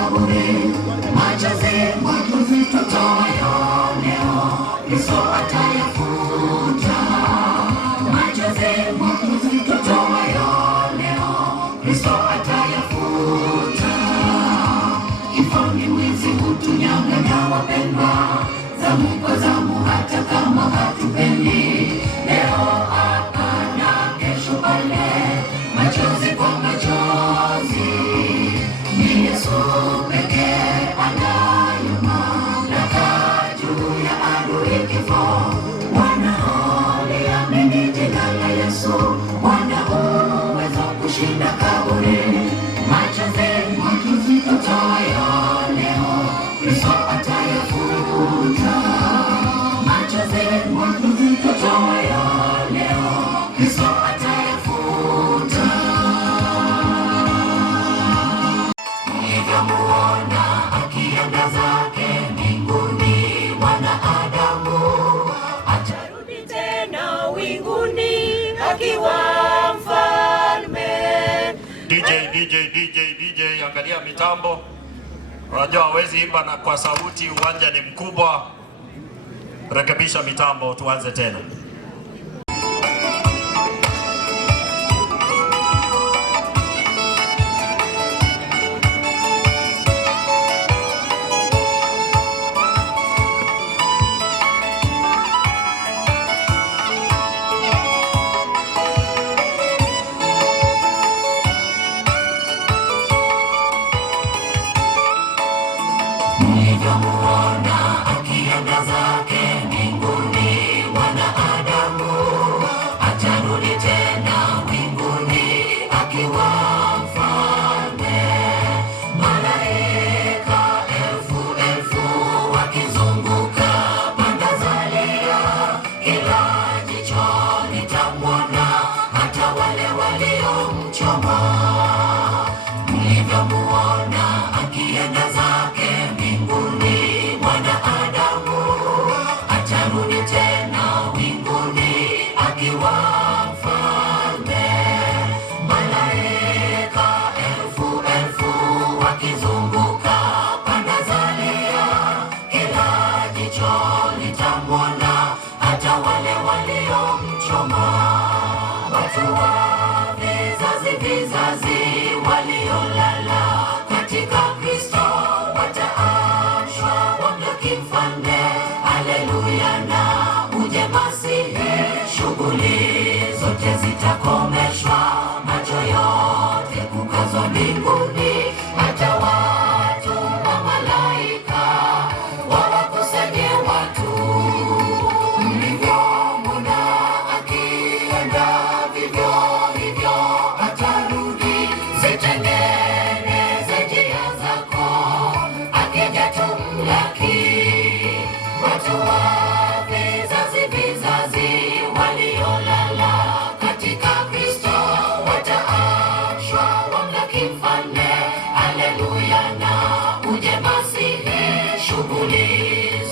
kaburi. Machozi tutoayo leo, Kristo atayafuta. Machozi tutoayo leo, Kristo atayafuta. Kifo ni wizi, hutunyang'anya wapendwa, zamu kwa zamu, hata kama hatupendi. Leo hapa na kesho pale, machozi kwa machozi. Ni Yesu pekee anayo mamlaka juu ya adui kifo. Wanaoliamini jina la Yesu wana uwezo kushinda kaburi. Machozi tutoayo leo, Kristo atayafuta. Machozi tutoayo leo, Kristo atayafuta. Nilivyomuona akienda zake mbinguni, mwanadamu atarudi tena winguni akiwa mfalme. DJ, angalia mitambo. Unajua hawezi imba na kwa sauti, uwanja ni mkubwa. Rekebisha mitambo, tuanze tena. Nilivyomuona akienda zake mbinguni, mwanadamu atarudi tena winguni akiwa mfalme. Malaika elfu wakizunguka panda zalia, kila jicho litamwona, hata wale waliomchoma. Nilivyomuona akienda zake mbinguni, mwanadamu atarudi tena winguni akiwa mfalme. Malaika elfu wakizunguka panda zalia, kila jicho litamwona, hata wale waliomchoma. Watu wa vizazi waliolala katika Kristo wataamshwa wamlaki mfalme. Haleluya, na uje Masihi. Shughuli zote zitakomeshwa, macho yote kukazwa mbinguni, hata watu na malaika wawakusanye watu. Mlivyomwona akienda, vivyo hivyo atarudi. Zitengeneze njia zako, akija tumlaki. Watu wa vizazi waliolala katika Kristo wataamshwa wamlaki mfalme. Haleluya, na uje Masihi. Shughuli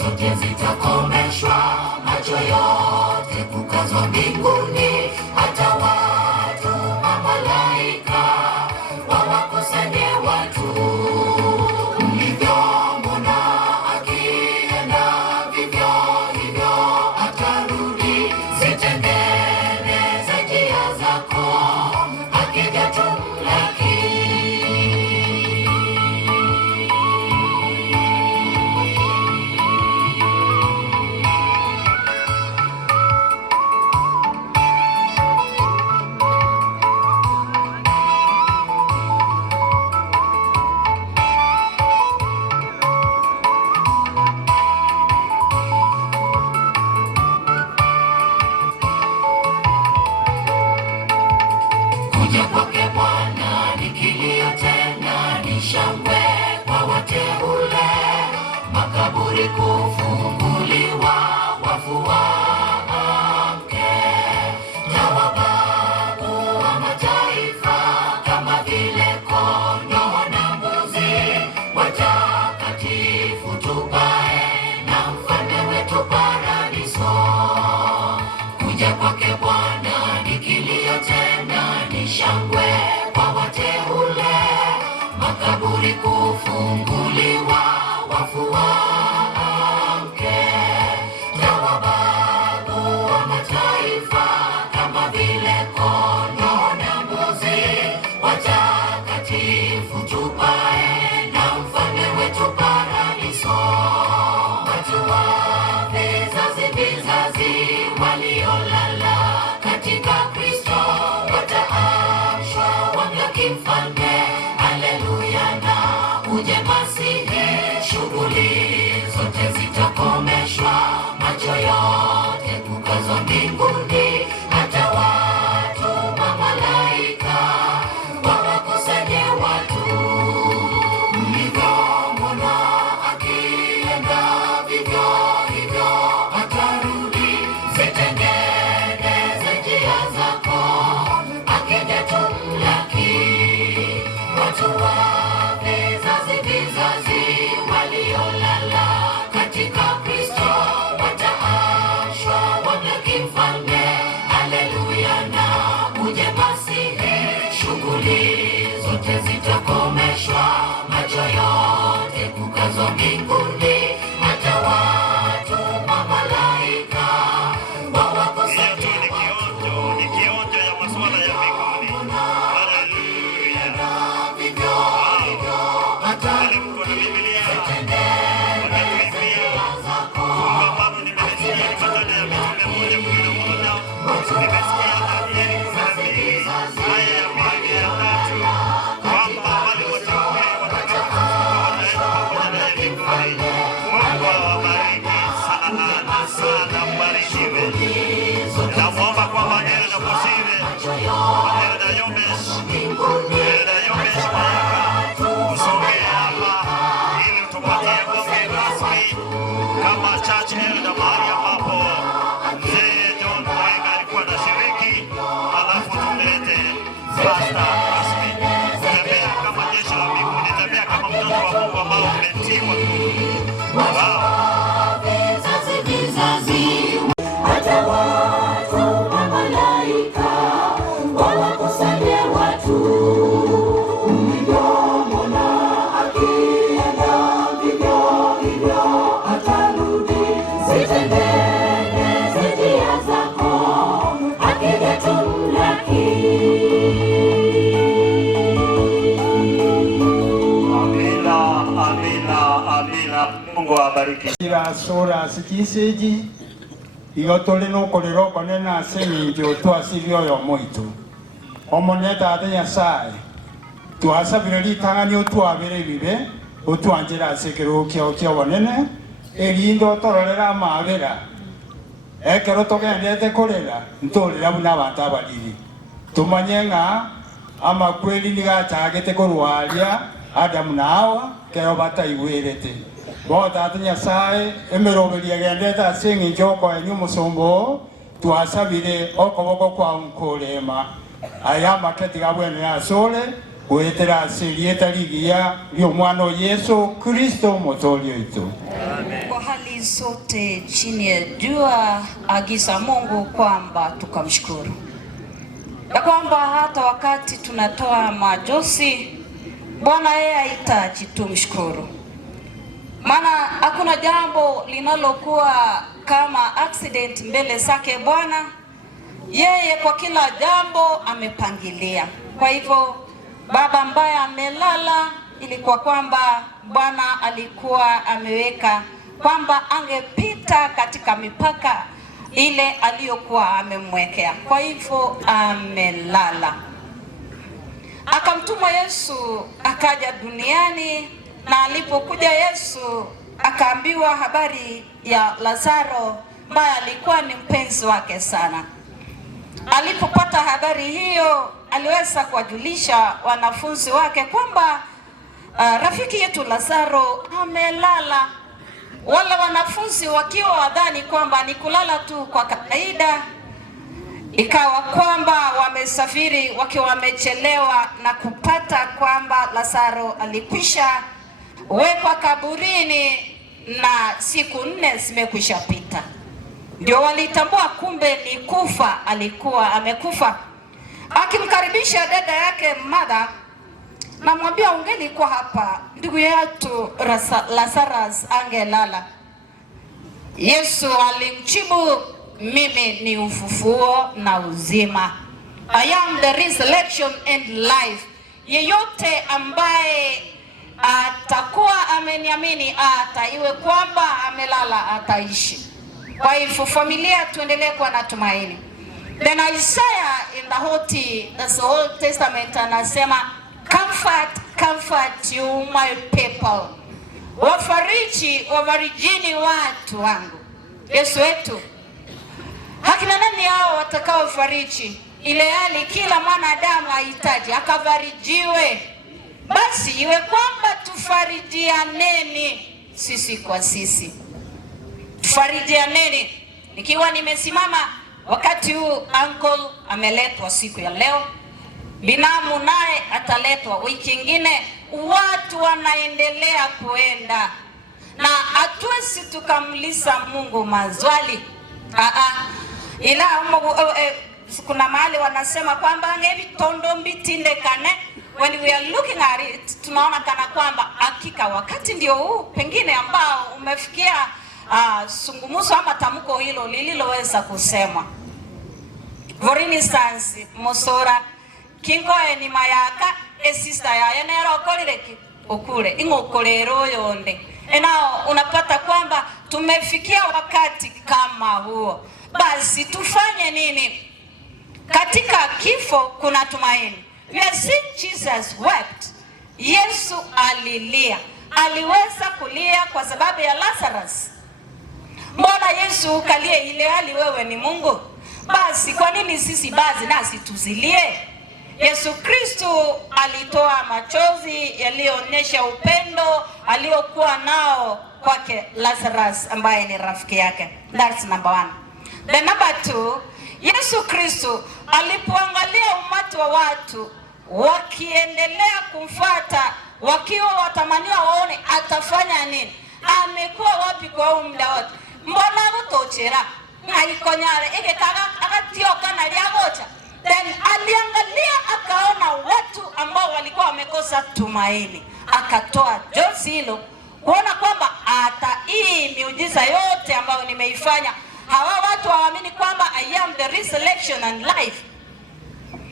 zote zitakomeshwa, macho yote kukazwa mbinguni, hata watu na malaika wawakusanye watu. Mlivyomwona akienda, vivyo hivyo atarudi. Zitengeneze njia zako, akija tumlaki. Kuja kwake Bwana ni kilio, tena ni shangwe kwa wateule. Makaburi kufunguliwa, wafu waamke, na wababu wa mataifa kama vile kondoo na mbuzi, watakatifu tupae na mfalme wetu paradiso. Kuja kwake Bwana ni kilio, tena ni shangwe kwa wateule. Makaburi kufunguliwa, wafu waamke, na wababu wa mataifa kama vile kondoo na mbuzi watakatifu tupae na mfalme wetu paradiso. Watu wa vizazi vizazi waliolala katika Kristo wataamshwa wamlaki mfalme. Haleluya, na uje Masihi, shughuli zote zitakomeshwa, macho yote kukazwa mbinguni, hata watuma malaika wawakusanye watu. Mlivyomwona akienda, vivyo hivyo atarudi. Zitengeneze njia zako, akija tumlaki. Watu wa vizazi vizazi waliolala katika Kristo wataamshwa wamlaki mfalme. Haleluya, na uje Masihi, shughuli zote zitakomeshwa, macho yote kukazwa mbinguni, hata watuma malaika wawakusanye watu. Ni kionjo ya masuala ya mbinguni. Haleluya. Wale mko na Biblia, wanatuimbia kongamano. Nimesikia Matendo ya Mitume 1:11. Nimesikia Danieli 12 aya ya 2 ya 3 kwamba wale wateule watakapofufuka wataenda pamoja naye mbinguni. Mungu awabariki sana sana, mbarikiwe. Naomba kwamba Elda Bosire, Elda Yomesh Mayaka usogee hapa ili tupatie ngome rasmi kama church elder, mahali ambapo mzee John Mwenga alikuwa anashiriki, alafu tumlete pastor rasmi. Tembea kama jeshi la mbinguni, tembea kama mtoto wa Mungu ambao umetiwa. Vizazi vizazi hata watuma malaika wawakusanye watu. Mlivyomwona akienda, vivyo hivyo atarudi. Zitengeneze njia zako, akija tumlaki. Amina, amina, amina. Mungu awabariki. Sura sikiseji igotole no kolero konena semi jo to asivyo yo moito omoneta ate Nyasaye twasabire litangani otwabere bibe otwanjira sekero kyo bonene erindo tororera mabera ekero togendete korera ntorera buna abantu abaliri tumanye nga amakweli nigachagete korwaria Adamu na Hawa kero bataiwerete Bota ate Nyasaye emeroberi agendete asingi njoko enyu musombo twasabire okoboko kwa nkolema aya maketi gabwene asole wetera asirieta ligia lyo mwana Yesu Kristo motoli wetu. Kwa hali zote chini ya jua agiza Mungu kwamba tukamshukuru, ya kwamba hata wakati tunatoa majosi Bwana yeye hahitaji tumshukuru, maana hakuna jambo linalokuwa kama accident mbele zake Bwana. Yeye kwa kila jambo amepangilia. Kwa hivyo baba ambaye amelala ilikuwa kwamba Bwana alikuwa ameweka kwamba angepita katika mipaka ile aliyokuwa amemwekea. Kwa hivyo amelala. Akamtuma Yesu akaja duniani, na alipokuja Yesu akaambiwa habari ya Lazaro ambaye alikuwa ni mpenzi wake sana. Alipopata habari hiyo aliweza kuwajulisha wanafunzi wake kwamba rafiki yetu Lazaro amelala. Wale wanafunzi wakiwa wadhani kwamba ni kulala tu kwa kawaida, ikawa kwamba wamesafiri wakiwa wamechelewa na kupata kwamba Lazaro alikwisha wekwa kaburini na siku 4 zimekwisha pita. Ndio walitambua kumbe ni kufa, alikuwa amekufa. Akimkaribisha dada yake Martha namwambia ungelikuwa hapa ndugu yetu Lazarus angelala. Yesu alimjibu, mimi ni ufufuo na uzima. I am the resurrection and life. Yeyote ambaye atakuwa ameniamini hata iwe kwamba amelala ataishi. Kwa hivyo familia, tuendelee kuwa na tumaini. Then Isaiah in the Old Testament anasema, comfort you my people. Wafarijini watu wangu. Yesu wetu, hakina nani hao watakao fariji? Ile hali kila mwanadamu ahitaji akafarijiwe. Basi iwe kwamba tufarijianeni sisi kwa sisi. Tufarijianeni. Nikiwa nimesimama wakati huu, uncle ameletwa siku ya leo, binamu naye ataletwa wiki nyingine. Watu wanaendelea kuenda na hatuwezi tukamlisa Mungu mazwali. Ila kuna mahali wanasema kwamba ngevi tondo mbitinde kane. When we are looking at it, tunaona kana kwamba hakika wakati ndio huu pengine ambao umefikia sungumuso ama tamko hilo lililoweza kusemwa. For instance, Mosora kingo ni mayaka sister ya enero okolireki okure ingokolero yonde. Enao unapata kwamba tumefikia wakati kama huo. Basi tufanye nini? Katika kifo kuna tumaini. We have seen Jesus wept. Yesu alilia. Aliweza kulia kwa sababu ya Lazarus. Mbona Yesu ukalie ile hali wewe ni Mungu? Basi kwa nini sisi basi nasi tuzilie? Yesu Kristo alitoa machozi yaliyoonyesha upendo aliokuwa nao kwake Lazarus ambaye ni rafiki yake. That's number 1. The number 2, Yesu Kristo alipoangalia umati wa watu wakiendelea kumfuata, wakiwa watamania waone atafanya nini, amekuwa wapi kwa huu muda wote, mbona utochera haikonyare ikekaga agatioka na liagocha. Then aliangalia akaona watu ambao walikuwa wamekosa tumaini, akatoa jonzi hilo kuona kwamba hata hii miujiza yote ambayo nimeifanya hawa watu waamini kwamba I am the resurrection and life.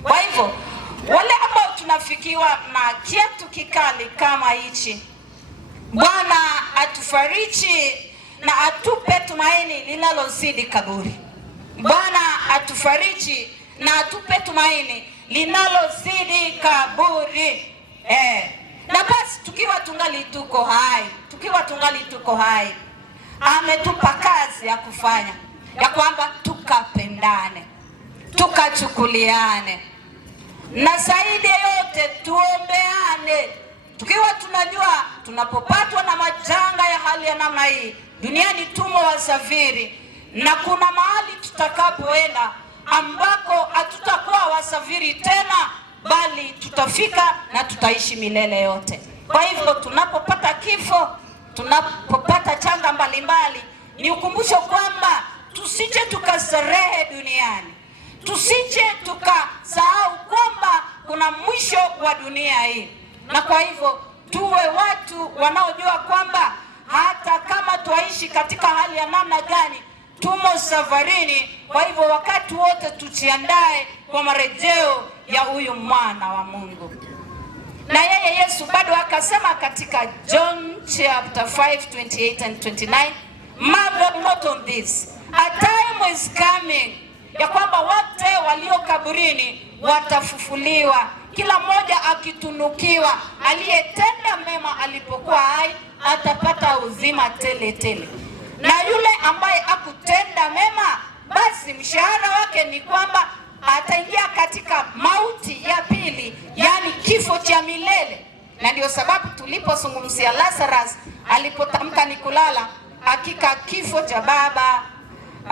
Kwa hivyo wale ambao tunafikiwa na kiatu kikali kama hichi, Bwana atufariji na atupe tumaini linalozidi kaburi. Bwana atufariji na atupe tumaini linalozidi kaburi. Na basi tukiwa tungali tuko hai, ametupa kazi ya kufanya, ya kwamba tukapendane, tukachukuliane, na zaidi yote tuombeane. Tukiwa tunajua tunapopatwa na majanga ya hali ya namna hii, duniani tumo wasafiri, na kuna mahali tutakapoenda ambako hatutakuwa wasafiri tena, bali tutafika na tutaishi milele yote. Kwa hivyo tunapopata kifo, tunapopata changa mbalimbali, ni ukumbusho kwamba tusije tukastarehe duniani, tusije tukasahau kwamba kuna mwisho wa dunia hii. Na kwa hivyo tuwe watu wanaojua kwamba hata kama tuishi katika hali ya namna gani, tumo safarini. Kwa hivyo wakati wote tujiandae kwa marejeo ya huyu mwana wa Mungu. Na yeye Yesu bado akasema katika John chapter 5:28 and 29, marvel not on this, a time is coming, ya kwamba wote walio kaburini watafufuliwa, kila mmoja akitunukiwa. Aliyetenda mema alipokuwa hai atapata uzima tele tele, na yule ambaye akutenda mema, basi mshahara wake ni kwamba ataingia katika mauti ya pili, yani kifo cha milele. Na ndio sababu tulipozungumzia Lazarus alipotamka ni kulala, hakika kifo cha baba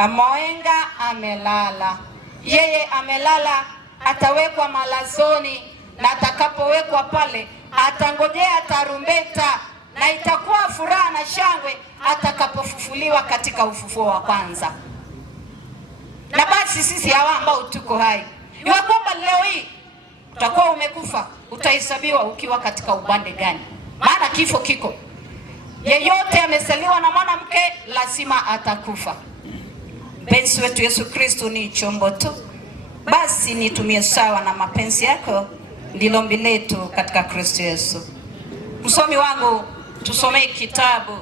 Moenga amelala. Yeye amelala, atawekwa malazoni, na atakapowekwa pale atangojea tarumbeta, na itakuwa furaha na shangwe atakapofufuliwa katika ufufuo wa kwanza. Na basi sisi hawa ambao tuko hai, iwe kwamba leo hii utakuwa umekufa, utahesabiwa ukiwa katika upande gani, maana kifo kiko. Yeyote amezaliwa na mwanamke lazima atakufa. Mpenzi wetu Yesu Kristo ni chombo tu, basi nitumie sawa na mapenzi yako, ndilo ombi letu katika Kristo Yesu. Msomi wangu, tusomee kitabu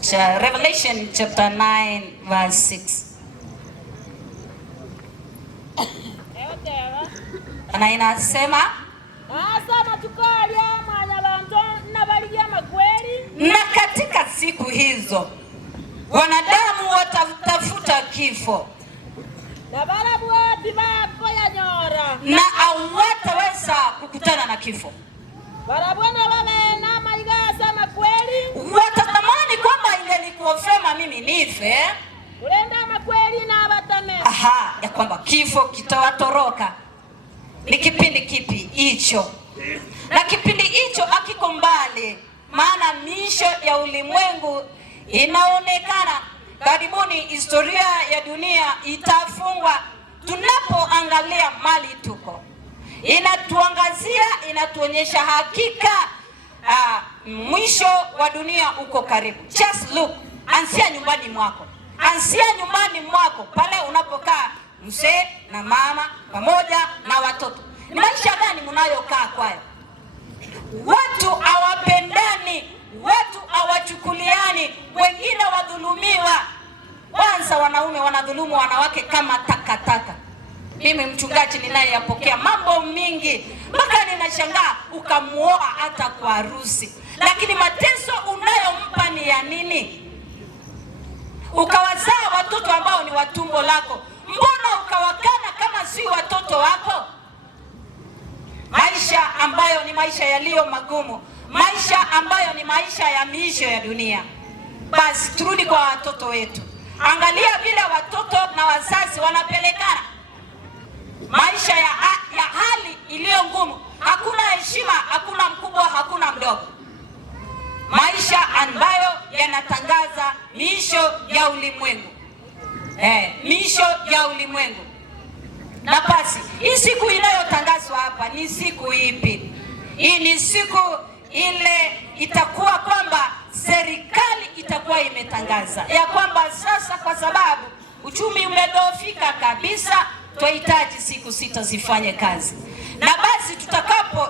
cha Revelation chapter 9 verse 6. Na inasema na katika siku hizo wanadamu watatafuta kifo na hawataweza kukutana na kifo. Watatamani kwamba ingelikuwa fema mimi nife, ya kwamba kifo kitawatoroka. Ni kipindi kipi hicho? Na kipindi hicho hakiko mbali, maana miisho ya ulimwengu inaonekana. Karibuni historia ya dunia itafungwa. Tunapoangalia mali tuko, inatuangazia, inatuonyesha hakika mwisho wa dunia uko karibu. Just look, ansia nyumbani mwako. Ansia nyumbani mwako pale unapokaa, mzee na mama pamoja na watoto. Ni maisha gani mnayokaa kwayo? Watu hawapendani, watu hawachukuliani, wengine wadhulumiwa. Kwanza wanaume wanadhulumu wanawake kama takataka. Mimi mchungaji ninayeyapokea mambo mingi, mpaka ninashangaa ukamuoa hata kwa harusi, lakini mateso unayompa ni ya nini? Ukawazaa watoto ambao ni watumbo lako, mbona ukawakana kama si watoto wako? Maisha ambayo ni maisha yaliyo magumu, maisha ambayo ni maisha ya miisho ya dunia. Basi turudi kwa watoto wetu. Angalia vile watoto na wazazi wanapelekana. Maisha ya hali iliyo ngumu, hakuna heshima, hakuna mkubwa, hakuna mdogo. Maisha ambayo yanatangaza miisho ya ulimwengu. Miisho ya ulimwengu. Na basi, hii siku inayotangazwa hapa ni siku ipi? Hii ni siku ile itakuwa kwamba serikali itakuwa imetangaza ya kwamba sasa, kwa sababu uchumi umedhoofika kabisa, tunahitaji siku 6 zifanye kazi. Na basi tutakapo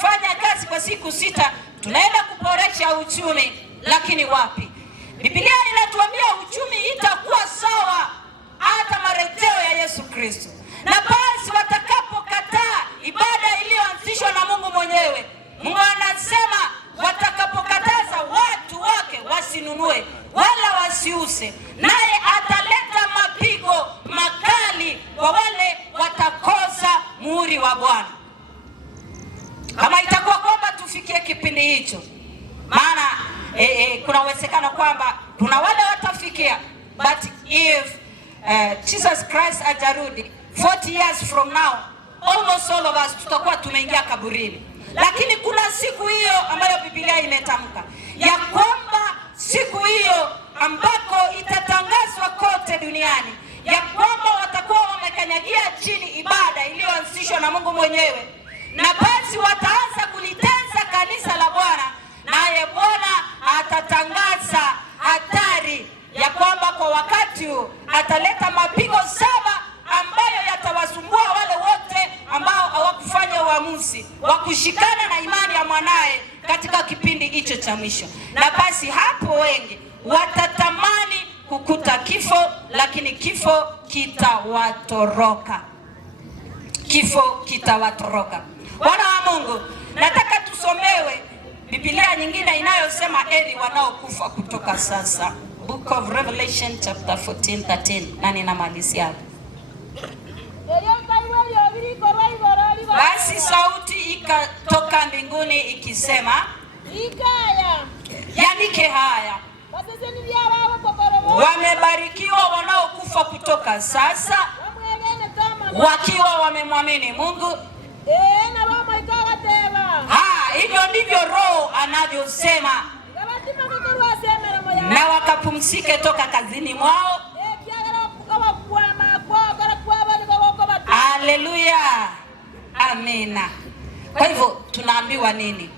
fanya kazi kwa siku 6, tunaenda kuboresha uchumi. Lakini wapi? Biblia inatuambia uchumi itakuwa sawa hata marejeo ya Yesu Kristo. Na basi watakapokataa ibada iliyoanzishwa na Mungu mwenyewe, Mungu anasema watakapokataza watu wake wasinunue wala wasiuse, naye ataleta mapigo makali kwa wale watakosa muhuri wa Bwana. Kama itakuwa kwamba tufikie kipindi hicho, maana kuna uwezekano kwamba kuna wale watafikia, but if Jesus Christ ajarudi 40 years from now, almost all of us tutakuwa tumeingia kaburini. Lakini kuna siku hiyo ambayo Biblia imetamka ya kwamba siku hiyo ambako itatangazwa kote duniani ya kwamba watakuwa wamekanyagia chini ibada iliyoanzishwa na Mungu mwenyewe, na basi wataanza kulitenza kanisa la Bwana, naye Bwana atatangaza hatari ya kwamba kwa wakati huu ataleta mapigo 7 ambayo yatawasumbua wale wote ambao hawakufanya uamuzi wa kushikana na imani ya mwanae katika kipindi hicho cha mwisho. Na basi hapo wengi watatamani kukuta kifo, lakini kifo kitawatoroka. Kifo kitawatoroka. Wana wa Mungu, nataka tusomewe Biblia nyingine inayosema heri wanaokufa kutoka sasa. Book of Revelation chapter 14:13. Nani namalizia? Basi sauti ikatoka mbinguni ikisema, yandike haya, wamebarikiwa wanaokufa kutoka sasa, wakiwa wamemwamini Mungu. Hivyo ndivyo Roho anavyosema, na wakapumzike toka kazini mwao. Haleluya, amina. Kwa hivyo tunaambiwa nini?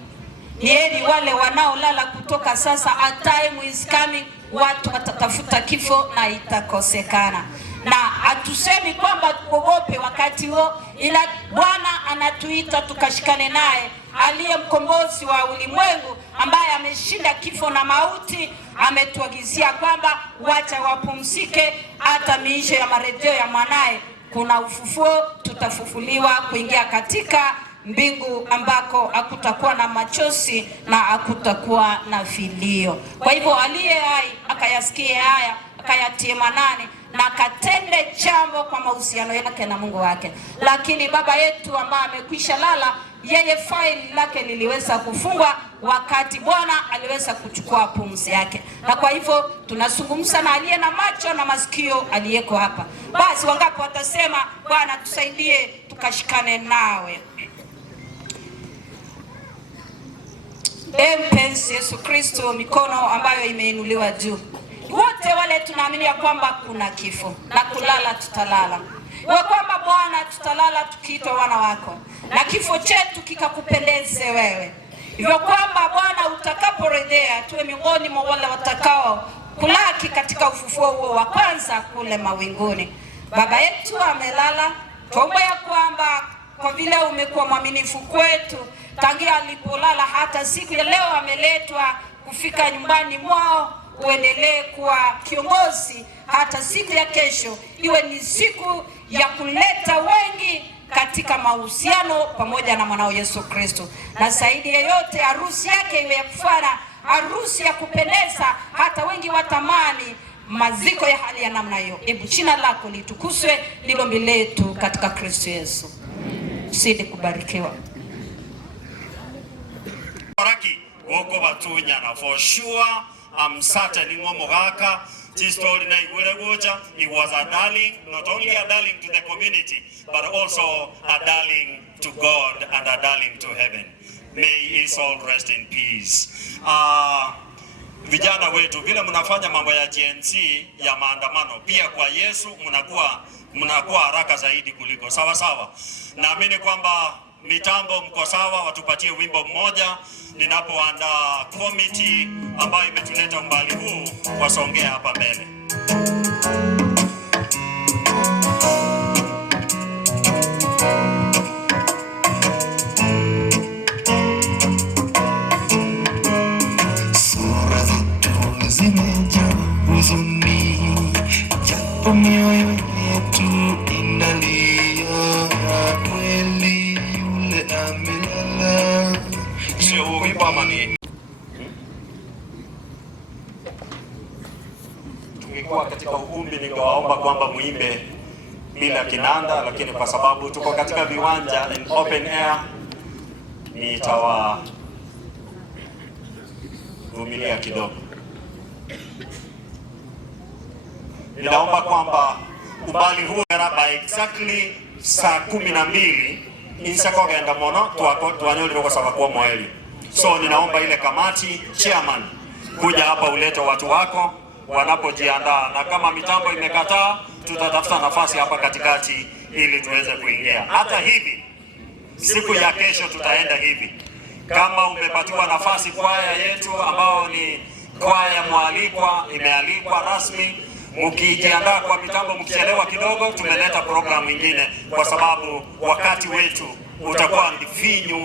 Ni heri wale wanaolala kutoka sasa, a time is coming, watu watatafuta kifo na itakosekana. Na hatusemi kwamba tuogope wakati huo, ila Bwana anatuita tukashikane naye, aliye mkombozi wa ulimwengu, ambaye ameshinda kifo na mauti. Ametuagizia kwamba wacha wapumzike hata miisho ya marejeo ya mwanae. Kuna ufufuo, tutafufuliwa kuingia katika mbingu ambako hakutakuwa na machozi na hakutakuwa na vilio. Kwa hivyo aliye hai akayasikie haya, akayatie manane na akatende jambo kwa mahusiano yake na Mungu wake. Lakini baba yetu ambaye amekwisha lala, yeye faili lake liliweza kufungwa wakati Bwana aliweza kuchukua pumzi yake. Na kwa hivyo tunazungumza na aliye na macho na masikio aliyeko hapa. Basi wangapi watasema Bwana tusaidie tukashikane nawe? Mpenzi Yesu Kristo, mikono ambayo imeinuliwa juu. Wote wale tunaamini ya kwamba kuna kifo na kulala tutalala. Wa kwamba Bwana tutalala tukiitwa wana wako, na kifo chetu kikakupendeze wewe. Hivyo kwamba Bwana utakaporejea tuwe miongoni mwa wale watakao kulaki katika ufufuo huo wa kwanza kule mawinguni. Baba yetu amelala, tuombe ya kwamba kwa vile umekuwa mwaminifu kwetu tangia alipolala hata siku ya leo ameletwa kufika nyumbani mwao, uendelee kuwa kiongozi hata siku ya kesho iwe ni siku ya kuleta wengi katika mahusiano pamoja na mwanao Yesu Kristo. Na zaidi ya yote harusi yake iwe ya kufana, harusi ya kupendeza, hata wengi watamani maziko ya hali ya namna hiyo. Hebu jina lako litukuzwe, ndilo ombi letu katika Kristo Yesu. Sidi kubarikiwa. Baraki woko batunya na for sure I'm certain ngomogaka this story na igule goja. He was a darling, not only a darling to the community but also a darling to God and a darling to heaven. May his soul rest in peace. Vijana wetu vile mnafanya mambo ya GNC ya maandamano, pia kwa Yesu mnakuwa haraka zaidi kuliko sawa. Naamini kwamba mitambo mko sawa, watupatie wimbo mmoja ninapoandaa committee ambayo imetuleta umbali huu wasongea hapa mbele. Sura zetu zimejaa huzuni, japo mioyo yetu inalia, kweli yule amelala. Sio wimbo ama ni tukikuwa katika ukumbi, ningewaomba kwamba muimbe bila kinanda, lakini kwa sababu tuko katika viwanja in open air, nitawavumilia kidogo. Ninaomba kwamba umbali huu by exactly saa 12 insakogenda mono twanyolero kwa sababu kwa mweli. So ninaomba ile kamati chairman kuja hapa ulete watu wako wanapojiandaa, na kama mitambo imekataa tutatafuta nafasi hapa katikati ili tuweze kuingia. Hata hivi siku ya kesho tutaenda hivi. Kama umepatiwa nafasi, kwaya yetu ambao ni kwaya mwalikwa imealikwa rasmi, mkijiandaa kwa mitambo, mkichelewa kidogo tumeleta programu nyingine kwa sababu wakati wetu utakuwa ni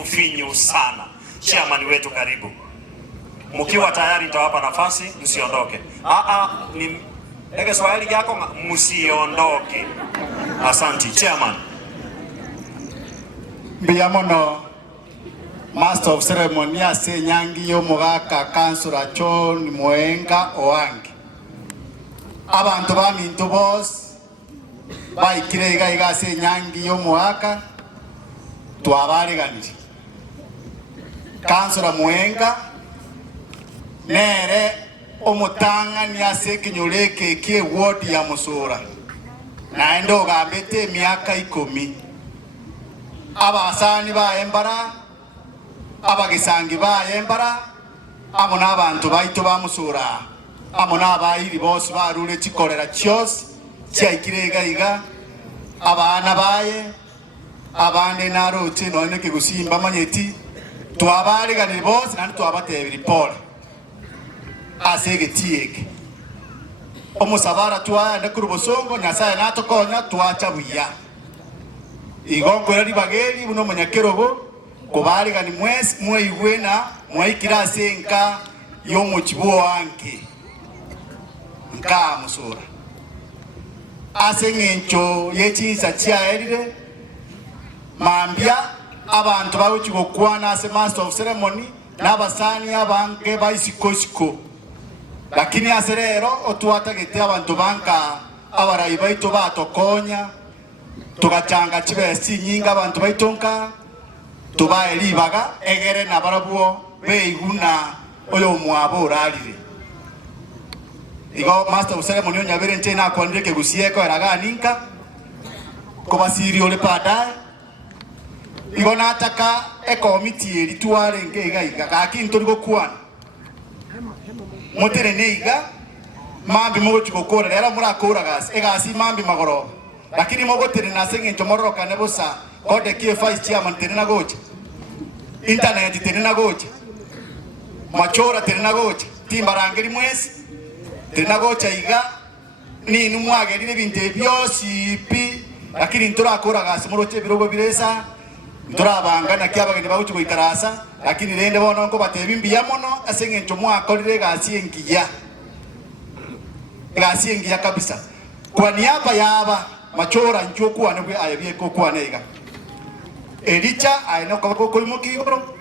finyu sana. Chairman wetu karibu. Mkiwa tayari nitawapa nafasi, msiondoke. Ni ege swali yako, msiondoke. Asante chairman. Mbiamono Master of Ceremony ase nyangi yo mugaka Councilor John Mwenga Owangi. Abantu bamintu bose baikire iga ase nyangi yo mugaka twabariganire. Councilor Mwenga nere omutang'ani ase ekinyoleke kie ward ya Musura naende ogambete emiaka 10 abasani baembara abagesangi baembara amo n'abantu baitu ba Musura amo n'abayiri bose barure chikorera cyose cyaikire iga abana baye abande naroche none kigusimba manyeti twabariga ni boss nandi twabatebiri pole asege tieke omusabara twaya kurubosongo nyasaye natokonya twacha buya igongo yari bageri buno munyakerobo kubariga ni mwesi mweigwena mwaikirase nka yo muchibo wanke nka musura asengencho yechinsa chiaerire mambia abantu bawichigo kwana ase master of ceremony n'abasani abange baisikosiko lakini ase rero otwatagete abantu banka abarayi baito batokonya tugachanga chibesi nyinga abantu baitonka tubaelibaga egere nabarabuo beiguna oyo mwabura alire igo master of ceremony onyabere nche na kwandike gusieko eraga ninka kobasiri ole padaye igo nataka committee elitware ngeiga kakinto ligokwana motere neiga mambi mogo chikokora era murakora gas egasi mambi magoro lakini mogo tere nasenge ntomoroka nebosa kode KF chairman tere na gocha internet tere na gocha machora tere na gocha timbarangeri mwesi tere na gocha iga ni numwage lile binte byosi pi lakini ntorakora gas moroche birogo biresa turabangana kyabageni bawuti kuitarasa lakini rende bono ngo batebimbi yamono asenge ntomo akolire gasiengiya kabisa kwa niaba yaba machora nchokuwa ne ayebye kokwa nega elicha ayino ko mukigoro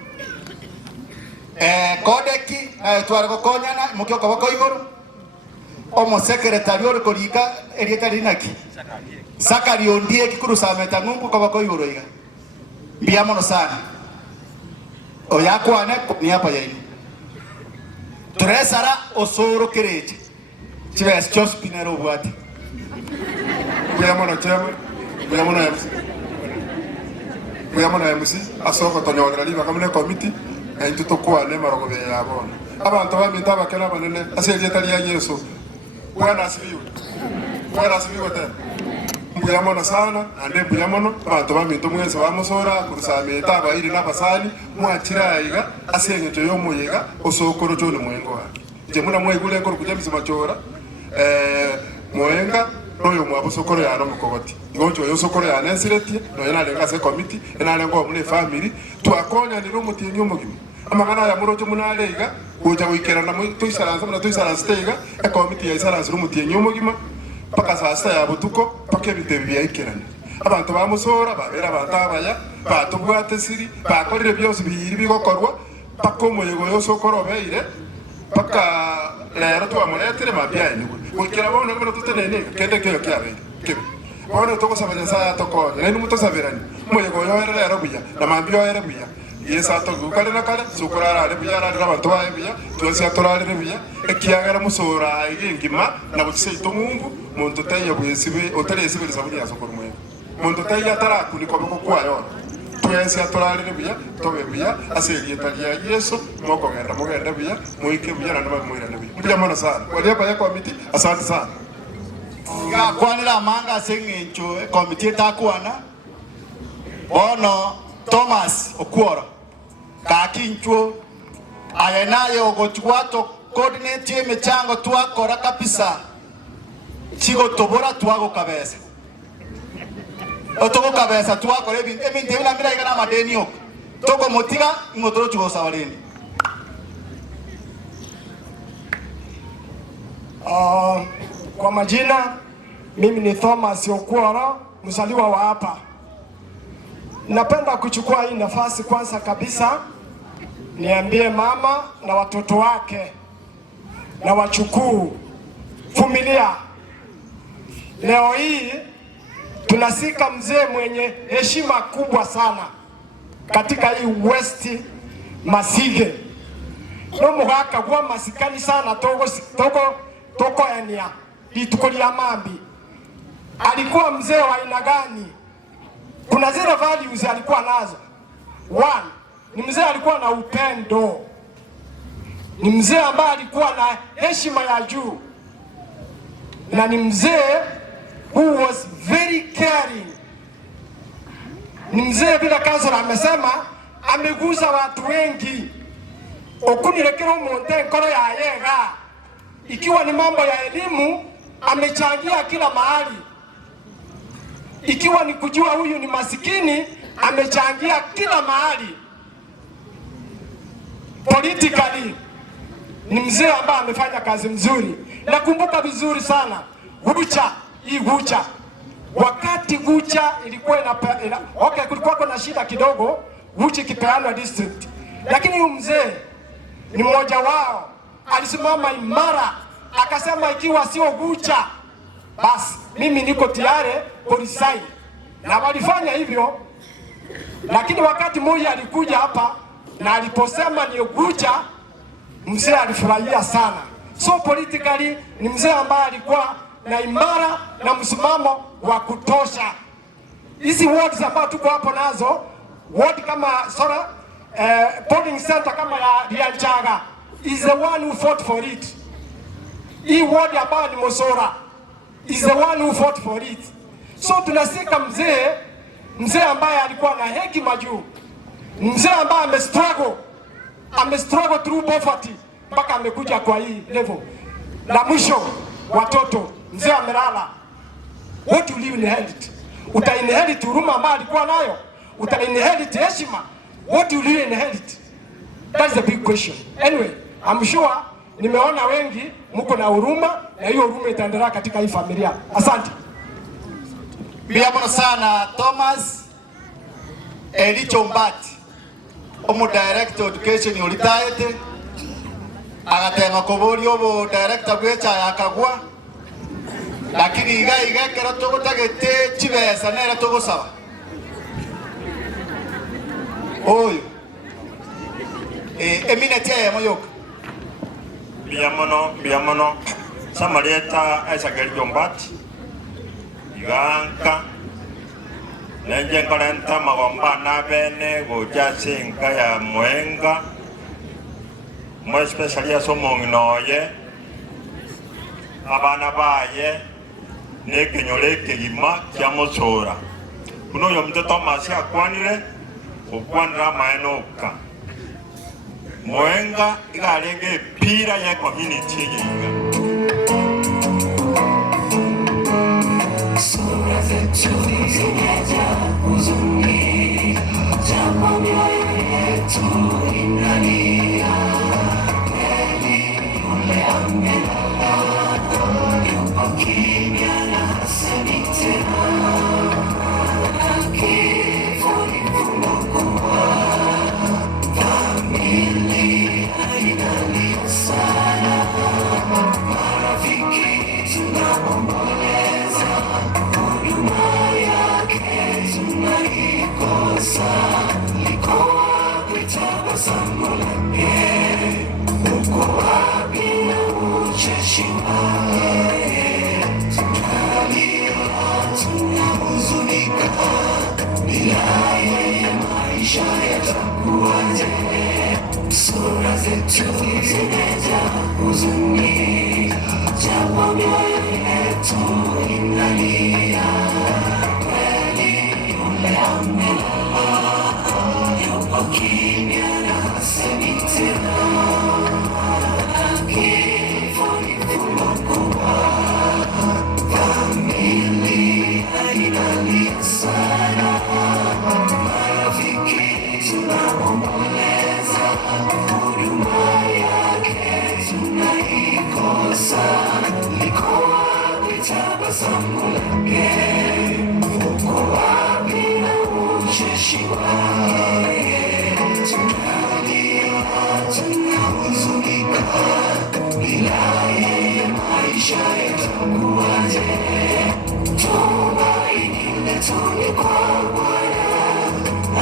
kodeki twara kokonyana mukyo ko igoro omo secretary ko lika elieta linaki sakari ondie kikuru sameta ngumbu ko igoro iga biamono sana oyakwane ni hapa yaini tresara osoro kereje chibes chospinero bwati biamono chama biamono MC asoko tonyodra liba kamune committee aintuto kwane marogo be yabona abantu bamita bakena banene asejetali ya Yesu bwana asifiwe tena buyamono sana ande buyamono abantu bamito mwese bamusora kurusameta abayiri n'abasani mwakira yiga asengeto yo muyiga osokoro cyone mwengo wa je muna mwegule ko kujemisa machora mwenga noyo mwabusokoro ya romukoboti ngonjo yo sokoro ya nesireti no yana lenga se committee ena lengo mune family twakonya ni rumutinyo mugimi amagana ya murojo munalega kuja wikera na tuisaranza muna tuisaranza tega e committee ya isaranza rumutinyo mugima paka sasa ya butuko pake bitebya ikerane abantu bamusora babera batabaya batubwate siri bakorire byose bihiri bigokorwa pako moyego yose okorobeire paka lero twamuletere mabya ni wikera bono bono tutenene kende kyo kyabe kebe bono tokosabanya sa toko nene mutosaberani moyego yoere lero buya na mambyo yoere buya yesa to gukare na kare sukurara ale buya ara abantu baye buya twese atorale buya ekiyagara musora ingima na bukise itomungu muntu taye bwesibe otarese bere sabuni yasokora mwe muntu taye atara kuniko boko kwayo twese atorale buya tobe buya aseli etalia Yesu moko mugenda buya muike buya na mwira buya buya mona sana wale pa yako committee asante sana ga kwanira manga sengencho committee takwana ono Thomas Okworo kakinchwo ayenaye ogochwato coordinate emechango twakora kabisa chigo tobora twago kabeza otogo kabeza twakora ebintu bina mira igana madeni ok togo motiga ingotoro chigo sawarindi kwa majina mimi ni Thomas Okworo mzaliwa wa hapa. Napenda kuchukua hii nafasi kwanza kabisa niambie mama na watoto wake na wachukuu familia. Leo hii tunasika mzee mwenye heshima kubwa sana katika hii West Masige. No muhaka kwa masikani sana toko enia litukolia mambi. Alikuwa mzee wa aina gani? Kuna zile values alikuwa nazo. One, ni mzee alikuwa na upendo. Ni mzee ambaye alikuwa na heshima ya juu. Na ni mzee who was very caring. Ni mzee vile Kansela amesema, ameguza watu wengi. Okunirekero monte nkoro ya yega. Ikiwa ni mambo ya elimu, amechangia kila mahali. Ikiwa ni kujua huyu ni masikini, amechangia kila mahali. Politically, ni mzee ambaye amefanya kazi mzuri. Nakumbuka vizuri sana Gucha. Wakati Gucha ilikuwa kulikuwa kuna shida kidogo Gucha kipeanwa district. Lakini huyu mzee ni mmoja wao, alisimama imara akasema ikiwa sio Gucha basi mimi niko tayari kuresign. Na walifanya hivyo. Lakini wakati mmoja alikuja hapa na aliposema ni Gucha, mzee alifurahia sana. So politically ni mzee ambaye alikuwa na imara na msimamo wa kutosha. Hizi wards ambazo tuko hapo nazo, ward kama polling center kama ya Rianchaga is the one who fought for it. Hii ward ambayo ni Mosora is the one who fought for it. So tunasika mzee ambaye alikuwa na hekima juu. Mzee ambaye amestruggle through poverty mpaka amekuja kwa hii level. La mwisho, watoto, mzee amelala. What will you inherit? Uta inherit huruma ambayo alikuwa nayo? Uta inherit heshima? What will you inherit? That's the big question. Anyway, I'm sure nimeona wengi mko na huruma, na hiyo huruma itaendelea katika hii familia. Asante. Biamono sana Thomas Elicho Mbati, omo director education ulitaete agatenga kobori obo director bwecha yakagwa, lakini igekera tugutagete chibesa nera tugusaba oyo eminete ya moyoka biamono samareta Elicho Mbati iganka nenje nkolenta magomba na bene goja sinka ya Mwenga mo especially asomongnoye abana baye nekenyole kegima kya Mosora kuno yo mto Thomas akwanire okwanira maenoka Mwenga igalenge pira ya community yinga. Sura zetu zimejaa huzuni, japo mioyo yetu inalia. Kweli yule amelala, yupo kimya na hasemi tena. Kifo ni kumbukumbu, familia inalia sana. Marafiki tunaomboleza, huduma yake tunaikosa. Liko wapi tabasamu lake? Uko wapi na ucheshi wake? Tunalia, tunahuzunika, bila yeye maisha yatakuwaje? Sura zetu zimejaa huzuni, japo mioyo yetu inalia. Kweli yule amelala, yupo kimya na hasemi tena. Kifo ni fumbo kubwa, familia inalia sana. Marafiki tunaomboleza, huduma yake tunaikosa. Liko wapi tabasamu lake? Uko wapi na ucheshi wake? Tunalia, tunahuzunika, bila yeye maisha yatakuwaje? Tumaini letu ni kwa Bwana,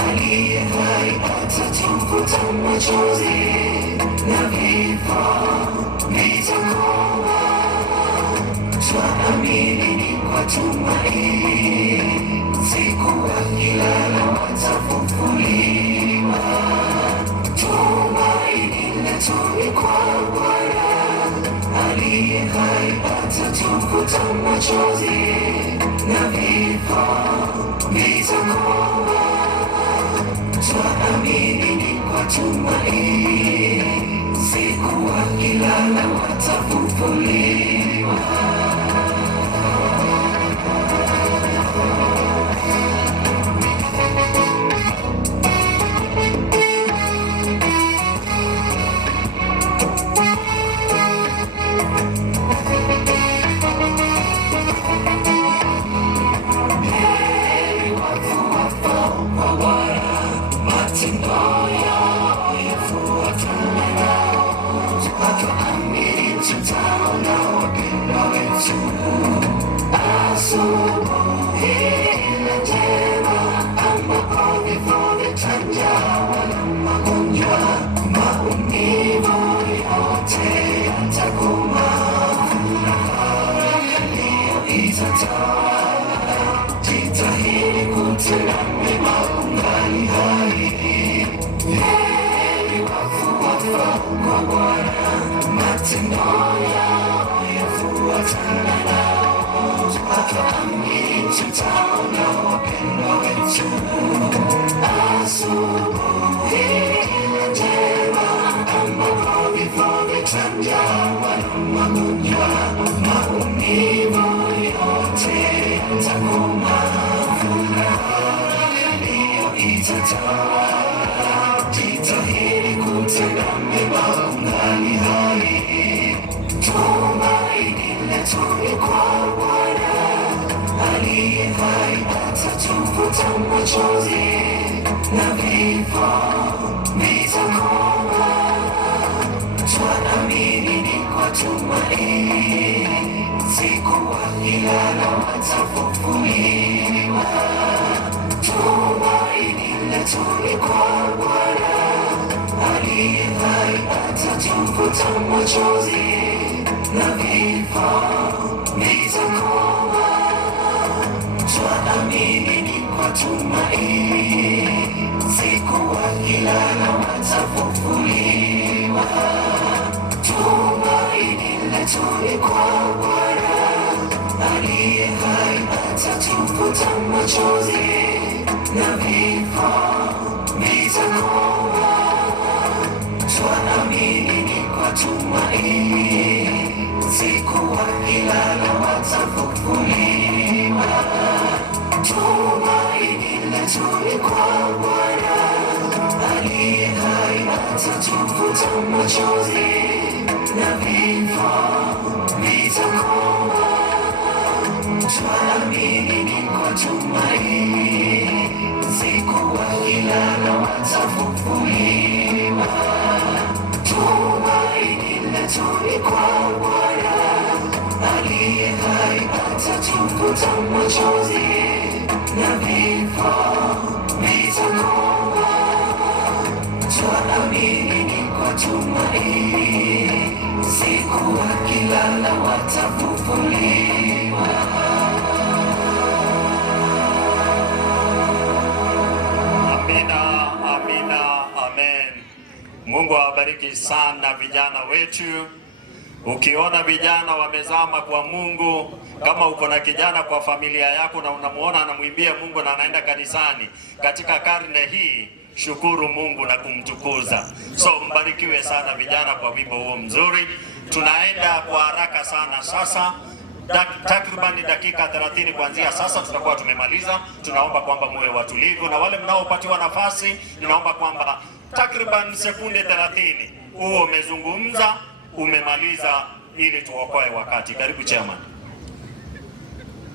aliye hai atatufuta machozi, na vifo vitakoma. Twaamini ni kwa tumaini, siku wakilala watafufuliwa. Tumaini letu ni kwa Bwana, aliye hai atatufuta machozi, na vifo vitakoma. twaamini ni kwa tumaini, siku wakilala watafufuliwa. Jitahidi kutenda mema ungali hai. Heri wafu wafao kwa Bwana, matendo yao yafuatana nao. Twaamini tutaona wapendwa wetu. Asubuhi njema ambapo vifo vitanjawa na magonjwa, maumivu yote yatakoma, furaha ndiyo itatawala. Jitahidi kutenda mema ungali hai. Tumaini letu ni kwa Bwana aliye hai, atatufuta machozi na vifo vitakoma. Twaamini ni kwa tumaini, siku wakilala watafufuliwa. Tumaini letu ni kwa Bwana aliye hai, atatufuta machozi na vifo vitakoma. Twaamini ni kwa tumaini, siku wakilala watafufuliwa. Tumaini letu ni kwa Bwana aliye hai, atatufuta machozi na vifo vitakoma. Twaamini ni kwa tumaini, siku wakilala watafufuliwa. Tumaini letu ni kwa Bwana aliye hai, atatufuta machozi na vifo vitakoma. Twaamini ni kwa tumaini, siku wakilala watafufuliwa. Tumaini letu ni kwa Bwana aliye hai, atatufuta machozi na vifo vitakoma. Twaamini ni kwa tumaini, siku wakilala watafufuliwa. Amina, amina, amen. Mungu awabariki sana vijana wetu. Ukiona vijana wamezama kwa Mungu, kama uko na kijana kwa familia yako na unamuona anamwimbia Mungu na anaenda kanisani katika karne hii, shukuru Mungu na kumtukuza. So mbarikiwe sana vijana kwa wimbo huo mzuri. Tunaenda kwa haraka sana sasa. Takriban dakika 30 kuanzia sasa tutakuwa tumemaliza. Tunaomba kwamba muwe watulivu, na wale mnaopatiwa nafasi ninaomba kwamba takriban sekunde 30 huo umezungumza, umemaliza, ili tuokoe wakati. Karibu chairman.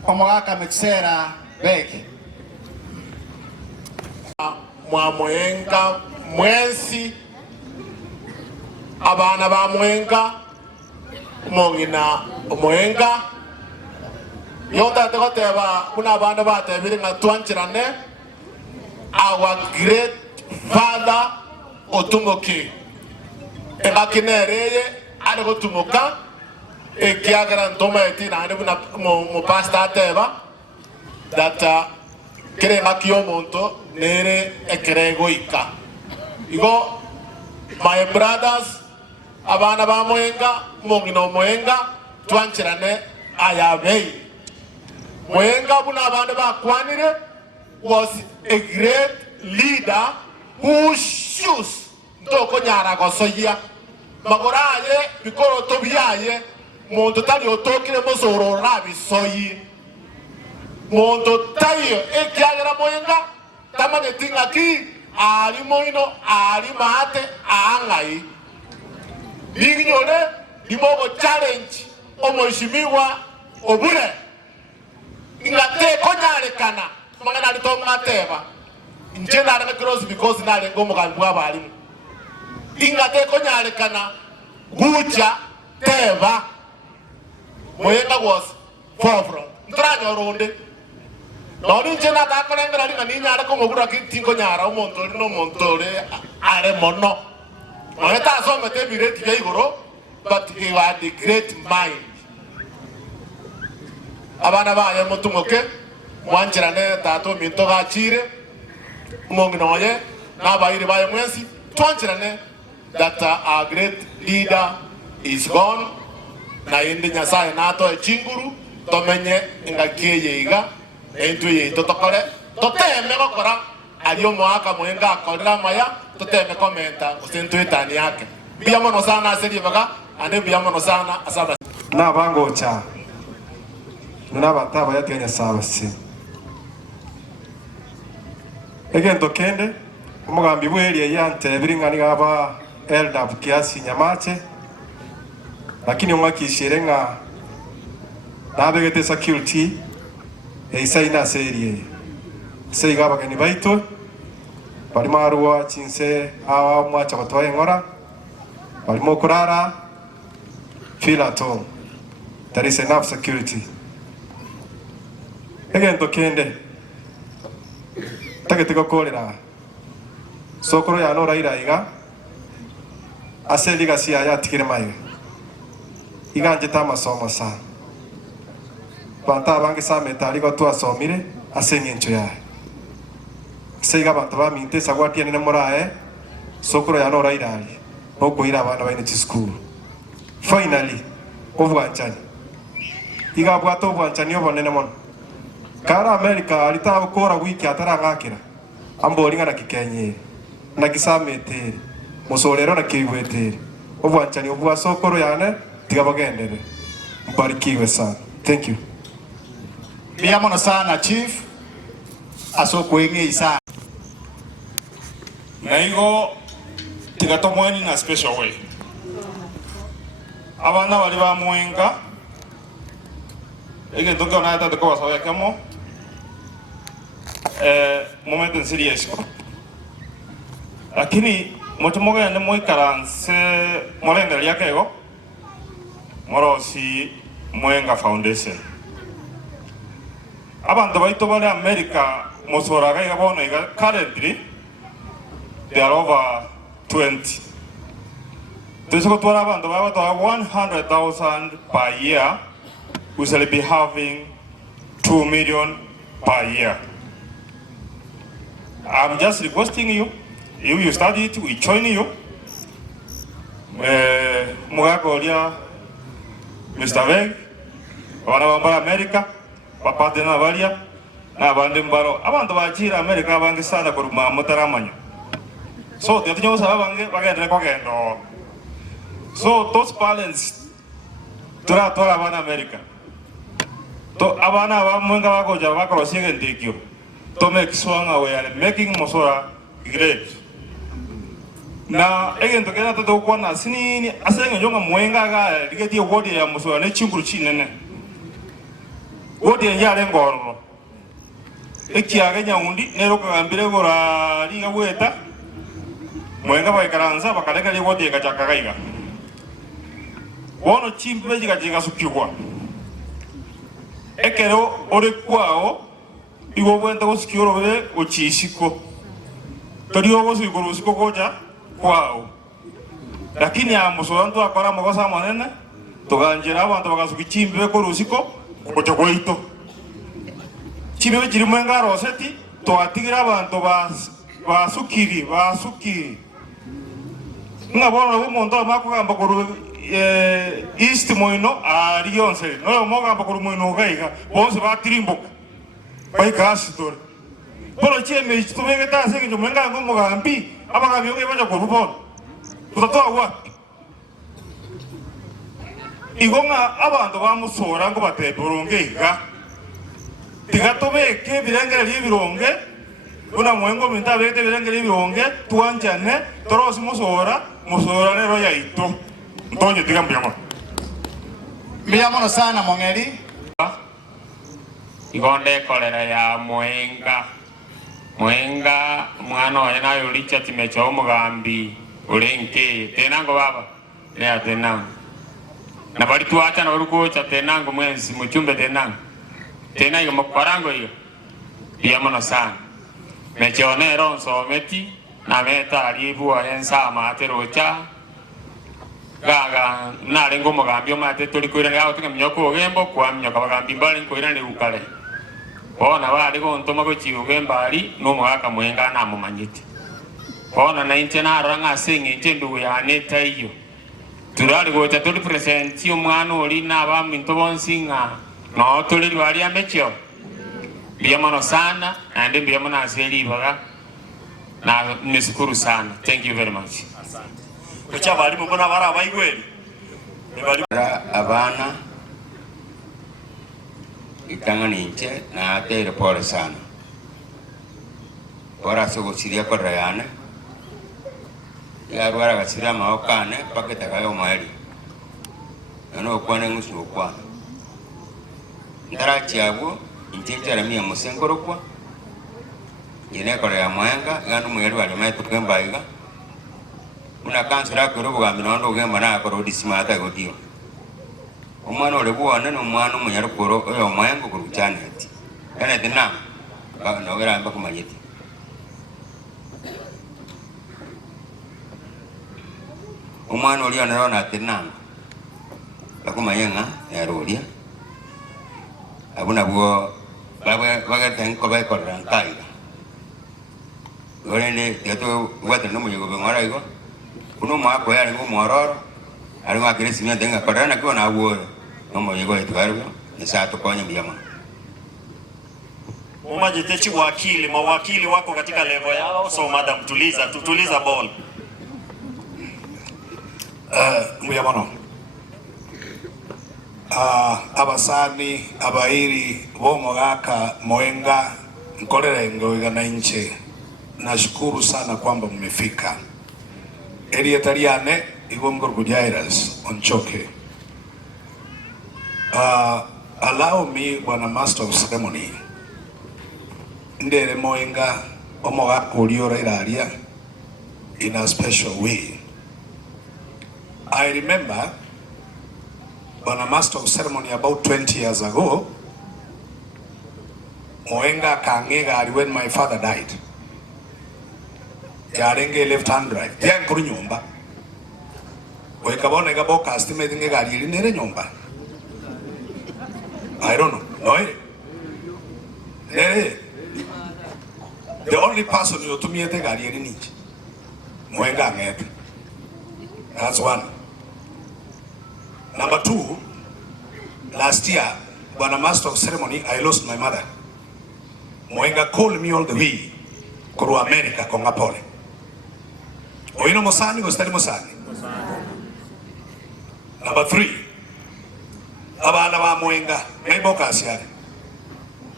Omwaka mexera beki mwa Mwenga mwensi abana ba Mwenga mongina Mwenga yota tegoteba kuna abana batebire nga twanchirane our great father Otumoki egakinereye ari gotumuka ekiagara ntoma etina ari buna mu pastor ateba that kirenga kio monto nere ekerego ika igo my brothers abana ba Mwenga mongino Mwenga twanchirane ayabei Mwenga buna abana bakwanire was a great leader Ushus ndoko nyara gosoya magoraye bikoro to biyaye mondo tali otokire mosoro rabi soyi mondo tayo ekyagera moyenga tamane tinga ki ali moino ali mate angai biginyole limogo challenge omoshimiwa obure ingate konyarekana mangana alitonga teba njena aranga cross because nale ngomo kalbwa abalimu ingate konyarekana gucha teba moyenga was forefront ntranyo ronde noni njena ta kolengera linga ninyara ko mobura kintingo nyara omontori no montore are mono moyeta so mete bireti ya igoro but he had the great mind abana baye mutungoke mwanjirane tato minto gachire umonginoye nabayire baye mwesi twanjirane that our great leader is gone na indi nyasaye nato echinguru tomenye ingakeye iga entu ye totokore toteme gokora aliyo mwaka mwenga akorera maya toteme komenta usentu etani yake biyamono sana aseribaga ande biyamono sana asaba nabangocha n'abataba yatenya sabasi egento kende umugambi bweli yante biringani gaba elda kiasi nyamache lakini umwakishire nga nabegete security eisaina serie seiga bagani baito bali maruwa chinse awa mwacha batwaye ngora bali mokurara feel at home. There is enough security. Again, to kende. Taketiko kolera. Sokoro ya no raira iga. Aseliga siya ya tikire mai. Iga njeta masomo sa. Banta bangi sa metali ko tu asomire asenye ncho ya. Seiga banta ba minte sagwati ene morae. Sokoro ya no raira ali. Oko ira bana ba ine school. Finally, obwanchani. Iga bwato obwanchani obonene mono. Kara America alita gukora wiki atarangakira. Amboringa na kikenye. Na kisamete. Musolero na kiwete. Obwanchani obwa sokoro yane tigabagendere. Mbarikiwe sana. Thank you. Biamono sana chief. Asokwenge isa. Naigo tigatomweni na special way. Abana bali ba mwenga ege ndoka na ata ko sawa kamo momento en serious lakini motomoga ne moi karanse molenda yake ego morosi mwenga foundation abantu baito bali America mosoraga igabono iga currently they are over 20. This is about 100,000 per year. We shall be having 2 million per year. I'm just requesting you, if you study it, we join you. Mugakolia, Mr. Veg, Wanabamba America, Papa na Valia, Nabandembaro, Abantu Bachira America, Bangisada Kuruma, Motaramanyo. So, the things are going. So those parents tora abana America to abana ba mwenga wako java crossing and take you to make swang away making Mosora great. Na again to get to one as sini aseng jonga mwenga ga get your body ya Mosora ne chinguru chinene wodi ya ngoro ekiage nyaundi ne roka ambire gora liga weta mwenga ba ikaranza bakaleka le wodi gachakagaiga wono chimpe jiga sukiwa ekero ore kwao igo bwenta gosikiro be ochisiko toriyo gosikiro usiko koja kwao lakini amusorantu akora mogosa manene toganjira abantu bagasuki chimpe ko rusiko kocho koito chimpe jiri mwenga roseti to atigira abantu basukiri ngabona bomondo makugamba ko East Moino Arionse no moga bakuru moino gaiga bonse ba trimbo bai kasitor Polo cheme tubenge tase kinyo mwenga ngomo gambi abaga byonge baje ko rubon. Tutatoa wapi? Igonga abantu bamusora ngo bateburonge tigatobeke birengera libironge una mwengo minta bete birengera libironge tuanjane toros musora rero yaito ntonye tigambiyamo Mbiyamono sana Mong'eri. Igonde kolera ya Mwenga mwana wa nayo ulicha timecho umugambi ulenke tenango baba lea tenango na bali tuacha na urukocha tenango mwenzi muchumbe tenango tena iyo mukwarango iyo biyamono sana mechone ronso meti na meta alibuwa ensa materocha gaga narengo umugambi omate tuli kwira yawo tukamyoko ogembo kwa mnyoka bagambi mbali kwira ni ukale bona bali gontoma ko chiugemba ali no mwaka Mwenga na mumanyiti bona na intena ranga singe ntendu ya neta iyo turali gocha tuli present yo mwana oli na ba minto bonsinga no tuli bali amecho biyamono sana and biyamono aseli baga na nishukuru sana. Thank you very much. Kucha bali mbona bara abaigweli bali abana itangani nche na atere pole sana bora sogo siria kwa rayane ya ruara gasiria maokane paketa kayo maeli ano kwane ngusu kwa ndara chiago intinja la mia musengoro kwa yene kwa ya Mwenga gandu mwelu wali maitu kemba iga una kansira kuro bugambi nondo gemba na korodi simata godio umwana ole buwana no mwana umunyaro kuro oyo Mwenga kuruchana ati kana dina ba no gara mba kumanyiti umwana oli anarona tenanga bakumayenga yarolia abuna bwo baga tenko ba ko rankai gorende yato wata no munyego ngara igo kuno mako yale ngo mororo ali ngakire simya denga korana kwa na bwo no munyego etwaro ni saa tukonye biyama umajitechi wakili mawakili wako katika level yao. So madam tutuliza ball muyamono abasani abairi bomo gaka Mwenga nkolera ngoiga na nche. Nashukuru sana kwamba mmefika. Eri etariane igongor Gujairas onchoke. Allow me bwana master of ceremony ndere Mwenga omo gaka uliora iraria in a special way. I remember when a master of ceremony about 20 years ago, Mwenga kangega when my father died. Yarenge left hand drive. Yan kuru nyumba. Wekabone gabo estimate nge gari ili nere nyumba. I don't know. No. The only person you to me te gari ili niche. Mwenga ngete. That's one. Number two, last year, when a master of ceremony, I lost my mother. Mwenga called me all the way to America, Kongapole. Oino Mosani was telling Mosani. Number three, Abana Mwenga, Meboka.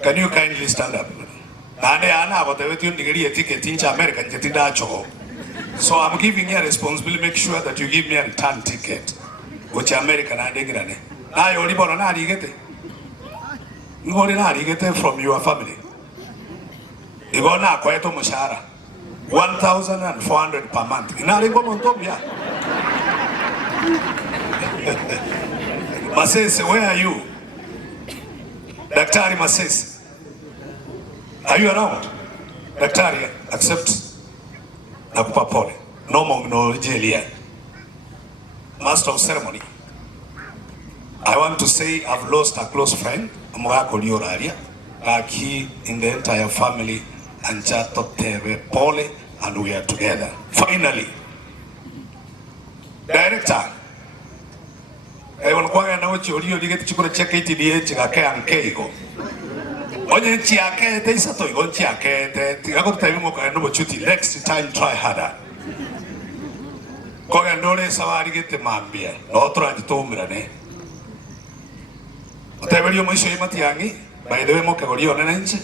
Can you kindly stand up? So I'm giving you a responsibility, make sure that you give me a return ticket. Which American and English. Now you only born an get it from your family. You go now quite Mushara 1,400 per month. In Montomia. Mases, where are you? Daktari Mases. Are you around? Daktari, accept Nakupa Pole. No more no jail. Master of ceremony. I want to say I've lost a close friend, Mwako Lioraria, Aki in the entire family, and Chato Teve Pole, and we are together. Finally, Director, I want to know what you get to check it in the Keigo. onye nchi akete isato igo nchi akete tiga ko tayi mo ka no bochuti next time try harder ko ga ndole sawari gete mambia no tra jitomira ne otaberio mo isho imati yangi by the way mo kagorio ne nchi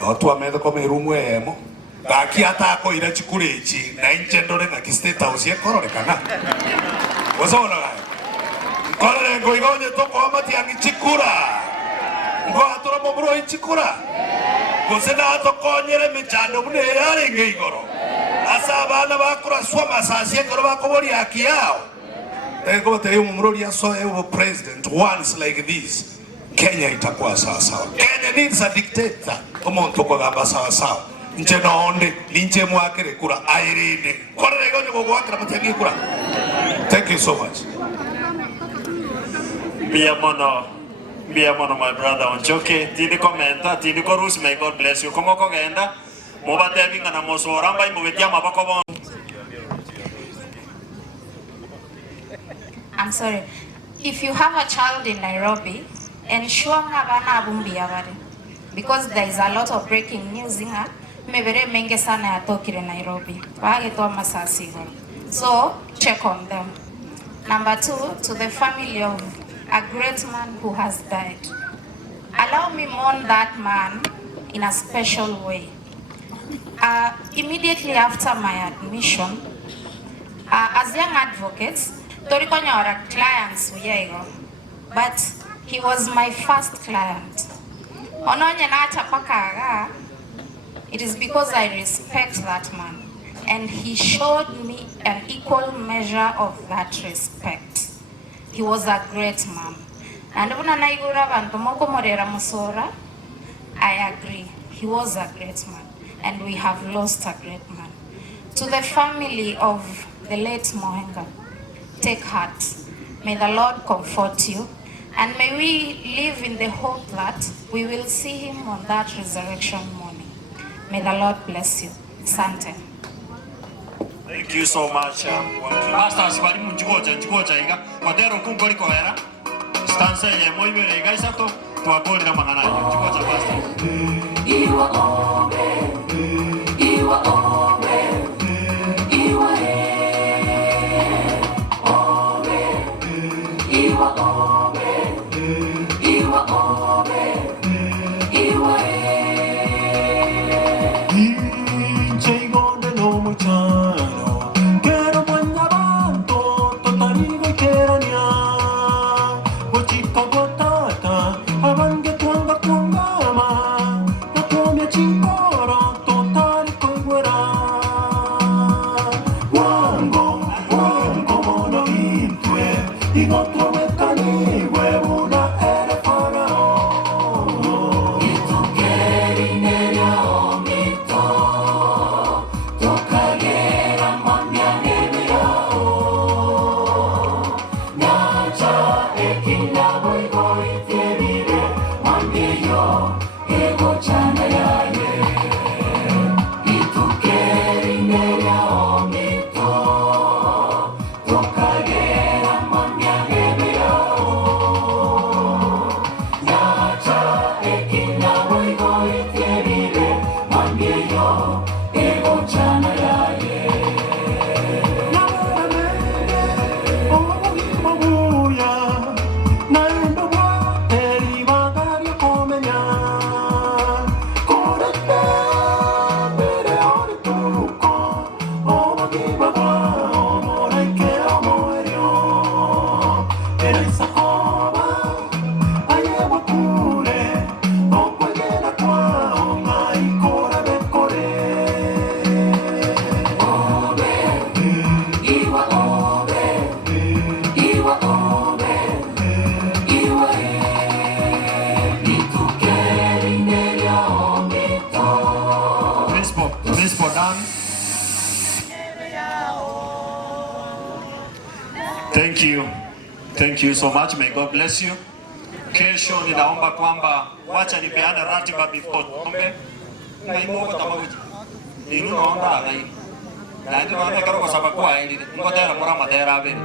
no tu amedo come rumu emo gaki atako ira chikurechi na nche ndole na ki state house ye korore kana wazona korore ngo igonye to ko amati yangi chikura ngo atoro mo bro ichikura gusena to konyere michando mune yare ngeigoro asa bana bakura swama sase ngoro bakobori akiyao ego te umrori aso evo president once like this Kenya itakuwa sawa sawa. Kenya needs a dictator kama ntoko gamba sawa sawa nche naonde linche mwakere kura airinde korere gonye go wakira mutegi kura. Thank you so much. Bia mono my brother Onchoke tini komenta tini korus may God bless you komo ko genda mo bate binga na mosora mbai mo betia mabako bon. I'm sorry. If you have a child in Nairobi, ensure ngabana abumbia bare because there is a lot of breaking news here. Mebere menge sana yatokire Nairobi. Waage to masasigo. So check on them. Number 2, to the family of a great man who has died. Allow me mourn that man in a special way. Immediately after my admission, as young advocates, Torikonyora clients uyego, but he was my first client. Ononye nacha pakaga, it is because I respect that man, and he showed me an equal measure of that respect. He was a great man. And when I agree, he was a great man, and we have lost a great man. To the family of the late Mohenga, take heart. May the Lord comfort you, and may we live in the hope that we will see him on that resurrection morning. May the Lord bless you. Sante. Thank you so much. Pastors bari munjikocha iga madero kumbori koera stanza ye moibere iga isato tuakoli na mangana munjikocha pastor iwa ombe Thank you so much. May God bless you. Kesho ninaomba kwamba wacha nipeane ratiba before tuombe. Ngaimogo tamaguji. Inu naomba ngai. Na ndio naona karo kwa sababu kwa ili ngotera murama tera abiri.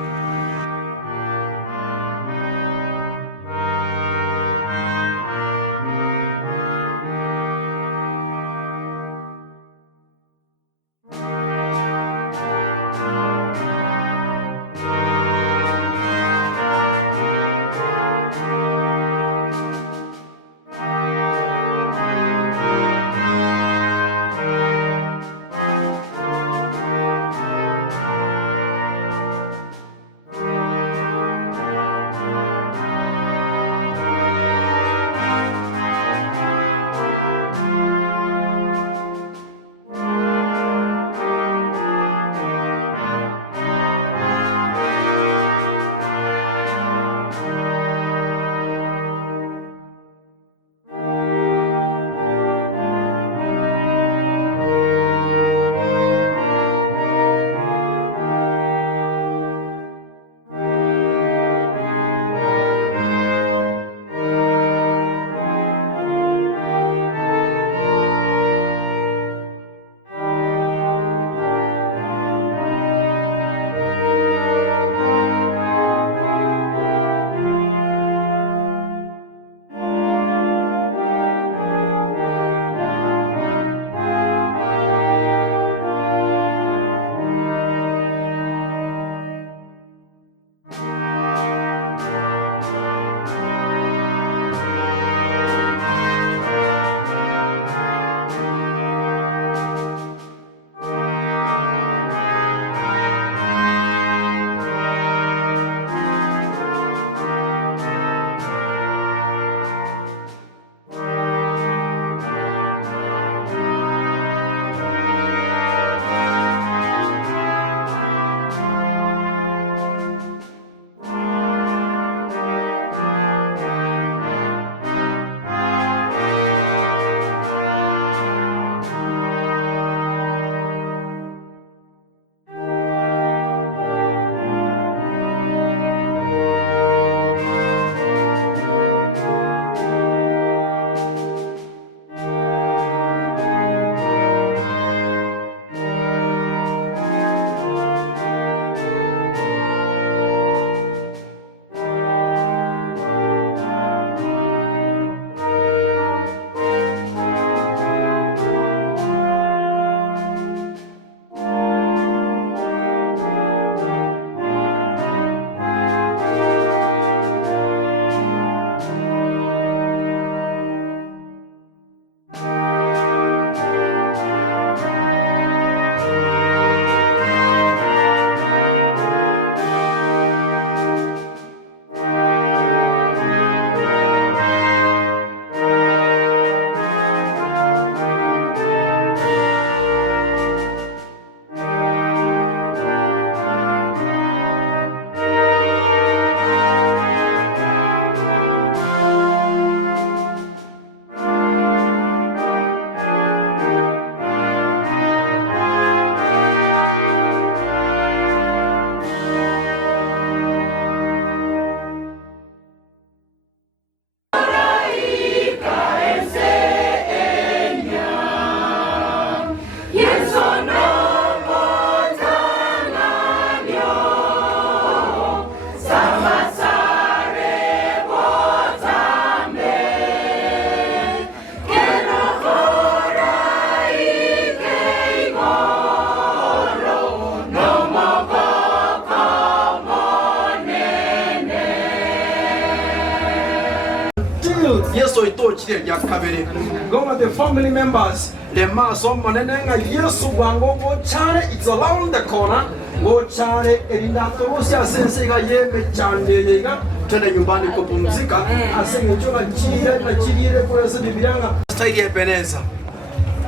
still Yesu itochire ya kabere. Go with the family members. The maso manenenga Yesu wango go chare, it's around the corner. Go chare erinda torusia sense ga yeme chande yega. Tena nyumbani kupumzika. Asenge choka chire na chire kwa sababu Biblia staili ya Ebeneza.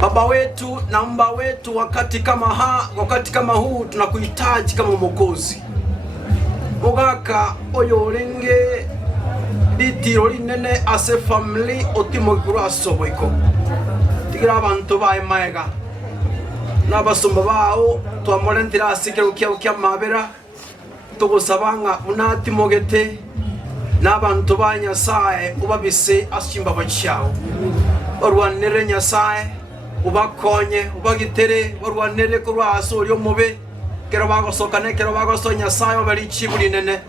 Baba wetu na Mba wetu, wakati kama huu tunakuhitaji kama Mwokozi. Ogaka oyorenge litiro linene ase family otimo kuraso boiko. Tigira abantu bae maega. N'abasumba bao twamorentira asike ukia mabera. Tugusabanga unati mogete. N'abantu ba Nyasaye ubabise ashimba bacyao. Orwanere Nyasaye ubakonye ubagitere orwanere kurwaso ryo mube. Kero bagosokane kero bagoso Nyasaye bari chiburi nene.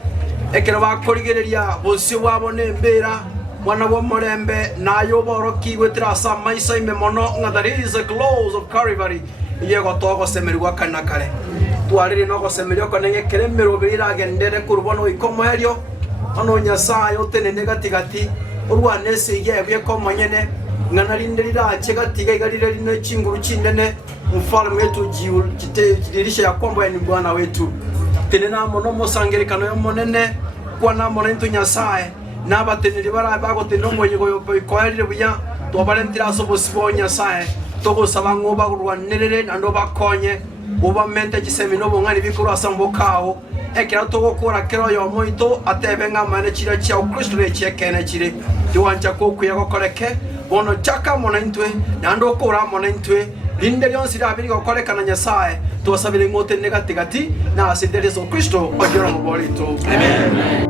Ekero bakorigereria bosi wabo nembera mwana wo morembe nayo boroki wetrasa maisa imemono nga there is a glows of Calvary yego togo semerwa kana kare twarire no go semerwa konenge keremero bira gendere kurbono ikomo helio ono Nyasaye otenene gatigati urwanese yebye komo nyene ngana rinderira chegatiga igarire rino chinguru chindene mfalme wetu jiul kitirisha ya kwamba ni Bwana wetu tenena mono mosangerikano yo monene kwa na monento Nyasaye n'abateneri barabago teno mwenye koyerire buya to balentira so bosibo Nyasaye to gusaba ngo bagurwanirire nando bakonye uba mente gisemino bongani bikuru asambo kawo ekera to gukora kero yo moito atebenga mane chira chia Kristo le chekene chire diwancha ko kuyago koreke bono chaka monentwe nando kora monentwe linde lyonsi labiri gokorekana Nyasaye tubasabire ngote negatigati na asiderizo Kristo ojora mu bolito. Amen.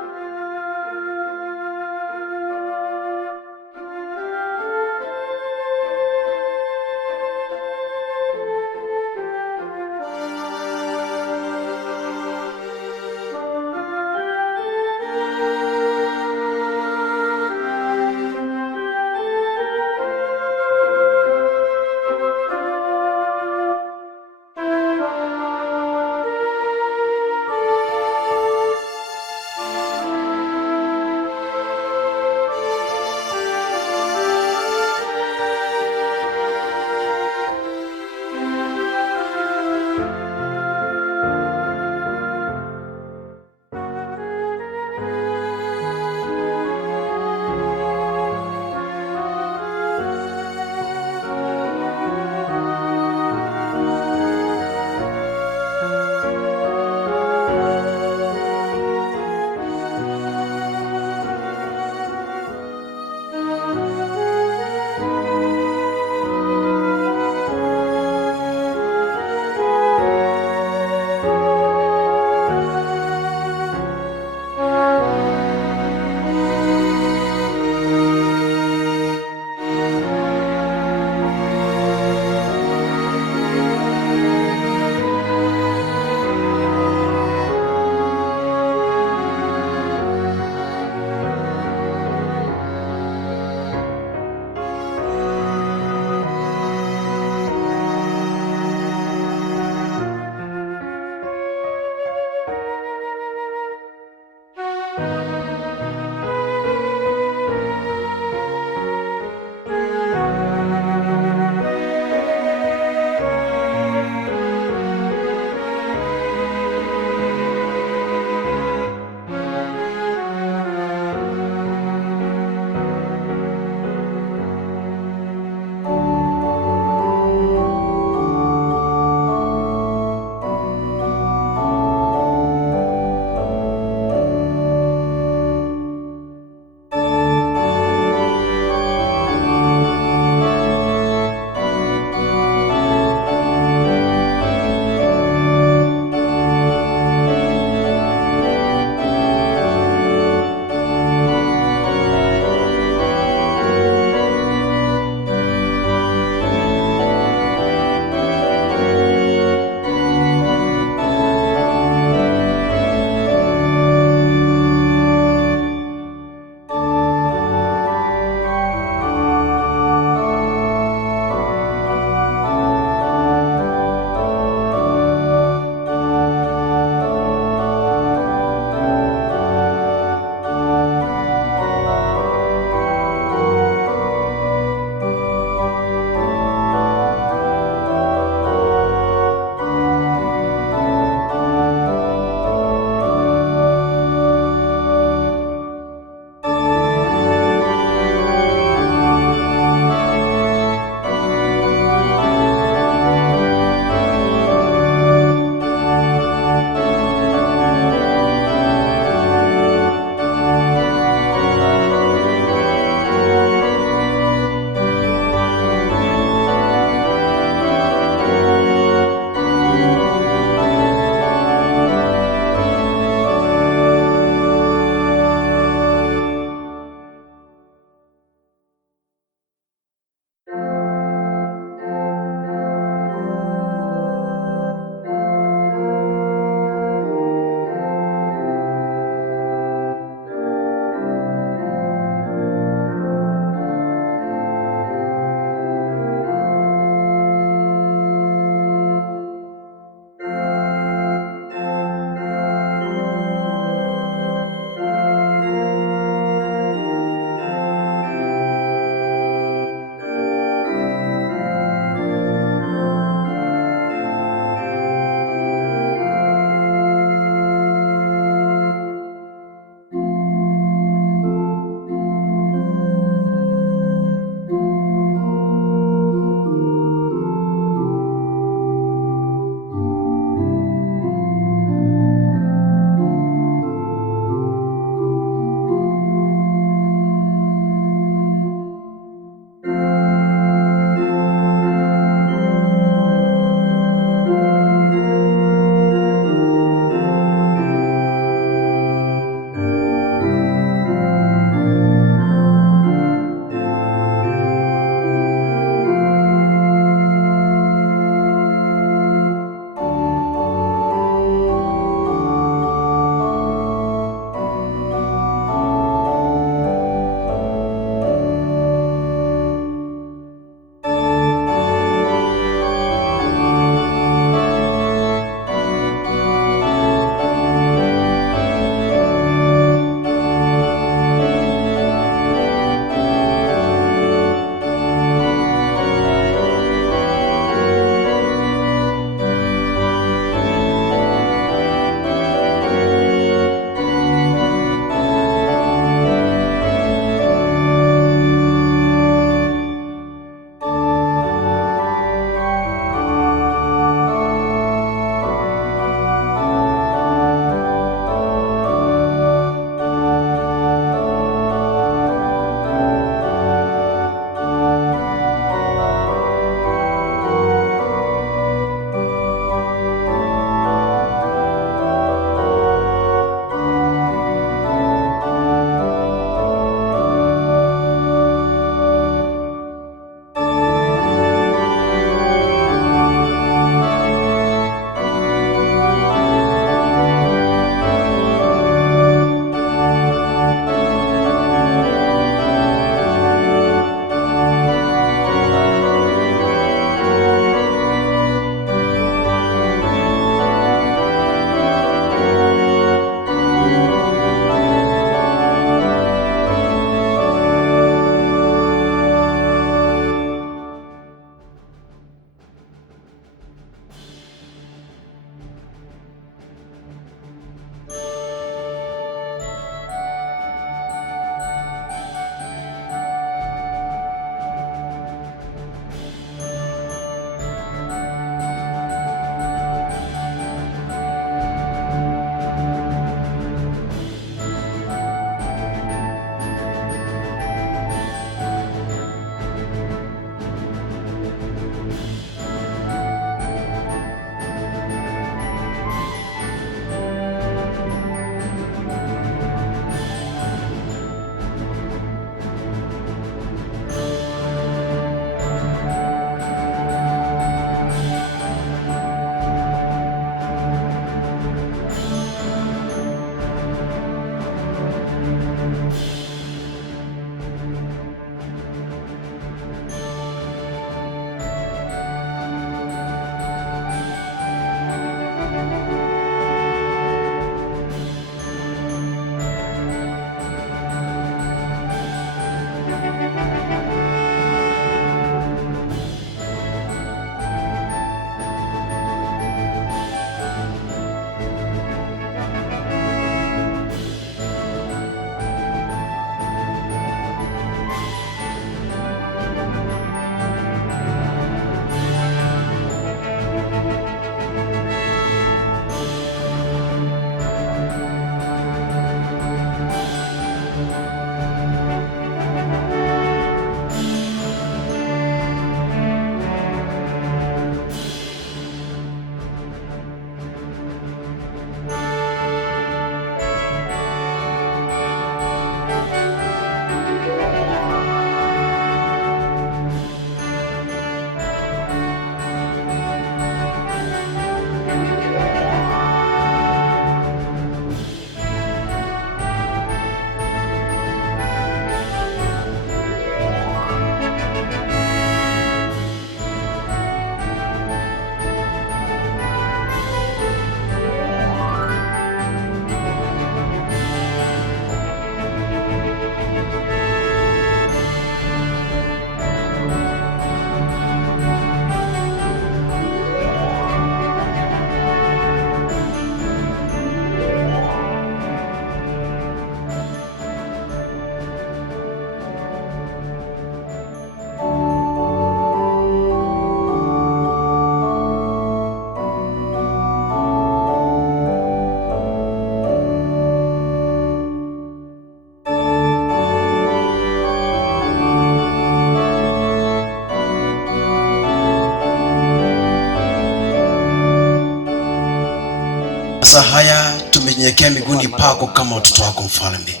Sasa haya tumenyenyekea miguuni pako kama watoto wako mfalme.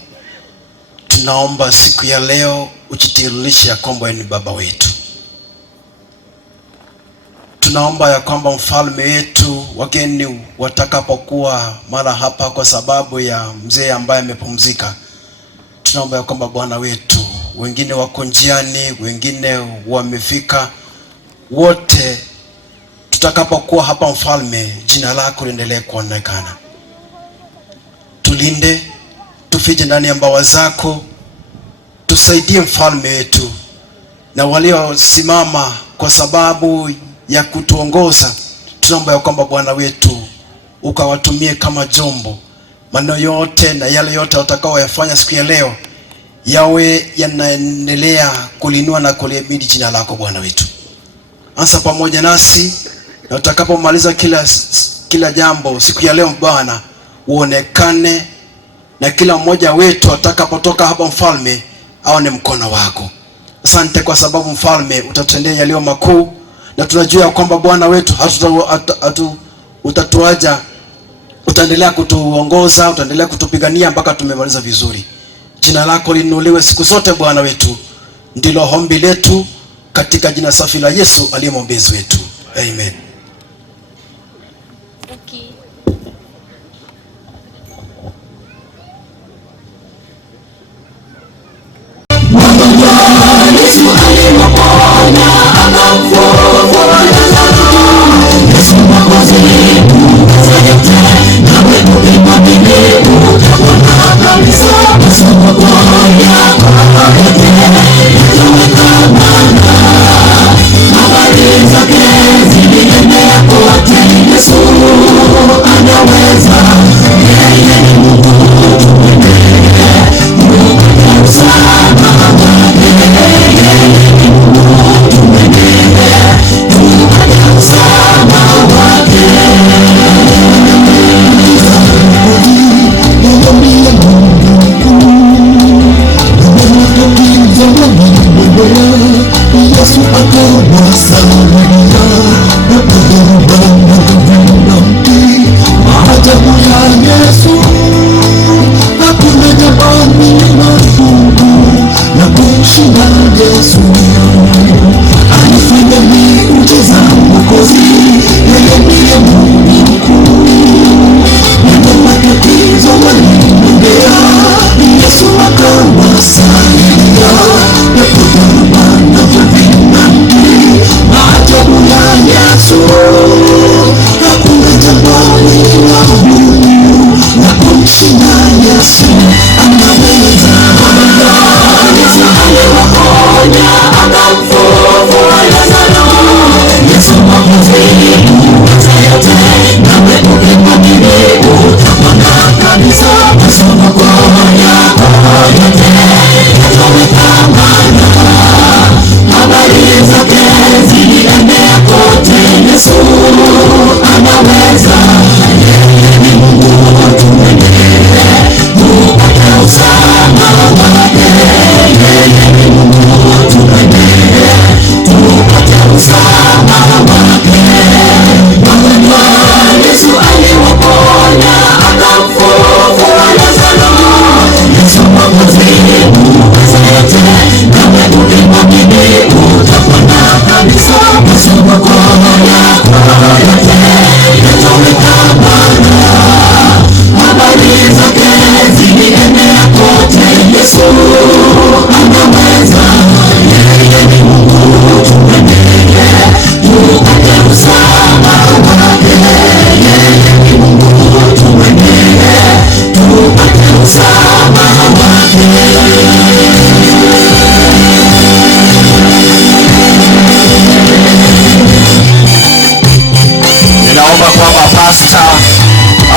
Tunaomba siku ya leo ujitiririshe ya kwamba ni baba wetu. Tunaomba ya kwamba mfalme wetu, wageni watakapokuwa mara hapa kwa sababu ya mzee ambaye amepumzika, tunaomba ya kwamba Bwana wetu, wengine wako njiani, wengine wamefika, wote tutakapokuwa hapa mfalme, jina lako liendelee kuonekana. Tulinde, tufije ndani ya mbawa zako, tusaidie mfalme wetu, na waliosimama kwa sababu ya kutuongoza, tunaomba ya kwamba Bwana wetu ukawatumie kama jombo. Maneno yote na yale yote watakao yafanya siku ya leo yawe yanaendelea kulinua na kulihimidi jina lako Bwana wetu. Anza pamoja nasi, na utakapomaliza kila jambo siku ya leo Bwana, uonekane na kila mmoja wetu atakapotoka hapa mfalme aone mkono wako. Asante kwa sababu mfalme utatutendea yaliyo makuu, na tunajua kwamba Bwana wetu utatuaja, utaendelea kutuongoza, utaendelea kutupigania mpaka tumemaliza vizuri. Jina lako linuliwe siku zote Bwana wetu. Ndilo ombi letu katika jina safi la Yesu aliye mwombezi wetu. Amen.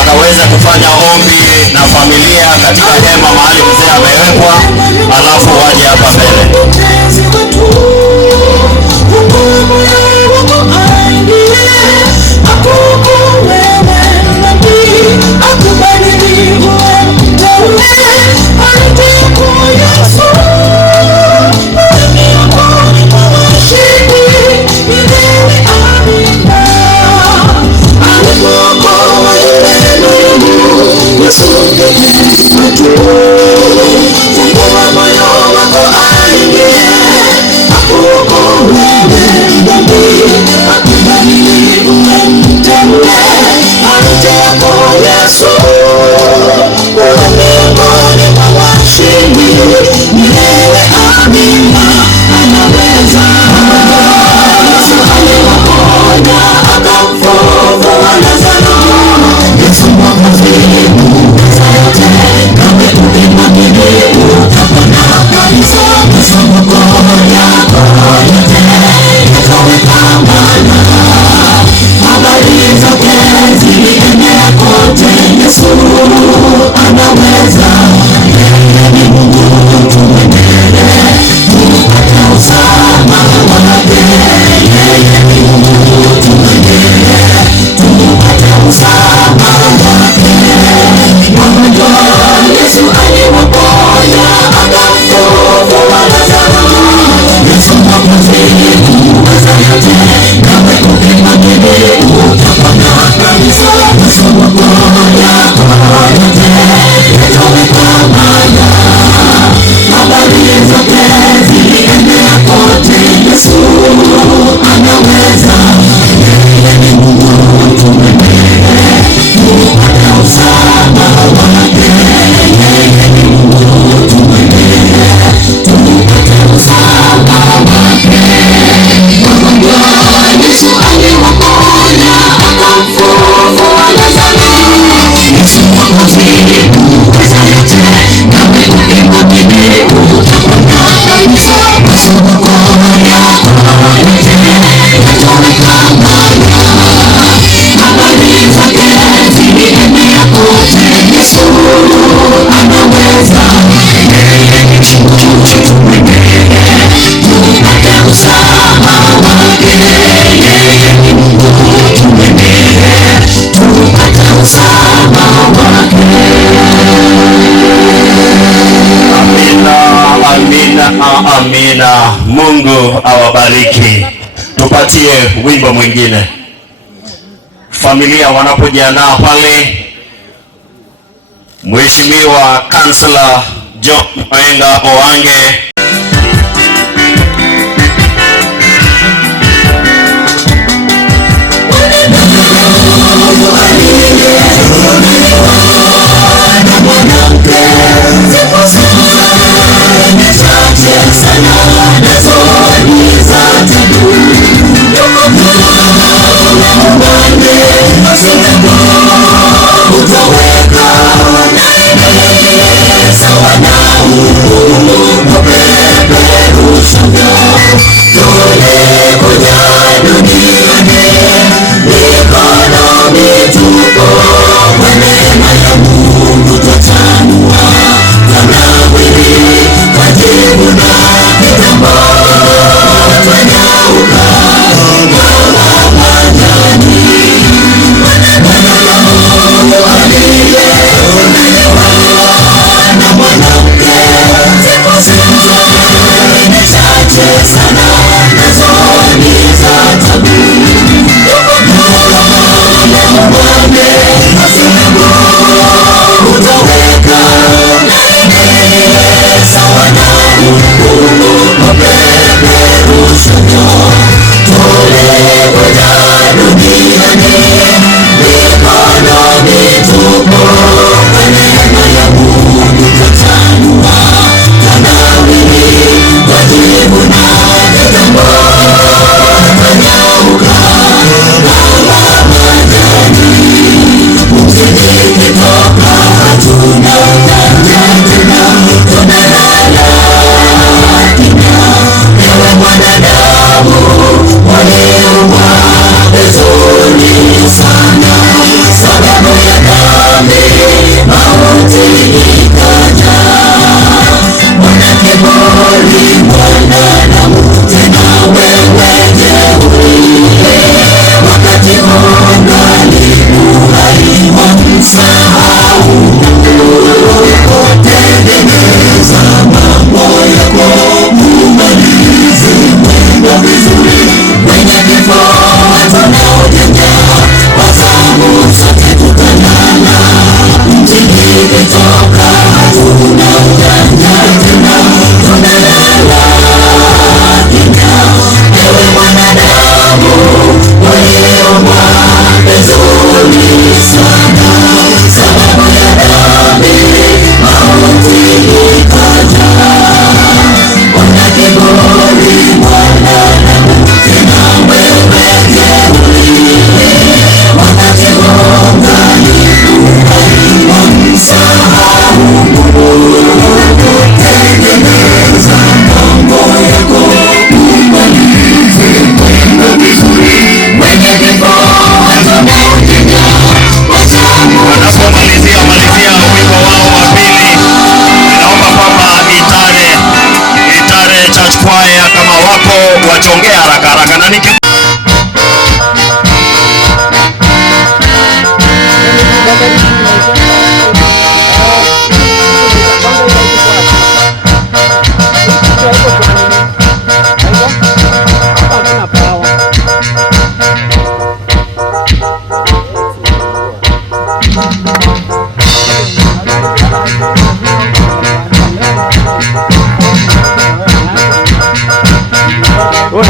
Anaweza kufanya ombi na familia katika hema mahali mzee amewekwa, alafu waje hapa mbele. Alikuokoa yule anaweza, yeye ni Mungu tumwendele, tupate uzima wake. Yeye ni Mungu tumwendele, tupate uzima wake. Wagonjwa Yesu aliwaponya, akafufua Lazaro. Yesu Mwokozi uweza yote, nawe ukimwamini utapona kabisa. Yesu Mwokozi yote, yatoweka maya. Habari zote zilienea kote, Yesu anaweza, yeye ni Mungu tumwendele, tupate uzima wake. Yeye ni Mungu tumwendele, tupate uzima wake. Wagonjwa Yesu aliwaponya, akamfufua Lazaro. Yesu Mwokozi uweza yote, nawe ukimwamini utapona kabisa. Yesu Mwokozi yote, yatoweka maya. Habari zake zilienea kote, Yesu anaweza, yeye ni Mungu tumwendele, tupate uzima wake. Yeye ni Mungu tumwendele, tupate uzima wake. Amina, amina, amina. Mungu awabariki. Tupatie wimbo mwingine. Familia wanapojiandaa pale, Mheshimiwa Kansela John Maenga Oange utaweka sawa na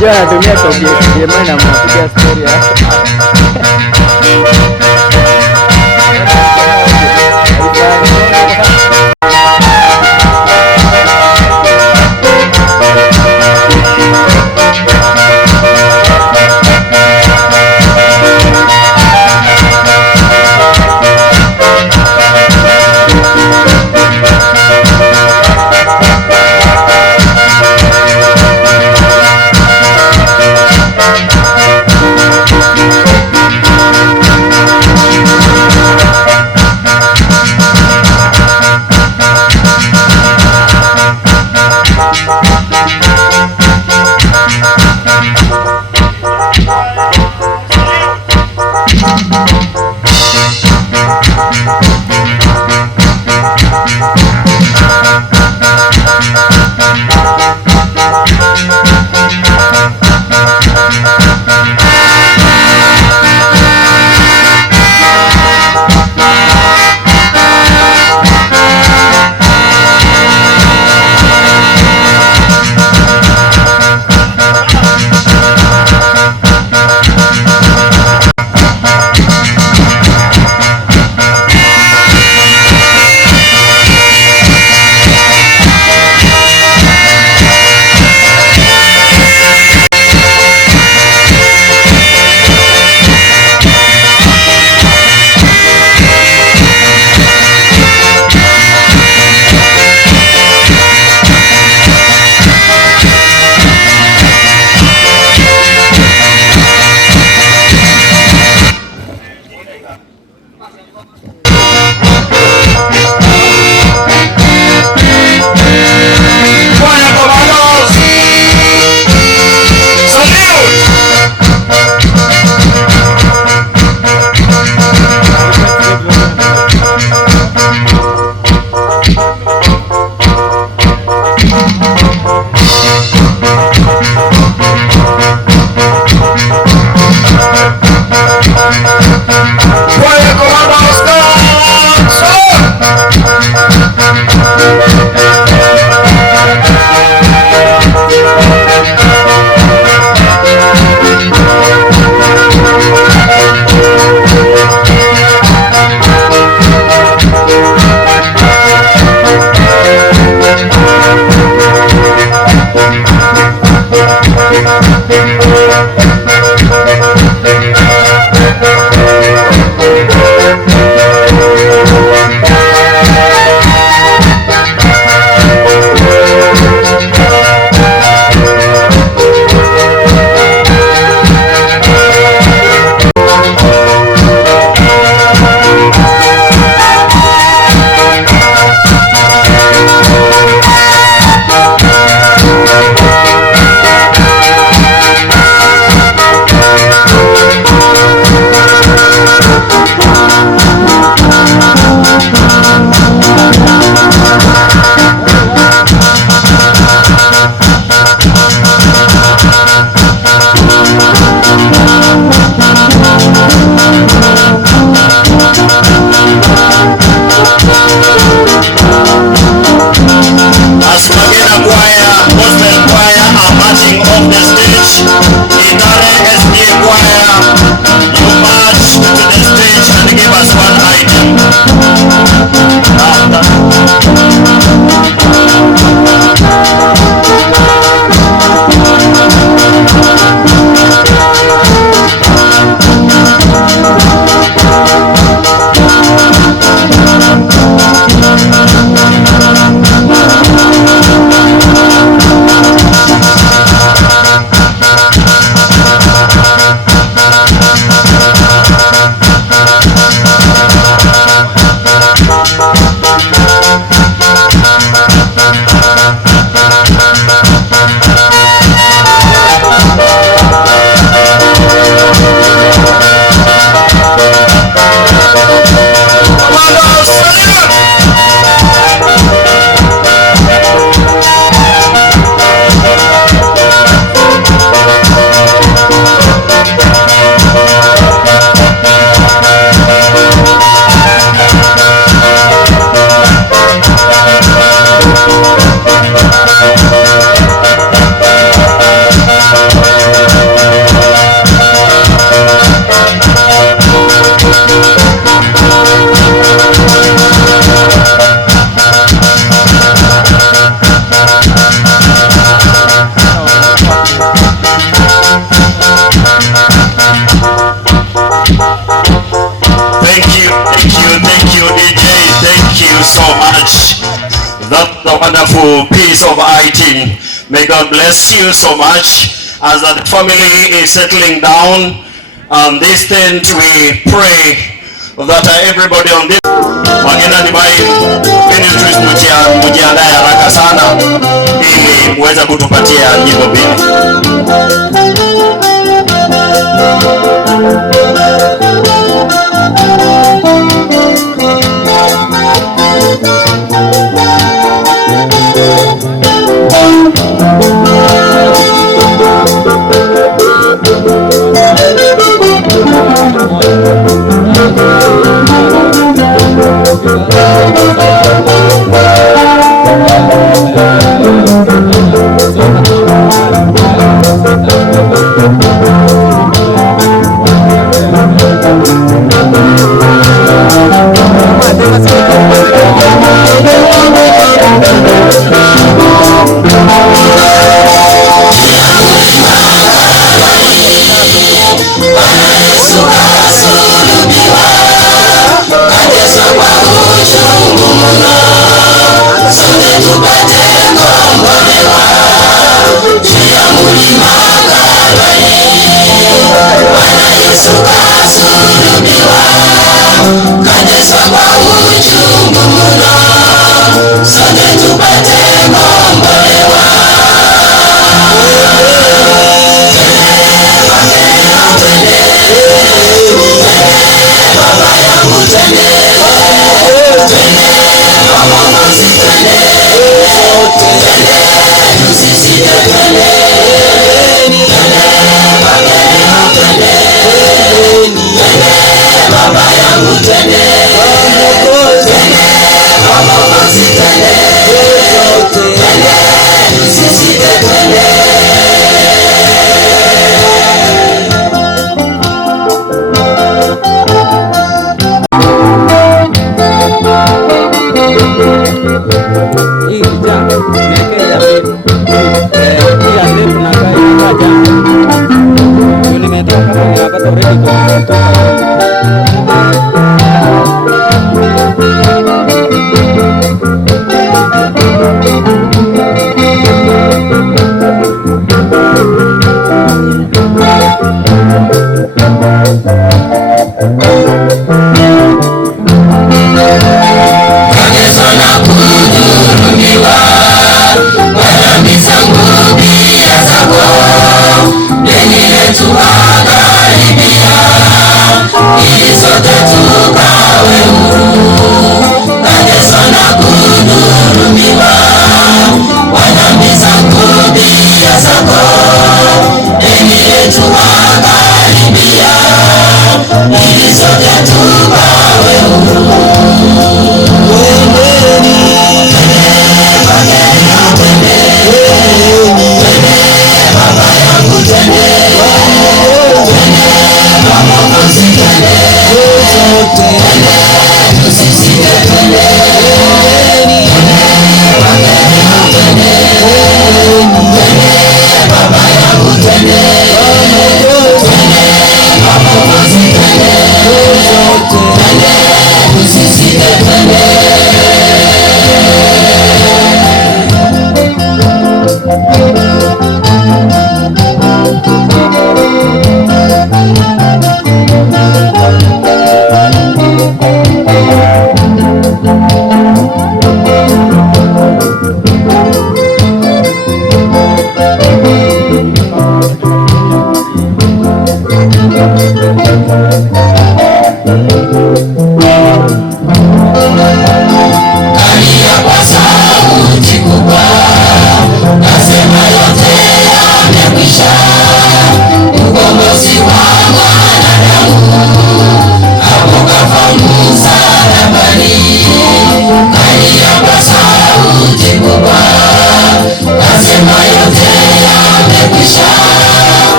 Unajua anatumia KDMI na mnapiga story yake. That's the wonderful piece of writing. May God bless you so much as the family is settling down on this tent. We pray that everybody on this wagenda Divine Ministries mujiandae haraka sana ili muweze kutupatia nyimbo mbili.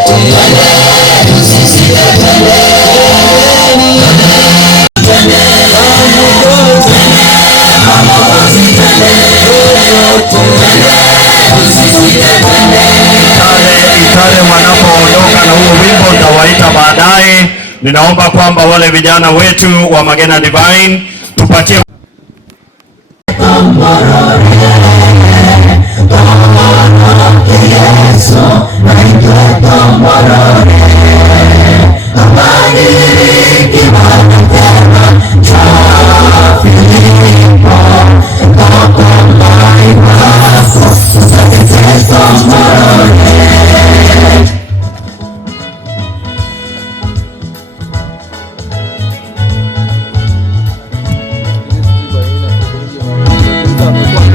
Twende, tusisite twende, baadaye ninaomba kwamba wale vijana wetu wa Magena Divine tupatie Thank you.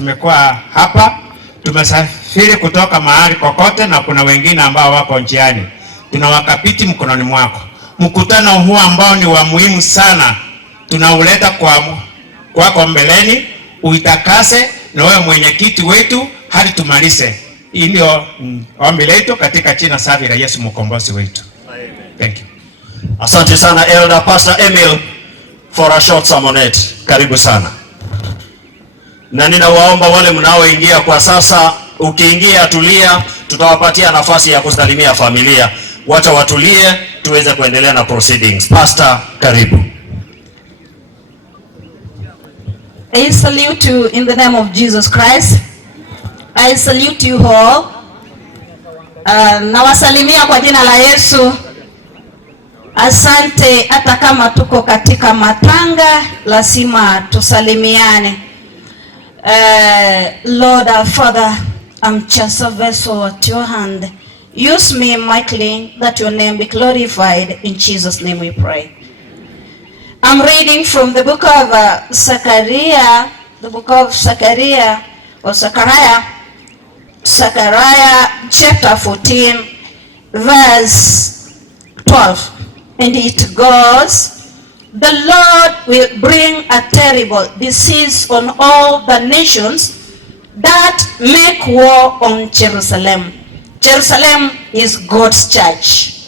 tumekuwa hapa, tumesafiri kutoka mahali kokote, na kuna wengine ambao wako njiani. Tunawakabidhi mkononi mwako. Mkutano huu ambao ni wa muhimu sana, tunauleta kwako mbeleni, uitakase na wewe mwenyekiti wetu hadi tumalize. Hii ndio ombi letu katika jina safi la Yesu mkombozi wetu. Thank you. Asante sana Elder Pastor Emil for a short sermonette. Karibu sana. Na ninawaomba wale mnaoingia kwa sasa, ukiingia tulia, tutawapatia nafasi ya kusalimia familia. Wacha watulie tuweze kuendelea na proceedings. Pastor, karibu. I salute you in the name of Jesus Christ. I salute you all. Nawasalimia kwa jina la Yesu. Asante, hata kama tuko katika matanga, lazima tusalimiane. Lord our Father, I'm just a vessel at your hand. Use me mightily that your name be glorified. In Jesus' name we pray. I'm reading from the book of Zechariah, Zechariah chapter 14, verse 12. And it goes, the Lord will bring a terrible disease on all the nations that make war on Jerusalem. Jerusalem is God's church.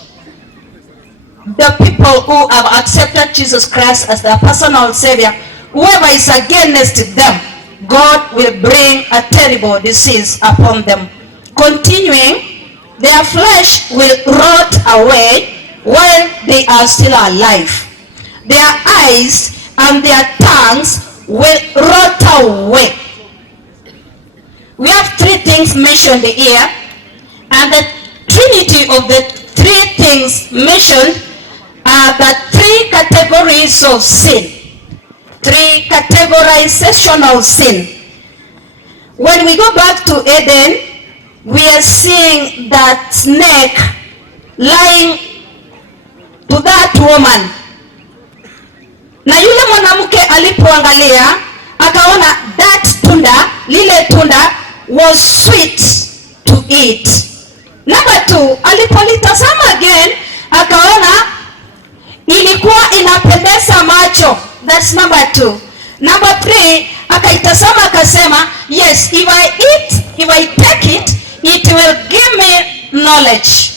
The people who have accepted Jesus Christ as their personal Savior, whoever is against them, God will bring a terrible disease upon them. Continuing, their flesh will rot away while they are still alive. Their eyes and their tongues will rot away. We have three things mentioned here, and the trinity of the three things mentioned are the three categories of sin. Three categorization of sin. When we go back to Eden, we are seeing that snake lying to that woman. Na yule mwanamke alipoangalia akaona that tunda, lile tunda was sweet to eat. Number 2, alipolitazama again akaona ilikuwa inapendeza macho. That's number 2. Number 3, akaitazama akasema, yes, if I take it, it will give me knowledge.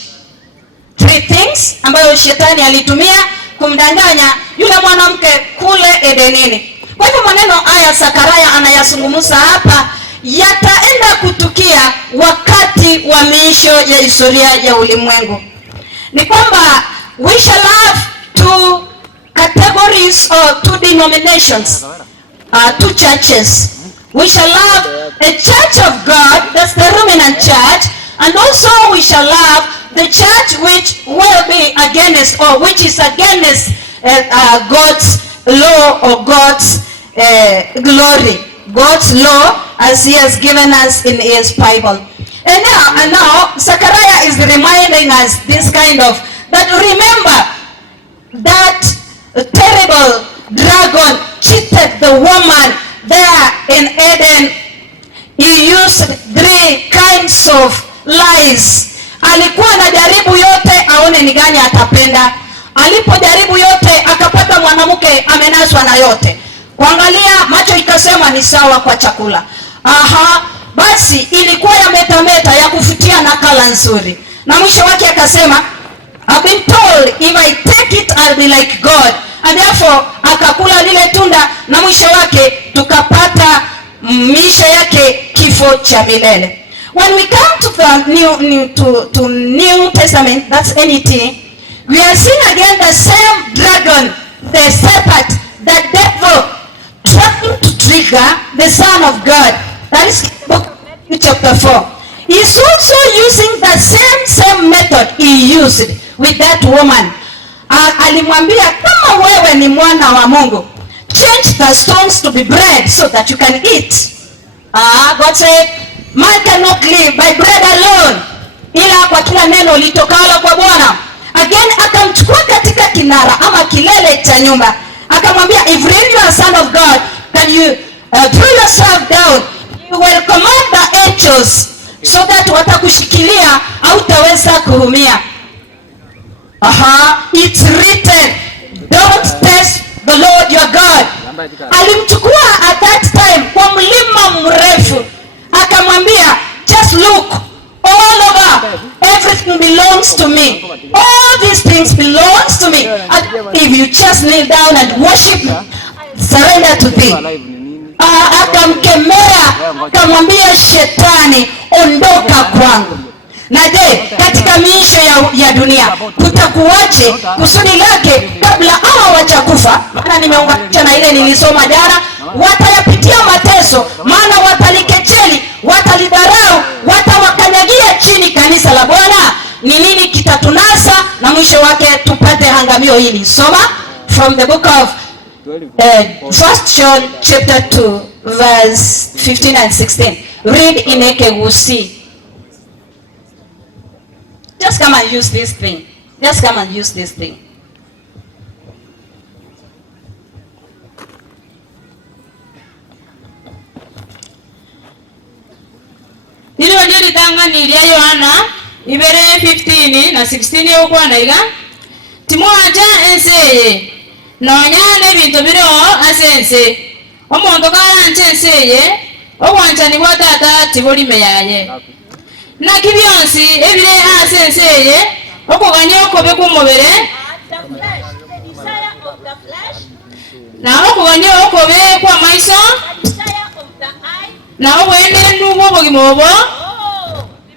3 things ambayo shetani alitumia kumdanganya yule mwanamke kule Edenini. Kwa hivyo maneno haya Zechariah anayazungumza hapa yataenda kutukia wakati wa miisho ya historia ya ulimwengu. Ni kwamba we shall have 2 categories or 2 denominations, 2 churches. We shall have a church of God, that's the Roman church, and also we shall have the church which will be against, or which is against God's law or God's glory, God's law as He has given us in His Bible. And now Zechariah is reminding us this kind of, that remember that terrible dragon cheated the woman there in Eden. He used 3 kinds of lies. Alikuwa anajaribu yote aone ni gani atapenda. Alipojaribu yote akapata mwanamke amenaswa na yote. Kuangalia macho ikasema ni sawa kwa chakula. Basi ilikuwa ya metameta ya kufutia nakala nzuri. Na mwisho wake akasema, I've been told if I take it I'll be like God. And therefore akakula lile tunda na mwisho wake tukapata misha yake kifo cha milele. When we come to the New Testament, that's NET, we are seeing again the same dragon, the serpent, the devil, trying to trigger the Son of God. That is book chapter 4. He's also using the same method he used with that woman. Alimwambia, kama wewe ni mwana wa Mungu, change the stones to be bread so that you can eat. God said, man cannot live by bread alone, ila kwa kila neno litokalo kwa Bwana. Again akamchukua katika kinara ama kilele cha nyumba, akamwambia, if really you are son of God, can you throw yourself down, you will command the angels so that watakushikilia hautaweza kuumia. It's written, don't test the Lord your God. Alimchukua at that time kwa mlima mrefu, akamwambia, just look all over, everything belongs to me, all these things belongs to me, and if you just kneel down and worship me, surrender to thee. Akamkemea, akamwambia shetani, ondoka kwangu. Na je, katika miisho ya dunia kutakuwaje kusudi lake kabla hawa wachakufa? Maana nimeunganisha na ile nilisoma jana. Watayapitia mateso, maana watalikejeli, watalidharau, watawakanyagia chini kanisa la Bwana. Ni nini kitatunasa na mwisho wake tupate hangamio hili? Soma from the book of 1 John chapter 2 verse 15 and 16. Read in Ekegusi. Just come and use this thing. Just come and use this thing. Nilo jiri tanga ni ya Yohana ibere 15 na 16 yo kwana iga. Timwaja enseye. Nonyane bintu biro asense. Omuntu kala nsenseye. Obwancha ni bwatata tiboli meyaye. Na kibyonsi ebire asenseye okuganya okobe kumubere na okuganya okobe kwa maiso na obwene nubo bogimobo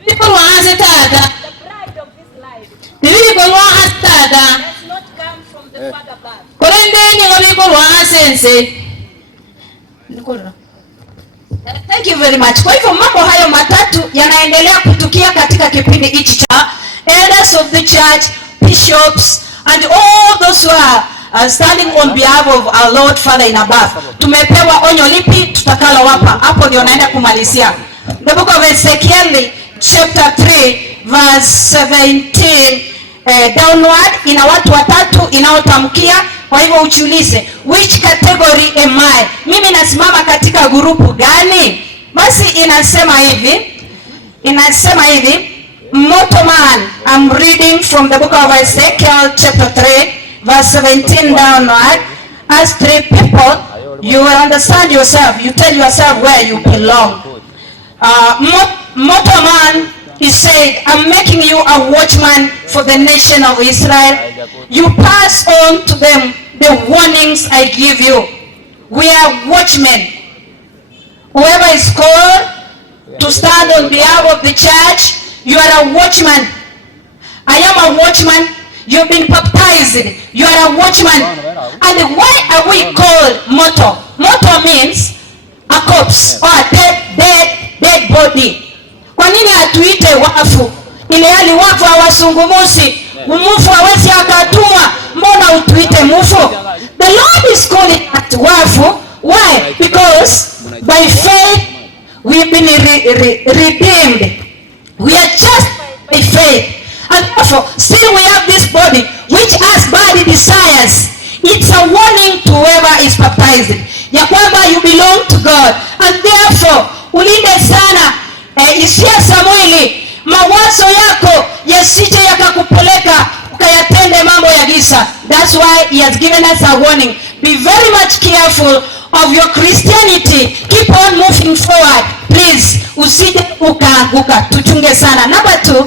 bikolwa ase tata bikolwa ase tata korende nyingo bikolwa asense. Thank you very much. Kwa hivyo mambo hayo matatu yanaendelea kutukia katika kipindi hichi cha elders of the church, bishops and all those who are standing on behalf of our Lord Father in above. Tumepewa onyo lipi tutakalo wapa? Hapo ndio naenda kumalizia. The book of Ezekiel chapter 3 verse 17 downward ina watu watatu inaotamkia. Kwa hivyo ujiulize, which category am I? Mimi nasimama katika grupu gani? Basi inasema hivi, mortal man, I'm reading from the book of Ezekiel chapter 3 verse 17 downward. As three people, you will understand yourself. You tell yourself where you belong. Mortal man, he said, I'm making you a watchman for the nation of Israel. You pass on to them the warnings I give you. We are watchmen. Whoever is called to stand on behalf of the church, you are a watchman. I am a watchman. You've been baptized. You are a watchman. And why are we called mortal? Mortal means a corpse or a dead body. Kwa nini atuite wafu? Ile hali wafu hawasungumusi. Mufu hawezi akatumwa. Mbona utuite mufu? The Lord is calling at wafu. Why? Because by faith we've been redeemed. We are just by faith. And therefore, still we have this body which has body desires. It's a warning to whoever is baptized. Ya kwamba you belong to God. And therefore, ulinde sana hisia za mwili, mawazo yako yasije yakakupeleka ukayatende mambo ya giza. That's why he has given us a warning. Be very much careful of your Christianity. Keep on moving forward. Please, usije ukaanguka. Tuchunge sana. Number 2,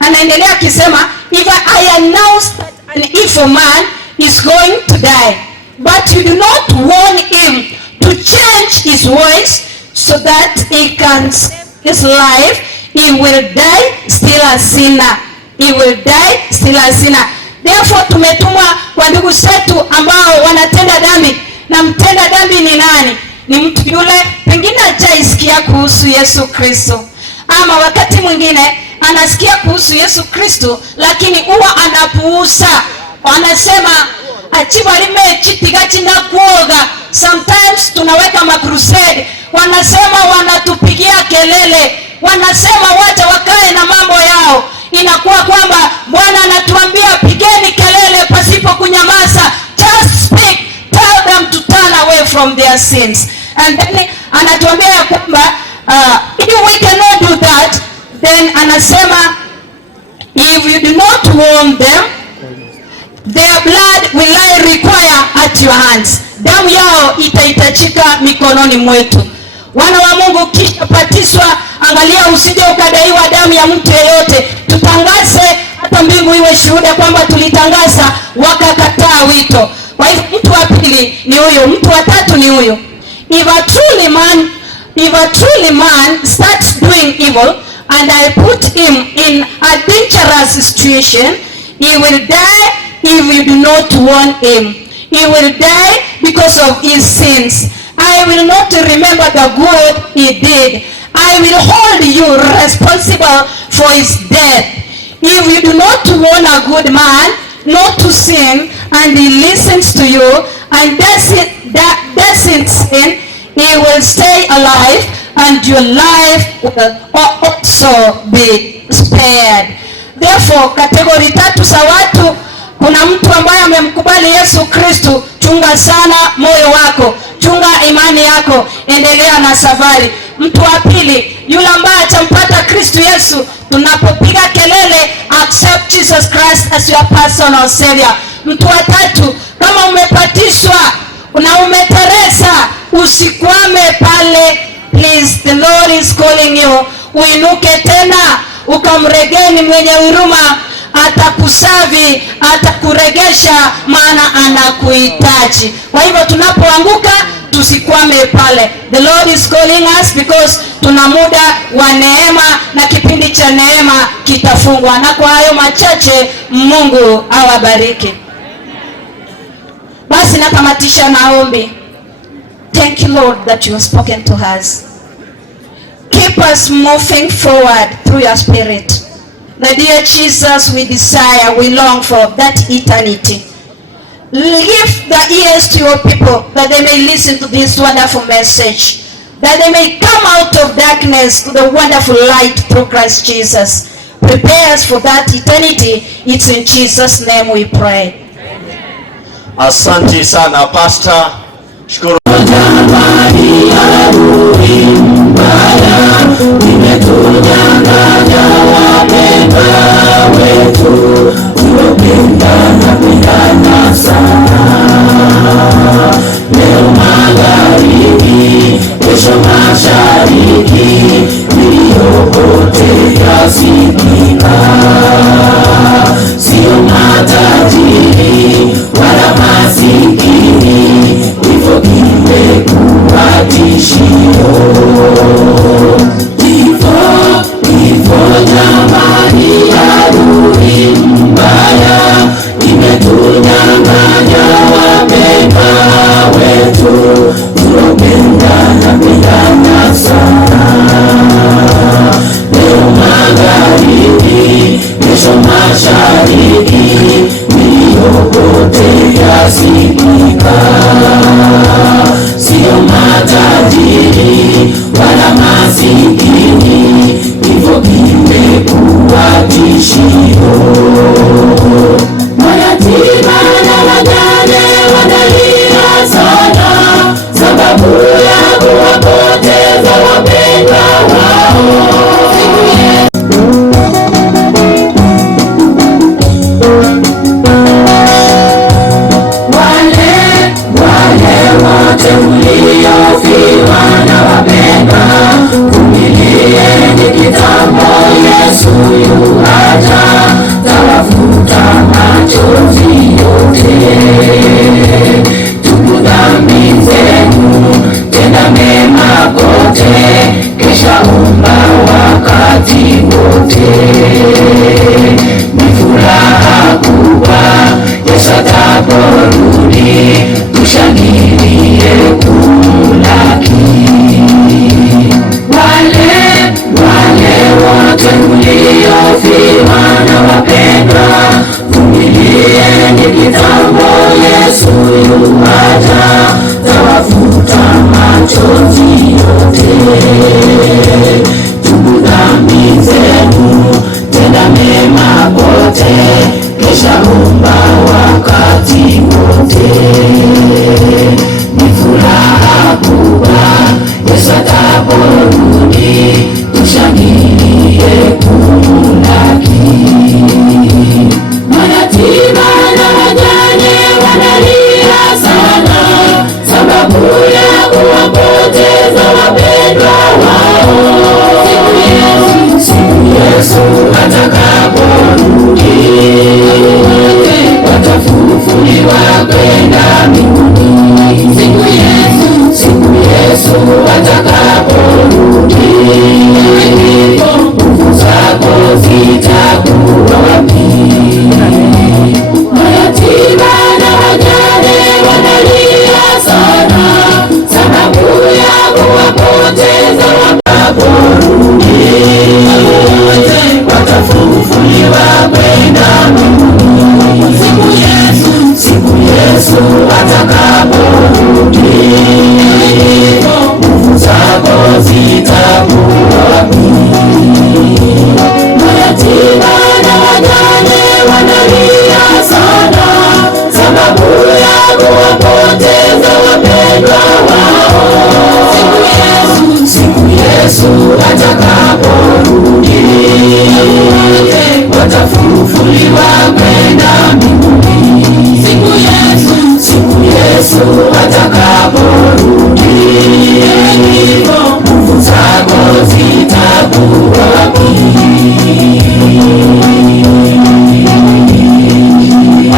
anaendelea akisema, if I announce that an evil man is going to die, but you do not warn him to change his voice so that he can save his life, he will die still a sinner. He will die still a sinner. Therefore, tumetumwa kwa ndugu zetu ambao wanatenda dhambi. Na mtenda dhambi ni nani? Ni mtu yule pengine hajaisikia kuhusu Yesu Kristo, ama wakati mwingine anasikia kuhusu Yesu Kristo lakini huwa anapuuza. Wanasema achiba lime chitigachi na kuoga. Sometimes tunaweka makrusade, wanasema wanatupigia kelele, wanasema wacha wakae na mambo yao. Inakuwa kwamba Bwana anatuambia pigeni kelele pasipo kunyamaza. Just speak, tell them to turn away from their sins. And then anatuambia ya kwamba if we cannot do that, then anasema if you do not warn them, their blood will I require at your hands. Damu yao itahitajika mikononi mwetu. Wana wa Mungu, kisha patiswa, angalia usije ukadaiwa damu ya mtu yeyote. Tutangaze hata mbingu iwe shuhuda kwamba tulitangaza, wakakataa wito. Kwa hivyo mtu wa pili ni huyo, mtu wa tatu ni huyo. If a truly man starts doing evil and I put him in a dangerous situation, he will die if you do not warn him. He will die because of his sins. I will not remember the good he did. I will hold you responsible for his death. If you do not warn a good man not to sin, and he listens to you and doesn't sin, he will stay alive and your life will also be spared. Therefore, kategori tatu za watu. Kuna mtu ambaye amemkubali Yesu Kristo, chunga sana moyo wako, chunga imani yako, endelea na safari. Mtu wa pili, yule ambaye atampata Kristo Yesu, tunapopiga kelele accept Jesus Christ as your personal savior. Mtu wa tatu, kama umepatishwa na umeteresa, usikwame pale. Please, the Lord is calling you. Uinuke tena, ukamregeni mwenye huruma, atakusavi, atakuregesha, maana anakuhitaji. Kwa hivyo tunapoanguka tusikwame pale. The Lord is calling us because tuna muda wa neema na kipindi cha neema kitafungwa. Na kwa hayo machache, Mungu awabariki. Basi natamatisha na ombi. Thank you, Lord, that you have spoken to us. Keep us moving forward through your spirit. My dear Jesus, we desire, we long for that eternity. Lift the ears to your people that they may listen to this wonderful message, that they may come out of darkness to the wonderful light through Christ Jesus. Prepare us for that eternity. It's in Jesus' name we pray. Asante sana Pastor. Shukuru. Leo magharibi, kesho mashariki, niliyopote yasikika. Sio matajiri wala masikini, kifo kimekuwa tishio. Kifo jamani, adui mbaya, imetunyang'anya wapendwa wetu, tunapendana sana. Leo magharibi, kesho mashariki, niliyopote yasikika. Sio matajiri wala masikini, kifo kimekuwa tishio. Mayatima na wajane wanalia sana, sababu ya kuwapoteza wapendwa wao. Wale wote mliofiwa na wapendwa, vumilieni kitambo, Yesu yuaja, tawafuta machozi yote. Tubu dhambi zenu, tenda mema kote, kisha omba wakati wote. Ni furaha kubwa Yesu ataporudi, tushangilie kumlaki. Wale wote mliofiwa na wapendwa, vumilieni kitambo, Yesu yuaja, tawafuta machozi yote. Tubu dhambi zenu, tenda mema kote, kisha omba wakati wote. Ni furaha kubwa Yesu watafufuliwa kwenda mbinguni. Siku Yesu atakaporudi, nguvu zako zitakuwa wapi? Mayatima na wajane wanalia sana, sababu ya kuwapoteza wapendwa wao. Siku Yesu atakaporudi, watafufuliwa kwenda mbinguni. Siku Yesu atakaporudi, nguvu zako zitakuwa wapi?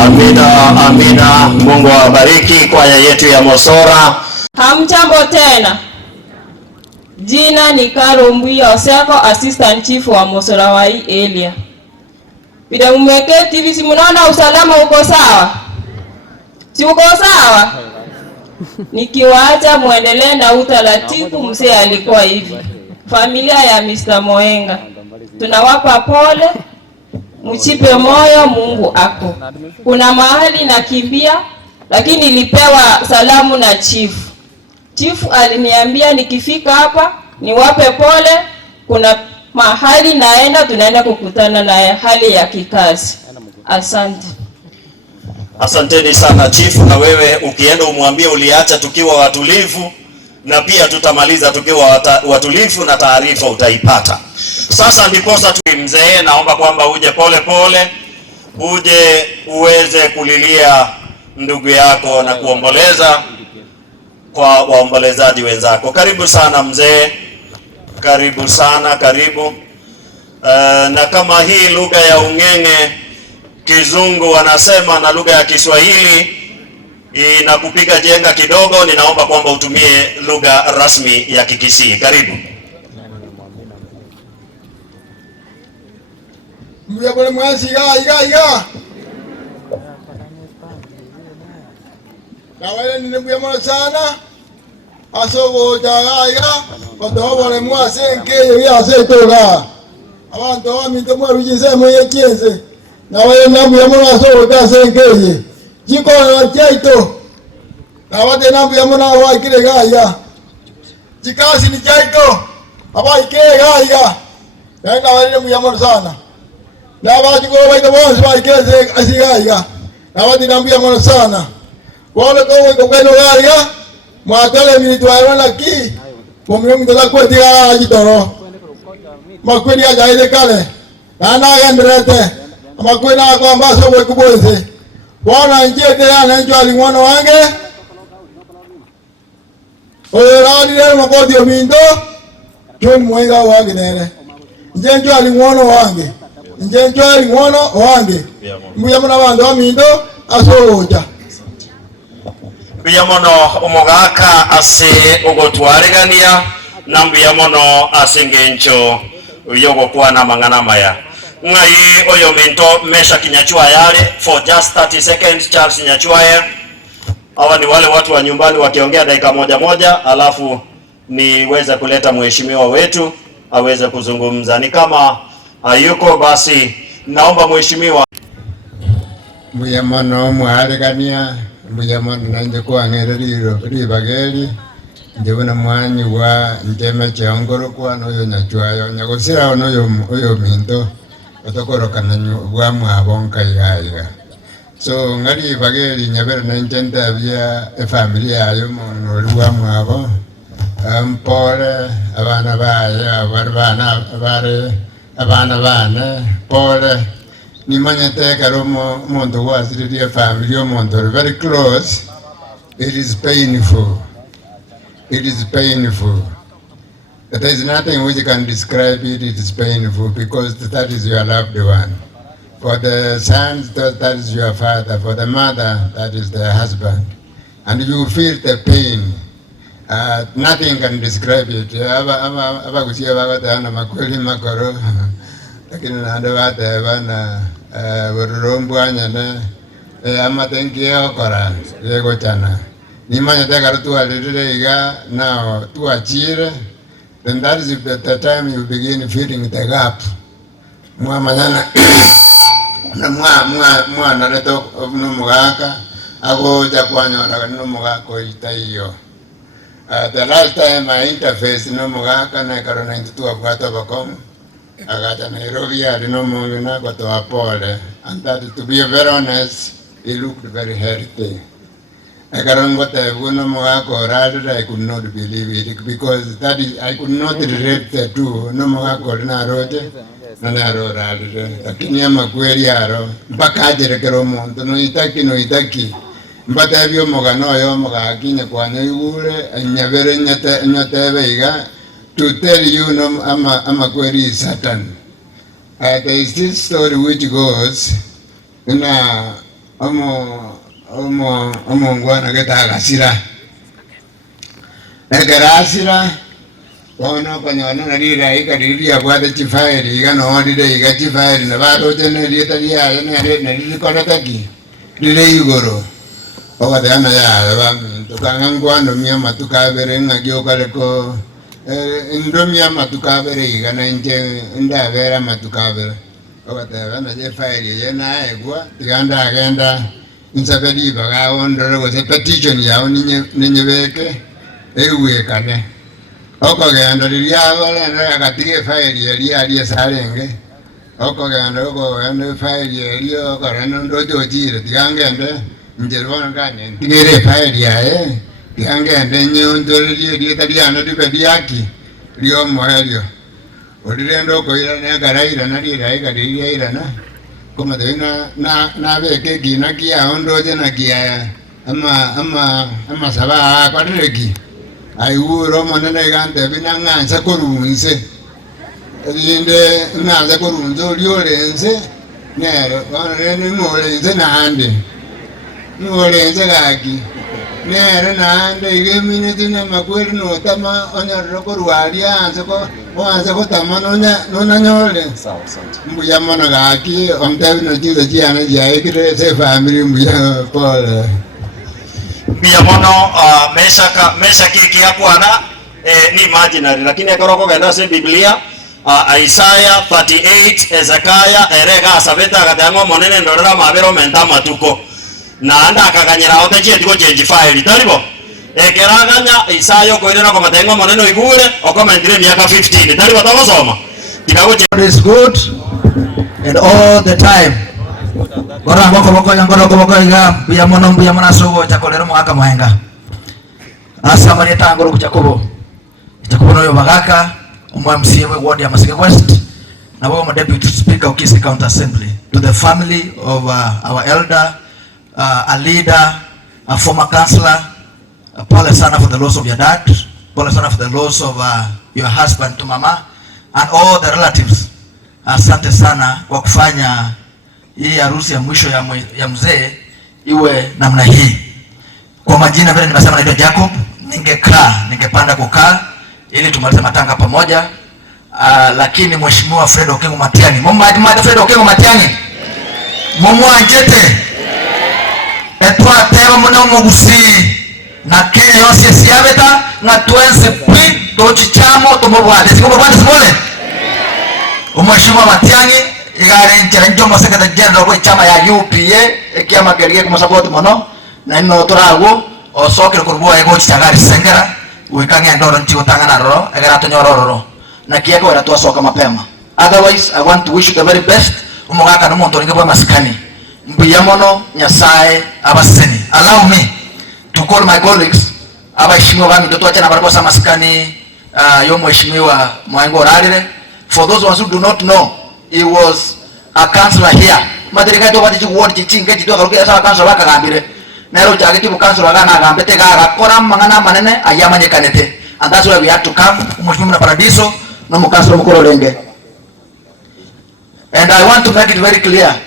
Amina, amina. Mungu awabariki kwaya yetu ya Mosora. Hamjambo tena. Jina ni Karo Mbuya Oseko, Assistant Chief wa Mosora wa hii area. Bila mmeketi hivi si mnaona usalama uko sawa? Si uko sawa? Nikiwaacha muendelee na utaratibu, mzee alikuwa hivi. Familia ya Mr. Moenga, tunawapa pole, mchipe moyo, Mungu ako. Kuna mahali nakimbia, lakini nilipewa salamu na chief. Chief aliniambia nikifika hapa niwape pole, kuna mahali naenda, tunaenda kukutana na hali ya kikazi. Asante. Asanteni sana chief, na wewe ukienda umwambie uliacha tukiwa watulivu, na pia tutamaliza tukiwa watulivu na taarifa utaipata. Sasa ndiposa tu mzee, naomba kwamba uje pole pole, uje uweze kulilia ndugu yako na kuomboleza kwa waombolezaji wenzako. Karibu sana mzee, karibu sana, karibu. Na kama hii lugha ya Ung'eng'e Kizungu wanasema na lugha ya Kiswahili inakupiga jenga kidogo, ninaomba kwamba utumie lugha rasmi ya Kikisii. Karibu. Mbele mwasi iga na wale ninebuyamana sana asobo jagaiga badobole mwase nkeye yase toga abantu baminto mwarugize moye kienze na wale nabuyamana asobo jase nkeye jiko na jaito na wale nabuyamana wa kile gaya jikasi ni jaito abai kile gaya na wale nabuyamana sana na bajigo baito bonse baikeze asigaiga na wale nabuyamana sana wale kwa kweno gaya mwatole militwaro laki pomyo mtola kweti ga ajitoro makweni ajaide kale na gendrete makweni kwa ambaso we kuboze wana njete yana njo alimwono wange oyo radi le makodi omindo John Mwenga wange nere njenjo alimwono wange njenjo alimwono wange mbuya mwana bandu omindo asoja Mbuya mono umugaka ase ugotwaregania na mbuya mono ase ngencho yogo kwa na mangana maya ngai oyo minto mesha kinyachua yale for just 30 seconds. Charles Nyachwaya, hawa ni wale watu wa nyumbani wakiongea dakika moja moja, alafu niweze kuleta mheshimiwa wetu aweze kuzungumza. Ni kama hayuko basi naomba mheshimiwa. Mbuya mono mwaregania mbuya mono nanje kwa ngerero ribageri ndibona mwanyi wa ndeme cyangoro kwa noyo Nyachwaya nyagosira oyo minto otokorokana bwa mwabonka yaiga so ngari bageri nyabere nanjenda bya familia yayo mono bwa mwabo mpore abana baye abana bane pole nimanyete karomo mondo wasiriye family omondo very close. It is painful. It is painful. There is nothing which can describe it. It is painful because that is your loved one. For the sons, that is your father. For the mother, that is the husband. And you feel the pain. Nothing can describe it. Abagusia bagatana makweli makoro. Lakini nando bata bana burumbwanya na amatengia okora lego chana. Nimanya teka rutua lirega now tuachire. Then that is the time you begin feeling the gap. mwamanyana mwana leto nomugaka agoja kwanyora nomugaka itaiyo. The last time I interfaced nomugaka na karo 92 abwata bakom agata Nairobi nomugina kwa to apole, and that, to be very honest, it looked very healthy. I could not believe it, because that is, I could not relate the two. No mwako na rote na naro rade, lakini ama kweli yaro mpaka ajere kero muntu no itaki mbata ebyo mogano yo mogakinya kwanya igure nyabere nyatebe iga to tell you no ama kweli is Satan. There is this story which goes na ngwana geta gasira egarasira ono kanyana na rira ikadiria kwa the chifairi igano ndire iga chifairi na bado tene rieta ria na riri konataki rire igoro oga dana ya ba tukanga ngwano mia matukabere ngagyo kaleko ndomia matukabere iga na nje ndabera matukabere oga dana je fairi yena egwa tiganda agenda insabedi baga ondoro go se petition ya ninyebeke ewe kane oko genda ria wala na katige faili ya sarenge oko genda go ende faili rio karano ndojo jire tigangende njerwana kanye tigere faili ya tigangende nyondo rie tadiana dibedi yaki rio moelio odirendo ko ira na garaira na ria ira na como de na ve que gina kia ondo jena kia ama saba kwadreki ai uro monene gante binanga nsa korunse inde nganza korunzo liolense nero wane ngolense nande ngolense gaki nero nande igemine tina makweri no tama onyorro korwalia anse ko wanze ko tama no nyole mbuya mona gaki omtabi no jiza jiana jae kire se family mbuya pole mbuya mono mesha kiki yakwana ni imaginary lakini akaroko genda se Biblia Isaiah 38 Ezekiah erega asabeta akatango monene ndorera mabero menta matuko na anda akaganyira ote chie tiko change file talibo ekeraganya Isaiah koirera kwa matengo monene igure okomendire miaka 15 talibo tawasoma tikago is good and all the time gora boko iga buya mono sogo chakolero mwaka mwenga asa mari tangoro kuchakobo no yo bagaka umwa MCA we ward ya Masike West na baba deputy speaker of Kisii County Assembly, to the family of our elder, a leader, a former councillor, pole sana for the loss of your dad, pole sana for the loss of your husband to mama and all the relatives. Asante sana kwa kufanya hii harusi ya mwisho ya mzee iwe namna hii. Kwa majina vile nimesema naitwa Jacob, ningepanda kukaa ili tumalize matanga pamoja. Lakini Mheshimiwa Fred Okengo Matiang'i, mama Fred Okengo Matiang'i, mumu anjete etwa tero muna mugusi na Kenya yose siabeta na tuense pwi tochichamo tumubwade simole Mheshimiwa Matiang'i igare nchera njomo secretary general kwa chama ya UPA ekiama kerie kuma support mono na ino torago osokero kurbo ego chitagari sengera uikange ndoro ntigo tangana roro egera tonyororo na kieko wala tuasoka mapema. Otherwise I want to wish you the very best. Umugaka no muntu ngebwa maskani mbuya mono nyasaye abaseni. Allow me to call my colleagues abashimwa bangi totwacha na barakosa maskani yo Mheshimiwa Mwango Rarire. For those who do not know, he was a councillor here. Madirika to wati ward chichinge chito karukia sa councillor bakagambire nero chageti mu councillor gana gambete gara kora mangana manene ayamanye kanete, and that's why we had to come Mheshimiwa Paradiso no mukasro mukoro lenge. And I want to make it very clear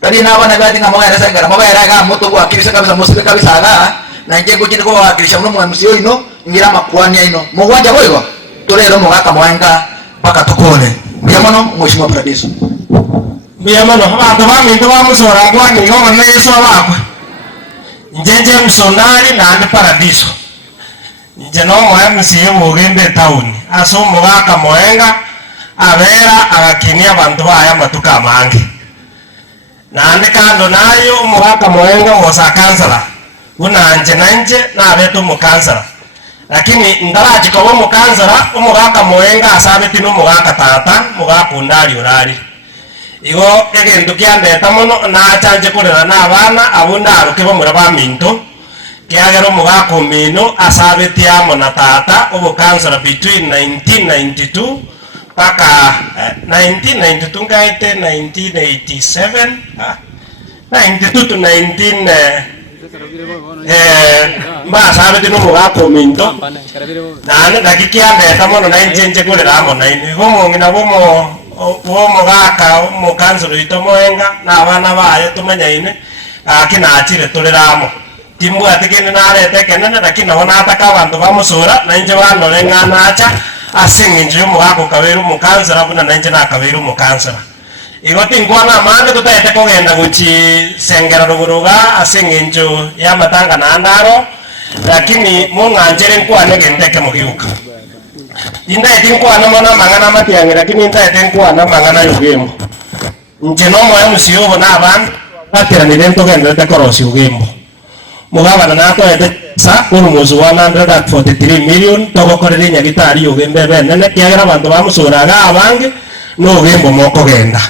that ina wana gati ngamo ya sengara mabaya ga moto kwa kirisa kabisa musika kabisa ga na nje gojini ko wakilisha mno MCO ino ngira makwani ino mugwanja boyo torero mugaka mwenga paka tukole biamono Mheshimiwa Paradiso biamono abantu baminto bamusora kwani ngo neso abakwe njenje msondari na ande Paradiso nje no MCA mugende town aso mugaka mwenga abera agakinia bantu baya matuka mangi nandi kando nayo umugaka mwenga wosa kansala unanje nanje nabetu mukansala lakini ndaraji kwa mukansala umugaka mwenga asabeti n'umugaka tata mugaka undari urari igo egintu kiandeta muno nachanje kurera n'abana abundaro kibo muraba minto kiagera umugaka umino asabeti amo na tata ubukansala between 1992 paka 1992 ngaite 1987 92 to 19 mbasabeti n'umugaka uminto nane ndakikiambeta mono nainjenje kurera amo naini gomongina bomugaka umukansala wito mwenga n'abana baye tumanyaine akinachire tureramo timbwate kende narete kenene lakini nabona ataka abantu bamusura nainje banore nganacha asing'inje umugaka ukabera umukansala buna nainje nakabera umukansala igo tingwana mange tutaete kugenda guchisengera ruguruga asing'injo yamatanga nandaro lakini mung'anjere nkwane gendeke mugiuka indaete nkwana mona mang'ana matiang'e lakini indaete nkwana mang'ana yugimbo nche nomoya musiyobo n'abantu bateranire ntugenderete korosia ugimbo mugabana natoete sa urumuzi 143 million togokorera enyagitari yugimbe benene kiagera abantu bamusuraga abange n'ugimbo mokogenda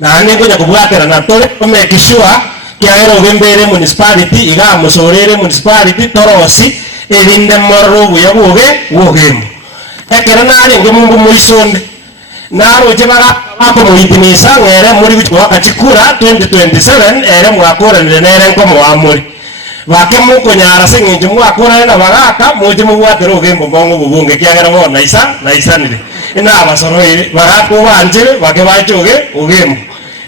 nani ngoja kubwatera na tole make sure kiagera ugembere municipality igamusorere municipality torosi erinde morro buyabuge wogemo ekera nari ngemungu muisonde naro jebara ako muitimisa ngere muri bichwa kachikura 2027 ere mwakora nere nkomo wamuri bake mukonyara seng'inje mwakora na bagaka muje mubwatera ugembo bongo bubunge kiagera bona naisanire ina abasoroire bagako banjire bake bachoge ugembo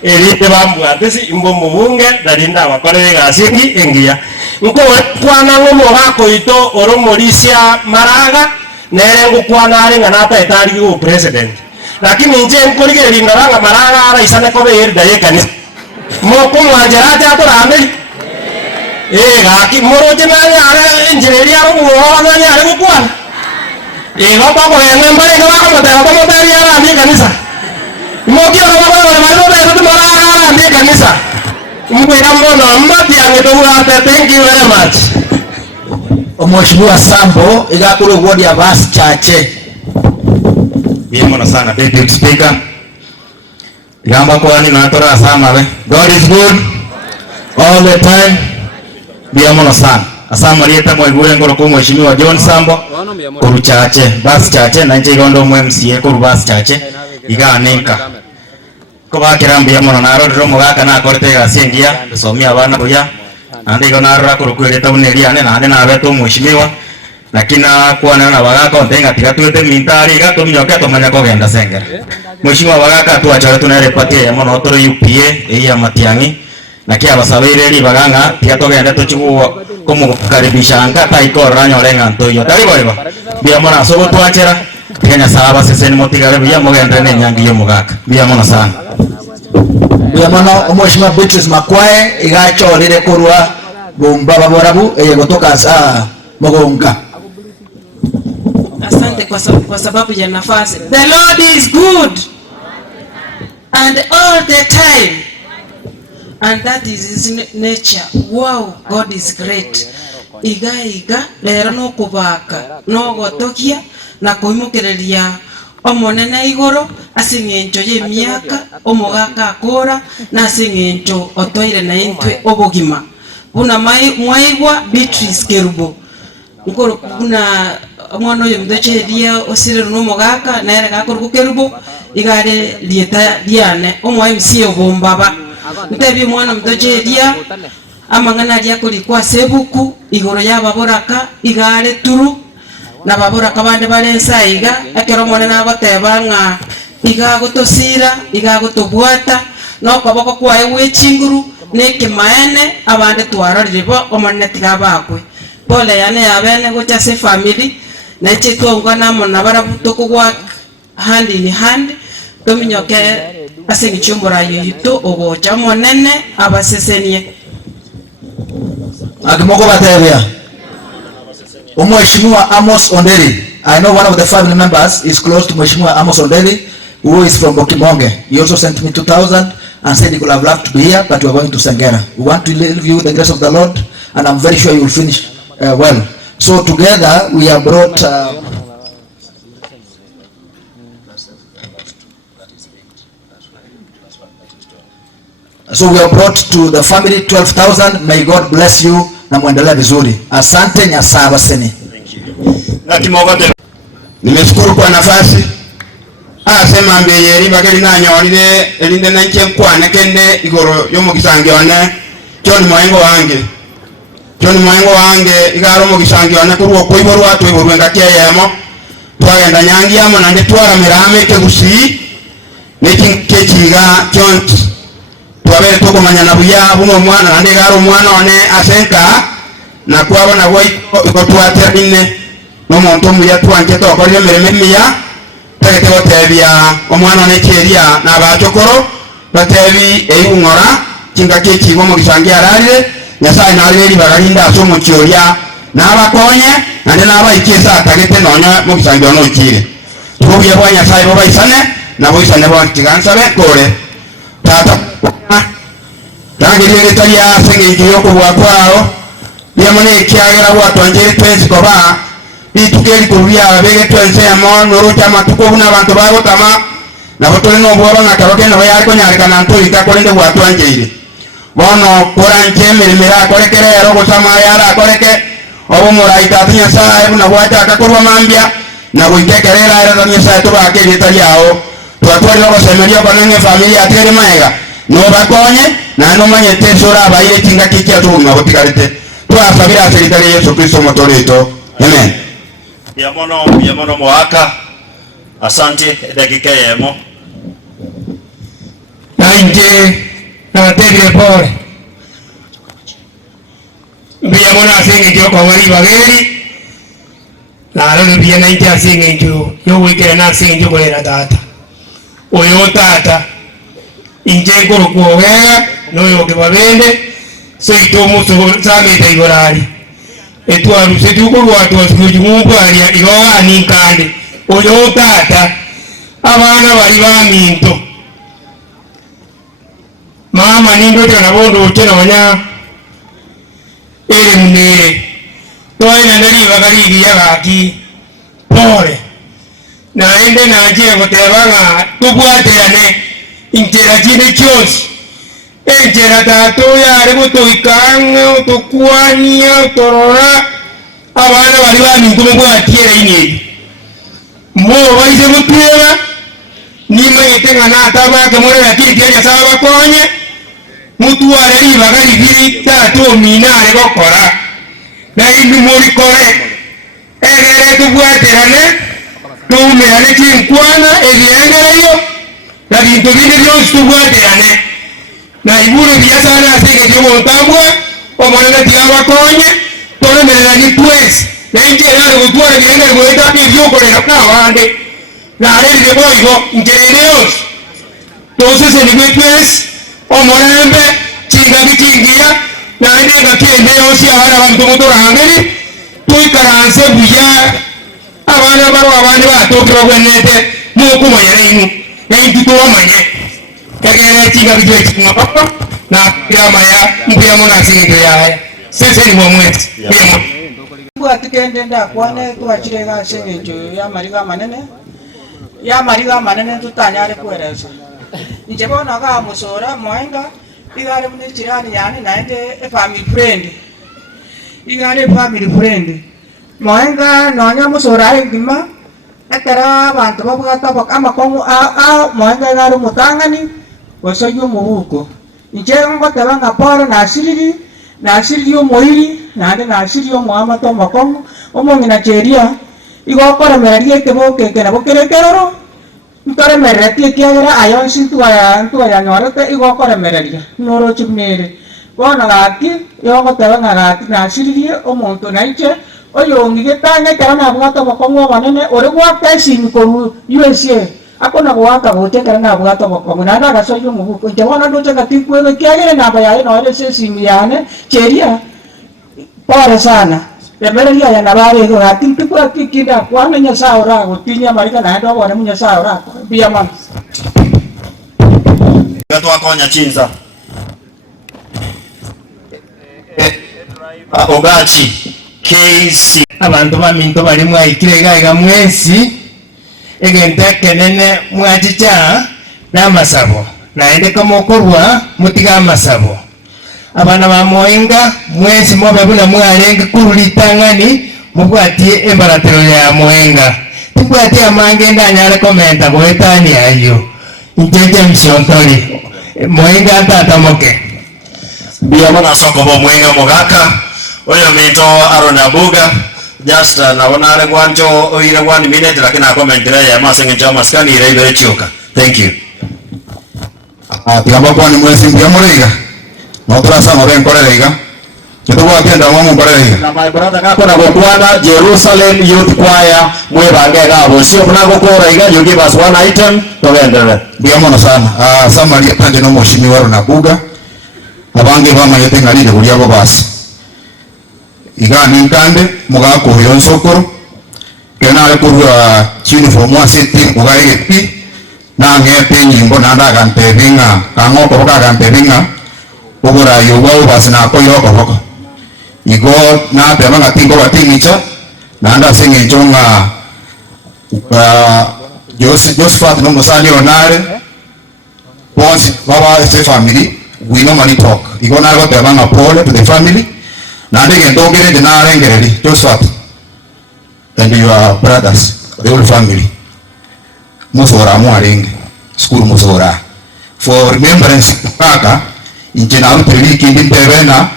erite bambwatesi imbo mubunge darinda abakorere gasingi engia nko kwana ng'omugaka ito oromorisia maraga nere ngukwana ari ng'anata etari go president lakini nje nkorigeria ng'aranga maraga araisane kobe eri dayekanisa moko mwanjera jatorambe gaki moroje nari are engineer aro muwana ni are gukwana bako yanga mbare ngabako motari ara ambi kanisa mokio bako bako maraga ambi kanisa mbwira mbono mbati angedowa. Thank you very much. Mheshimiwa Sambo igakuru ward ya Bas Chache. Yemona sana Deputy Speaker. Gamba kwani natora sana we. God is good all the time. Biyamona sana. Asama lieta mwegure ngoro kwa Mheshimiwa John Sambo kuru Chache, Bas Chache na nje gondo MCA kuru Bas Chache iganeka. Kuba kirambi yamona naro mugaka na korte gasingia somia abana buya andi gonarra kurukwireta buneriane nande nabeto Mheshimiwa lakini kwana na bagaka ontenga tigatwete mintari gatumyoke tomanya kogenda sengera Mheshimiwa bagaka tuachare tunere patie yamono toro UPA eya matiangi naki abasabireri baganga tigatogenda tuchiguo kumukaribisha anga taikora nyorenga ntoyo tariboiba biyamona sobo tuachera Kenya saba seseni motigare biyamogenda ne nyangi yomugaka biyamona sana. Biyamona Mheshimiwa Beatrice Makwae igachorire kurwa bomba baborabu gotoka saa mogonga. Asante kwa sababu ya nafasi. The Lord is good and all the time, and that is his nature. Wow, God is great. Iga lero no kubaka no gotokia na kuimukereria omonene igoro asing'encho y'emiaka omogaka akora na asing'encho otoire na intwe obogima buna mwaigwa Beatrice Kerubo ngoro buna mwana oyo mdocheria osire n'omogaka nere gakorugo Kerubo igare lieta diane omwa MC obombaba ntebi mwana mdocheria amang'ana lyakori kwa sebuku igoro yababoraka igare turu na baboraka bande balensa iga akero mwana nagoteba ng'a iga gotosira iga gotobwata no kaboko kwae wechinguru nekimaene abande twararire bo omonene tigabakwe pole yane yabene gocha se family na chitongwa na mona barabuto kwa hand in hand tominyoke asengichumbora yito ogocha monene abasesenie akimoko batebya Mheshimiwa Amos Onderi. I know one of the family members is close to Mheshimiwa Amos Onderi. who is from Bokimonge. He also sent me 2,000 and said he could have loved to be here, but we are going to Sangera. We want to leave you with the grace of the Lord, and I'm very sure you will finish well. So together we have brought to the family 12,000. May God bless you na muendelee vizuri. Asante Nyasaye seni. Nimeshukuru kwa nafasi. Asema mbeyeri bageri nanyolire elinde nanche nkwane kende igoro yomugisangione John Mwengo wange. John Mwengo wange igaro mugisangione kurwo koiborwa tweborwe ngakeyemo. Twagenda nyangiyamo nande twara mirame kegusi nekinkechiga chont. Twabere tokomanya na buya buno mwana nande garo mwana one asenka na kwabona bwo ikotwaterine no muntu muya twanje tokoryo mireme miya teke otebya omwana nekeria na bachokoro batebi eyungora kinga kechi bo mugisangia ararire Nyasaye nariri bagarinda asomo kyoria na bakonye nande na baikesa atagete nonya mugisangia no kire tubuye bwa Nyasaye bo baisane na boisane bo kigansa bekore tata tangiri letaria senge ikiyo kwa kwao yamone kiagera watu anjere twezi koba bitukeri kuruya bege twense amon norocha matuko buna bantu babo tama na botole no boro na karoke no yari ko nyari kana nto itakolende watu anjere bono koranje mirimira korekere rogo sama yara koreke obo mura itatinya saa na wacha akakorwa mambia na goitekerera era tanya saa to bake litaliao twatwali rogo semeria banenge familia atere maega no bakonye na no manye tesora abaire kinga kikia tu ngabotikarite twasabira serikali Yesu Kristo motoreto amen. Ya mono mwaka. Asante dakika yemo. Nainje na tegre pole. Biya mona asinge jo kwa wali bageri. La ro biya nainje asinge jo yo wike na asinge jo kwa tata. Oyo tata inje koro kuogera no yo ke babende seito muso same taigorari. Etwaru setuko watu wasikujumbwaria iroga ninkande oyo tata abana bali baminto mama nindo tena bondo tena wanya mne toina ndali bagali yagaki pole na ende na je gotebanga tubwaterane intera jine chose entera tato ya rebo toikanga tokuania torora abana bali baminto mbwatiera inye mo waise mutwera nima yetenga na taba ke more ya kiti ya saba konye mutu ari bagali biri tato minare gokora na indu mori kore egere tubwaterane tumerane chinkwana ebiengereyo na bintu bindi byose tubwaterane na ibure byasana asike kyo ntambwe omwana tiaba konye tole merani twes na injera gutwara byende gweta byo korera kabande na rege boigo injereos tose ni gwetwes omorembe chinga bikingia na ndega kende osi ahara bantu mutorangeri tuikaranse buya abana baro abandi batokero gwenete muko mayinu ngi tuomanye kagere chinga bijeki ngapapa na kama ya mpia mona singe ya sese ni mwemwezi yemo bwa tikende nda kwane twachirega sengejo ya mariga manene tutanyare kwereza nje bona ga musora mwenga igare mune chirani yani naende family friend igare family friend mwenga nonya musora ingima ekera abantu babugata bakama kongo a mwenga igare mutangani wasoyo mubuko nje ngo tabanga poro na asiriri omoiri nande na asiriri omwama to makongo omongi na cheria igokora merie keboke kena bokerekeroro ntore mereti kiagera ayonsi ntwa nyorete igokora mereria noro chimnere bona gaki yogo tabanga gaki na asiriri omonto naiche oyongi getanga kana bwato makongo banene ore gwa kashini ko USA akona gwaka gote kana bwato makongo nanda gasoyo mubuko jabona ndoche gatikwe kiagera namba yae no ere sesimi yane cheria pore sana Emereria ya nabare go ati tu kwa kikinda kwa nya saura go tinya marika na ndo wana munya saura bia man. Gato akonya chinza. Ogachi KC abantu baminto bali mwaikire gaiga mwezi egente kenene mwachicha n'amasabo naende kamokorwa mutiga amasabo abana ba Moenga mwezi mobe buna mwarenge kurulitangani mubwatie embaratero ya Moenga tubwatie amange ndanyale komenta goetani ayo injeje mshontori Moenga tatamoke bia mwana soko bo Moenga mogaka oyo mito arona buga just naona ale gwanjo oire 1 minute lakini akomentira ya masengi chama skani ile ile chioka. Thank you. Tigamba kwa ni mwezi mbia muriga no turasa no benkoreriga kitugwa kenda mwamu mbareriga na my brother kako na gokwana Jerusalem Youth Choir mwebange gabo sio kuna gokora iga you give us one item tugendere bia mwana sana samari kandi no moshimi waro na buga abange bama yote ngalide kulia bo basi igani nkande mugako yonsokoro kenale kurwa uniform wa city ugaige pi na ngete nyimbo na ndaga ntebinga kangoko boka ntebinga ogora yowa ubasina ko yoko boko igo na bema tingo batingicha na nda singe jonga Josephat no musali onare once baba se family we normally talk igo na go bema pole to the family na ndege ndogere de na rengere Josephat and your brothers the whole family musora mwarenge school musora for remembrance kaka injina rutiri kindi tevena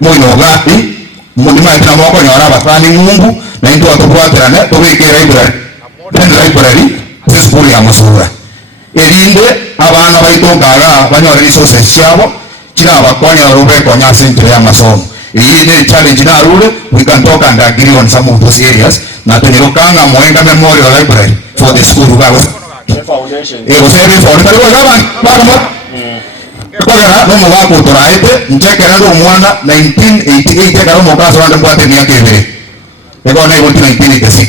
moyo gati mundima tina moko nyora batani mungu na into atobwaterane tobeke library school ya musora erinde abana baitongaga banyora resources cyabo kira bakonya rube konya center ya masomo iyi challenge na rule we can talk and agree on some of those areas na tunirokanga Moenga Memorial Library for the school gawa foundation was every for the kwa no mwako toraite nchekera ndo mwana 1988 karo mokaso ndo kwate miaka ile ego na 1986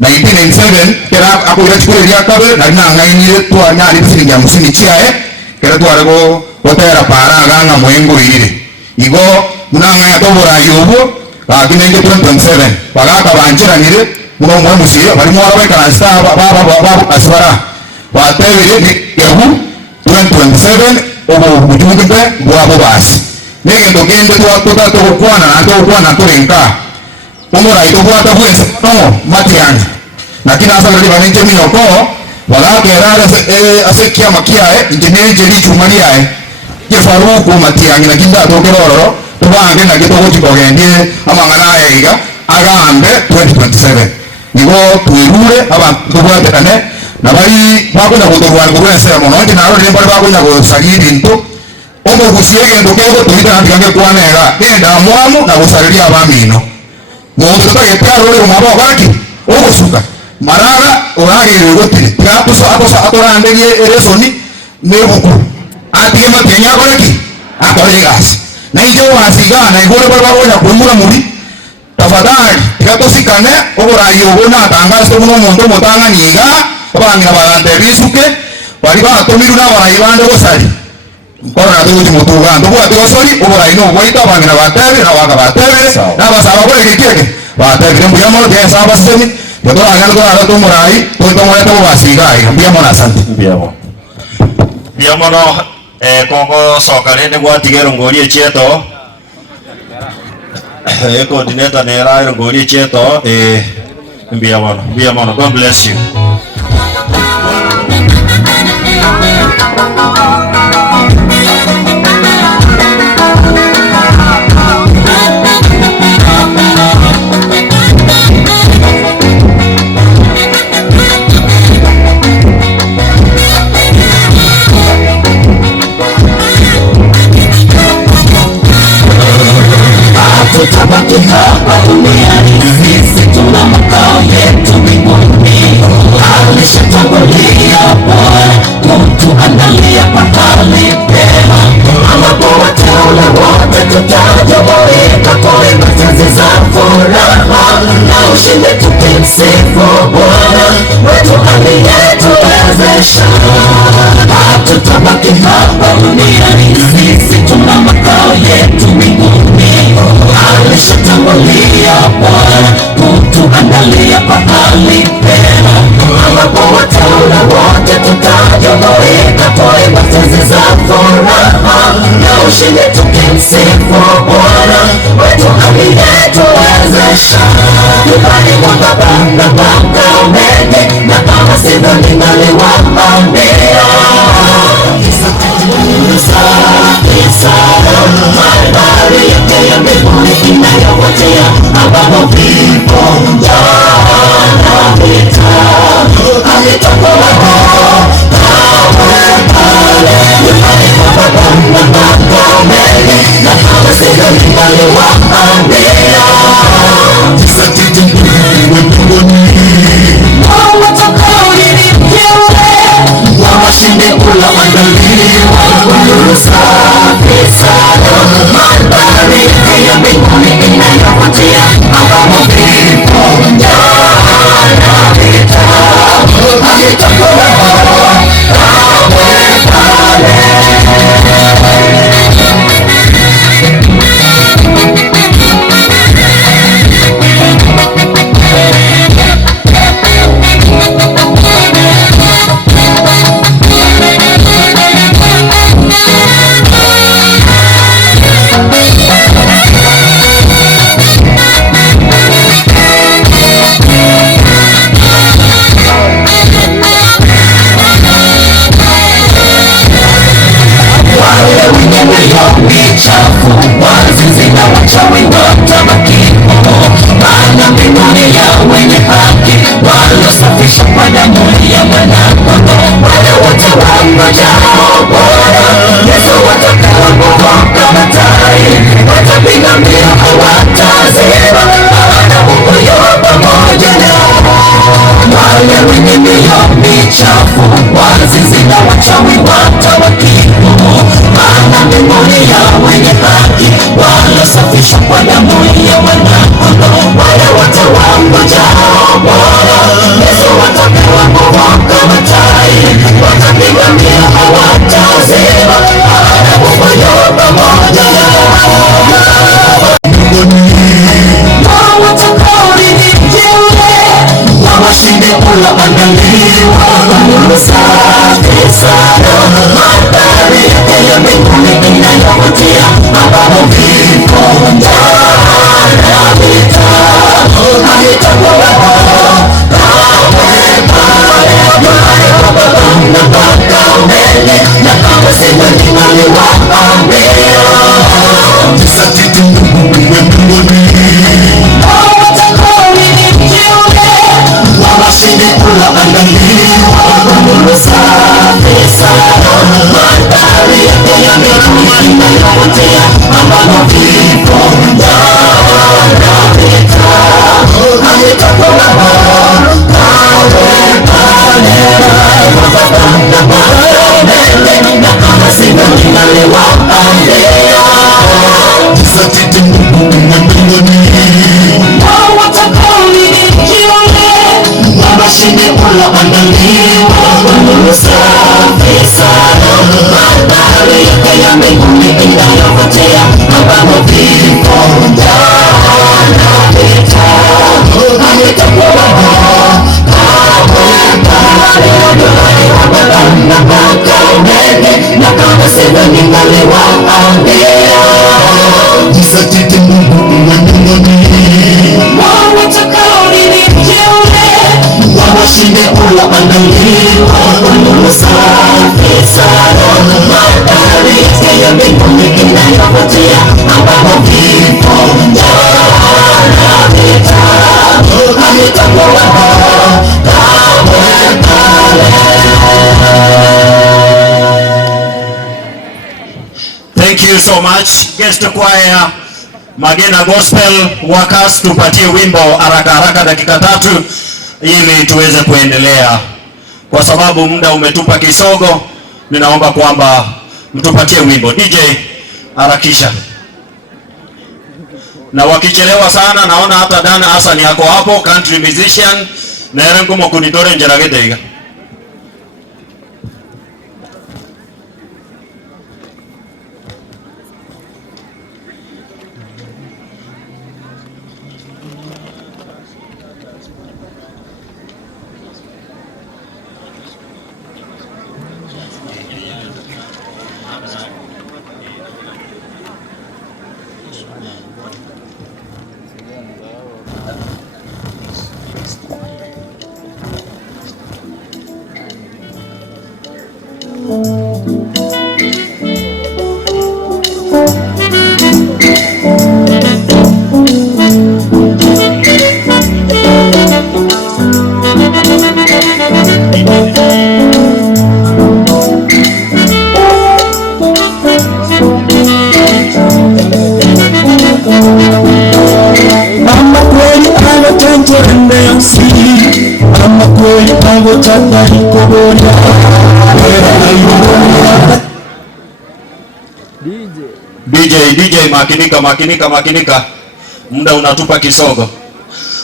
1997 kera akura chukule ya kabe na ngaini tu anya ali ya musini chiae kera tu arego otera para ganga Mwengo ile igo munanga ya tobora yobo lakini nge 2027 bagaka banjira nire muno mwe musiyo bali mwara beka na sta baba asbara watebire ni yahu 2027 obo bujumbe bwabo basi nege ndogende to kwana na to renka umura ito bwata bwese no matianga lakini asa ndio banenje minoko wala kerara asekia makia injeneje ni chumalia je faruku matianga na kinda to keroro tubange na gito gochikogendie amangana eiga agambe 2027 nigo twirure abantu tubwaterane na bari bakunya gutorwara kubwese mono ndi naro rimbo bakunya gusagiri into omo gusiege ndokego tuita ndikange kwanega nenda mwamu na gusariria abamino mondo tagetiaro ro mabo baki ogusuka maraga uragire gotire tirapuso atoranderie eresoni nebuku atige matenya baraki akoregas na ijo wasigana igore barabona kumura muri tafadhali tikatosikane oborayo bona tangazo muno mondo motanga niga abangira bagante bisuke bari batomiru na barayibande gosari nkora tuji mutuga ndo bwa tosori oborayo no boita abangira batebe na waga batebe na basaba ko ekeke batebe mbuya mo de saba seni bodo agalo ko to murai to mo to basiga mbuya mo na santi mbuya mo no koko sokare ne gwatigero ngori chieto coordinator nera ngori chieto mbuya mo God bless you. Tutabaki hapa duniani, sisi tuna makao yetu mbinguni. Alishatangulia Bwana kutuandalia pahali pema, ambapo wateule wote tutajumuika kuimba tenzi tukimsifu Bwana wetu aliyetuwezesha. Hatutabaki hapa duniani, sisi tuna makao yetu mbinguni. Alishatangulia Bwana kutuandalia pahali pema, ambapo wateule wote tutajumuika kuimba tenzi za furaha na ushindi, tukimsifu Bwana wetu aliyetuwezesha. Nyumbani mwa Baba na makao mengi, na kama sivyo ningaliwaambia. Mandhari yote ya mbinguni inayovutia, ambapo vipo njaa na vita havitakuwepo kamwe pale. Nyumbani mwa Baba na makao mengi, na kama sivyo ningaliwaambia. Washindi ulioandaliwa nuru safi sana. Mandhari ya mbinguni inayovutia, ambapo vipo njaa na vita havitakuwepo kamwe pale. Michafu wazinzi na wachawi watabaki humo, maana mbinguni ya wenye haki waliosafishwa kwa damu ya Mwana-Kondoo. Wale wote wangojao Bwana Yesu watakapovuka bahari, watapiga mbio hawatazima, maana Mungu yu pamoja nao. Wale wenye mioyo michafu wazinzi na wachawi watabaki humo, maana mbinguni ya wenye haki waliosafishwa kwa damu ya Mwana-Kondoo. Wale wote wangojao Bwana Yesu watapewa kuvuka bahari, watapiga mbio hawatazima, maana Mungu yu pamoja nao. Washindi ulioandaliwa nuru safi sana. Mandhari ya mbinguni inayovutia, ambapo vipo njaa na vita havitakuwepo kamwe pale. Nyumbani mwa Baba na makao mengi, na kama sivyo ningaliwaambia. Washindi ulioandaliwa nuru safi sana. Mandhari ya mbinguni inayovutia, ambapo vipo njaa na vita havitakuwepo kamwe pale. Baba na makao mengi, na kama sivyo ningaliwaambia. Washindi ulioandaliwa nuru safi sana. Mandhari ya mbinguni inayovutia, ambapo vipo njaa na vita havitakuwepo kamwe pale. Nyumbani mwa Baba na makao mengi, na kama sivyo ningaliwaambia. Washindi ulioandaliwa nuru safi sana. Mandhari ya mbinguni inayovutia, ambapo vipo njaa na vita havitakuwepo kamwe pale. Thank you so much. Guest choir Magena Gospel Workers, tupatie wimbo haraka haraka dakika 3 ili tuweze kuendelea, kwa sababu muda umetupa kisogo. Ninaomba kwamba mtupatie wimbo. DJ harakisha. na wakichelewa sana, naona hata Dan Hassan yako hapo, country musician, na yeye ngumo kunitore njeragedega. DJ makinika, muda unatupa kisogo.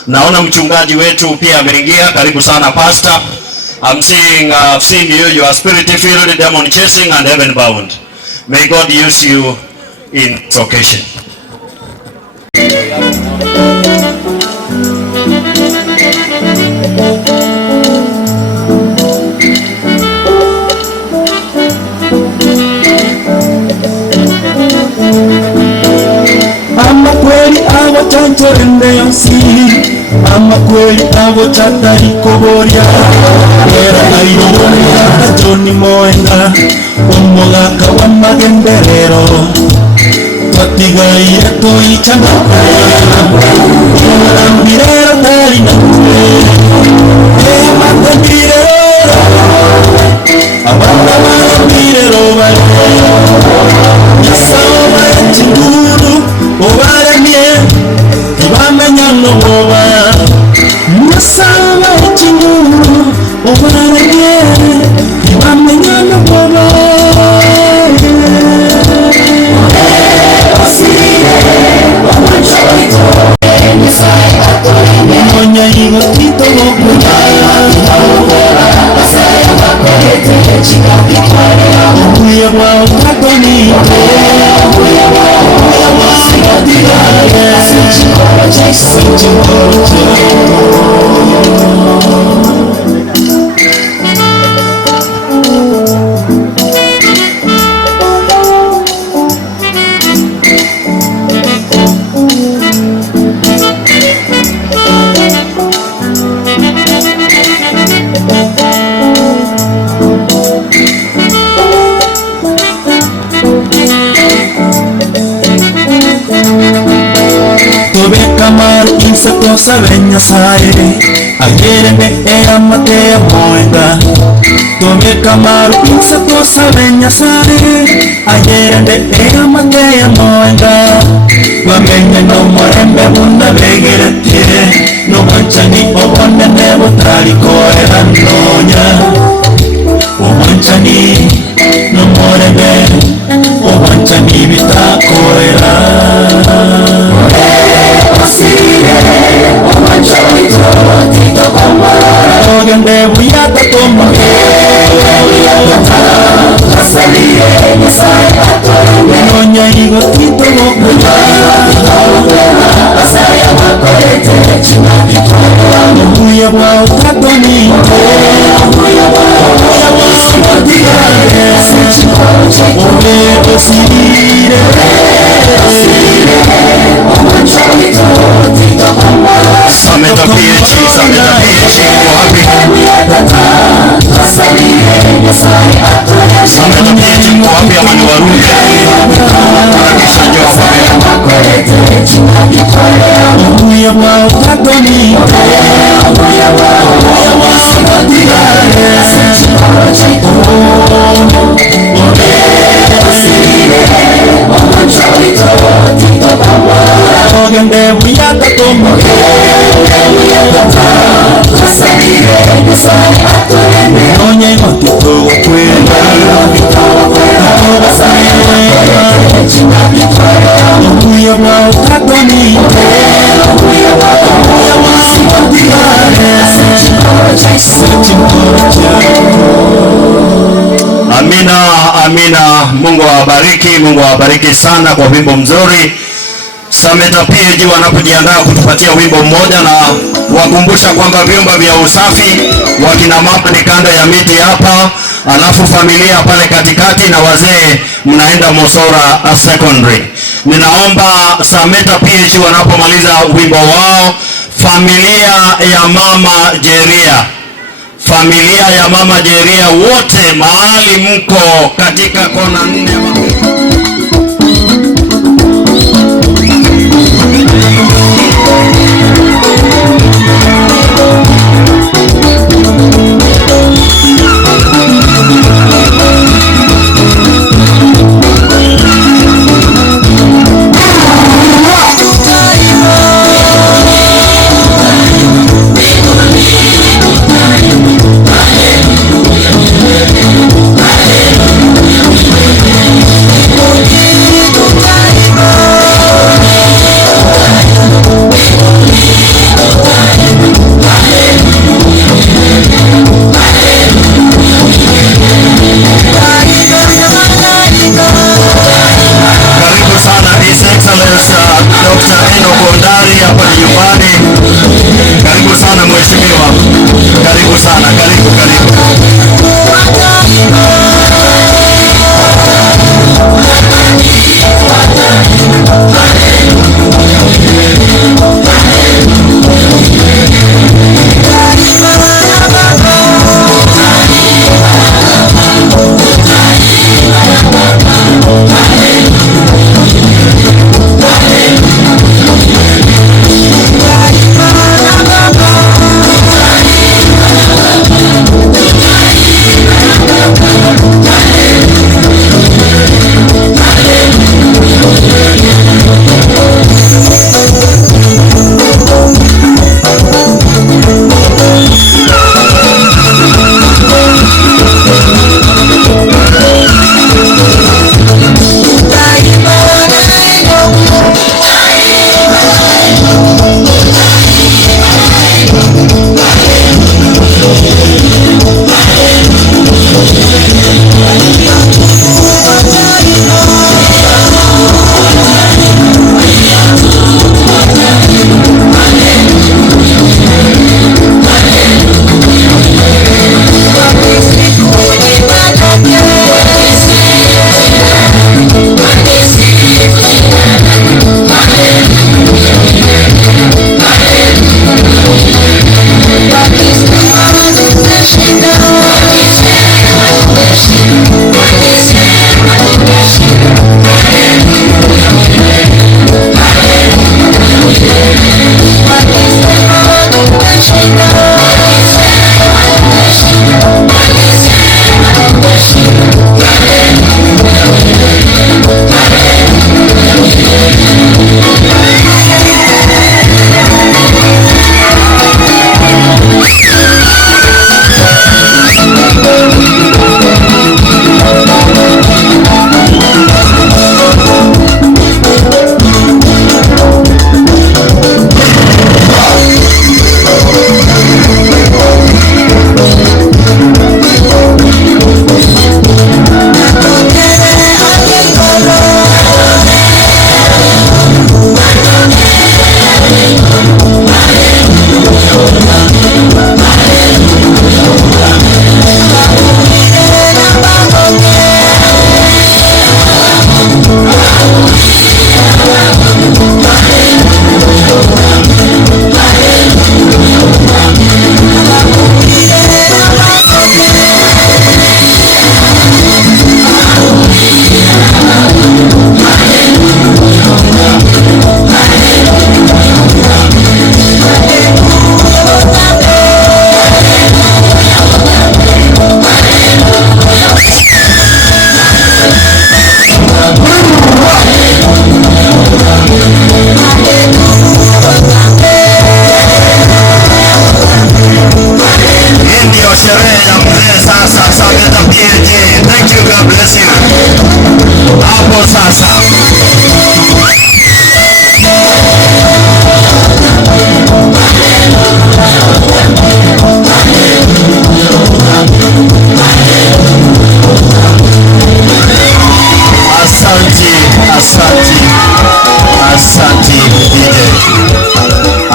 Naona mchungaji wetu pia ameingia, karibu sana pastor. I'm seeing I've seen you are spirit filled, demon chasing and heaven bound. May God use you in this occasion. Ama kweli abo chatari koboria era aironia Johnny Moenga omogaka wa magenderero twatigaire toichana mirero tari na magenderero abana magenderero bale yasawa chinduru obaremie ibamenya no boba Masala chinguru obarage ibamenya no boba asire wamachorito enisai atore monya igotito bokuya asaya bakorete chica victoria uye wa utagoni uye wa sigadiga sinchikoro sinchikoro Saben Nyasaye ayer me amate Moenga tome kamar pinsa to saben Nyasaye ayer me amate Moenga wamenye no morembe bunda begere no manchani obonne ne botari koera nonya o manchani no morembe o manchani bita koera Ogende buyata tomba Asalie Nyasai atore Nonya igo tito mokuja Asaya wakorete chima vitore Muya wa utatoni Muya wa utatoni Obe osire Omachorito tito komba Sameta PhD wapi? Sameta PhD wapi ama ni Warundi? Harakisha njoo hapa mbele. Uya wa utatoni Uya wa utatoni Ogende buyata tomba Nonya imotito kwenda Uya wa utatoni Mungu awabariki, Mungu awabariki sana kwa wimbo mzuri. Sameta PAG wanapojiandaa kutupatia wimbo mmoja, na wakumbusha kwamba vyumba vya usafi wakina mama ni kando ya miti hapa, alafu familia pale katikati, na wazee mnaenda Mosora Secondary. Ninaomba Sameta PAG wanapomaliza wimbo wao, familia ya mama Jeria, familia ya mama Jeria wote mahali mko katika kona 4 Hallelujah.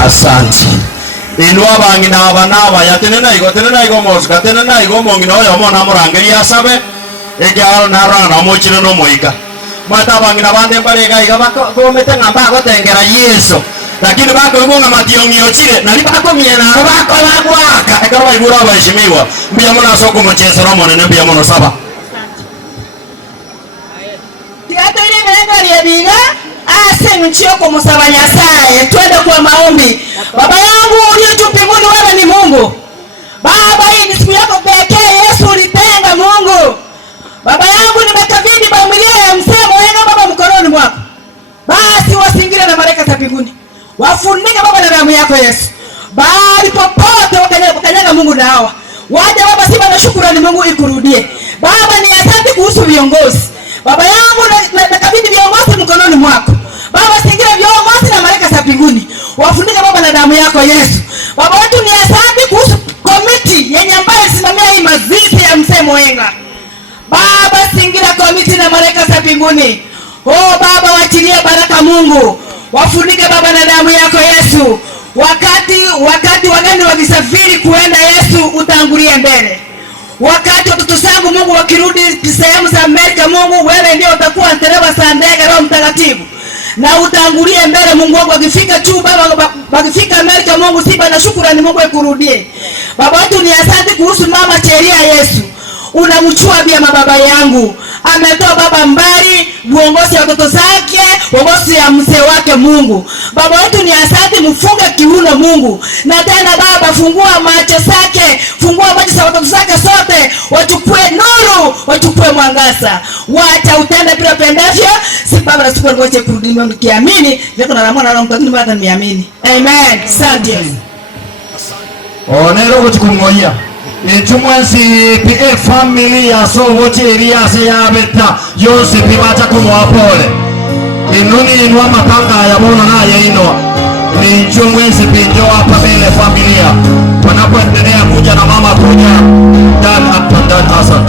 Asante. Inua bangi na abanaba ya tenena igo moska tenena igo mongi no yo mona morangeri asabe ejaro na rana mochiro no moika mata bangi na bande barega iga bako mete ngamba ko tengera Yesu lakini bako ngonga mationgi ochire na libako miena bako bagwaka ekaro ibura baheshimiwa mbia mona soko mochese romo ne mbia mona saba tiatiri menga liabiga ase mchioko musaba Nyasaye. Twende kwa maombi. Baba yangu uliye juu mbinguni, wewe ni Mungu. Baba, hii ni siku yako pekee. Yesu ulipenda Mungu. Baba yangu nimekabidhi familia ya mzee Mwenga Baba mkononi mwako. Basi wasingire na malaika za mbinguni. Wafunike Baba na damu yako Yesu. Bali popote wakanyaga Mungu na hawa. Waje Baba, sifa na shukrani Mungu ikurudie. Baba, ni asante kuhusu viongozi. Baba yangu nakabidhi viongozi mkononi mwako. Baba, singira viongozi na malaika za mbinguni. Wafunike Baba na damu yako Yesu. Baba wetu, ni asante kuhusu komiti yenye ambayo isimamia hii mazishi ya mzee Mwenga. Baba, singira komiti na malaika za mbinguni. Oh Baba, waachilie baraka Mungu. Wafunike Baba na damu yako Yesu. Wakati wageni wakisafiri kuenda, Yesu utangulie mbele. Wakati watoto zangu Mungu wakirudi sehemu za Amerika, Mungu wewe ndio utakuwa dereva za ndege, Roho Mtakatifu. Na utangulie mbele Mungu wangu, wakifika juu Baba, wakifika Amerika Mungu, sifa na shukrani Mungu ikurudie. Baba wetu, ni asante kuhusu mama Cheria Yesu. Unamchua bia mababa yangu. Ametoa Baba mbali uongozi wa watoto zake, uongozi ya mzee wake Mungu. Baba wetu, ni asante, mfunge kiuno Mungu. Na tena Baba, fungua macho zake, fungua macho za watoto zake sote, wachukue nuru, wachukue mwangaza. Wacha utende bila pendavyo. Si Baba na shukrani ngoje kurudi Mungu kiamini. Niko na Ramona na mtakatifu Baba niamini. Amen. Asante. Onero kuchukumoya. Intumwensi PA family ya soho cheria se ya beta yose pimacha kumwapole. Inuni inua makanga ya bona na ya ino. Ni intumwensi pinjo hapa mbele familia. Wanapoendelea kuja na mama kuja dan atandan Hassan.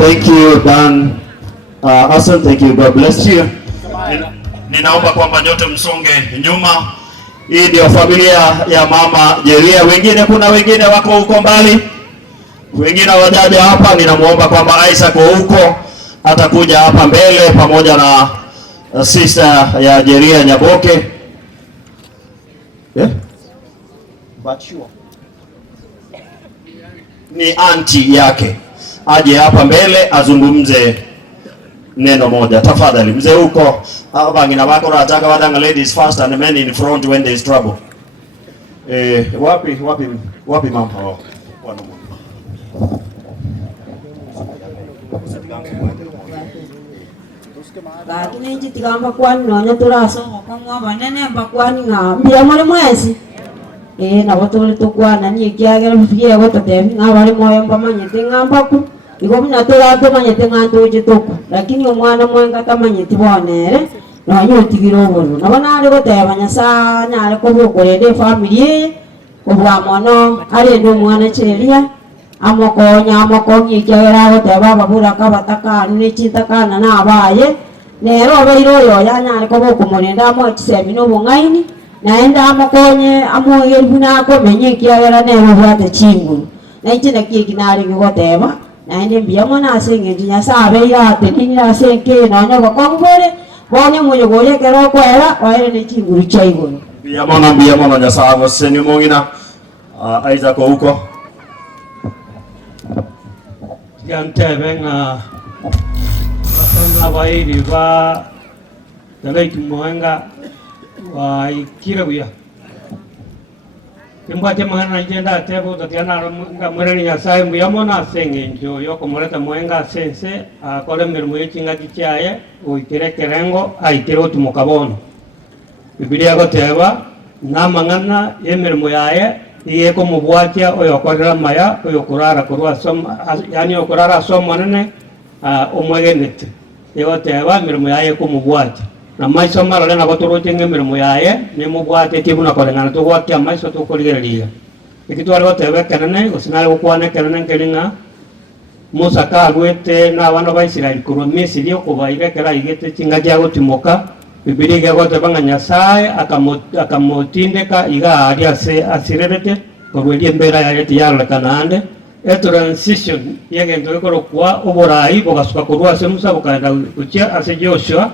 Thank you Dan Hassan, thank you, God bless you. Ninaomba kwamba nyote msonge nyuma. Hii ndio familia ya mama Jeria. Wengine kuna wengine wako huko mbali, wengine wajaja hapa. Ninamuomba kwamba Isaac huko atakuja hapa mbele pamoja na sister ya Jeria Nyaboke. Bachua ni auntie yake, aje hapa mbele azungumze neno moja tafadhali. Mzee huko abangina bako rataka wadanga ladies first and men in front when there is trouble. Wapi mama? lakini njitigamba kwani nonya turasoma kwa banene mbakwani ngambia muri mwezi nabo tuli tukwana ni kiagera biye gototebi ngabari moyo mbamanyete ngambaku igo munya turatumanyete ngantuje tuku lakini omwana mwenga tamanyete bonere nonya otigiro oboro nabo nari goteba Nyasaye nyare kobukorende family obwa mono ari ndo mwana cheria amokonya ikiagera goteba babura kabatakanu ni chitakana na abaye nero abairo yo yanyare kobokumurenda mo chisemi no bungaini naenda amokonye amoyeruna ko menye kiagera nero bwate chinguru na ichina kikinari goteba naende mbia mwana asenge Nyasaye yate kinyira asenge nonya gokongore bonye munyo gore kero kwera waire ni chinguru chaigoro mbia mwana Nyasaye gosenyu mongina aiza ko huko yantebenga abairi ba dalai tumoenga wa ikirabuya kimbate mangana jenda tebo tatiana ngamurani Nyasaye mbia mona senge njo yoko moreta moenga sense akole mirmu yichinga kichaye uikire kerengo aikire tumukabono Biblia goteba namangana yemirmu yaye iye ko mubwatia oyo korera maya oyo kurara kurwa soma yani okurara soma nene omwegenete yoteba mirimo yaye ko mubwatia na maiso marole na batorote mirimo yaye ne mubwate tibuna korengana to gwatia maiso to koligereria ikitwale goteba kenene gosinale gukwane kenene ngelinga Musa ka gwete na bana ba Israeli kuro Misiri okubaire kera igete chinga ja gotimoka Biblia igagoteba nga Nyasaye akamotindeka iga ari asirerete korwelie mbera yarete yarlekanande transition yegento ikorokwa oborai bogasuka korwa ase Musa bokanda kuchia ase Joshua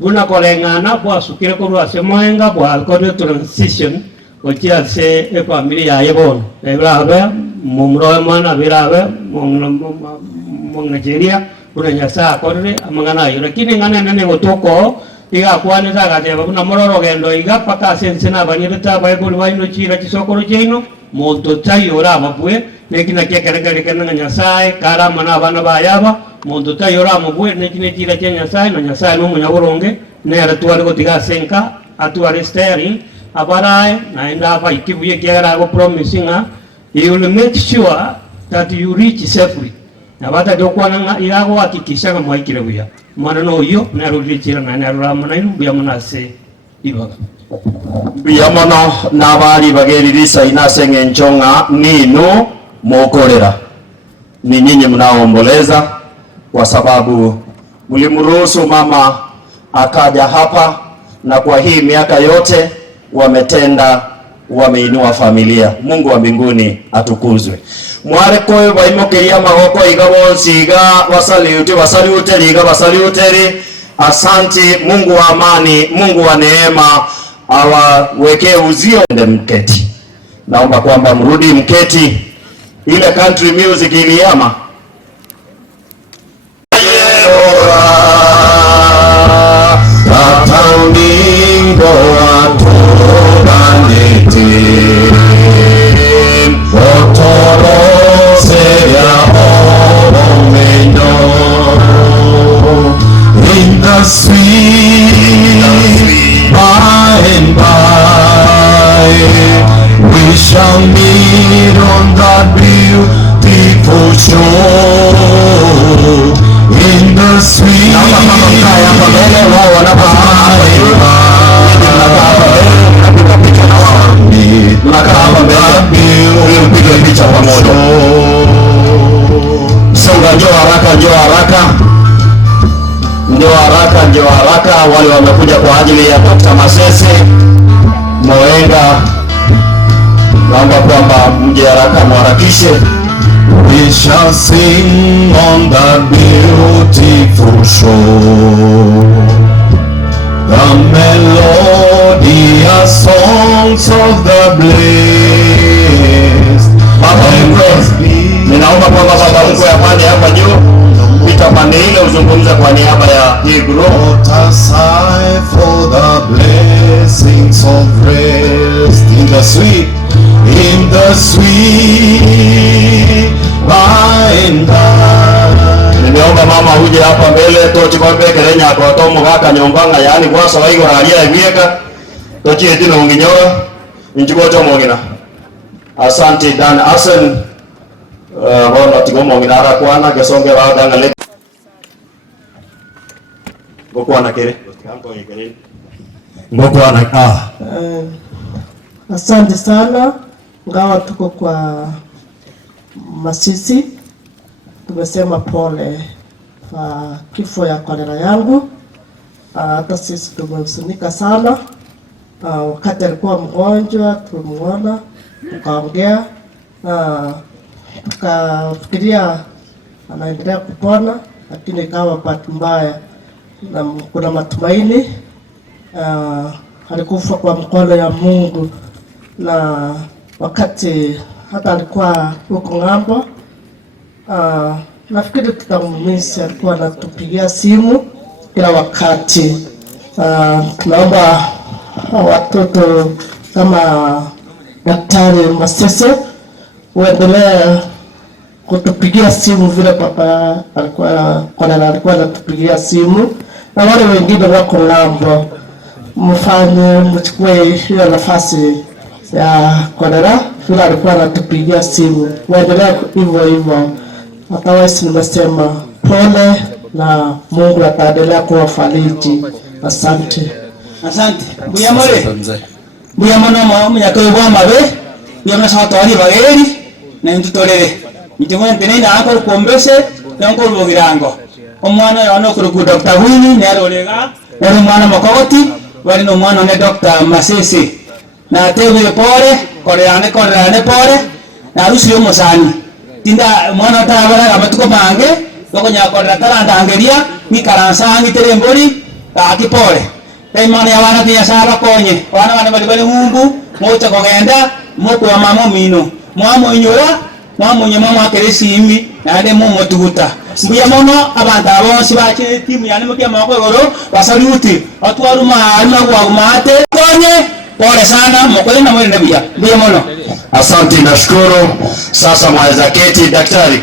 buna kolengana bwasukire korwa ase Moenga bwakore transition kuchia ase efamilia yaye bono ebirabe mumroe mwana birabe mong Nigeria buna Nyasaye akorere amangana ayo lakini ngana nene gotoko iga kwani tagateba buna mororo gendo iga paka sensena banyereta Bible waino chira chisokoro chino monto tayora ababwe nekina kyekerekerekana Nyasaye karama na bana bayaba monto tayora amabwe nekine chira kya Nyasaye na Nyasaye no munyaboronge ne aratware gotiga senka atware steering abarae na enda apa ikibuye kyara go promising you will make sure that you reach safely na bata dokwana irago hakikisha kama ikire buya mwana no yo na rulichira na narama na buya munase ibaga mbia mono n'abari bageririsa inasenge nchonga nino mokorera ni nyinyi mnaomboleza kwa sababu mlimruhusu mama akaja hapa na kwa hii miaka yote wameinua familia. Mungu wa mbinguni atukuzwe. Mware koyo baimokeria magoko igabonsi iga basaliuteri asanti. Mungu wa amani, Mungu wa neema awawekee uzio. Mketi, naomba kwamba mrudi mketi. Ile country music iliyama Tatauningo atobanete Otoro seya omeno In the sweet by and by we shall meet on that beautiful shore In the sweet Njoo haraka wale wamekuja kwa ajili ya Dr. Masese Moenga, naomba kwamba mje haraka, mharakishe. We shall sing on that beautiful shore the melodious songs of the blessed. Baba mkwe, ninaomba kwamba baba mkwe apande hapa juu, pita pande ile uzungumze kwa niaba ya hii group. Put aside for the blessings of rest in the sweet by and by. ningeomba mama uje hapa mbele tochikope kerenya kwa tomo gaka nyombanga yani kwa sawa hiyo ralia ibieka tochi etino nginyora injiko mongina. Asante Dan Asen bona tigo mongina ara kwana kesonge wa dangale ngokwana kere kanko yekere ngokwana Asante sana, ngawa tuko kwa Masisi, tumesema pole kwa kifo ya kolera yangu. Hata sisi tumehuzunika sana. Wakati alikuwa mgonjwa tulimuona, tukaongea, tukafikiria anaendelea kupona, lakini ikawa bahati mbaya na kuna matumaini. Alikufa kwa mkono ya Mungu, na wakati hata alikuwa huko ng'ambo, nafikiri tutamumisi, alikuwa anatupigia simu kila wakati. Tunaomba watoto kama Daktari Masese uendelee kutupigia simu vile papa alikuwa anatupigia simu, na wale wengine wako ng'ambo mfanye mchukue hiyo nafasi ya kolera vile alikuwa anatupigia simu, waendelea hivyo hivyo. Otherwise nimesema pole na Mungu ataendelea kuwafariji. Asante. Asante. Buya mono munyaka bwa mabe yamna sawatwali bageri na ntutolere ntimwe ntenena akor kombese yanko bogirango omwana yana kuruku Dr. Wini nerorega ero mwana makoti wali no mwana ne Dr. Masese na tewe pore koreane pore na rusi yo musani tinda mwana tabara abatuko bange loko nyakorera taranda angeria mikaransa ngitere mbori akipore imana ya wana tia sala konye wana bali mungu mocha kogenda moko wa mama mino mwamo inyora mwamo nyama akeresi imi nade mu motuguta mbuya mono abantu abonsi bache timu yani mukia makogoro basaluti atwaruma alima kwa mate konye pole sana mokole na mwende buya mono. Asante, nashukuru. Sasa mwaweza keti. Daktari,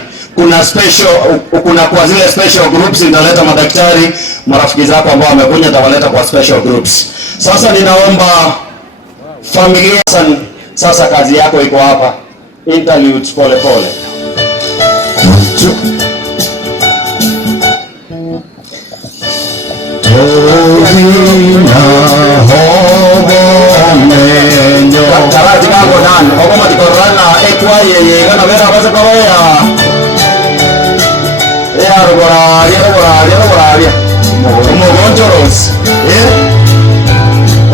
kuna kwa zile special groups nitaleta madaktari marafiki zako ambao wamekuja tawaleta kwa special groups. Sasa ninaomba familia sasa kazi yako iko hapa. Interludes pole pole. Daktari kango nan, ogoma dikorana ekwaye kana vera basa kawaya. Roboraria. Mogonjoros.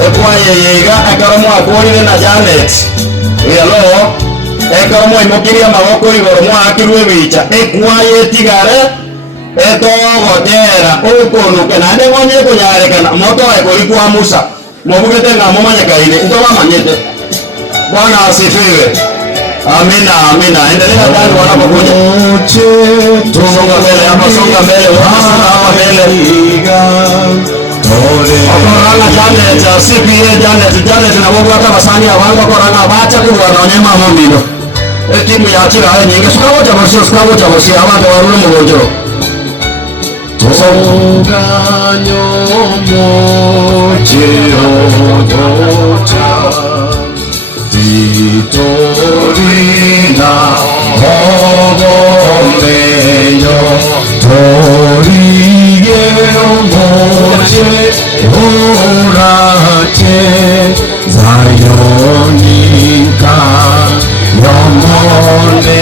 Ekwaye yega akaromo akorire na Janet. Hello. Akaromo imokiria maboko igoro mwa akirwe bicha. Ekwaye tigare. Etogotera ukonuke nande ngonye kunyarekana moto ekori kwa Musa. Mobugete ngamo manyakaine. Ndoba manyete. Bwana asifiwe. Amina. Endelea ndani wanapokuja. Songa mbele hapa, songa mbele. Hapa mbele. Okoranga Janet, CPA Janet na wogo hata basani ya wangu okoranga bacha kuwa na nyema momino. Timu ya chira haya nyingi sukawo cha bosi abantu warule mugonjoro. Songa nyomo chiro docha. Vitorina Hogomeyo Torigeo Moche Urache Zayonika Yomonene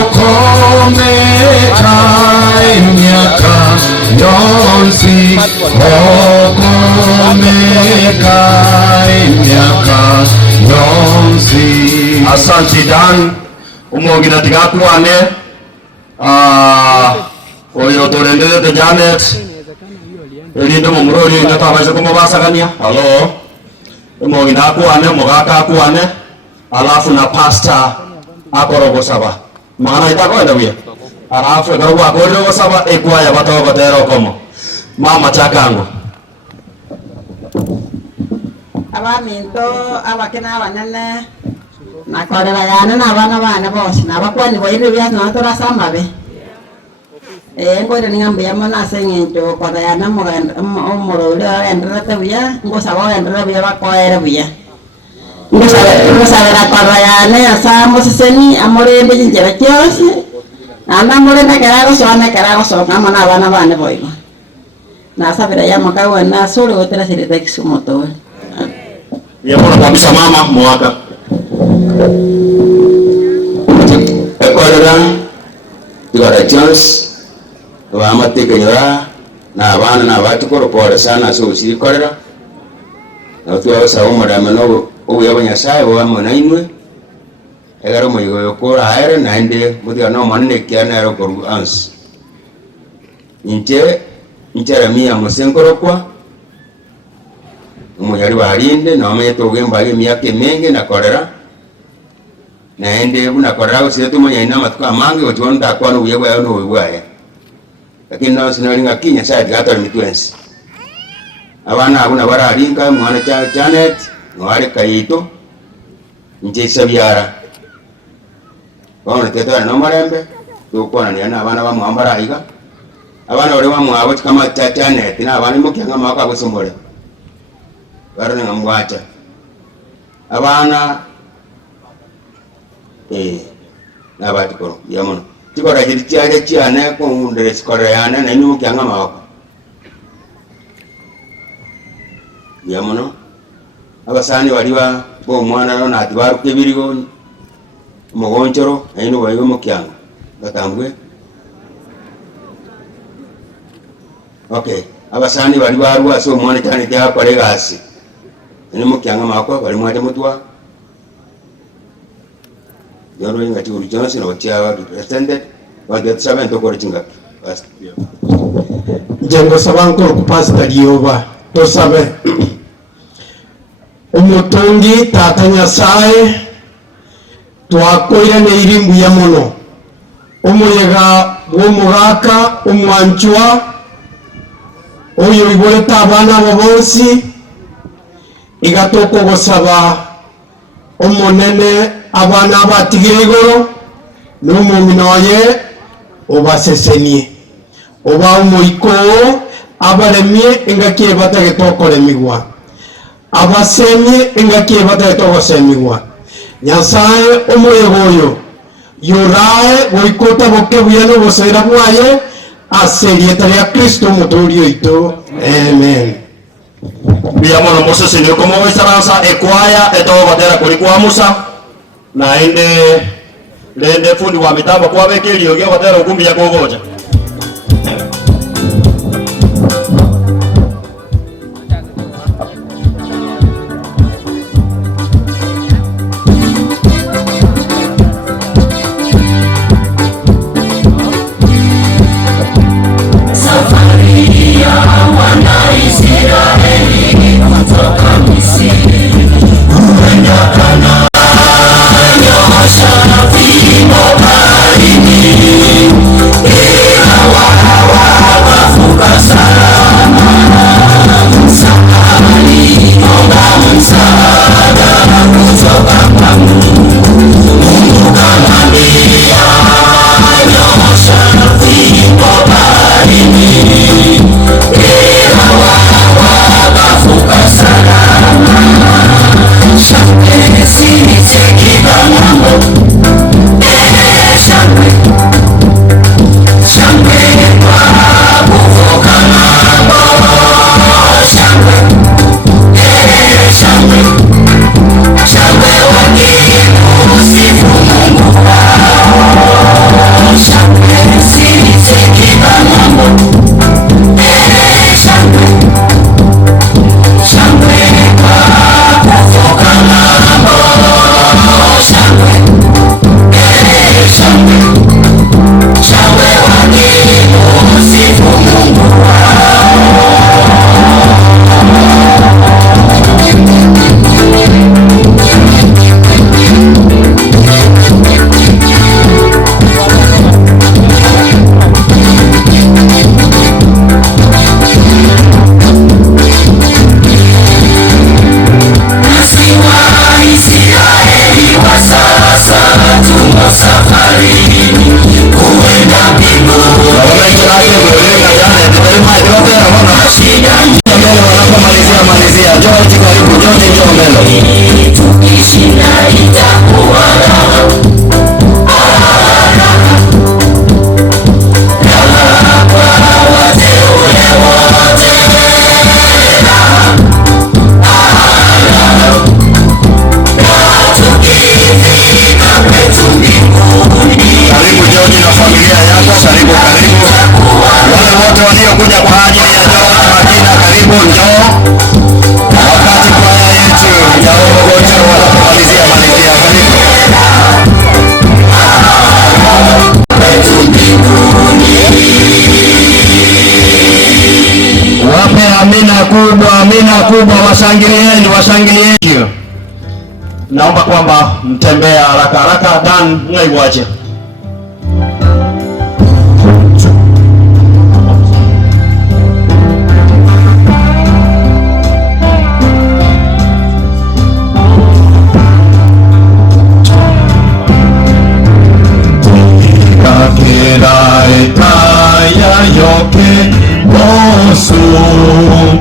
Hokomeka Imyaka Yonsi Hokomeka Imyaka Yonsi. Asante Dan umogina tigakwane oyo torendele Janet elindo mumurori natabaje kumubasagania. Hello umogina akwane mugaka akwane alafu na pastor akorogo saba maana itakwenda bia alafu akorogo akorogo saba ekwaya batogo tero komo mama chakango abaminto abakena abanene nakorera yana nabana bana bose nabakwani boyire bya natora samabe ngore ningambe yamana sengento kwa ya namo omoro le endra te buya ngo sawa endra buya ba ko era buya ngo sawa ra kwa ya ne asa mo seni amore de njera kyosi ana more na karago so kama na bana bane boy na sabira ya makawa na solo otra serie de ximoto ya bora kabisa mama mwaka ekorera tigara chance wa mateke nyora na bana na batu pore sana so sirikorera na tuwa sawo madame no oya banyasai wa mona inwe egaro moyo yokora aere na ende mudia no manne kiana ro koru ans inte mia musenkoro kwa umuyari barinde na ameto gemba ge miake menge na korera na ende buna korera usire tumanya ina matuka mange otonda kwa no yego ya no wibwaye lakini na sinalinga kinya side gato mitwensi abana abuna bararinga mwana cha Janet ngware kayito nje sabyara bana tetana no marembe tukona ni ana abana bamwambara iga abana bale bamwabo kama cha Janet na abana mukyanga maka gusomole barane ngamwacha abana na batikoro yamono tikora jiri chiaje chiane ko undere skora yana na nyu kyanga maka yamono abasani waliwa bo mwana no na tibaru kebirigo mugonchoro aino wayo mukyanga batambwe okay abasani waliwa arwa so mwana cyane cya koregasi ni mukyanga mako bali mwaje mutwa yoro ingati uri Johnson no chiawa represented wa the 7 to korichinga bas jengo sabankor ku pastor Jehova to sabe umutungi tata Nyasaye twakoire ne irimbu ya mono umuyega w'umugaka umwanchwa oyo igoreta abana babonsi igatoko gosaba umunene abana batigire igoro n'umuminoye obasesenie oba umuiko abaremie ingakie batage tokoremigwa abasemye ingakie batage tokosemigwa Nyasaye umuyegoyo yorae goikota boke buyano bosera bwaye aserieta ya Kristo mutorio ito amen biamono Moses ni como vesaransa ekwaya etogotera kuri kwa Musa na ende lende fundi wa mitambo kwa bekeli ogya gotera ukumbi ya kugoja Nyosha vimo baharini Karibu George na familia yako, karibu karibu. Wale wote waliokuja kwa ajili ya George Makina, karibu njoo. Wakati kwaya yetu ya Ogogocho wanapomalizia karibu. Wape amina kubwa, washangilieni, washangilieni. Naomba kwamba mtembee haraka haraka. Dan ngaiwache. yoke mosu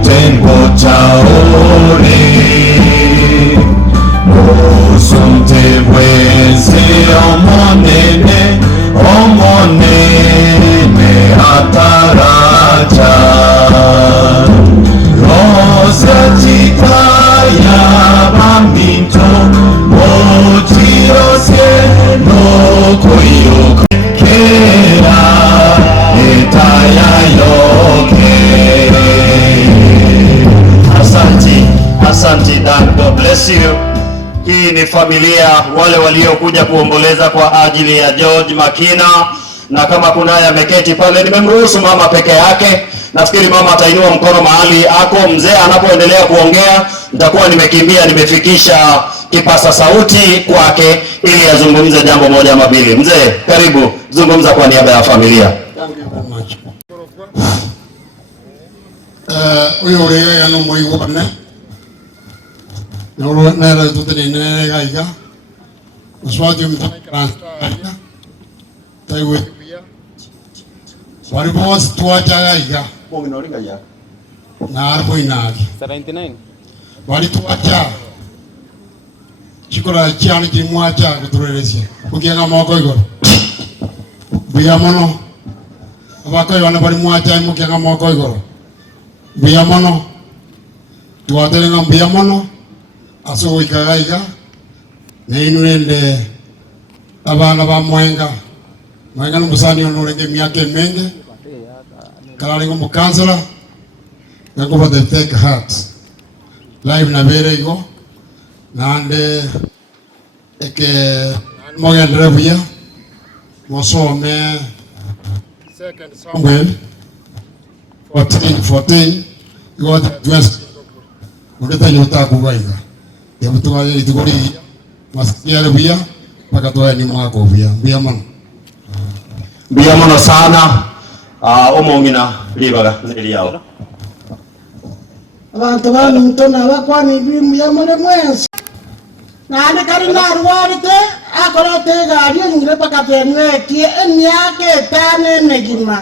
tengo chaore mosu te wese omonene ataraja rosa chikaya bambito mochirose no koyo kera etaya yoke. Asante Dan, God bless you. Hii ni familia wale waliokuja kuomboleza kwa ajili ya George Makina, na kama kunaye ameketi pale, nimemruhusu mama peke yake. Nafikiri mama atainua mkono mahali ako. Mzee anapoendelea kuongea, nitakuwa nimekimbia nimefikisha kipasa sauti kwake ili azungumze jambo moja ama mbili. Mzee, karibu, zungumza kwa niaba ya familia. Uyo urega ya no moi wane no nera tutene nera iga uswati mtakran taiwe wari boss tuacha iga bongi ringa ya na arbo inagi 79 wari tuacha chikora chiani kimwacha kutureresia ukianga moko igoro biyamono abako yana bari mwacha mukianga moko igoro biyamono tuatelenga biyamono aso ikagaiga neinurende abana ba mwenga n'umusani onurenge myake menge kalalingo mukansela ngakuba the take heart live na berego nande eke mogendere buya mosome second Samuel 14 God bless udeta nyota kubaiga ya mtuwa itukuri masikia buya paka toa ni mwako buya biyamono sana omongina libaga niliyao abantu banu mutona bakwani bimu ya mole mwensi nane kari narwarite akorote gari ngire paka tenwe ki enyake tane negima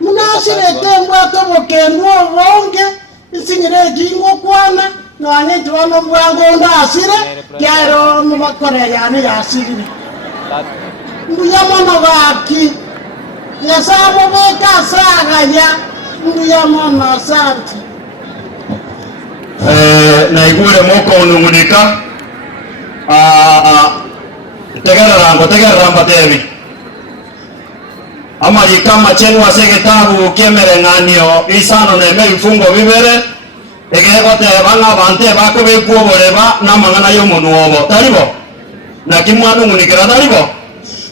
munasirete mbwato bokendwo bonge isinyire jingo kwana nane tuano mbwango ndasire kyaro mubakore yani yasire mbuyamono baki yasabo beka saganya mbuyamono asante naigure moko nungunika tegera mbatevi ama yikama chenu asegetabu kemere nganio isano neme vifungo vivere egegote banga bante bako bekuoboreba namangana yomunuobo taribo na kimwanu ngunikira taribo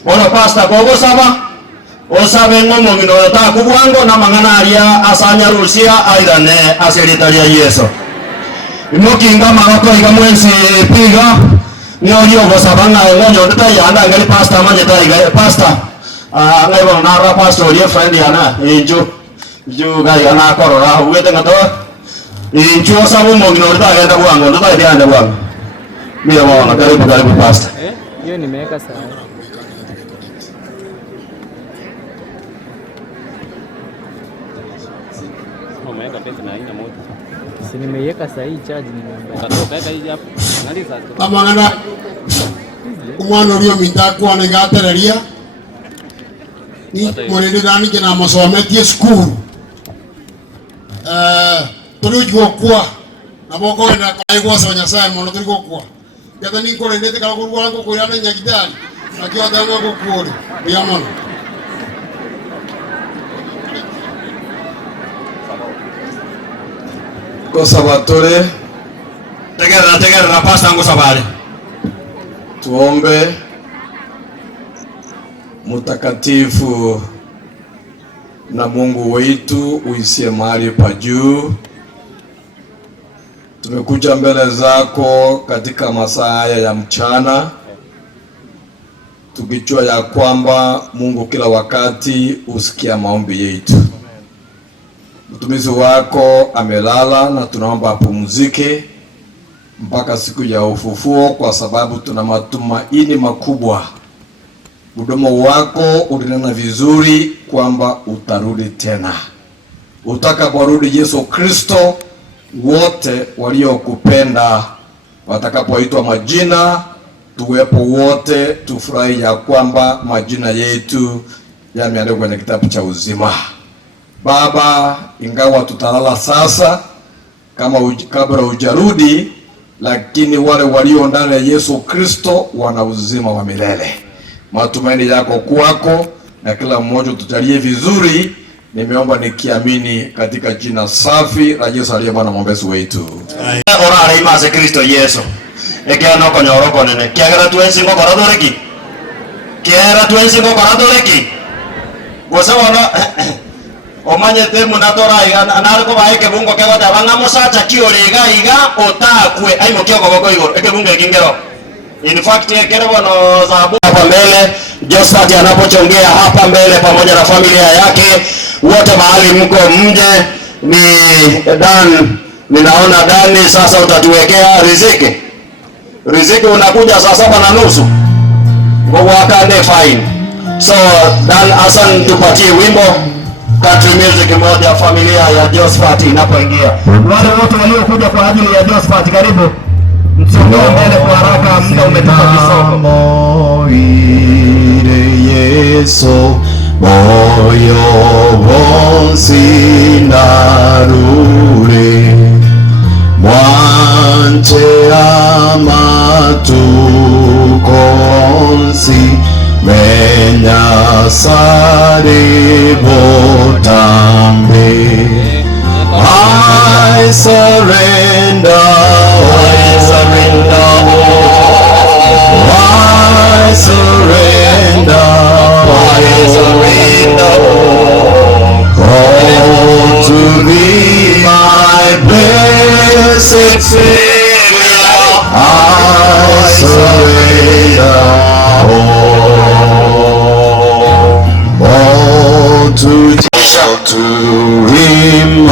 ora pasta kogo saba osabe ngomo ngino ta kubwango namangana aria asanya rusia aidane aseritaria yeso imokinga maroko igamwensi piga nyoyo gosabanga ngonyo ndata yanda ngali pasta manyeta iga pasta ngai bona nara pastor ye friend yana inju ga yana korora ugete ngato inju sabu mongino ndata genda bwango ndata yanda bwango mira bona karibu pastor hiyo nimeweka sawa. Umeweka pesa na haina moto. Si nimeiweka sahihi charge nimeambia. Amangana umwana uri omitakwa negatereria ni murende dani kina masometie school turi gukwa naboko ina kaigwa so nyasaye mono turi gukwa yata ni korendete kala kurwa ngo kuyana nyakitani akiwa tanga gukuri ya mono Kosabatore tegera pasta ngo sabale. Tuombe. Mtakatifu na Mungu wetu uisie mahali pa juu, tumekuja mbele zako katika masaa haya ya mchana tukijua ya kwamba Mungu kila wakati usikia maombi yetu. Mtumishi wako amelala na tunaomba apumzike mpaka siku ya ufufuo, kwa sababu tuna matumaini makubwa. Mdomo wako ulinena vizuri kwamba utarudi tena. Utakaporudi Yesu Kristo, wote waliokupenda watakapoitwa majina, tuwepo wote, tufurahi ya kwamba majina yetu yameandikwa kwenye kitabu cha uzima. Baba, ingawa tutalala sasa kabla hujarudi, lakini wale walio ndani ya Yesu Kristo wana uzima wa milele. Matumaini yako kwako, na kila mmoja tujalie vizuri. Nimeomba nikiamini katika jina safi la Yesu aliye Bwana mwombezi wetu. Ora imase Kristo Yesu. Ekana ko nyoroko nene. Kiagara tuensi ngo koradoreki. Kiagara tuensi ngo koradoreki. Gosawana omanyete munatora anariko baike bungo kego tabanga musacha kiorega iga otakwe aimo kioko boko igoro ekebunge kingero. In fact kerebono zabu hapa mbele, Josephat anapochongea hapa mbele pamoja na familia yake wote mahali mko mje. Ni Dan, ninaona Dani sasa utatuwekea riziki. Riziki unakuja saa 7:30. Ngogo akande fine. So Dan Hassan tupatie wimbo country music moja familia ya Josephat inapoingia. Wale wote waliokuja kwa ajili ya Josephat karibu. Msogee mbele kwa haraka, muda umetoka kisoko. Yesu moyo wonsi narure mwanje amatukonsi menya sari botambe. I surrender, I surrender, I surrender, I surrender, all to thee, my blessed Savior. I surrender all to Jesus, to him I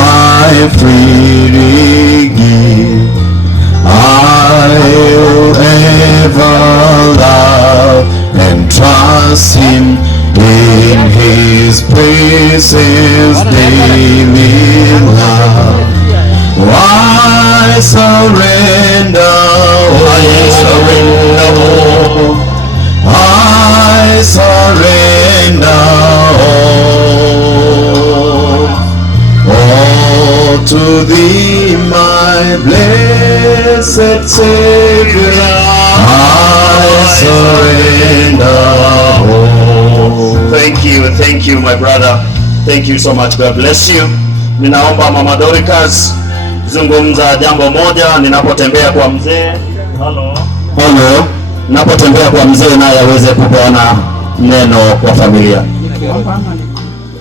freely give. I'll ever love and trust him in his praises daily love. I surrender, I surrender, I surrender all to thee, my blessed Savior. I surrender all. Thank you my brother. Thank you so much. God bless you. Ninaomba Mama Dorcas zungumza jambo moja ninapotembea kwa mzee. Hello. Ninapotembea kwa mzee naye aweze kupeana neno kwa familia.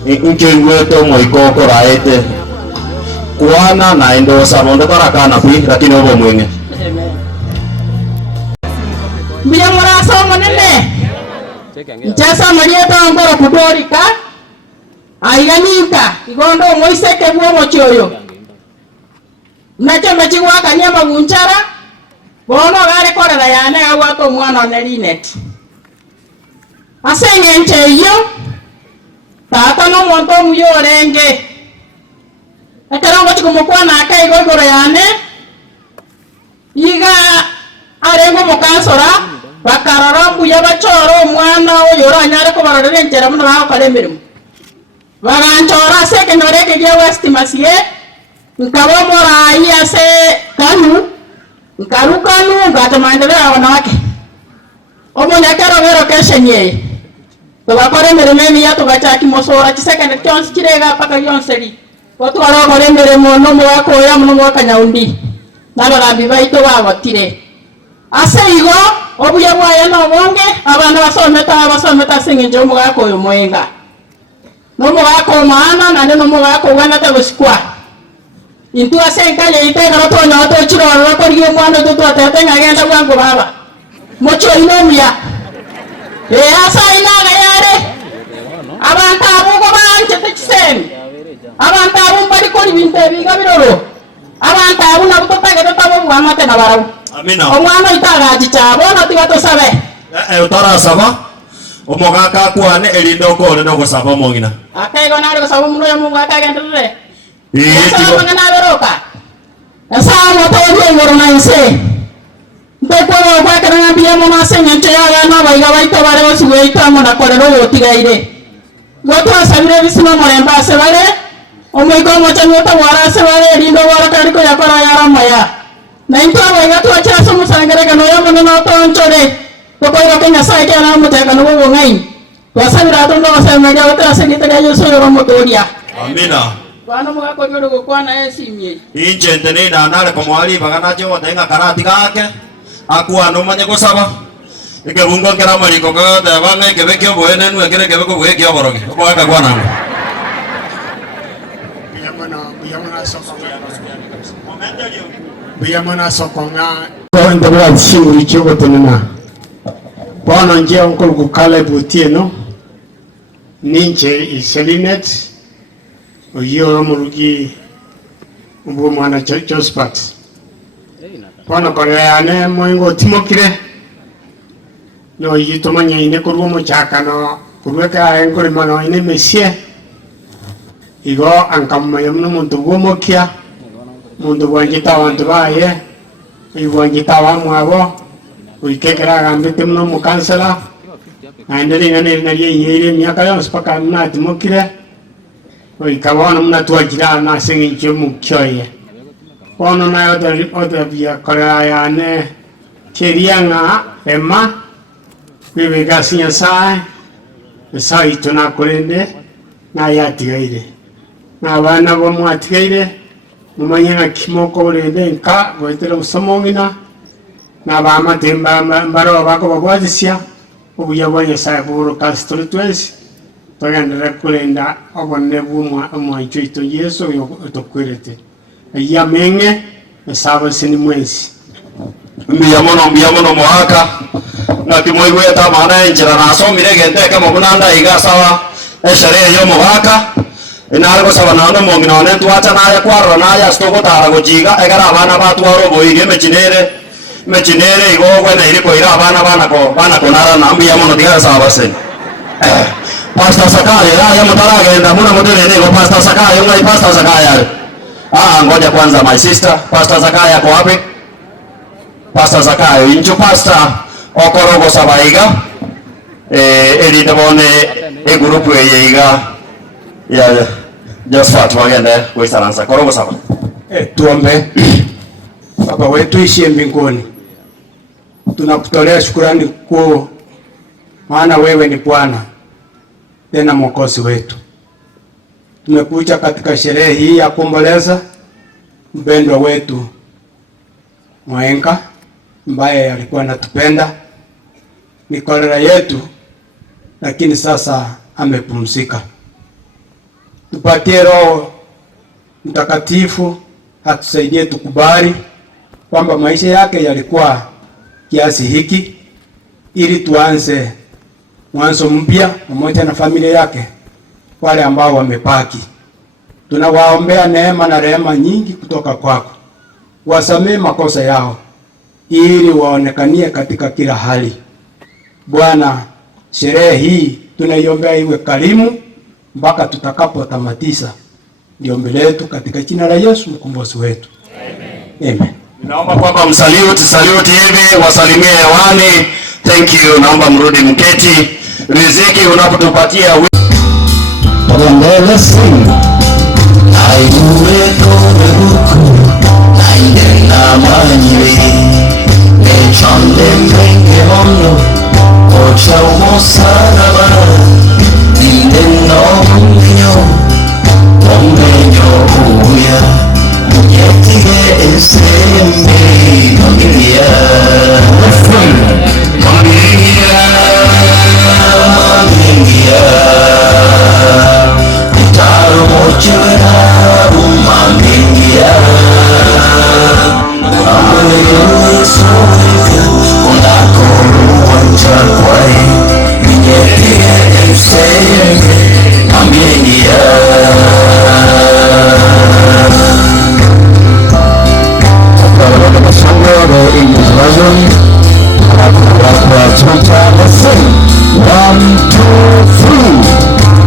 Nkingweto moikoko raete kuana na endo sabondo tarakana pi lakini obo mwenge. Mbia muraso monene. Nchasa marieta ngoro kudorika. Aiganika igondo moiseke bwo mochoyo. Nacho mechigwa kanyama gunchara. Bono gare korera yane agwato mwana onelinet. Asenge ncheyo. Tata no monto muyorenge. Ekerongo chikumukwa na kai igoro yane iga arengo mukansora bakarora mbuya bachoro omwana oyo oranyare kobarorera enchera muno bakora emirimo baganchora ase ekenyoro eke gia West Masie nkaba omorai ase Kanu nkarukanu ngata maendeleo ya wanawake omonyakero gero keshenye tugakora emirimo emiya tugachaki mosora chisekende kyonsi kirega paka yonseri otwarogora emirimo nomwaka oya muno mwaka nyaundi nabarambi baito bagotire ase igo obuya bwaye nobonge abana basometa ase eng'encho omogaka oyo mwenga nomogaka omwana nande nomogaka ogwanete gosikwa intu ase enkaye itegera tonyoa tochirorora koria omwana oito twatete ng'agenda bwango baba mochoine omuya ase ainaga yare abantu abo banchete chisemi abantu abo mbari kori bintu ebiga biroro abantu abo nabo totagete tabo bwamate na barabo amina omwana itagachi chabo na tiga tosabe utarasaba omogaka akwane erinde okore no gosaba omong'ina akaigo nari gosaba omundu oyo omogaka agenderere tigo omong'ina aberoka nyasaye omotoria igoro na nse ntekworo gwekera ng'ambia mono ase eng'encho y'abana abaiga baito bare gosigwa eitamo na korera oyo otigaire igo twasabire ebisima omorembe ase bare omoika omochani otagwara ase bare erinde ogworoka riko yakora yaramoya na into abaiga twachira ase omosangerekano oyo omonene otonchore tokoiroke nyasaye kiana omotekano bwobong'aini twasabire atondo ogosemeria gotera ase egite gia Yesu oyo omotoria amina bwana omogaka oria ore gokwana esimie inchente ninanare komwaribaga nacho goteng'a karati gake akwana omanye gosaba ekebungo nkera amariko kagateba ng'a ekebe kia oboenenu ekere ekebe kobua kia oboroge omogaka kwananga buyamana sokonga ndo bwa shinguri cyo tonena bono nje onko gukala butieno ninche iselinet oyoro murugi ubwo mwana Josephat bono koreane moingo timokire no yitomanya ine kurwo muchakano kurweka enkore mano ine mesie igo ankamaya muno muntu gwomokia mundu gwangita abantu baye igwangita bamwabo uikekera gambite muno mukansela naendele ngane nariye yire myaka yose paka mnatimokire uikabona mnatwajira na sengi mukyoye ono na oda bia korayane kerianga ema bibe gasinya sai tuna kurende na yatigaire na bana bo mwatigaire mumanyanga kimoko urende nka goitera usomongina na bama temba mbaro bako babwazisia obuya bwanya sai buru kastro twesi togendera kurenda obonne bumwa omwancho ito Yesu yotokwirete ya menge sabo sini mwezi mbiya mono mwaka na kimwegwe ta mana enjira na somire gente kama bunanda iga sawa eshere yo mwaka inargo sawa nano mongina ne tuacha na ya kwaro na ya stoko tara gojiga egara bana batwaro boige mechinere igo gwena iri ko ira bana ko nara na mbiya mono diga sawa sen Pastor Sakaya ya mutara genda muna mudere ne go Pastor Sakaya ngai Pastor Sakaya ngoja kwanza my sister Pastor Zakaya kwa wapi? Pastor Zakaya incho pastor okorogo sabaiga erinde bone group yeiga ya Josephat wagende kuisaransa korogo saba tuombe. Baba wetu ishie mbinguni, tunakutolea shukrani kwa maana wewe ni Bwana tena Mwokozi wetu. Tumekuja katika sherehe hii ya kuomboleza mpendwa wetu Mwenga ambaye alikuwa anatupenda, ni kolera yetu, lakini sasa amepumzika. Tupatie Roho Mtakatifu atusaidie tukubali kwamba maisha yake yalikuwa kiasi hiki, ili tuanze mwanzo mpya pamoja na familia yake. Wale ambao wamepaki, tunawaombea neema na rehema nyingi kutoka kwako, wasamee makosa yao ili waonekanie katika kila hali. Bwana, sherehe hii tunaiombea iwe karimu mpaka tutakapotamatisha, ndio mbele yetu katika jina la Yesu mkombozi wetu. Amen. Naomba kwamba salute hivi wasalimie hewani. Thank you. Naomba mrudi mketi. Riziki unapotupatia Tuendelee sing. Aiwe kome huku naindena manyiwe nechonde menge hono ocha umosaraba indeno munyo uya yetige esembe familia Taro mochera umangia Ayo soika Unakoro wanja kwai Minyetie emseme Amingia Tokaro masangoro English version Akura Twitter let's sing 1, 2, 3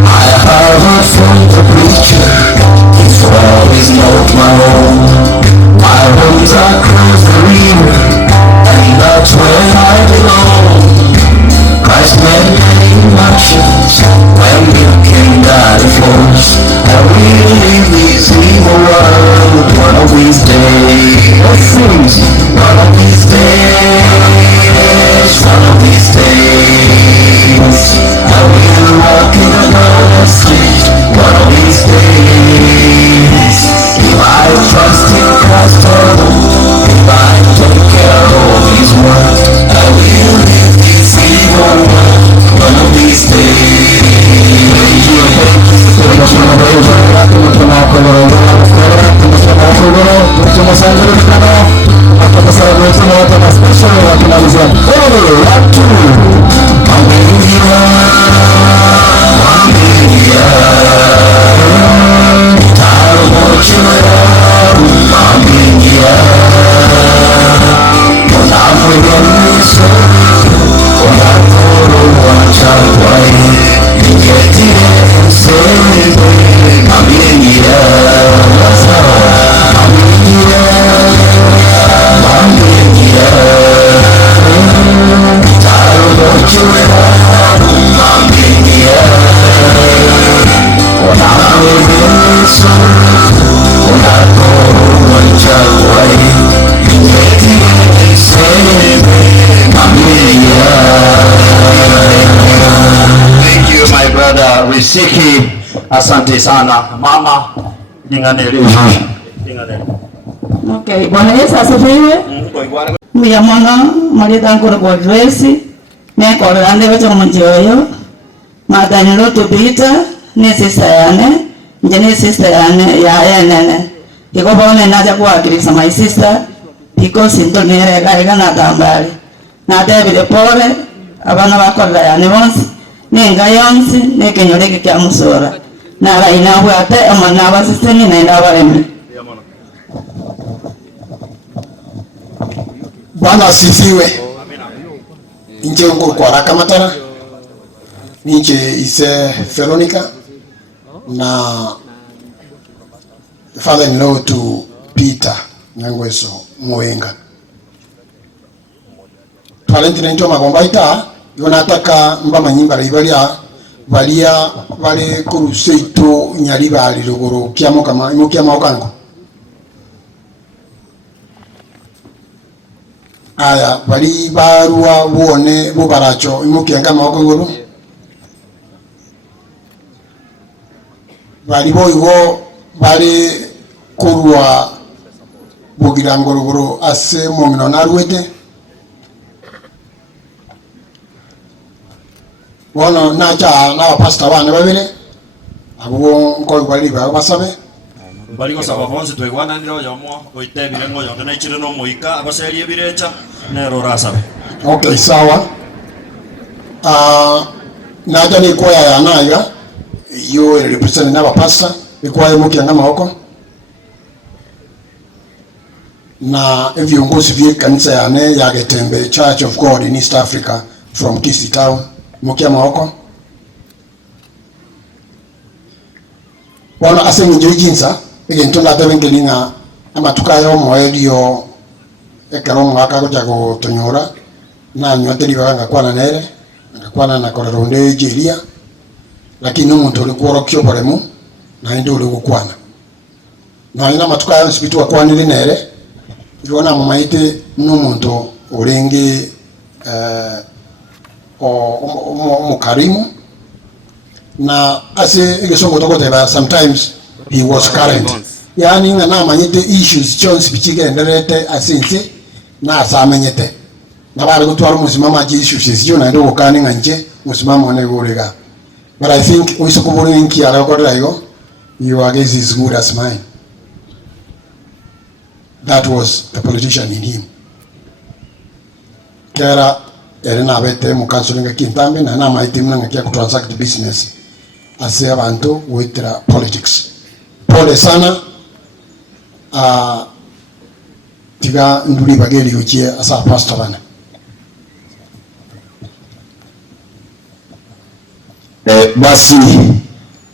I have a friend, the preacher. His well is not my home. My homes are across the river, and that's where I belong. Christ made many mansions when milk and daddy flows. I will leave this evil world one of these days. What sings? One of these days. One of these days. I will walk in another street one of these days. If I trust in Christ alone, if I take care of His word, I will live this evil world one of these days. Siki, asante sana mama. Jinganeli. Okay, Bwana Yesu asifiwe. Mya mwana Maria ngoro kwa dresi ne kwa ande wecho mjoyo madani lo tubita ne sister yane njene sister yane ya nene kiko bone naja kwa kirisa my sister because into nere ga na tambali na debile pole abana bakola yane bonsi nenga yonsi nekenyoreke kya musora na raina bwate amana basiseni naenda bareme. Bwana asifiwe. Nje ngo kwa rakamatara ninje ise Veronica na father-in-law to Peter Nyangweso Mwenga. Talenti na njo magomba ita yonataka mba manyimba balia bale kuruseito nyali bali logoro kiamo kama imokiama okango. Aya bali barua buone bubaracho imokianga makogoro. Bali boigo bali kurwa bugirangorogoro ase mongino narwete. Wono nacha na pastor bana babire abo nko bali ba basabe bali ko saba bonse to igwana ndiro yomo oitebire ngo yonde na ichire no moika abaseri ebirecha ne rorasabe. Okay, sawa. Naja ni kwa ya nayo yo represent na pastor ikuwa mukianga mahoko na viongozi vya kanisa ya Getembe Church of God in East Africa from Kisii Town mukia mahoko bono asengi njo jinsa egento la tebenge linga ama tukayo moedio ekero mwaka goja go tonyora na nyoteli banga kwana nere ngakwana na koronde jeria lakini umuntu uri kuorokyo poremu na ndi uri gukwana na ina matukayo nsibitu akwanire nere ibona mu maite n'umuntu urenge mukarimu na ase igesongo tokoteba sometimes he was current yani nga na manyete issues chons bichige nderete asinse na asamenyete na bari gutwara musimama ji issues sio na ndo okani nganje musimama one gorega. But I think we sokobore nki ala kodra yo your guess is good as mine. That was the politician in him. Kera erena bete mu counseling kintambe na na maite mnanga kia transact business ase abantu with politics. Pole sana tiga nduli bageli uchie asa pastor bana. Basi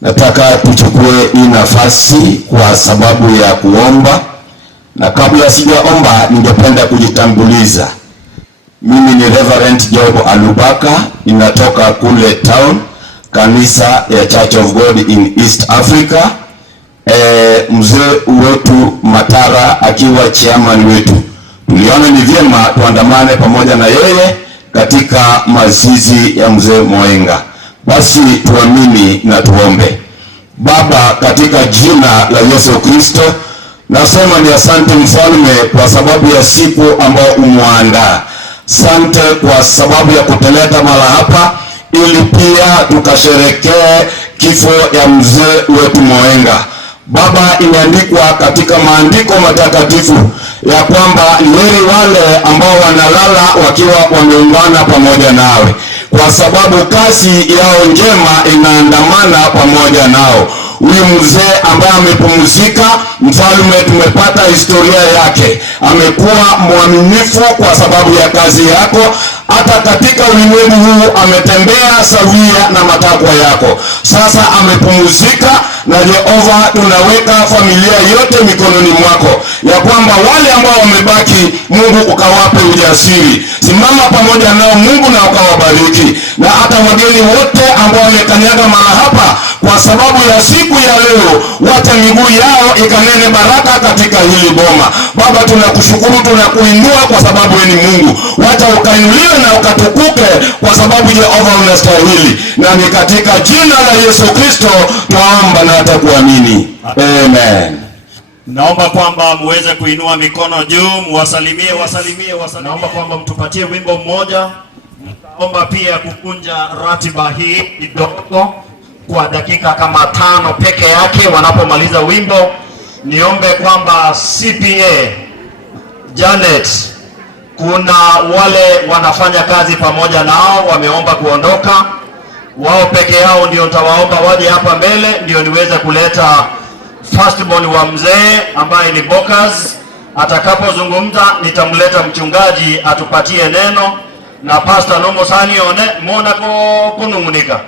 nataka tuchukue hii nafasi kwa sababu ya kuomba, na kabla sijaomba ningependa kujitambuliza. Mimi ni Reverend Job Alubaka, ninatoka kule town, kanisa ya Church of God in East Africa. Mzee wetu Matara akiwa chairman wetu, tuliona ni vyema tuandamane pamoja na yeye katika mazizi ya mzee Mwenga. Basi tuamini na tuombe. Baba, katika jina la Yesu Kristo, nasema ni asante mfalme kwa sababu ya siku ambayo umwandaa. Asante kwa sababu ya kutuleta mahala hapa ili pia tukasherekee kifo ya mzee wetu Mwenga. Baba, imeandikwa katika maandiko matakatifu ya kwamba ni heri wale ambao wanalala wakiwa wameungana pamoja nawe, kwa sababu kazi yao njema inaandamana pamoja nao. Huyu mzee ambaye amepumzika, mfalme, tumepata historia yake. Amekuwa mwaminifu kwa sababu ya kazi yako. Hata katika ulimwengu huu ametembea sawia na matakwa yako. Sasa amepumzika, na Jehova, tunaweka familia yote mikononi mwako, ya kwamba wale ambao wamebaki, Mungu ukawape ujasiri. Simama pamoja nao Mungu na ukawabariki. Na hata wageni wote ambao wamekanyaga mahali hapa kwa sababu ya siku ya leo, wacha miguu yao ikanene baraka katika hili boma. Baba, tunakushukuru, tunakuinua kwa sababu wewe ni Mungu. Wacha ukainuliwe na ukatukuke kwa sababu Jehova unastahili. Na ni katika jina la Yesu Kristo tunaomba na atakuamini. Amen. Naomba kwamba muweze kuinua mikono juu, muwasalimie. Naomba kwamba mtupatie wimbo mmoja. Naomba pia kukunja ratiba hii kidogo kwa dakika kama 5 peke yake. Wanapomaliza wimbo, niombe kwamba CPA Janet, kuna wale wanafanya kazi pamoja nao wameomba kuondoka. Wao peke yao ndio nitawaomba waje hapa mbele, ndio niweze kuleta firstborn wa mzee ambaye ni Bokas. Atakapozungumza nitamleta mchungaji atupatie neno, na Pastor Nomo Sanione mona kunungunika.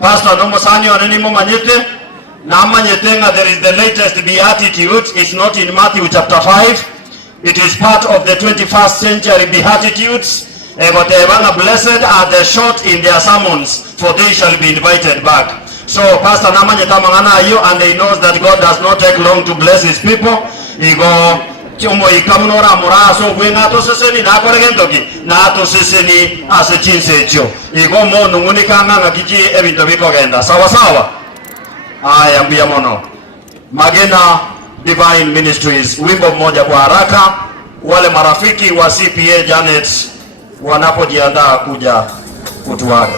Pastor Nomo Sanione ni mumanyete na amanyete nga there is the latest beatitude. It's not in Matthew chapter 5. It is part of the 21st century beatitudes. Blessed are the short in their sermons, for they shall be invited back. So Pastor Namanyeta mangana ayo, and he knows that God does not take long to bless his people. Igo chomo ikamunora muraso gwenga to seseni na koregentoki na to seseni ase chinsecho. Igo mo nunguni kanga ngakiji ebinto biko genda. Sawa sawa. Aya mbia mono. Magena Divine Ministries, wimbo mmoja kwa haraka. Wale marafiki wa CPA Janet wanapojiandaa kuja kutuaga.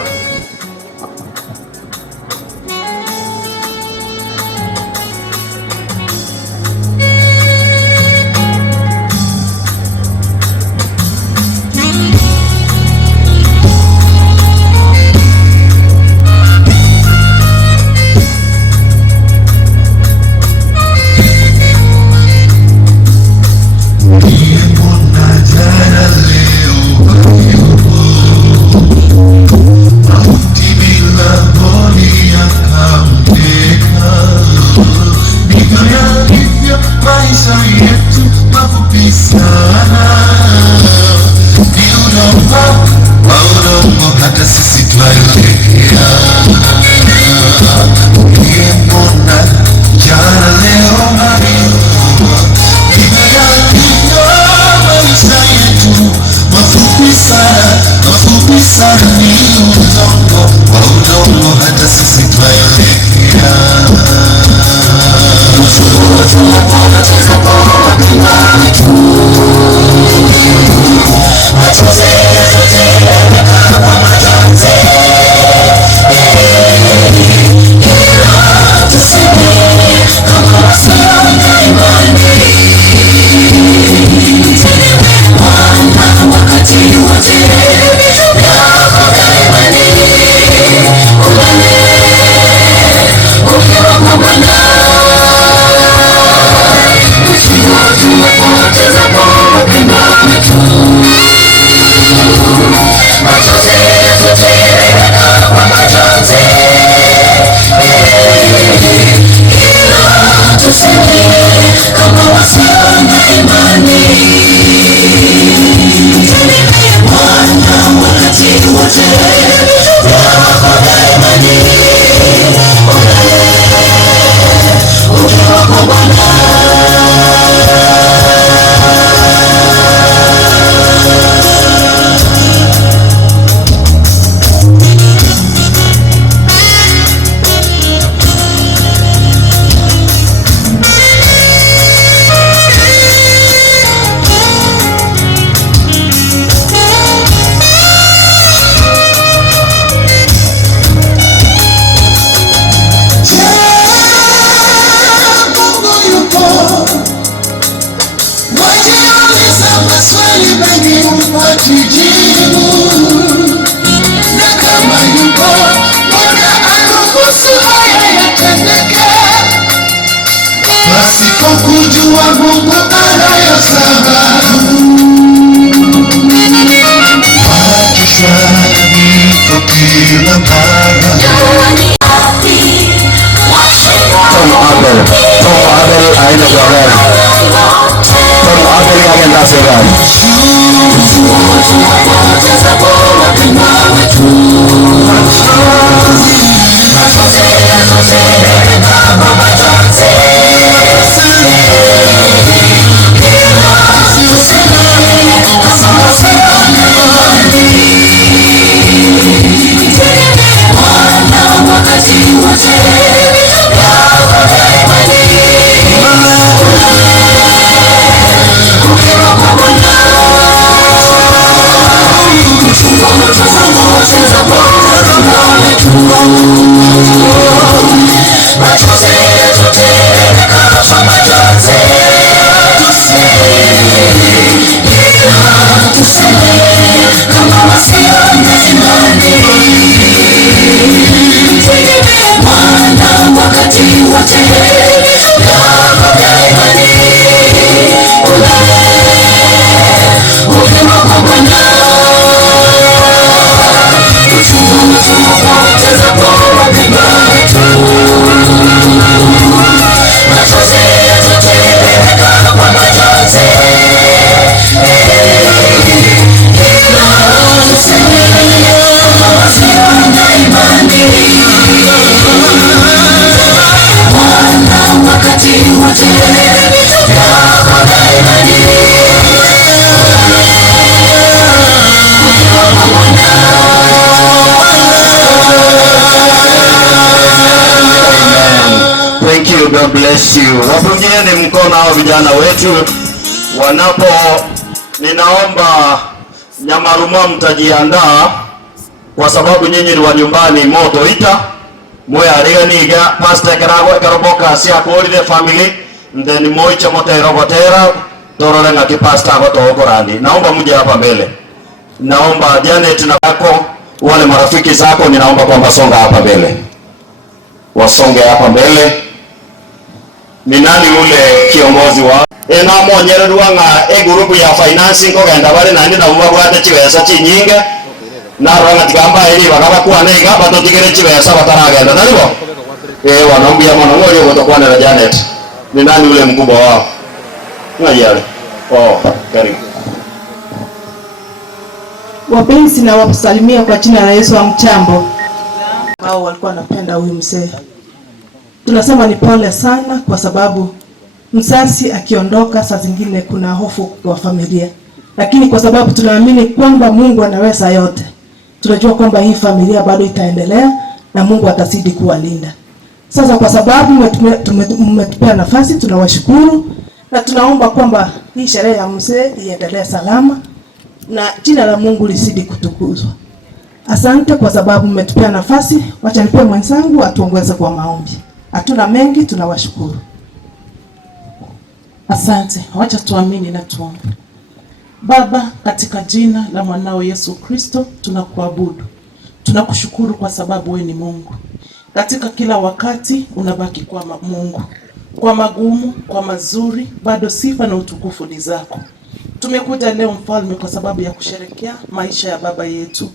yatendeke pasipo kujua Mungu anayosababu. Kila mara Tom Abel aina kwa gari. Tom Abel agenda segari. God bless you. Wapungeni mkono hao vijana wetu wanapo. Ninaomba Nyamarumwa mtajiandaa kwa sababu nyinyi ni wa nyumbani. Moto ita moya ariganiga pastor Karagwe Karoboka sia kuolide family then moicha moto irogotera torore na kipasta goto okorani. Naomba mje hapa mbele. Naomba Janet na wako wale marafiki zako, ninaomba kwamba songa hapa mbele. Wasonge hapa mbele. Ni nani ule kiongozi wa ena monyere ruanga group ya financing ko genda bale nandi na umwa bwate chibesa chinyinga na ruanga tigamba eri bakaba kwa nega bato tigere chibesa bataragenda nalibo wanaambia mwana ngoyo gotokuwa na Janet. Ni nani ule mkubwa wao ngayale? Karibu. Wapenzi, na wakusalimia kwa jina la Yesu wa Mchambo. Hao walikuwa wanapenda huyu mzee. Tunasema ni pole sana, kwa sababu mzazi akiondoka saa zingine kuna hofu kwa familia, lakini kwa sababu tunaamini kwamba Mungu anaweza yote, tunajua kwamba hii familia bado itaendelea na Mungu atazidi kuwalinda. Sasa kwa sababu mmetupea nafasi, tunawashukuru na tunaomba kwamba hii sherehe ya mzee iendelee salama na jina la Mungu lisidi kutukuzwa. Asante kwa sababu mmetupea nafasi. Wacha nipe mwenzangu atuongoze kwa maombi. Hatuna mengi, tunawashukuru. Asante. Wacha tuamini na tuombe. Baba, katika jina la mwanao Yesu Kristo, tunakuabudu. Tunakushukuru kwa sababu wewe ni Mungu. Katika kila wakati unabaki kwa Mungu. Kwa magumu, kwa mazuri, bado sifa na utukufu ni zako. Tumekuja leo Mfalme kwa sababu ya kusherehekea maisha ya baba yetu.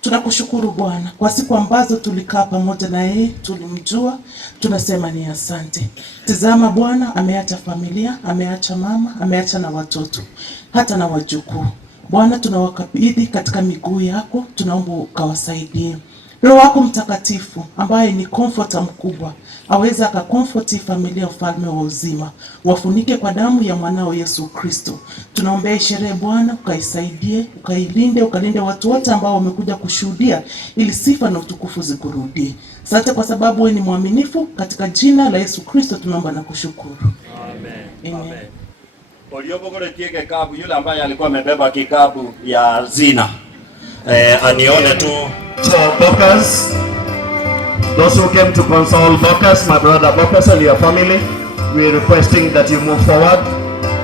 Tunakushukuru Bwana kwa siku ambazo tulikaa pamoja na yeye, tulimjua, tunasema ni asante. Tazama Bwana, ameacha familia, ameacha mama, ameacha na watoto, hata na wajukuu. Bwana, tunawakabidhi katika miguu yako, tunaomba ukawasaidie. Roho wako Mtakatifu ambaye ni comforter mkubwa, aweza akakomforti familia ufalme wa uzima. Wafunike kwa damu ya mwanao Yesu Kristo. Tunaombea sherehe Bwana, ukaisaidie, ukailinde, ukalinde watu wote ambao wamekuja kushuhudia, ili sifa na utukufu zikurudie. Asante kwa sababu wewe ni mwaminifu. Katika jina la Yesu Kristo tunaomba na kushukuru. Amen. Amen. Oliobogore tieke kabu yule ambaye alikuwa amebeba kikabu ya zina. Anione tu. So Bokas, those who came to console Bokas, my brother Bokas and your family, we are requesting that you move forward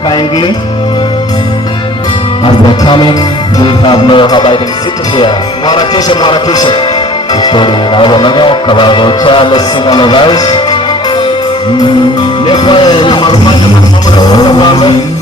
kindly. As they're coming, we have no abiding seat here. Mwarakisha. Historia na wanayo kabago chale singano guys. Lepo ya marumanya marumanya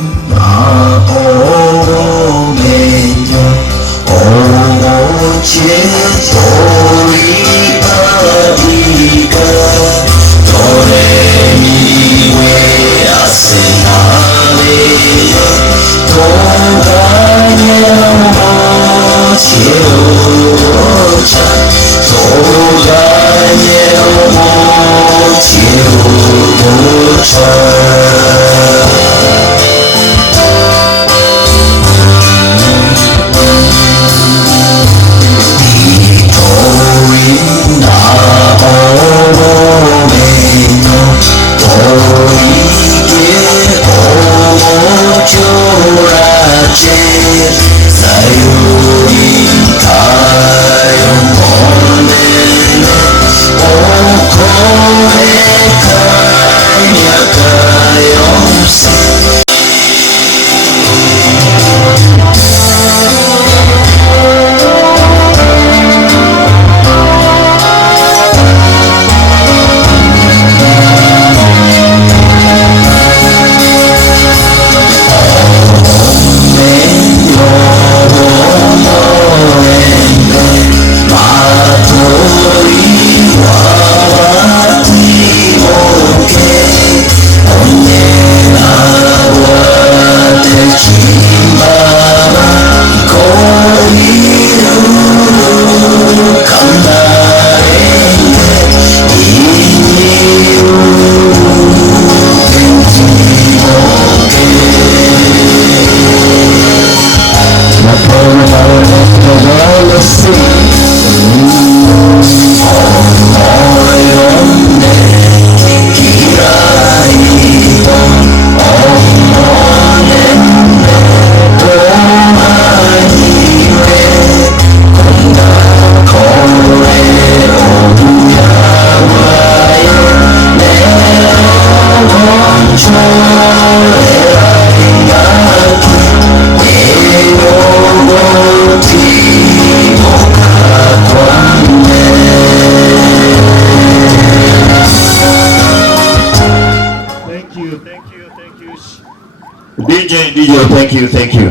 DJ, thank you.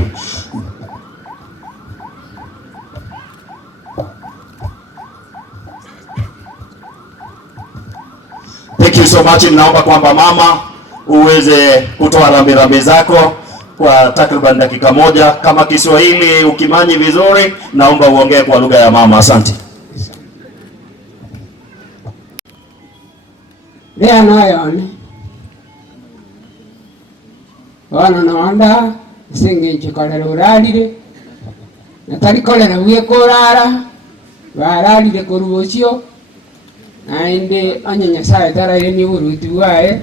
Thank you so much. Naomba kwamba mama uweze kutoa rambirambi zako kwa takriban dakika moja. Kama Kiswahili ukimanyi vizuri, naomba uongee kwa lugha ya mama. Asante. Lea noyone wana nonda singe nchikolera urarire natari kolera uye kurara bararire kuruocio nainde onye Nyasaye taraire ni uruti wae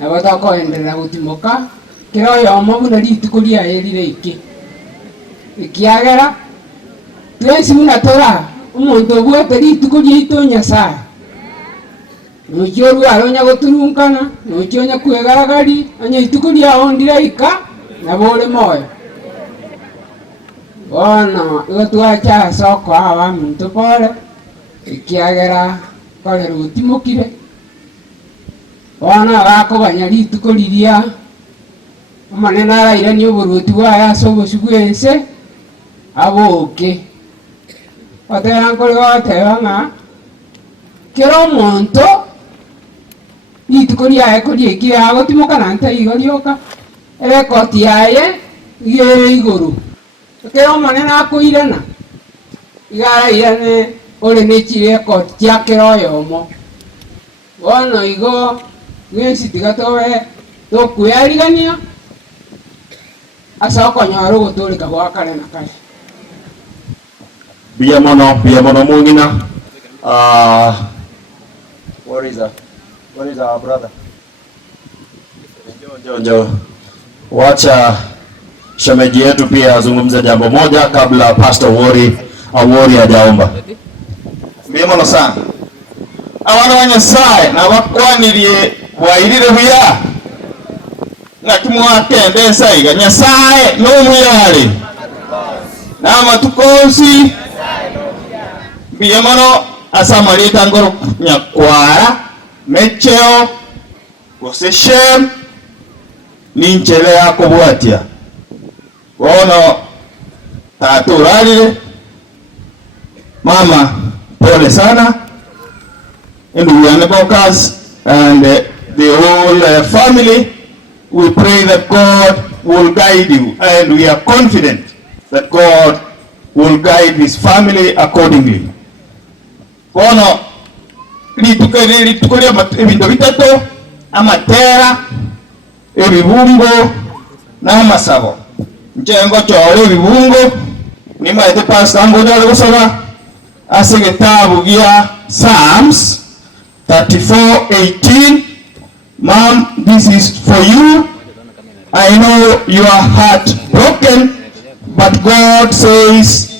na batakoenderera gutimoka kiroyo omobuna rituko riaerire iki ikiagera twesi munatora umuntu obwete rituko riaito Nyasaye nuchio rwaro nya guturunkana nuchio nya kwegaragari anya ituko riaondire ika na bore moyo bona igotwacha soko aba muntu pore ikiagera kore rutimukire bona gakobanya rituko riria omanena araire ni oboruti waya sobosugwense aboke otera nkore goteba ng'a kero omonto rituko riaye koriekire agotimokana nta igo rioka erekoti yaye igere igoro kero omonene akoirana igarairane ore nechire ekoti chia keroyo omo bono igo gwensi tigatobe tokuyarigania ase okonyora ogotoleka gwa kare na kare Biya mono mungina. What is our brother? Jojo. Wacha shemeji yetu pia azungumze jambo moja kabla Pastor Awori hajaomba. Biya mono sana. Abana wa Nyasaye na bakwaniriye wairire buya na kimwakendesa iga Nyasaye no muyari na matukosi Biyamono asamarita ngoro nyakwara mecheo goseshem ninchele yako bwatia wono taturali mama pole sana ndugu yangu Bokas and the whole family. We pray that God will guide you, and we are confident that God will guide his family accordingly. Kono litukolia ebintu bitatu amatera ebibungo n'amasabo njengo kyole ebibungo nimaete pastor ngoja gusoma ase gitabu gya Psalms 34:18. Mom, this is for you. I know you are heartbroken, but God says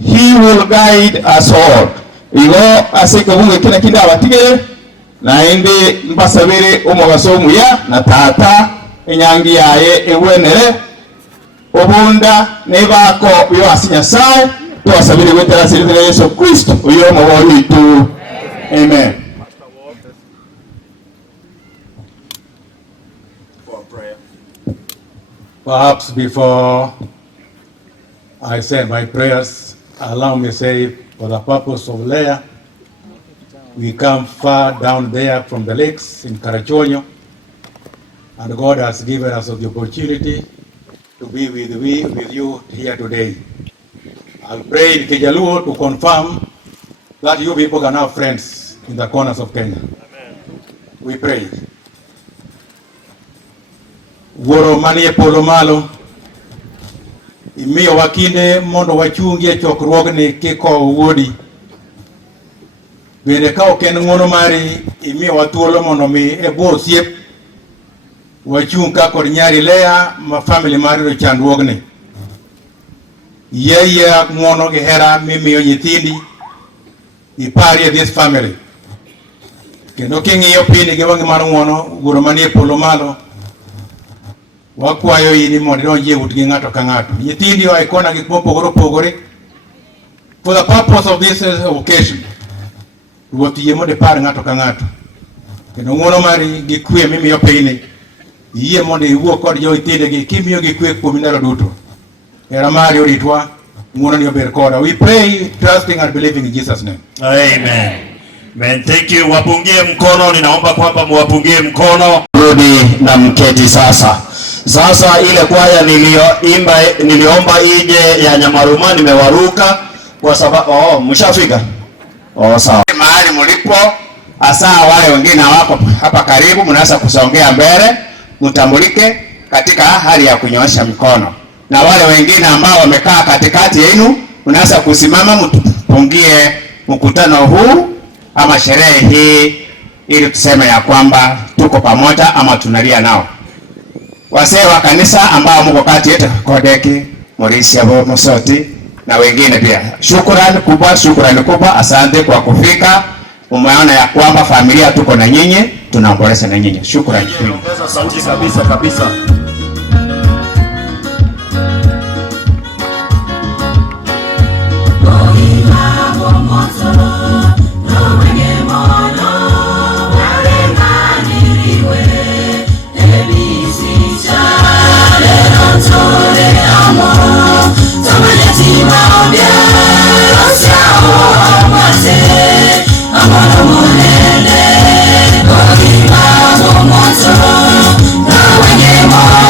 he will guide us all. Igo aseka bunge kina kinda abatige na ende mbasabere omugaso muya na tata enyangi yaye ewenere obunda nebako byo asinya sai to asabire wetera sirire Yesu Kristo uyo muboni tu. Amen. Perhaps before I say my prayers, allow me to say, for the purpose of Leah, we come far down there from the lakes in Karachuonyo, and God has given us the opportunity to be with you here today. I'll pray in Kijaluo to confirm that you people can have friends in the corners of Kenya. Amen. We pray. Woro manie polo malo imiyo wakinde mondo wachungie chokruogni kiko wuodi bende ka oken ng'uono mari imiyo wathuolo mondo mi e bwo osiep wachung' ka kod nyari Leah ma family mari do chandruogni yeye ng'uono gi hera mimiyo nyithindi ipari this family kendo king'iyo pini gi wang'i mar ng'uono Wuoro manie polo malo wakwayo ini mondo donjie utgi ng'ato ka ng'ato nyithindi waikona gik mopogore opogore for the purpose of this occasion. Ruoth yie mondo ipar ng'ato ka ng'ato kendo ng'uono mari gi kwe mimiyo piny yie mondo iwuo kod jowetegi kimiyo gi kwe kuom ndalo duto. Hera mari oritwa, ng'uono ni ober koda. We pray trusting and believing in Jesus name. Amen. Amen. Thank you. Wapungie mkono, ninaomba kwamba muwapungie mkono. Rudi na mketi sasa. Sasa ile kwaya niliomba ije ya Nyamaruma nimewaruka kwa sababu mshafika. Sawa. Mahali mlipo hasa wale wengine wako hapa karibu mnaweza kusongea mbele mtambulike katika hali ya kunyoosha mikono. Na wale wengine ambao wamekaa katikati yenu mnaweza kusimama mpungie mkutano huu ama sherehe hii ili tuseme ya kwamba tuko pamoja ama tunalia nao. Wasee wa kanisa ambao mko kati yetu Kodeki, Morisia Mosoti na wengine pia. Shukrani kubwa, asante kwa kufika. Umeona ya kwamba familia tuko na nyinyi, tunaomboleza na nyinyi. Shukrani. Ongeza sauti kabisa. Amor,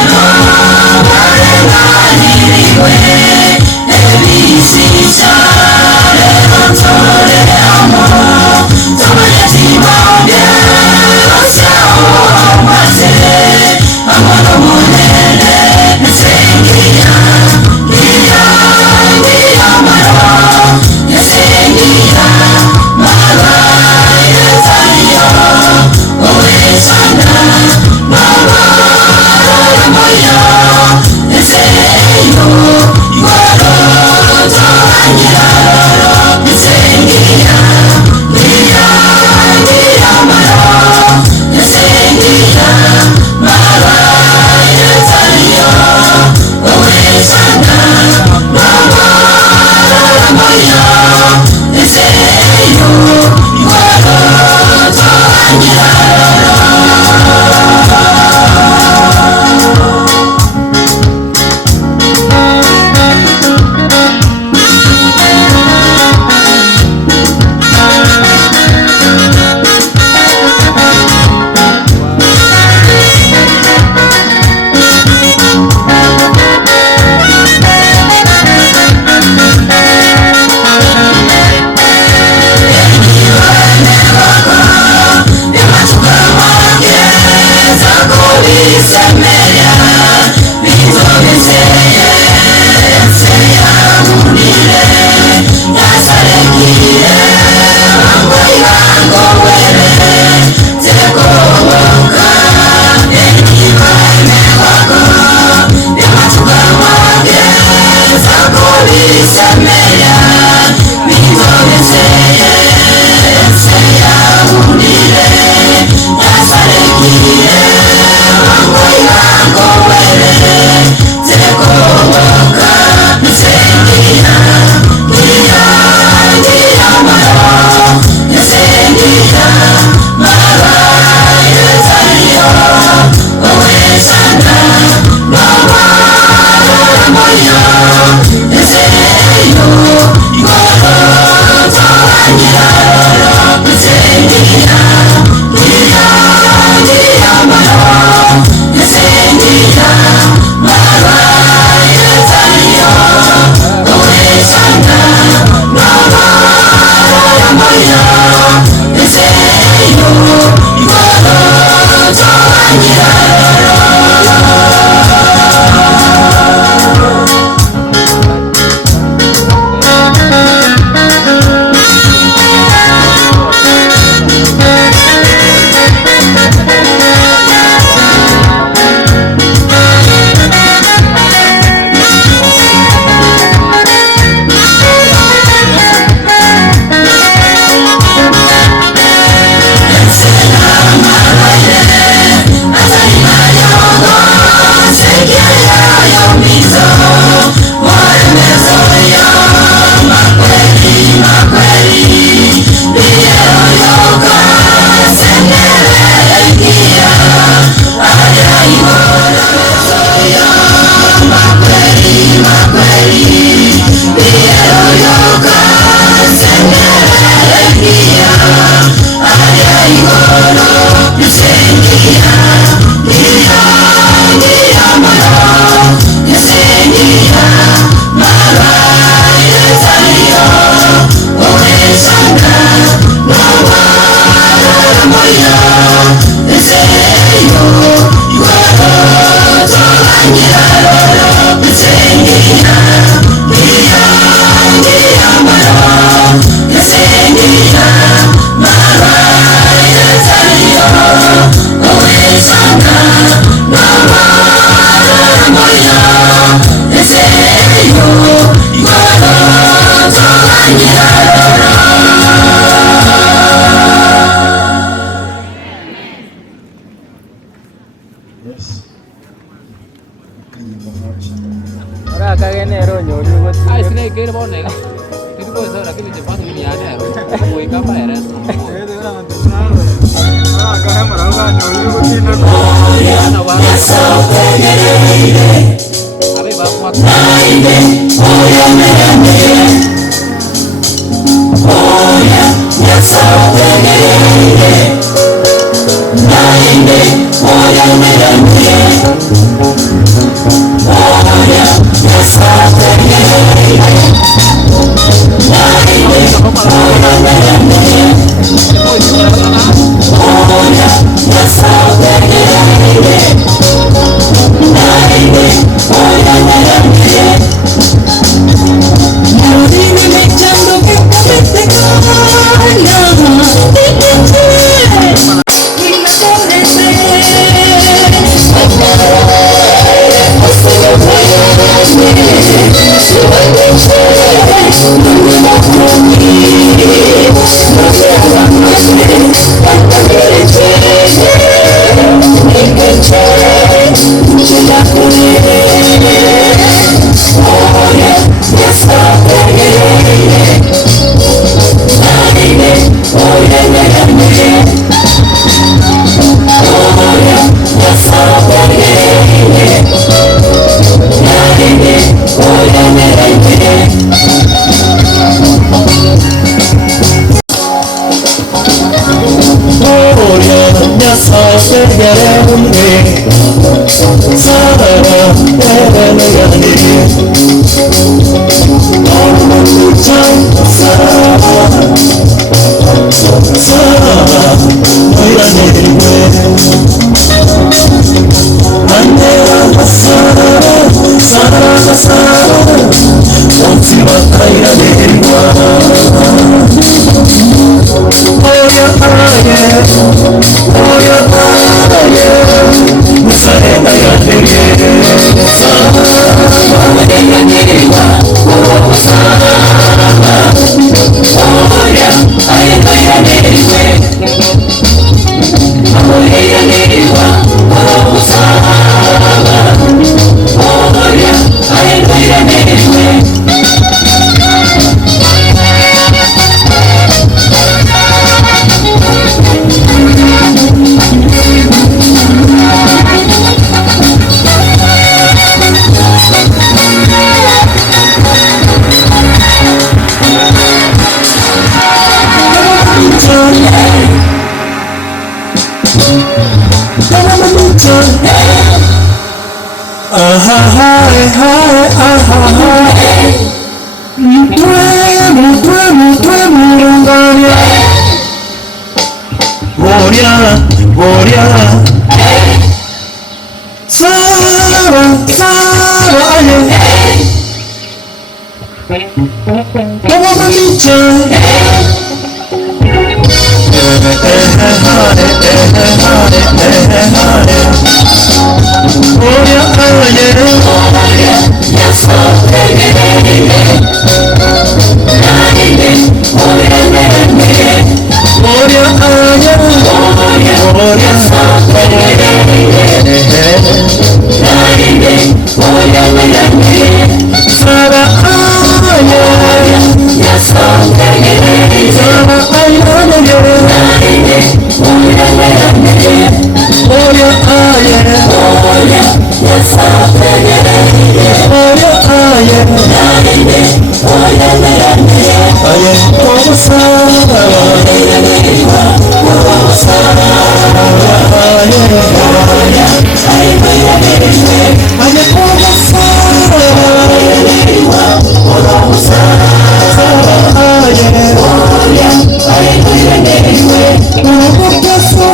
Oh,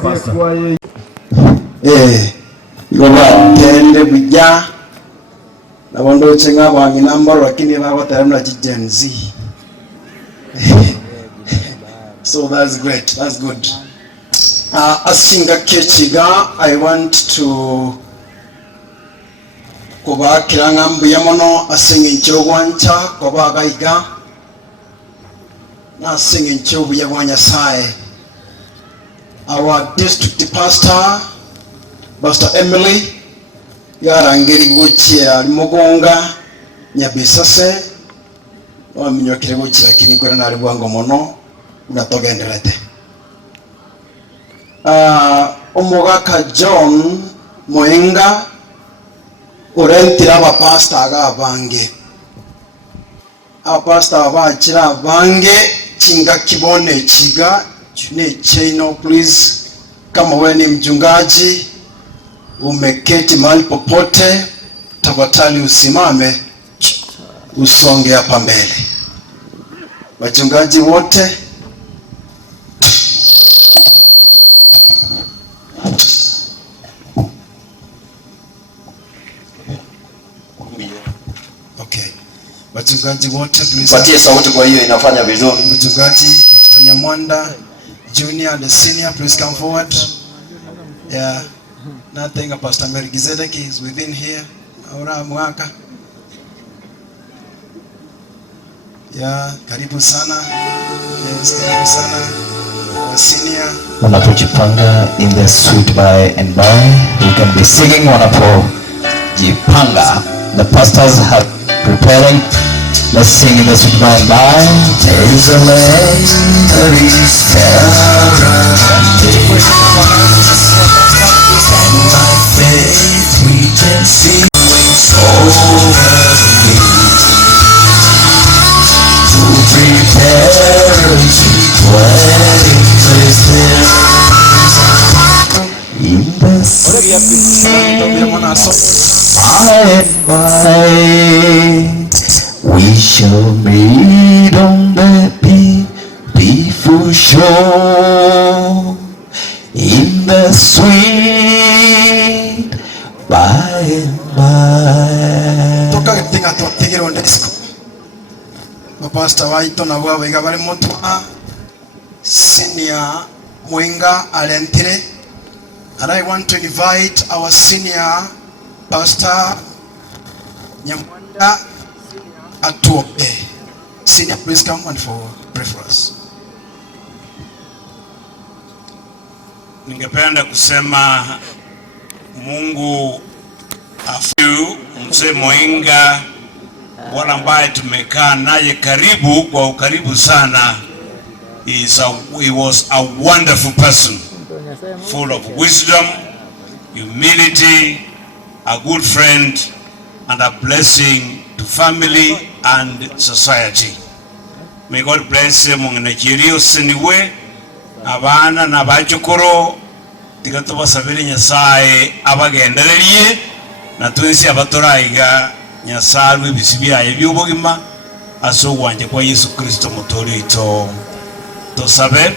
pastor. Ngoba tende bija na wando chenga wangi number lakini bako teremna Gen Z. So that's great. That's good. Asinga Kechiga, I want to kuba kiranga mbuyamono asinga nchogwancha kuba gaiga na asinga nchobu ya Nyasaye. Our district pastor, Pastor Emily, yarangiri guchi alimugonga nyabisase wa minyokire guchi lakini kwera nari bwango mono unatogenderete. Omugaka John Moenga urentira abapasta agabange. Abapasta abachira abange chinga kibone chiga chune chaino. Please, kama wewe ni mchungaji umeketi mahali popote, tafadhali usimame usonge hapa mbele. Wachungaji wote wachungaji wote patie sauti, kwa hiyo inafanya vizuri. Mchungaji Pastor Nyamwanda Junior and Senior, please come forward. Yeah, nothing. Pastor Melchizedek is within here. Aura mwaka. Yeah, karibu sana. Yes, karibu sana. Our senior. Wanapojipanga in the suite by and by, we can be singing Wanapojipanga. The pastors have preparing. Let's sing in the suite by and by. There is a land that is fairer and by faith we can see wings over the hills to prepare a sweet wedding place there in the sea by and by. We shall meet on the beautiful shore in the sweet by and by. Toka tinga to tigiro ndisiko. Pastor Waito na bwa iga bali motwa senior Mwenga Alentire, and I want to invite our senior pastor Nyamwanda Atuope. Senior, please come and pray for us. Ningependa kusema Mungu afiu mzee Moinga, wala ambaye tumekaa naye karibu kwa ukaribu sana. He was a wonderful person, full of wisdom, humility, a good friend, and a blessing to family and society. May God bless him. Munginajirio seniwe abana na bachukuro tigatoba sabiri Nyasaye abagendererie na twensi abatoraiga Nyasaye bisibya ebyobogima aso wanje kwa Yesu Kristo mutori ito tosabe.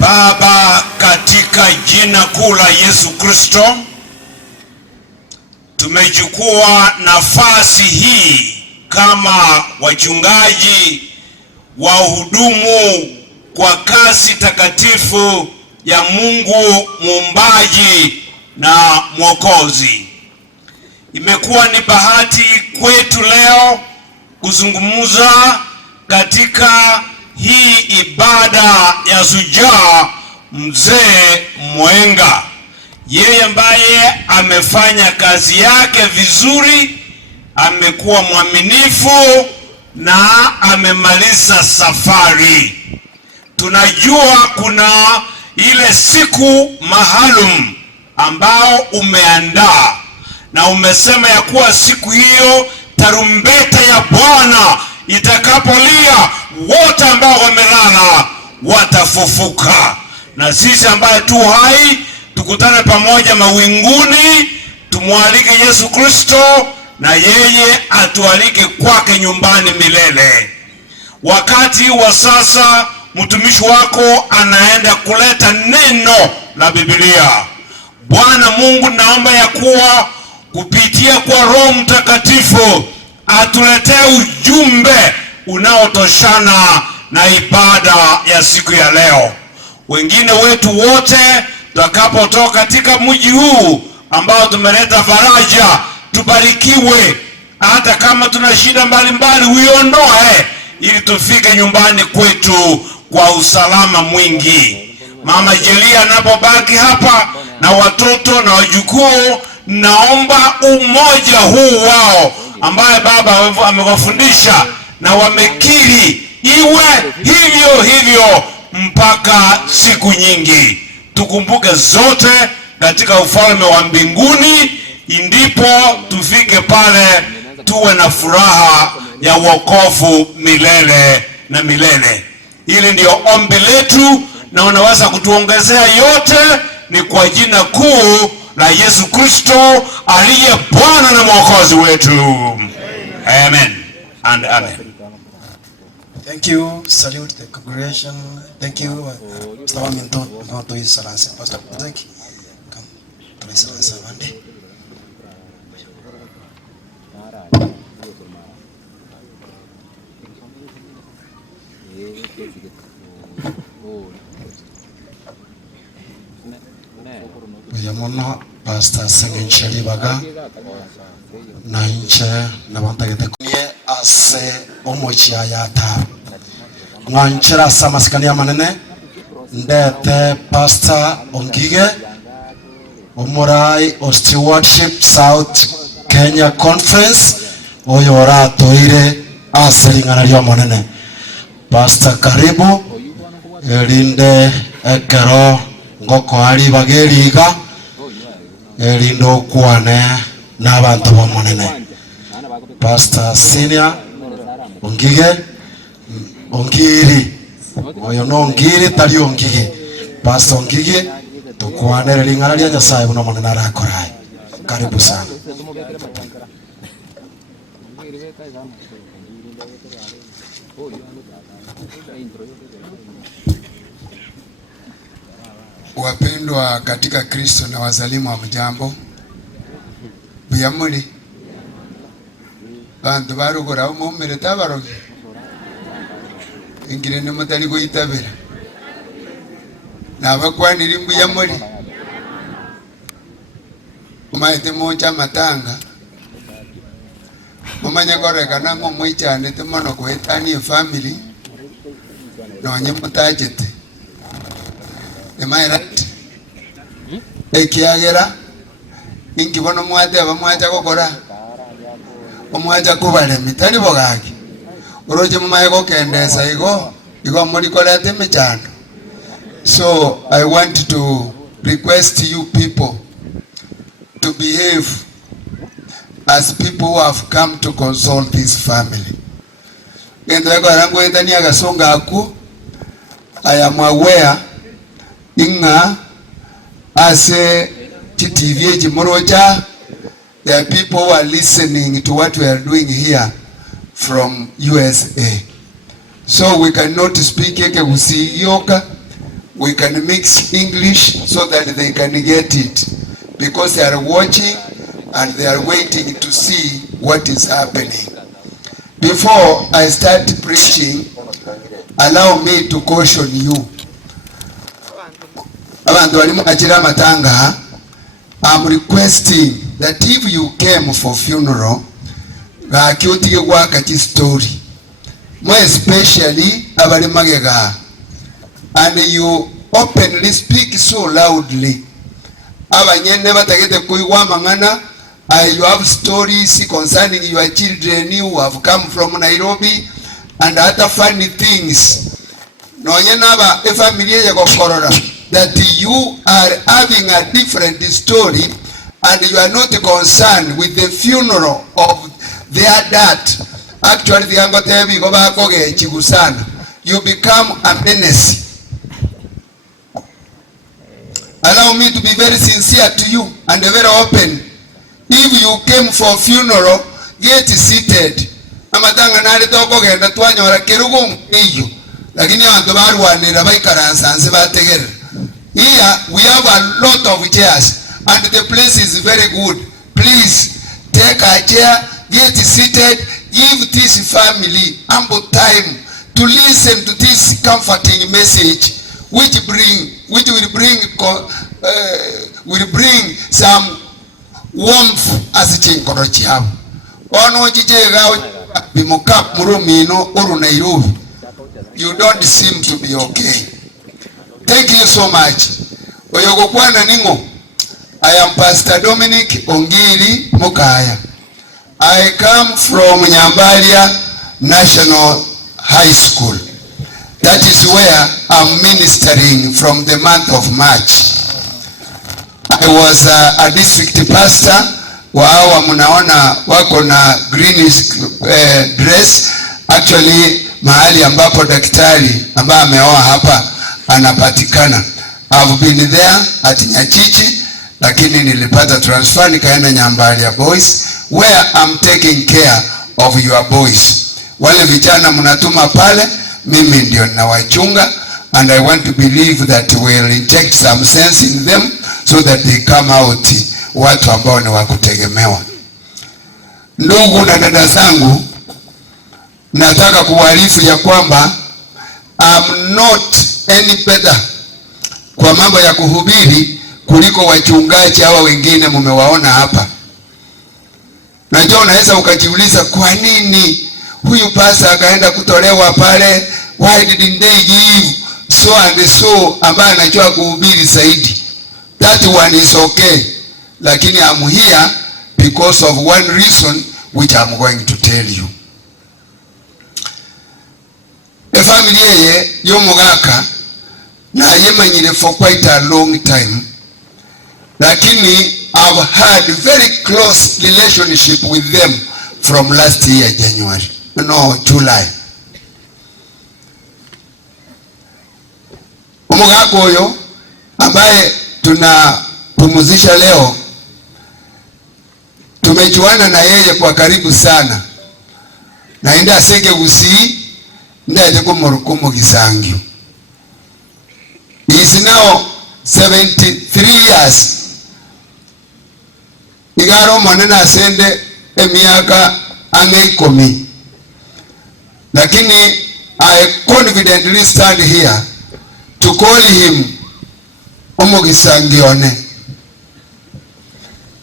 Baba, katika jina kuu la Yesu Kristo, tumechukua nafasi hii kama wachungaji wahudumu kwa kazi takatifu ya Mungu muumbaji na Mwokozi. Imekuwa ni bahati kwetu leo kuzungumza katika hii ibada ya shujaa mzee Mwenga, yeye ambaye amefanya kazi yake vizuri, amekuwa mwaminifu na amemaliza safari. Tunajua kuna ile siku maalum ambao umeandaa na umesema ya kuwa siku hiyo tarumbeta ya Bwana itakapolia, wote ambao wamelala watafufuka, na sisi ambaye tu hai tukutane pamoja mawinguni, tumwalike Yesu Kristo na yeye atualike kwake nyumbani milele. Wakati wa sasa mtumishi wako anaenda kuleta neno la Biblia. Bwana Mungu, naomba ya kuwa kupitia kwa Roho Mtakatifu atuletee ujumbe unaotoshana na ibada ya siku ya leo. Wengine wetu wote tutakapotoka katika mji huu ambao tumeleta faraja, tubarikiwe. Hata kama tuna shida mbalimbali uiondoe, ili tufike nyumbani kwetu kwa usalama mwingi. Mama Jelia anapobaki hapa na watoto na wajukuu, naomba umoja huu wao ambaye Baba amewafundisha na wamekiri iwe hivyo hivyo mpaka siku nyingi. Tukumbuke zote katika ufalme wa mbinguni, ndipo tufike pale tuwe na furaha ya wokovu milele na milele. Hili ndio ombi letu, na unaweza kutuongezea yote ni kwa jina kuu la Yesu Kristo aliye Bwana na Mwokozi wetu. Amen and amen. Thank you. Salute the congregation. Thank you. Pastor Minto, to his salance. Pastor Zeki, come to his salance Monday. Yamono Pastor Sengin Shalibaga na inche na bantagete kunye ase omochia yata nganchira samaskania manene ndete Pastor Ongige Omurai o Stewardship South Kenya Conference oyora toire aselingana lyo manene. Pastor karibu elinde ekero ngoko ali bageriga elindo kwane n'abantu bamunene. Pastor Senior Ongiri oyo no Ongiri tali Ongige. Pastor Ongige tukwane lingana lya Nyasaye buno munene arakorai. Karibu sana. Wapendwa katika Kristo na wazalimu wa mjambo. Buyamuli. Bantu barugora umumere tabarogi. Ingire ne mutali ko itabira. Nabakwanira imbuyamuli. Umaite mocha matanga. Mumanya koreka nango mwichane temono ko etani family. No nyemutajete. Am I right? Ekiagera ingibona mwate abamwacha kokora omwacha kubale mitani bogaki uroje mumaye kokendesa igo muri korete michano. So I want to request you people to behave as people who have come to console this family. Gendwe kwa rangu etani agasonga aku. I am aware inga ase TV Jimorocha, there are people who are listening to what we are doing here from USA. So we cannot speak yoga. We can mix English so that they can get it, because they are watching and they are waiting to see what is happening. Before I start preaching, allow me to caution you. I'm requesting that if you came for funeral, story, more especially and you openly speak so loudly, you have stories concerning your children who have come from Nairobi and other funny things. That you are having a different story and you are not concerned with the funeral of their dad. Actually, you become a menace. Allow me to be very sincere to you and very open. If you came for funeral, get seated. lakini abantu barwanira baikaransanze bategera. Here we have a lot of chairs and the place is very good. Please take a chair, get seated, give this family ample time to listen to this comforting message which will bring some warmth as chinkoro chao. Ono chichega bimukap murumino oru Nairobi. You don't seem to be okay. Thank you so much. Oyogokwana ningo. I am Pastor Dominic Ongiri Mukaya. I come from Nyambalia National High School. That is where I'm ministering from the month of March. I was a district pastor. Wao mnaona wako na greenish dress. Actually mahali ambapo daktari ambaye ameoa hapa anapatikana. I've been there at Nyachichi, lakini nilipata transfer nikaenda Nyambalia Boys where I'm taking care of your boys. Wale vijana mnatuma pale, mimi ndio ninawachunga, and I want to believe that we'll inject some sense in them so that they come out watu ambao ni wa kutegemewa. Ndugu na dada zangu, nataka kuwaarifu ya kwamba I'm not any better kwa mambo ya kuhubiri kuliko wachungaji hawa wengine mmewaona hapa. Najua unaweza ukajiuliza kwa nini huyu pasa akaenda kutolewa pale, why didn't they give so and so ambaye anajua kuhubiri zaidi. That one is okay, lakini I'm here because of one reason which I'm going to tell you. Family ye yomugaka na yemanyire for quite a long time, lakini I've had very close relationship with them from last year July. Omugaka oyo ambaye tunapumzisha leo, tumejuana na yeye kwa karibu sana. Naenda sege gusi ndaje ko Murukumo Gisangi. He is now 73 years. Igaro manena asende emiaka angeikomi. Lakini I confidently stand here to call him Omogisangi one.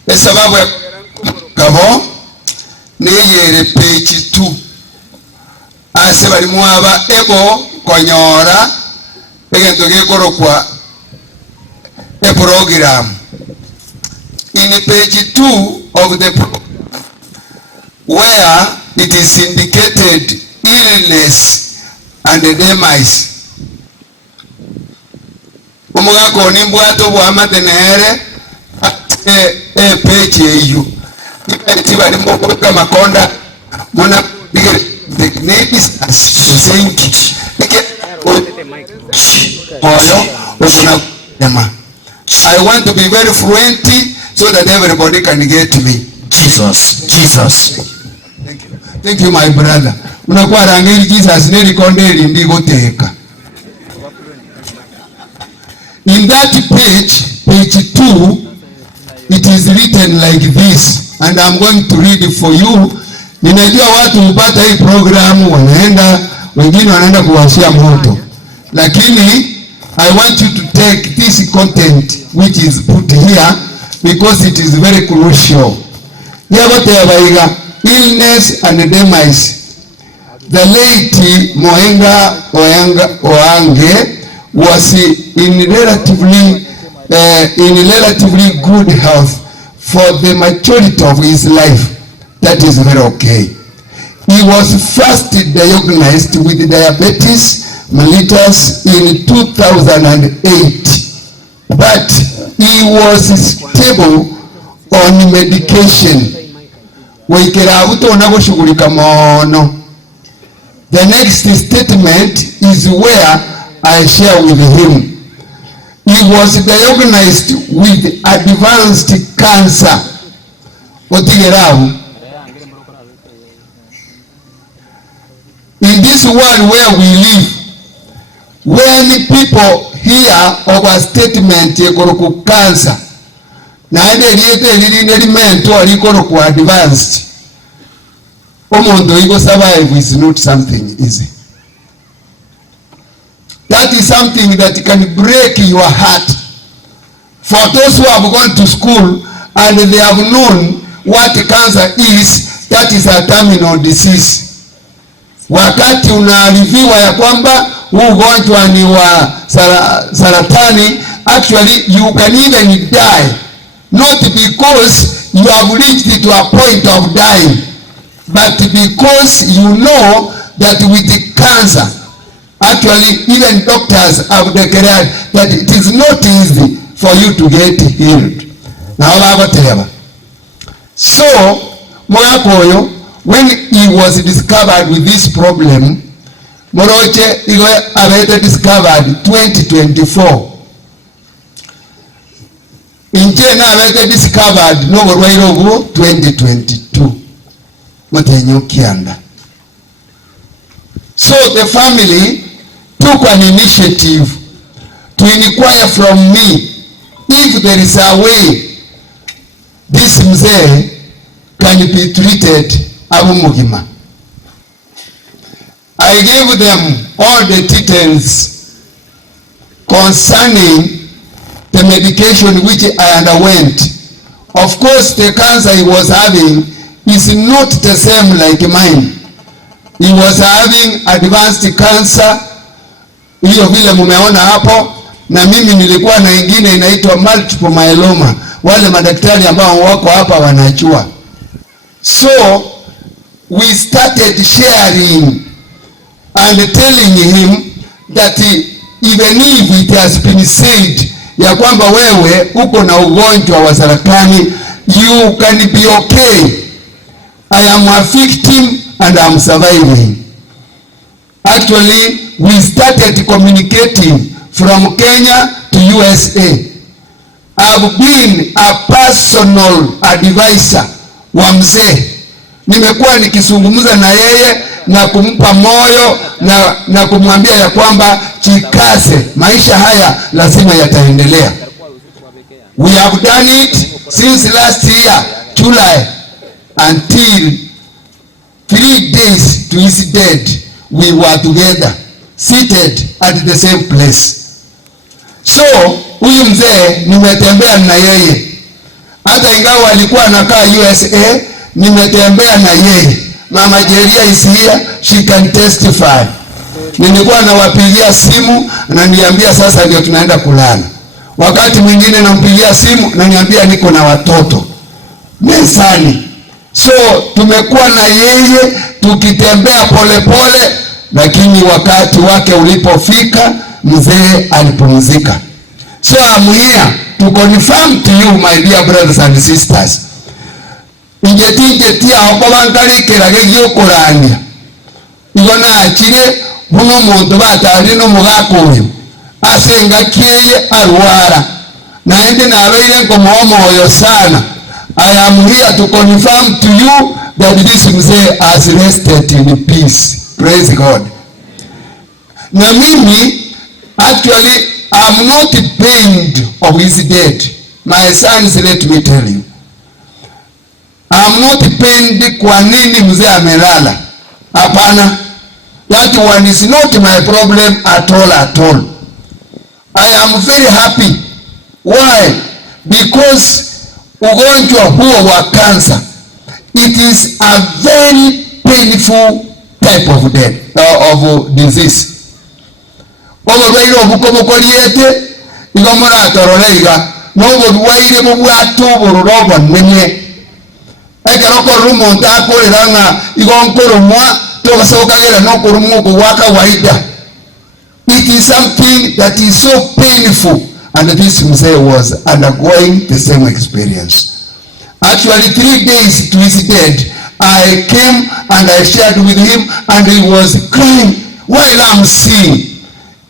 Esababu ya kabo ni yere page 2. Ase bali muaba ebo konyora egento gekorokwa a program. In page 2 of the program, where it is indicated illness and demise. Omugako nimbwato bwa tenere page eyo. Iba ni mboka makonda mona the needs think I want to be very fluent so that everybody can get me. Jesus. Thank you my brother. Unakuwa rangeli Jesus neli kondeli ndigo teka. In that page 2, it is written like this, and I'm going to read it for you. Ninajua watu hupata hii programu wanaenda, wengine wanaenda kuwashia moto, lakini I want you to take this content which is put here because it is very crucial. Illness and demise. The late Mohenga Oange was in relatively good health for the majority of his life. That is very okay. He was first diagnosed with diabetes mellitus in 2008, but he was stable on medication. The next statement is where I share with him. He was diagnosed with advanced cancer. In this world where we live, many people here over statement yekoroku cancer na ende liete lili mentor yekoroku advanced. Omondo ego survive is not something easy. That is something that can break your heart. For those who have gone to school and they have known what cancer is, that is a terminal disease. Wakati unaarifiwa ya kwamba huu ugonjwa ni wa saratani, actually you can even die, not because you have reached to a point of dying, but because you know that with the cancer, actually even doctors have declared that it is not easy for you to get healed. Now, so Moyakoyo, when he was discovered with this problem, Moroche Abete discovered 2024. Injena Abete discovered no Rogo 2022. Matenyo Kianda. So the family took an initiative to inquire from me if there is a way this mzee can be treated Abu Mugima. I gave them all the details concerning the medication which I underwent. Of course, the cancer he was having is not the same like mine. He was having advanced cancer, hiyo vile mumeona hapo, na mimi nilikuwa na ingine inaitwa multiple myeloma. Wale madaktari ambao wako hapa wanajua. So we started sharing and telling him that even if it has been said ya kwamba wewe uko na ugonjwa wa saratani, you can be okay. I am a victim and I am surviving. Actually, we started communicating from Kenya to USA. I have been a personal advisor wa mzee. Nimekuwa nikizungumza na yeye na kumpa moyo na kumwambia ya kwamba jikaze, maisha haya lazima yataendelea. We have done it since last year, July, until 3 days to his death, we were together, seated at the same place. So, huyu mzee nimetembea na yeye. Hata ingawa alikuwa anakaa USA, nimetembea na yeye. Mama Jeria is here, she can testify. Nilikuwa nawapigia simu na niambia sasa ndio tunaenda kulala. Wakati mwingine nampigia simu na niambia niko na watoto mezani. So tumekuwa na yeye tukitembea polepole, lakini wakati wake ulipofika mzee alipumzika. So I'm here to confirm to you, my dear brothers and sisters. Ingetingetia okobangari kirage yokurania. Igona akire buno muntu batari no mugakoyo. Asenga kiye arwara. Na ende nabeire ngomoyo sana. I am here to confirm to you that this mzee has rested in peace. Praise God. Na mimi, actually, I'm not pained of his death. My sons, let me tell you. I'm not pained kwa nini mzee amelala. Hapana. That one is not my problem at all. I am very happy. Why? Because ugonjwa huo wa cancer, it is a very painful type of death, of disease. Oburwaire obukobokoliete igomora atororeiga noburwaire bubwato bururobo nene ekeroko rumonta akoreranga igonkoromwa togasokagera nokorumuko wa kawaida. It is something that is so painful, and this mzee was undergoing the same experience. Actually, 3 days to his death, I came and I shared with him, and he was crying while I'm seeing.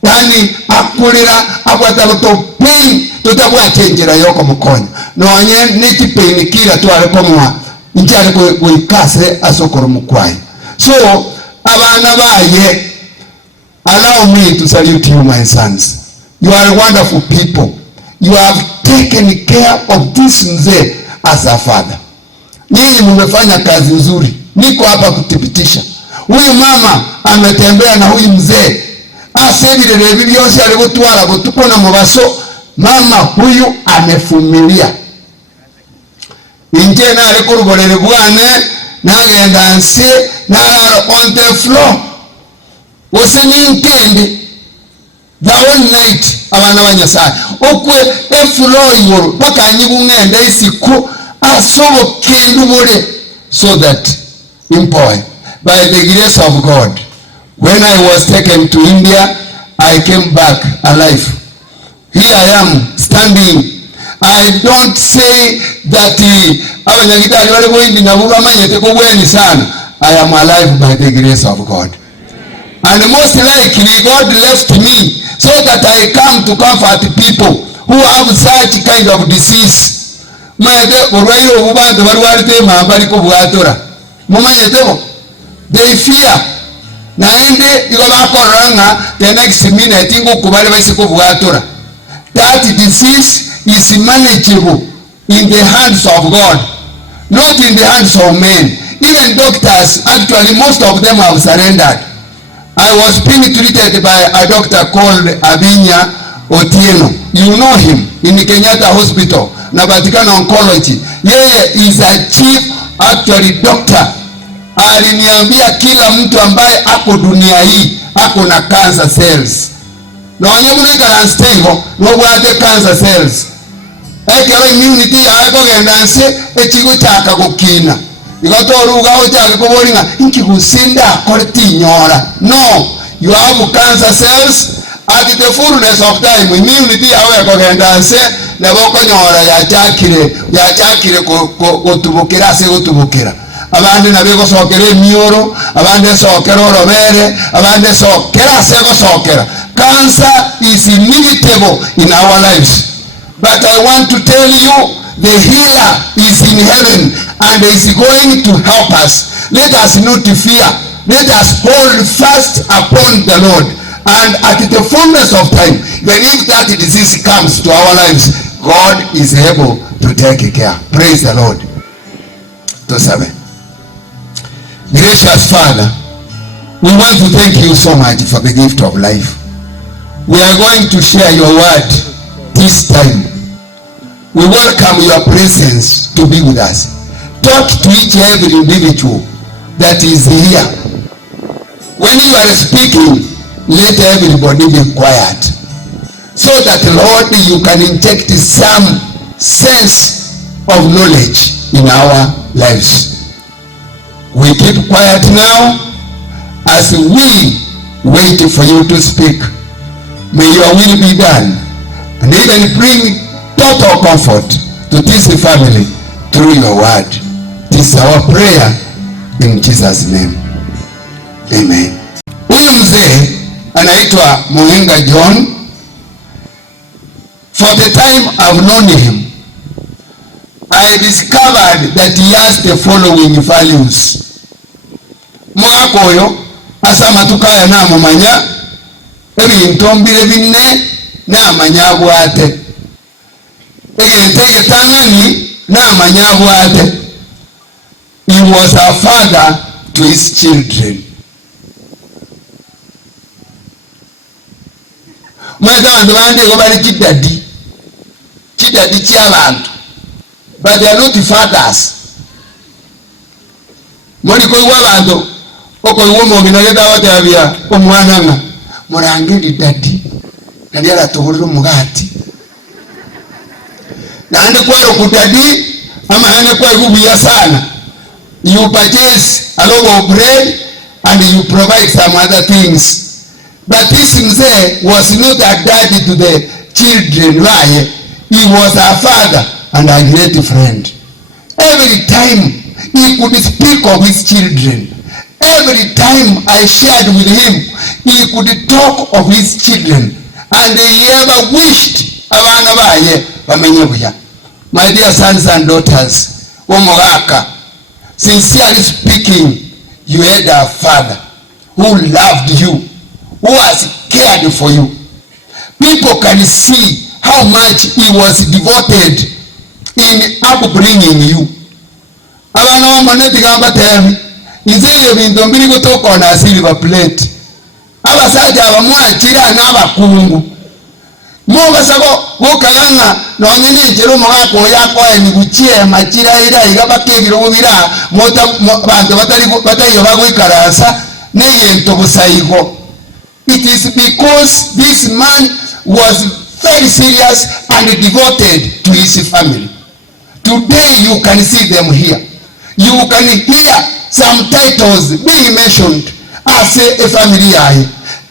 Yani akurira abwatabuto pain tutabwachenjera yoko mukonya nonye niki pain kira twalekomwa njare ko ikase asokoro mukwai. So abana baye Allow me to salute you, my sons. You are wonderful people. You have taken care of this mzee as a father. Nyinyi mmefanya kazi nzuri. Niko hapa kuthibitisha. Huyu mama ametembea na huyu mzee. Asebirere byose ari gutwara gutukona mu baso. Mama huyu amefumilia. Inje na ari kuruborere bwane nagenda nse na on the floor. Usenyinkende the whole night abana banyasaya okwe efloor yoro paka nyibungende isiku asoboke ndubore so that employ by the grace of God. When I was taken to India, I came back alive. Here I am standing. I don't say that I am alive by the grace of God. And most likely God left me so that I come to comfort people who have such kind of disease. They fear. The next minute that disease is manageable in the hands of God, not in the hands of men. Even doctors, actually most of them have surrendered. I was being treated by a doctor called Abinya Otieno. You know him in Kenyatta Hospital, Nabatikana Oncology. Yeye is a chief actually doctor. Aliniambia kila mtu ambaye ako dunia hii ako na cancer cells. Na wanyamunika unstable no bwate cancer cells. Ekero immunity yako genda nse ekigo cyaka gukina. Igatoruga ochake kubolinga nkigusinda akoreti nyora. No, you have cancer cells at the fullness of time. Immunity yawe kugenda nse nebo konyora yachakire gutubukira se gutubukira. Abandi nabego sokera emyoro, abandi sokera orobere, abandi sokera se gosokera. Cancer is inevitable in our lives. But I want to tell you, the healer is in heaven and is going to help us. Let us not fear. Let us hold fast upon the Lord. And at the fullness of time, when if that disease comes to our lives, God is able to take care. Praise the Lord. To serve. Gracious Father, we want to thank you so much for the gift of life. We are going to share your word this time. We welcome your presence to be with us. Talk to each and every individual that is here. When you are speaking, let everybody be quiet. So that, Lord, you can inject some sense of knowledge in our lives. We keep quiet now as we wait for you to speak. May your will be done, and even bring total comfort to this family through your word. This is our prayer in Jesus' name. Amen. Huyu mzee anaitwa Muhenga John. For the time I've known him, I discovered that he has the following values. Mwakoyo asa matukaya na mumanya ebintu mbire binne na manya bwate. Egente yetangani na manya bwate. He was a father to his children. Mweta bantu bandi ko bali kidadi. Kidadi ky'abantu. But they are not fathers. Moni ko w'abantu oko womo binaleta watabia omwananga murangiri dadi kandi aratubulira umugati nande kwaro kudadi ama ane kwa ibubuya sana. You purchase a loaf of bread and you provide some other things. But this mzee was not a daddy to the children. Why? He was a father and a great friend. Every time he could speak of his children. Every time I shared with him, he could talk of his children. And he ever wished abana baye bamenye buya. My dear sons and daughters, Omogaka, sincerely speaking, you had a father who loved you, who has cared for you. People can see how much he was devoted in upbringing you. Abana wamoneti gamba temi izeye bintu mbiri kutoka na silver plate. Abasaja abamwachira n'abakungu. Moga sabo gokaganga nonyine njero mogako yako ni guchie machira ira igabakegiro bubira mota bantu batari bagoikarasa negento busayigo. It is because this man was very serious and devoted to his family. Today you can see them here. You can hear some titles being mentioned as a family.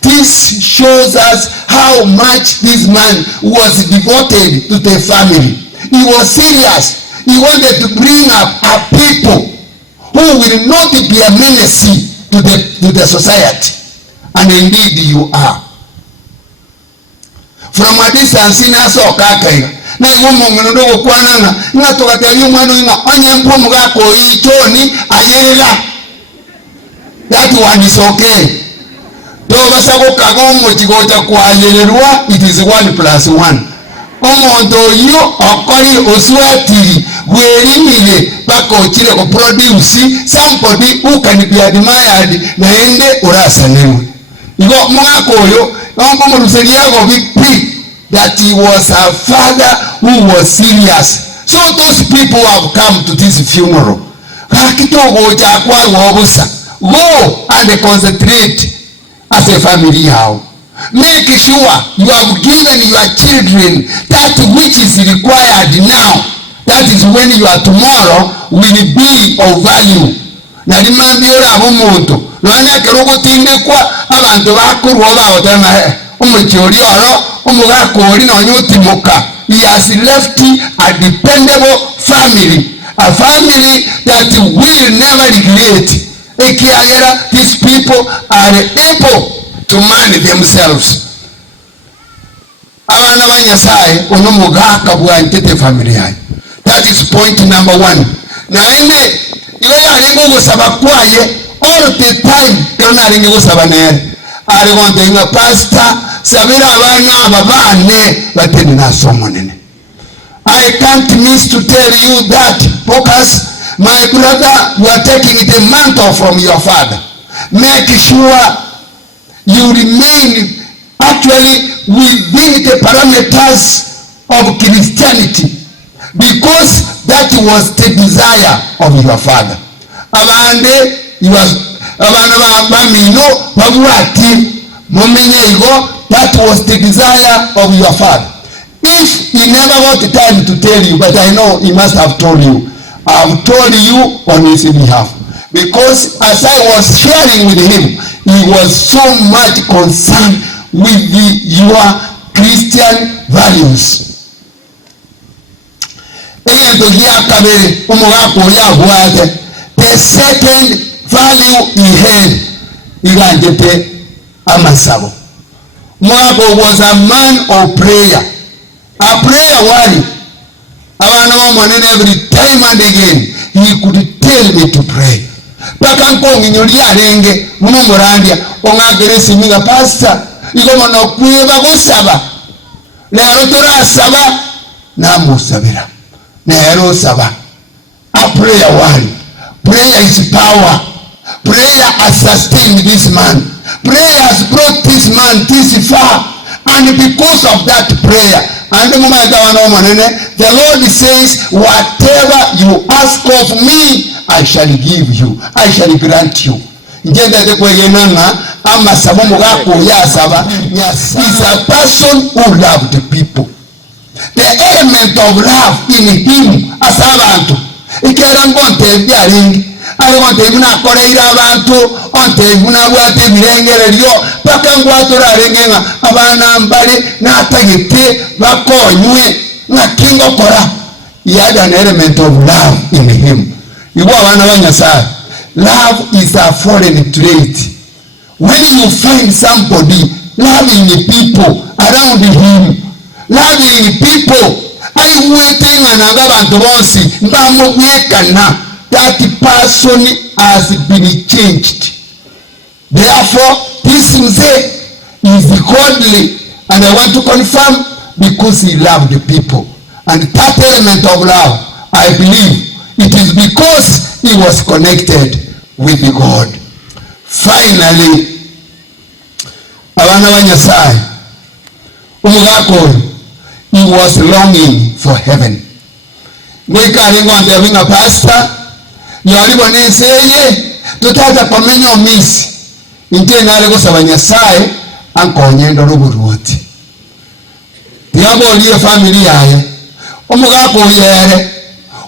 This shows us how much this man was devoted to the family. He was serious. He wanted to bring up a people who will not be a menace to the society. And indeed you are. From a distance in us or kakaiga. Na woman no kwanana na to gatari umwana ina onyempo mugako ichoni ayega. That one is okay. Toba sabo kagomo chigoja kwalelwa, it is 1+1. Omondo yo okori oswatiri werimile bako chile ko produce somebody who can be admired na ende urasanewe. Igo mwako yo ombo muruseriago bipi that he was a father who was serious. So those people have come to this funeral. Hakitogo ja kwa wobusa. Go and concentrate as a family how. Make sure you have given your children that which is required now. That is when your tomorrow will be of value. Na limambiora abomuntu. Lwana kerogo tinde kwa abantu bakurwa baotana umuchori oro umugako ori no nyutimuka. He has left a dependable family. A family that will never regret. These people are able to manage themselves. Abana banyasai onomugaka bwantete family yayi. That is point number 1. Na ine iwe yalingo gusaba kwaye all the time kana alingo gusaba nere. Ari wondenga pastor sabira abana ababane bateni na somo nene. I can't miss to tell you that focus. My brother, you are taking the mantle from your father. Make sure you remain actually within the parameters of Christianity, because that was the desire of your father. Abande, you was abamino babuati momenyego. That was the desire of your father. If he never got the time to tell you, but I know he must have told you. I have told you on his behalf, because as I was sharing with him, he was so much concerned with your Christian values. The second value he had, Moabo was a man of prayer. A prayer warrior. Every time and again he could tell me to pray. Pakankongi nyolia renge munomorandia ongageresi minga pastor igoma no kuiba gusaba lero tora saba na musabira lero saba. A prayer warrior. Prayer is power. Prayer has sustained this man. Prayer has brought this man this far, and because of that prayer, and the Lord says, whatever you ask of me, I shall give you. I shall grant you. Is a person who loved people. The element of love in him as abantu. I want to even correct abantu on the Munawati Virengerio, Pakangwatura Ringing, Abana Mbali, Natagite, Bako, Yue, not King of Kora. He had an element of love in him. You want to say, love is a foreign trait. When you find somebody loving the people around him, loving people, I waiting another advance, Bamu Wekana. That person has been changed. Therefore, this mzee is godly, and I want to confirm, because he loved the people. And that element of love, I believe, it is because he was connected with God. Finally, abana ba Nyasaye, umugakoro, he was longing for heaven. Mwekari ngonde winga pastor, yali boneseye, tutata pamenyo misi. Inte nale gusaba Nyasaye ankonye ndoro buruti. Tiabo liye family yaye. Omugako yere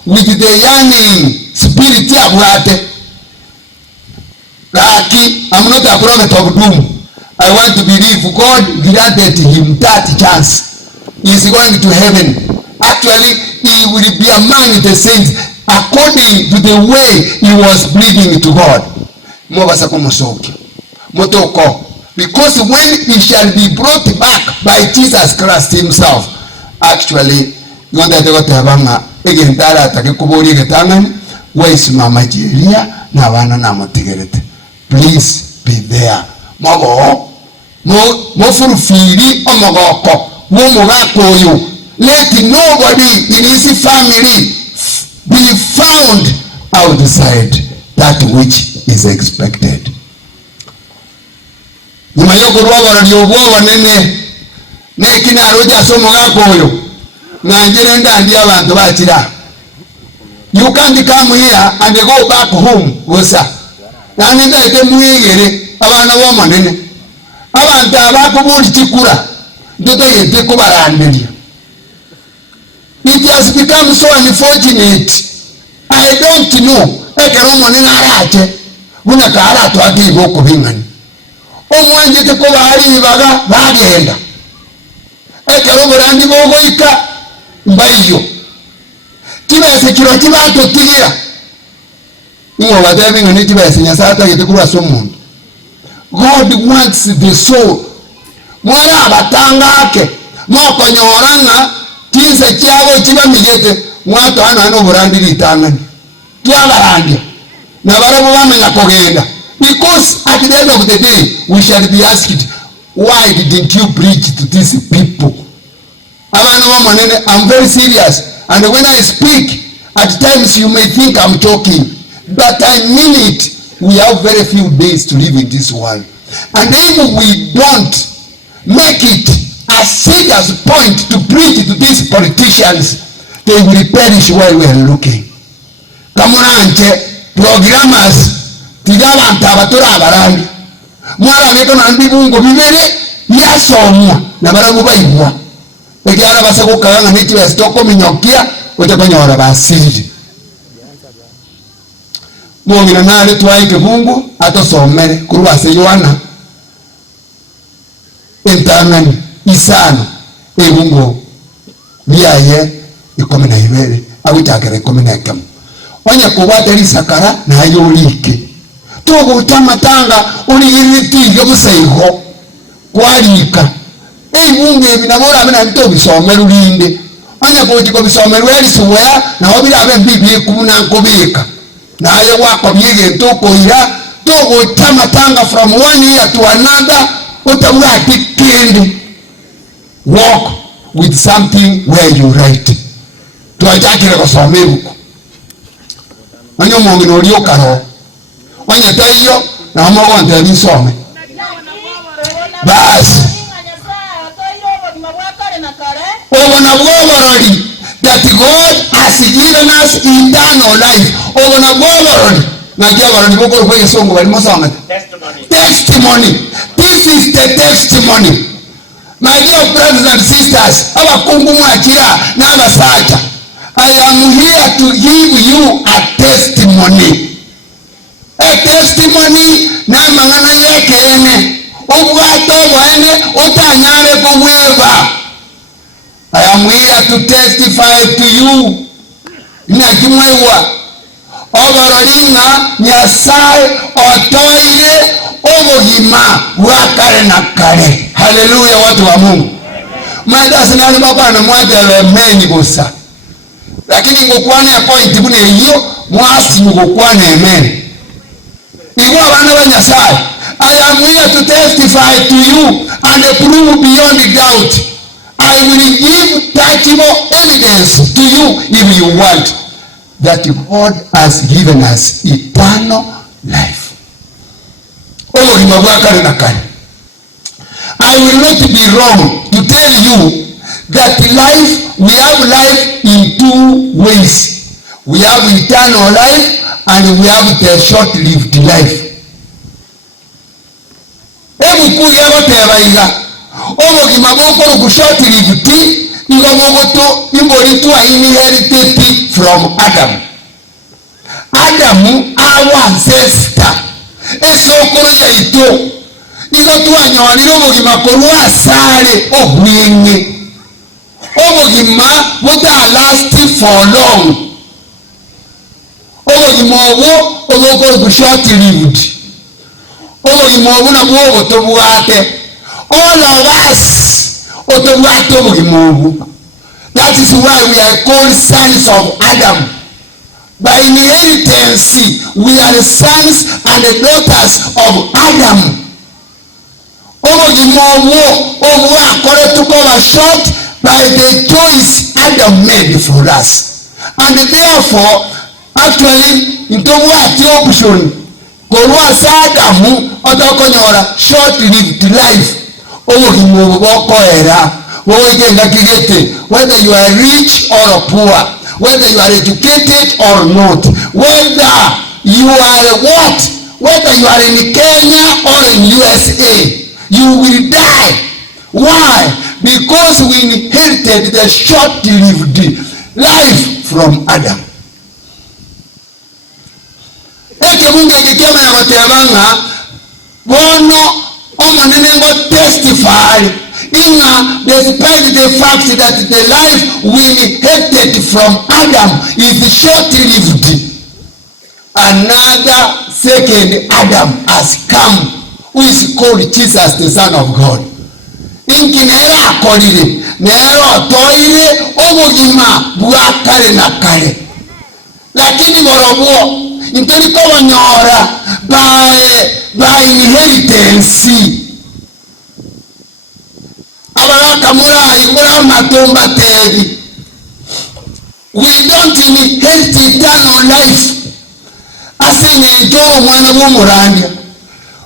with the yearning spirit yabwate. Laki, I'm not a prophet of doom. I want to believe God granted him that chance. He is going to heaven. Actually, he will be among the saints according to the way he was breathing to God. Because when he shall be brought back by Jesus Christ himself, actually, please be there. Let nobody in his family be found outside that which is expected. Nyuma yo kurwabara lyobwoba nene nekina roja somo gakoyo nanjire ndandi abantu bakira. You can't come here and go back home gosa. Nani ndete muyegere abana bo manene. Abantu abakubuli chikura ndoto yete kubarandelia. It has become so unfortunate. I don't know. Ekero manene arache. Buna kara to ati boko bingani. Omwanje te ko bali baga bagenda. Ekero burandi bogo ika mbayo. Kibese kiro kibato tigira. Ingo badabi ngani kibese nyasata yete kuba so muntu. God wants the soul. Mwara abatanga ake. Mwako nyoranga kise kyabo kiba miyete. Mwato ano burandi litangani. Twabarandi. Na barabu bamenya kogenda. Because at the end of the day, we shall be asked, why didn't you preach to these people? I'm very serious. And when I speak, at times you may think I'm joking. But I mean it. We have very few days to live in this world. And if we don't make it a serious point to preach to these politicians, they will perish while we are looking. Kamunanche, programmers, tigaba ntabatura abarandi mwara beko nandi bungo bibere yasomwa nabaramu bayibwa ekyara basako kanga niti basitoko minyokia otakonyora basiri mwongera nale twaike bungu atosomere kurwase Yohana entangani isano ebungo biaye ikome na ibere awitakere ikome na kemu onya kubata lisakara na yolike togo utamatanga uli yiritiga busaiho kwalika mungu ebinabora bina nto bisomera ulinde onya ko tiko bisomera wali suwa na obira abe bibi kumuna nkobika na aye wako byege ntoko ira togo utamatanga from one year to another utawa tikindi walk with something where you write tuajakire kosomeruko onyo mongi no lyo karo onye tayo na mogonte bisome basi obona bwoborori that God has given us eternal life obona bwoborori na jabaroni bokoro kwe songo bali mosanga testimony. This is the testimony, my dear brothers and sisters. Abakungu mwakira na abasacha, I am here to give you a testimony. A testimony na mangana yekene obwato bwane utanyare kuweva. I am here to testify to you. Nakimwewa oborolinga Nyasaye otoile obogima bwakale na kale. Haleluya watu wa Mungu. Madasi nani mabana mwatele meni gusa. Lakini ngokwane ya point bune hiyo mwasi ngokwane amen. Igwa bana ba Nyasaye. I am here to testify to you and prove beyond doubt. I will give tangible evidence to you if you want that God has given us eternal life. I will not be wrong to tell you that life, we have life in two ways. We have eternal life and we have the short-lived life. Ebukuya botebaiga obogima bw'okoro short-lived igo bogoto imboritu inherited from Adam. Adam our ancestor esokoro yaito igo twanywanire obogima korwa asare obwinye obogima buta last for long. Obogima obwo obokoro short-lived. Obogima obwo nabwo obutobwate. All of us otobwate obogima obwo. That is why we are called sons of Adam. By inheritance, we are the sons and the daughters of Adam. Obogima obwo akore to cover short by the choice Adam made for us. And therefore, actually, in the option, Korwa Sadamu otokonyora short-lived life. Obogima obwo bokoera. Whether you are rich or poor, whether you are educated or not, whether you are what, whether you are in Kenya or in USA, you will die. Why? Because we inherited the short-lived life from Adam. Testify despite the fact that the life we inherited from Adam is short-lived, another second Adam has come, who is called Jesus, the Son of God. Inkinera akolire nero toire obugima bwa kale na kale, lakini borobuo intoni kobonyora by inheritance. We don't inherit eternal life. Asenye jo mwana w'umurandia.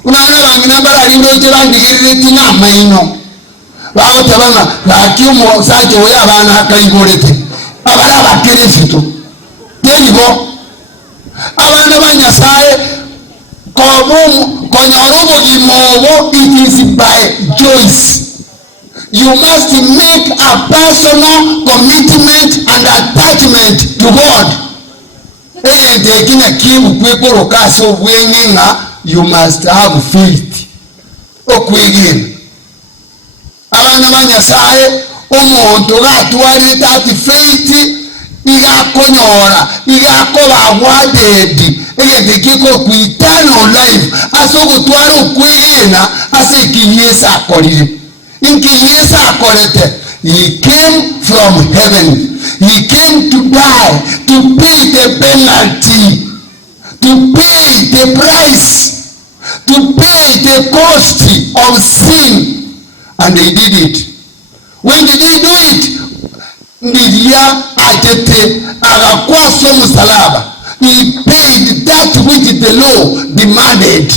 Unamuna bangina bararimbo ikibandigirire tina maino. Bawo tabana bakiumo sajo ya bana akayiborete. Abara bakerefito. Tenibo. Abana banyasaye konyorubo gimobo, it is by choice. You must make a personal commitment and attachment to God. You must have faith. Abana banyasaye omuntu gatwalire that faith igakonyora igakoba awarded egekiko ku eternal life asogotwara okwigina asekiyesa akorire. He came from heaven. He came to die, to pay the penalty, to pay the price, to pay the cost of sin. And he did it. When did he do it? He paid that which the law demanded.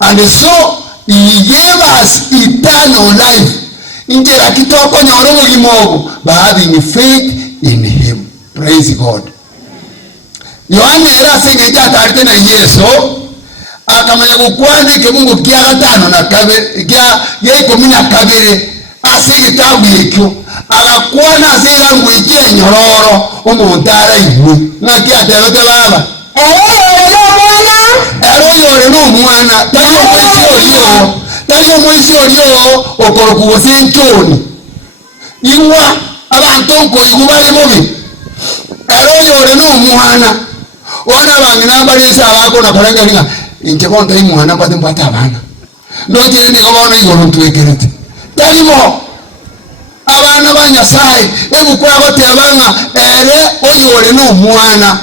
And so he gave us eternal life. By having faith in him. Praise God. Yohana era sengeja tarite na Yesu akamanya kukwani kemungu kia gatano na kabere kia ye komina kabere asigitabu yekyo akakwana asira ngwije nyororo omuntara iwe nakia telote baba yore no mwana tayo mwezi olio okorokuwose nchoni iwa abantu nko igubale bobi yore no mwana ona bangina balisa abako na koranga linga inje konta imwana kwate mpata abana ndoje ni kobono igoro ntwekerete talimo abana banyasaye ebukwa bote abanga ere oyore no mwana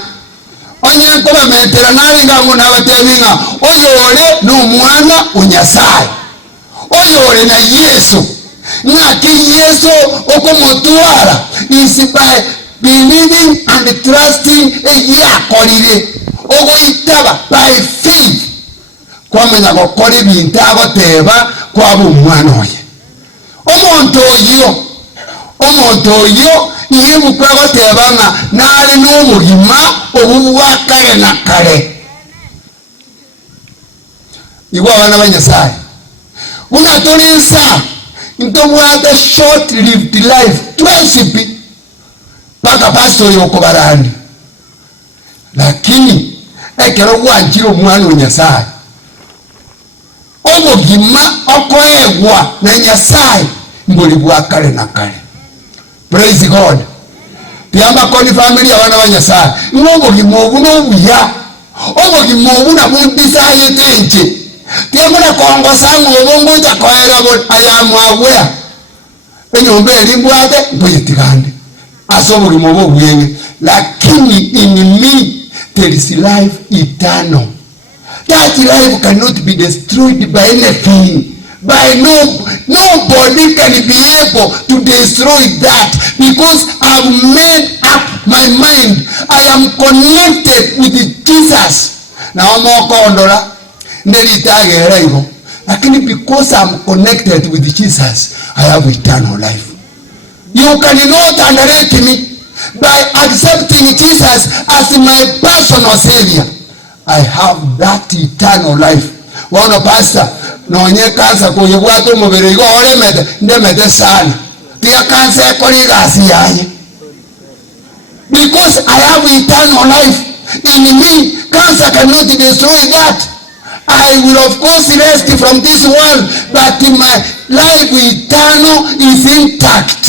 onye nkoba metera nalinga ngo nabatebinga oyole n'omwana unyasaye oyole na Yesu ngaki Yesu okomotwara is by believing and trusting yakolire ogoitaba by faith kwamenya gukora ibintu agoteba kwaba omwana oye omonto oyo yibuka agoteba nga nari n'obugima obu bwa kare na kare. Iwe abana b'Nyasaye buna turi nsa ntobwate short lived life twensipi paka pastori okubarani lakini ekero gwanjira omwana w'Nyasaye obugima okoegwa na Nyasaye mbuli bwa kare na kare. Praise God. Tiamba koni family abana b'Nyasaye ng'obugima obu n'obuya obugima obu nabundisaye tenche tiamuna kongo sangu obungu jakoera ayamwabwea enyombe elimbwate mbuyitigande asobugima obu obwenge lakini in me there is life eternal. That life cannot be destroyed by anything. By nobody can be able to destroy that because I've made up my mind. I am connected with Jesus. Now mokondola ndelitagera hivyo. Lakini because I'm connected with Jesus, I have eternal life. You cannot underrate me by accepting Jesus as my personal savior. I have that eternal life. Wana pastor nonye kansa kuyibwata umubiri igo oremete ndemete sana tia kansa ekori gasi yaye because I have eternal life in me. Cancer cannot destroy that. I will of course rest from this world, but my life eternal is intact.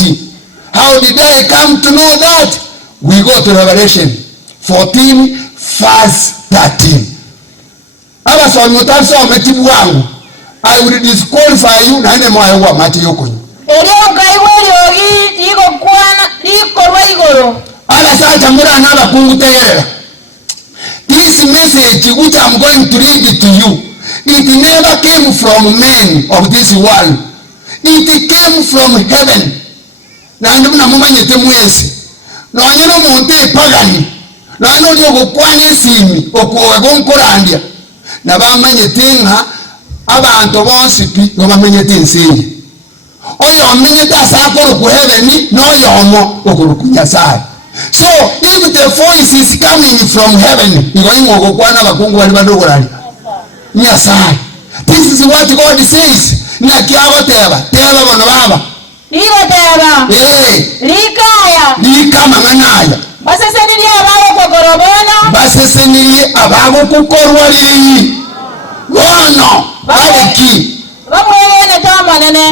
How did I come to know that? We go to Revelation 14 verse 13. I will disqualify you na ene mwa wa mati yokunyu. This message which I'm going to read to you, it never came from men of this world. It came from heaven. Na ndimuna mumanyete mwese. Na wanyano monte pagani. Na wanyano yogokwanye simi okuwa gonkorandia. Na bamanyete nga abantu bonsipi ngo bamenyete nsingi. Oyo amenyete asakoro ku heaven no yomo okuru kunyasaye. So if the voice is coming from heaven, this is what God says.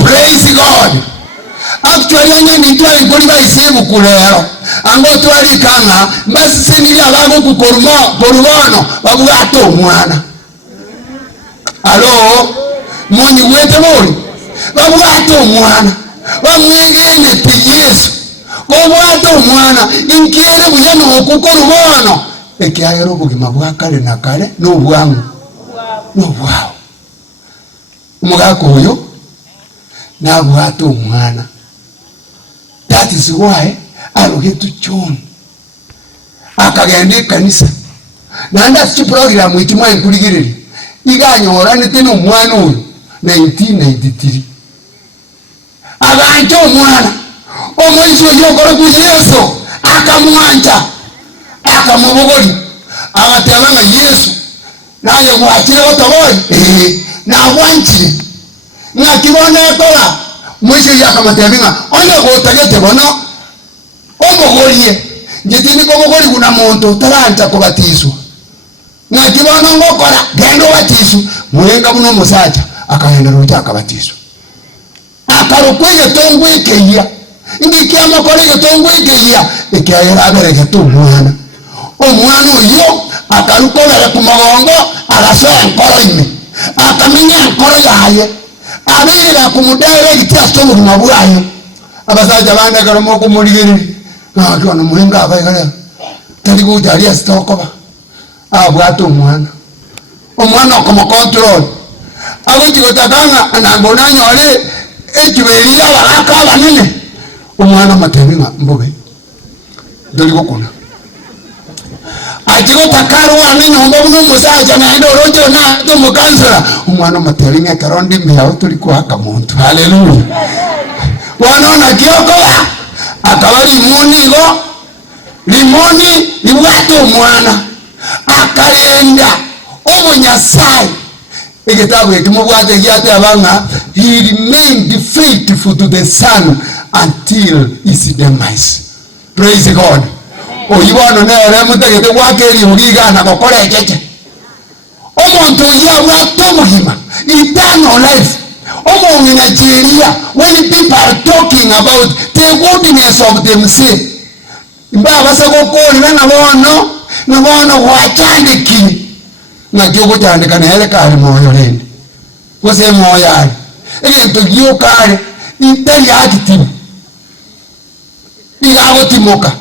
Praise God. Actually onye nitwa ikoli ba isebu kulero ango twali kanga basi senili abago kukorumono babugato omwana alo monyi wete moli babugato omwana bamwegene ti Yesu obwato omwana inkere bujano okukorumono ekyayero bugima bwakale na kale n'obwangu n'obwawo umugako oyo nabwato omwana. That is why arogetu John akagenda kanisa nanda si program itimwa inkuligiriri iganyora nete no mwana oyo 1993 abantu omwana omoiso yokoro ku Yesu akamwanja akamubogoli abatema nga Yesu naye gwakire otoboyi na wanchi nga kibone kola mwisho yakamatebinga onye gotagete bono obogolie ngitini ko bogoli kuna muntu talanta kubatizwa nga kibono ngokora gendo batizu mulenga muno musacha akaenda ruta akabatizwa akarukwenye tongwe keya ndikiama kore tongwe keya ekayera abereke tu mwana omwana oyo akarukola ku magongo agasoya nkoro ime akamenya nkoro yaye abirira kumudere gityasto mu mabwayo abasaja banda karomo kumuligiri nakwana muhinga abayigala tali kujali asitokoba abwate omwana okomocontrol agochigotakanga anambona nyore echiberia baraka abanene omwana matebi mbobe ndoli gokuna achigotakaro wane nyomba buno musaja naende orojo na tomukansela omwana matebi ngekarondi mbiyao tuli kwaka muntu. Haleluya. Wanona kiokoba akaba limoni libwate omwana akayenda obunyasaye ekitabu ekimubwate gyate abanga he remained faithful to the son until his demise. Praise God. Oyibona nere mutegete gwakeri ugigana gokora echeche omuntu yabwate obuhima eternal life omongina cheria when people are talking about the goodness of themselves mbaba sagokorira nabono wachandikini ngakyogo chandika nere kali moyo rende gose moyo ali egento gyo kale itali active igago timoka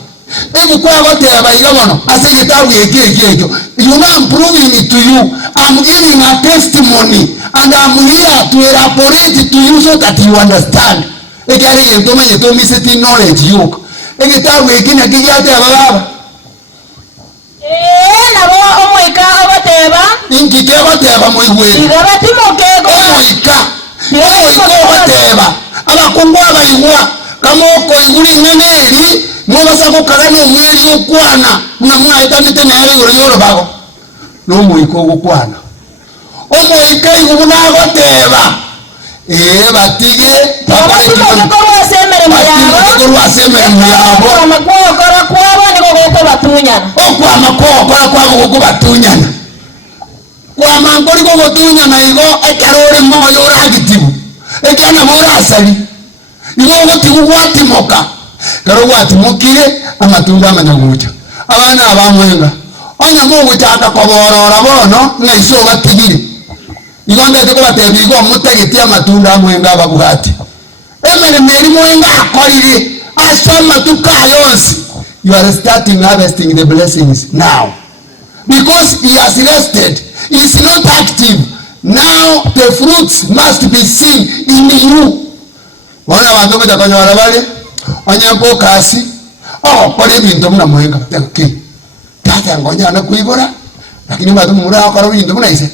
ebukwa goteba igabono asegetabu ekekekyo you know I'm proving it to you. I'm giving a testimony and I'm here to elaborate to you so that you understand. Egari yentoma yetomi seti knowledge yoke egetabu ekina kijate ababa nabo omoika abateba inkike abateba moigwe igabatimokego omoika abateba abakungu abaigwa kamoko iguri ngeneri mwabasa kukaga n'omweri okwana namwahitanite nere iguru y'orubago n'omwiko ogukwana omwika igubu nagoteba batige bakorekikorwasemere muyabo okwama kwokora kwabo gokubatunyana kwama nkori gogotunyana igo ekerori moyo oragitibu ekiana borasari igo ogotibu gwatimoka karo gwatimukire amatunda amanyagucha abana abamwenga onyamuguchaka koborora bono ngaiso batigire igondete ko batebigo mutegeti amatunda amwenga ababugati emere meri mwenga akorire asoma tukayonsi. You are starting harvesting the blessings now because he has rested. He is not active now. The fruits must be seen in you. Wana bantu batakanyora bale onye kasi kore bintu muna mwenga tanki tata ngonya na kuibora lakini bado mura akora bintu muna ise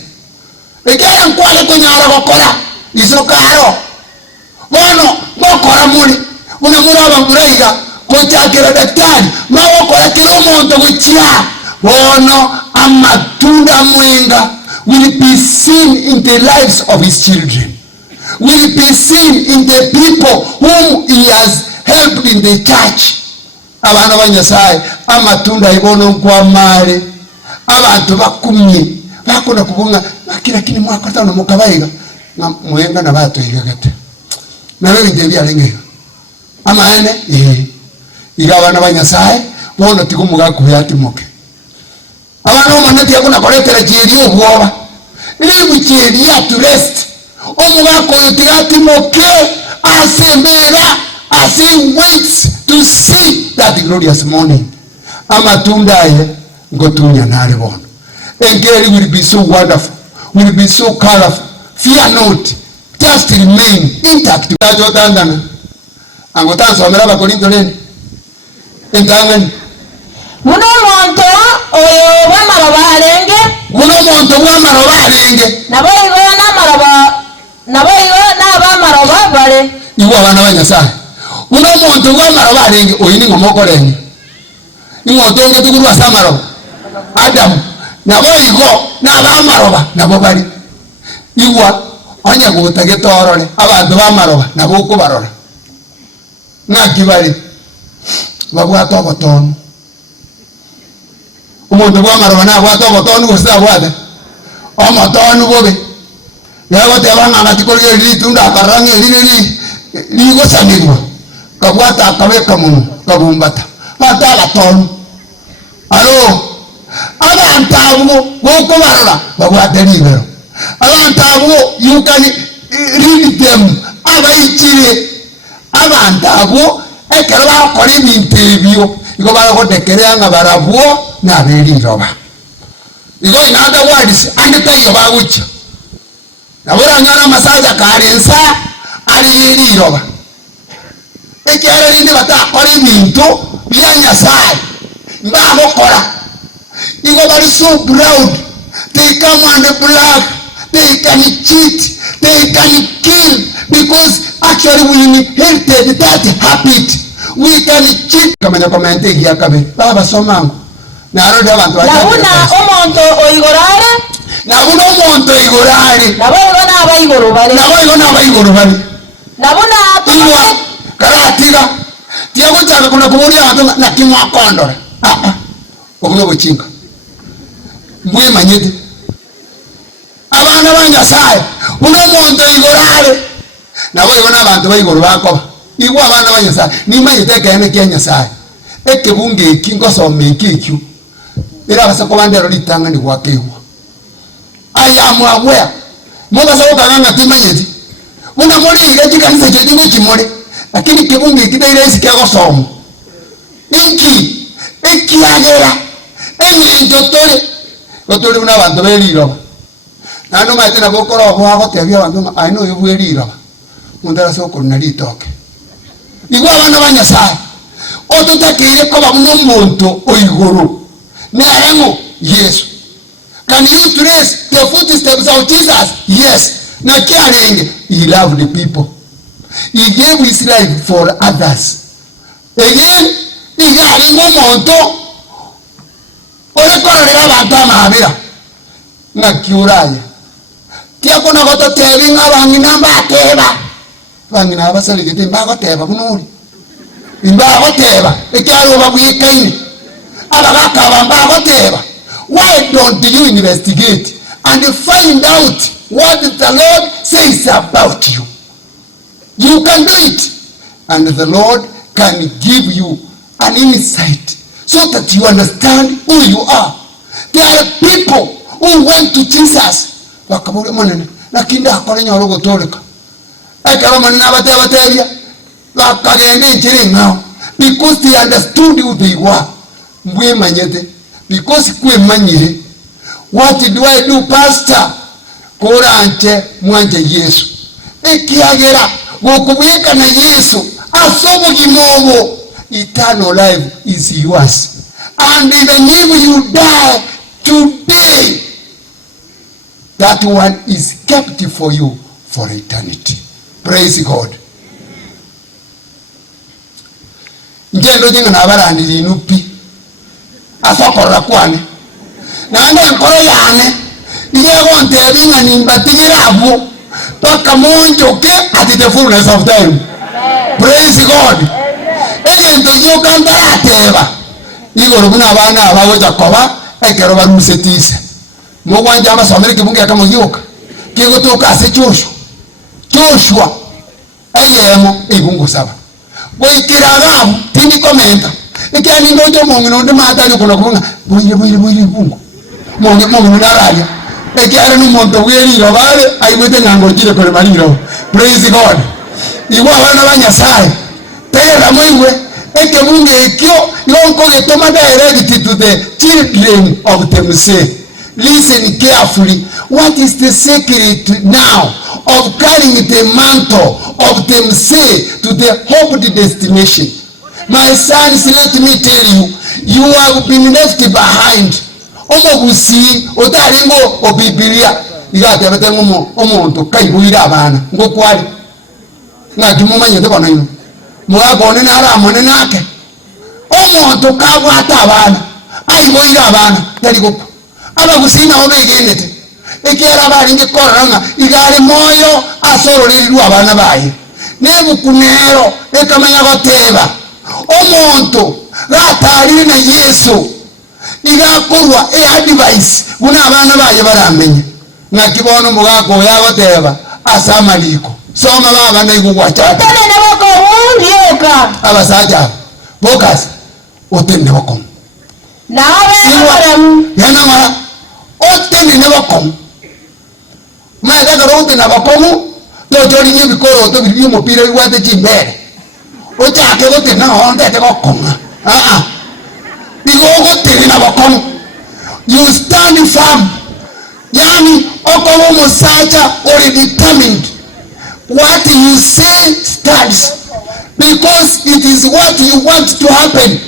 ekera nkwale kunyara gokora iso karo bono gokora muri una mura bamuraiga kochakira daktari mawokora kiro monto guchia bono amatunda mwenga will be seen in the lives of his children, will be seen in the people whom he has helped in the church. Abana banyasaye amatunda ibono kwa mare abantu bakumye bakona kubunga bakira kini mwaka tano mukabaiga mwenga na bato igagate nawe bindebya lenge amane igabana banyasaye bono tikumuga kuyati moke abana umanati yakuna koletera chiri obwoba ili buchiri ya to rest omuga koyotigati moke asembera as he waits to see that glorious morning. Amatunda ye ngotunya nare bono. Engeri will be so wonderful, will be so colorful. Fear not, just remain intact. Tajotandana. Angotanso amera bakorinto nene. Entangani. Muno monto oyo bamarobarenge. Muno monto bamarobarenge. Naboigo na bamaroba bare. Iwa bana banyasaye. Muno monto bamarobarenge oyini ngomokorenge. Ingoto ngetukuru asamaro. Adam naboigo na bamaroba nabo bari. Iwa onya gutagetorore abantu bamaroba nabo uko barora. Ngakibari. Babwato botono. Umuntu bwamaroba nabwato botono gusabwate. Omotonu bobe. Yego tebanga ngatikolye litunda akarange ligo sanirwa. Kabwata akabeka muno kabumbata. Matala tonu. Alo. Abantu abo boko barora babwate libero. Abantu abo you can read them abayichire. Abantu abo ekero bakora ibintu ebyo igo bagotekeranga barabuo na beri roba. igo in other words andika iyo bagucha nabura nyara masaja karensa ari liroba ekyara lindi batakora ibintu bya Nyasaye mbagokora igo bari so proud they come and bluff they can cheat they can kill because actually we inherited that habit we can cheat kama na comment ya kabe baba somango na roda abantu na una omonto oigorare na una omonto oigorare na boigona abaigoro bale na boigona abaigoro bale na bona iwa karatiga tiya gutaka kuna kuburia abantu na kimwa kondora okuno buchinga mbwe manyete abana ba Nyasaye una omonto oigorare na boigona abantu baigoro bako iwa abana ba Nyasaye ni manyete kene kya Nyasaye ekebunge kingosome kikyu era basa kubandero litanga ni kwakewa I am aware moga sawo kanga timanyeti una muri igeji kanisa cyo dingo kimore lakini kibunge kidaire isike gosoma iki agera enyenjo tole una bantu beliro nano mate na bokoro bwa gotebya bantu aino yobweliro mundara soko nalitoke igwa abana ba Nyasaye otutakire ko bamuno muntu oigoro na engo Yesu. Can you trace the footsteps of Jesus? Yes. Na kiarenge, he loved the people. He gave his life for others. Again, he got a moment. Ole kwa rega banta mabira. Na kiuraya. Tia kuna goto tevi ngabangi namba teba. Bangi naba saligete mbago teba bunuri. Imbago teba. Ekyalo babuyikaini. Abagaka mbago teba. Why don't you investigate and find out what the Lord says about you? You can do it. And the Lord can give you an insight so that you understand who you are. There are people who went to Jesus. Wakabule manene. Lakini akole nyoro gotoleka. Ekara manene abatebateria. Bakagende nchire ngao. Because they understood who they were. Mbwe manyete. Because kwe manyire. What do I do, pastor? Kora ante mwanje Yesu. Ekiagera wokubweka na Yesu asobo gimobo. Eternal life is yours. And even if you die today, that one is kept for you for eternity. Praise God. Njendo jinga na abarandiri inupi. Asokora kwane. Na ande nkore yane. Niye ntebinga nimbatigera abo. Toka monjoke at the fullness of time. Praise God. Egento yo kandara ateba. Igoro kuna abana abawe Jakoba ekero barusetise. Mugwanja amasomere kibunge akamuyoka. Kigotoka ase Joshua. Eyemo ibungu saba. Boikiraga tindi komenta. Ikiani ndojo mongino de mata ni kuna kunga. Boire bungu. Mongino nararia. Ekiara no monto weli robale aiwete ngango jire kole maliro. Praise God. Iwa wana ba Nyasaye. Tera mwiwe eke mungu ekyo yonko getoma direct to the children of them say. Listen carefully. What is the secret now of carrying the mantle of them say to the hoped destination? My sons, let me tell you, you have been left behind. Omo gusi otaringo obibilia igate betengo omonto kaibuira abana ngokwali ngajumumanye tebona ino mugabone naramone nake omonto kabwata abana aibuira abana taliko abagusina obegenete ekiara baringe koranga igale moyo asorolirwa abana baye nebukunero ekamanya goteba omonto gatarire na Yesu igakorwa advice buna abana baye baramenye nakibono mugako yagoteba asamaliko soma baba naigugwa cyane tane nabako mundiyoka abasaja focus otende bako nawe abaramu yana mara otende nabako maga garote nabako to jori ni bikoro to bibi mopira iwate chimbere ochake gotena onde te bako bigogo tene nabako You stand firm. Yani oko musacha or determined. What you say stands. Because it is what you want to happen.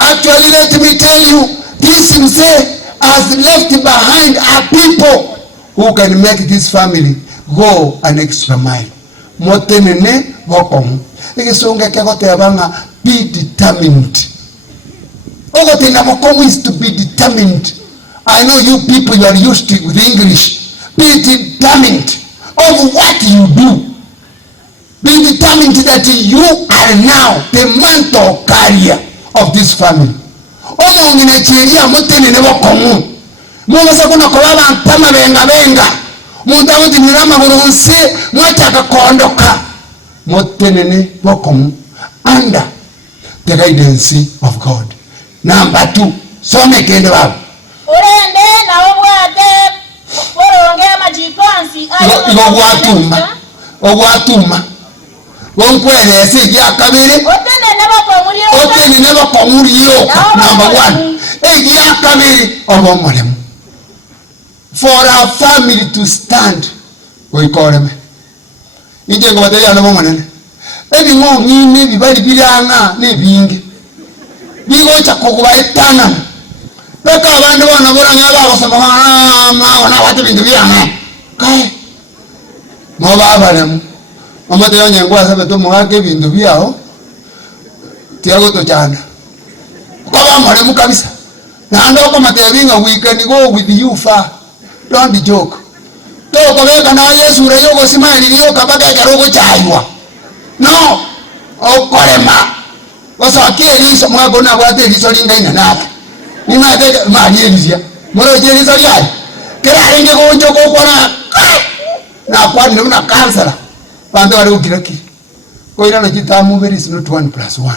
Actually, let me tell you, this himself has left behind are people who can make this family go an extra mile. Motenene vokomu. Ikisonga kekotebanga, be determined. Ogotena vokomu is to be determined. I know you people, you are used to with English. Be determined of what you do. Be determined that you are now the mantle carrier of this family. Omo ngine cheria motenene vokomu. Mwasa kuna kwa bantama benga. Muntabuti nirama burunse mwataka kondoka. Motenene vokomu under the guidance of God. Number 2. Some kende baba. Urende na obwate borongea majikonsi ayo obwatuma wonkwelese ya kabiri otene bakomuriyo number 1 ya kabiri obomolemu for our family to stand we call them ije ngote ya no monene ebi ngongi ne bibali bilanga ne bingi bigo chakokuba etana beka abantu bona boranga bakosoma na watu bintu byanga kai mo babalemu omote yonyengwa sabe to mwake bintu byao tiago to chana kwa maremu kabisa na ndo kwa matebinga we can go with you far. Don't joke. To ko beka na Yesu re yogo simani liyo kabaka jarogo chaywa. No. Okorema. Wasaki liso mwago na wate liso linga ina naka. Ni mate mali elisia. Moro je liso liai. Kera ringe ko njoko kwa na kwa ni una kansala. Pande wale ukiraki. Ko ina no kitamu very is not 1+1.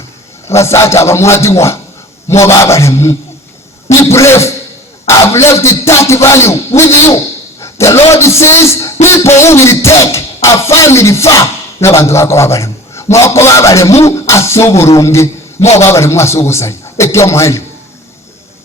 Abasacha abamwati wa mo baba lemu. Be brave. I've left the that value with you. The Lord says people who will take a family far. Na bantu bako babalemu. Mwako babalemu asoboronge. Mwa babalemu asobosali. Ekyo mweli.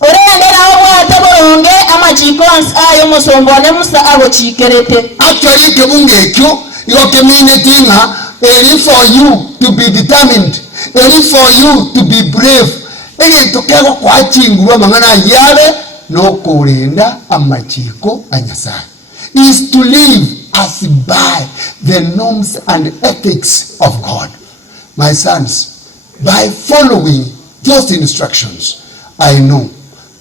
Urende na obwate boronge amajikons ayo musombone musa abo chikerete. Actually kebunge ekyo yoke mine tinga eri for you to be determined. Eri for you to be brave. Ege tokego kwa chingurwa mangana yabe no kulinda amachiko anyasai is to live as by the norms and ethics of God. My sons, by following those instructions, I know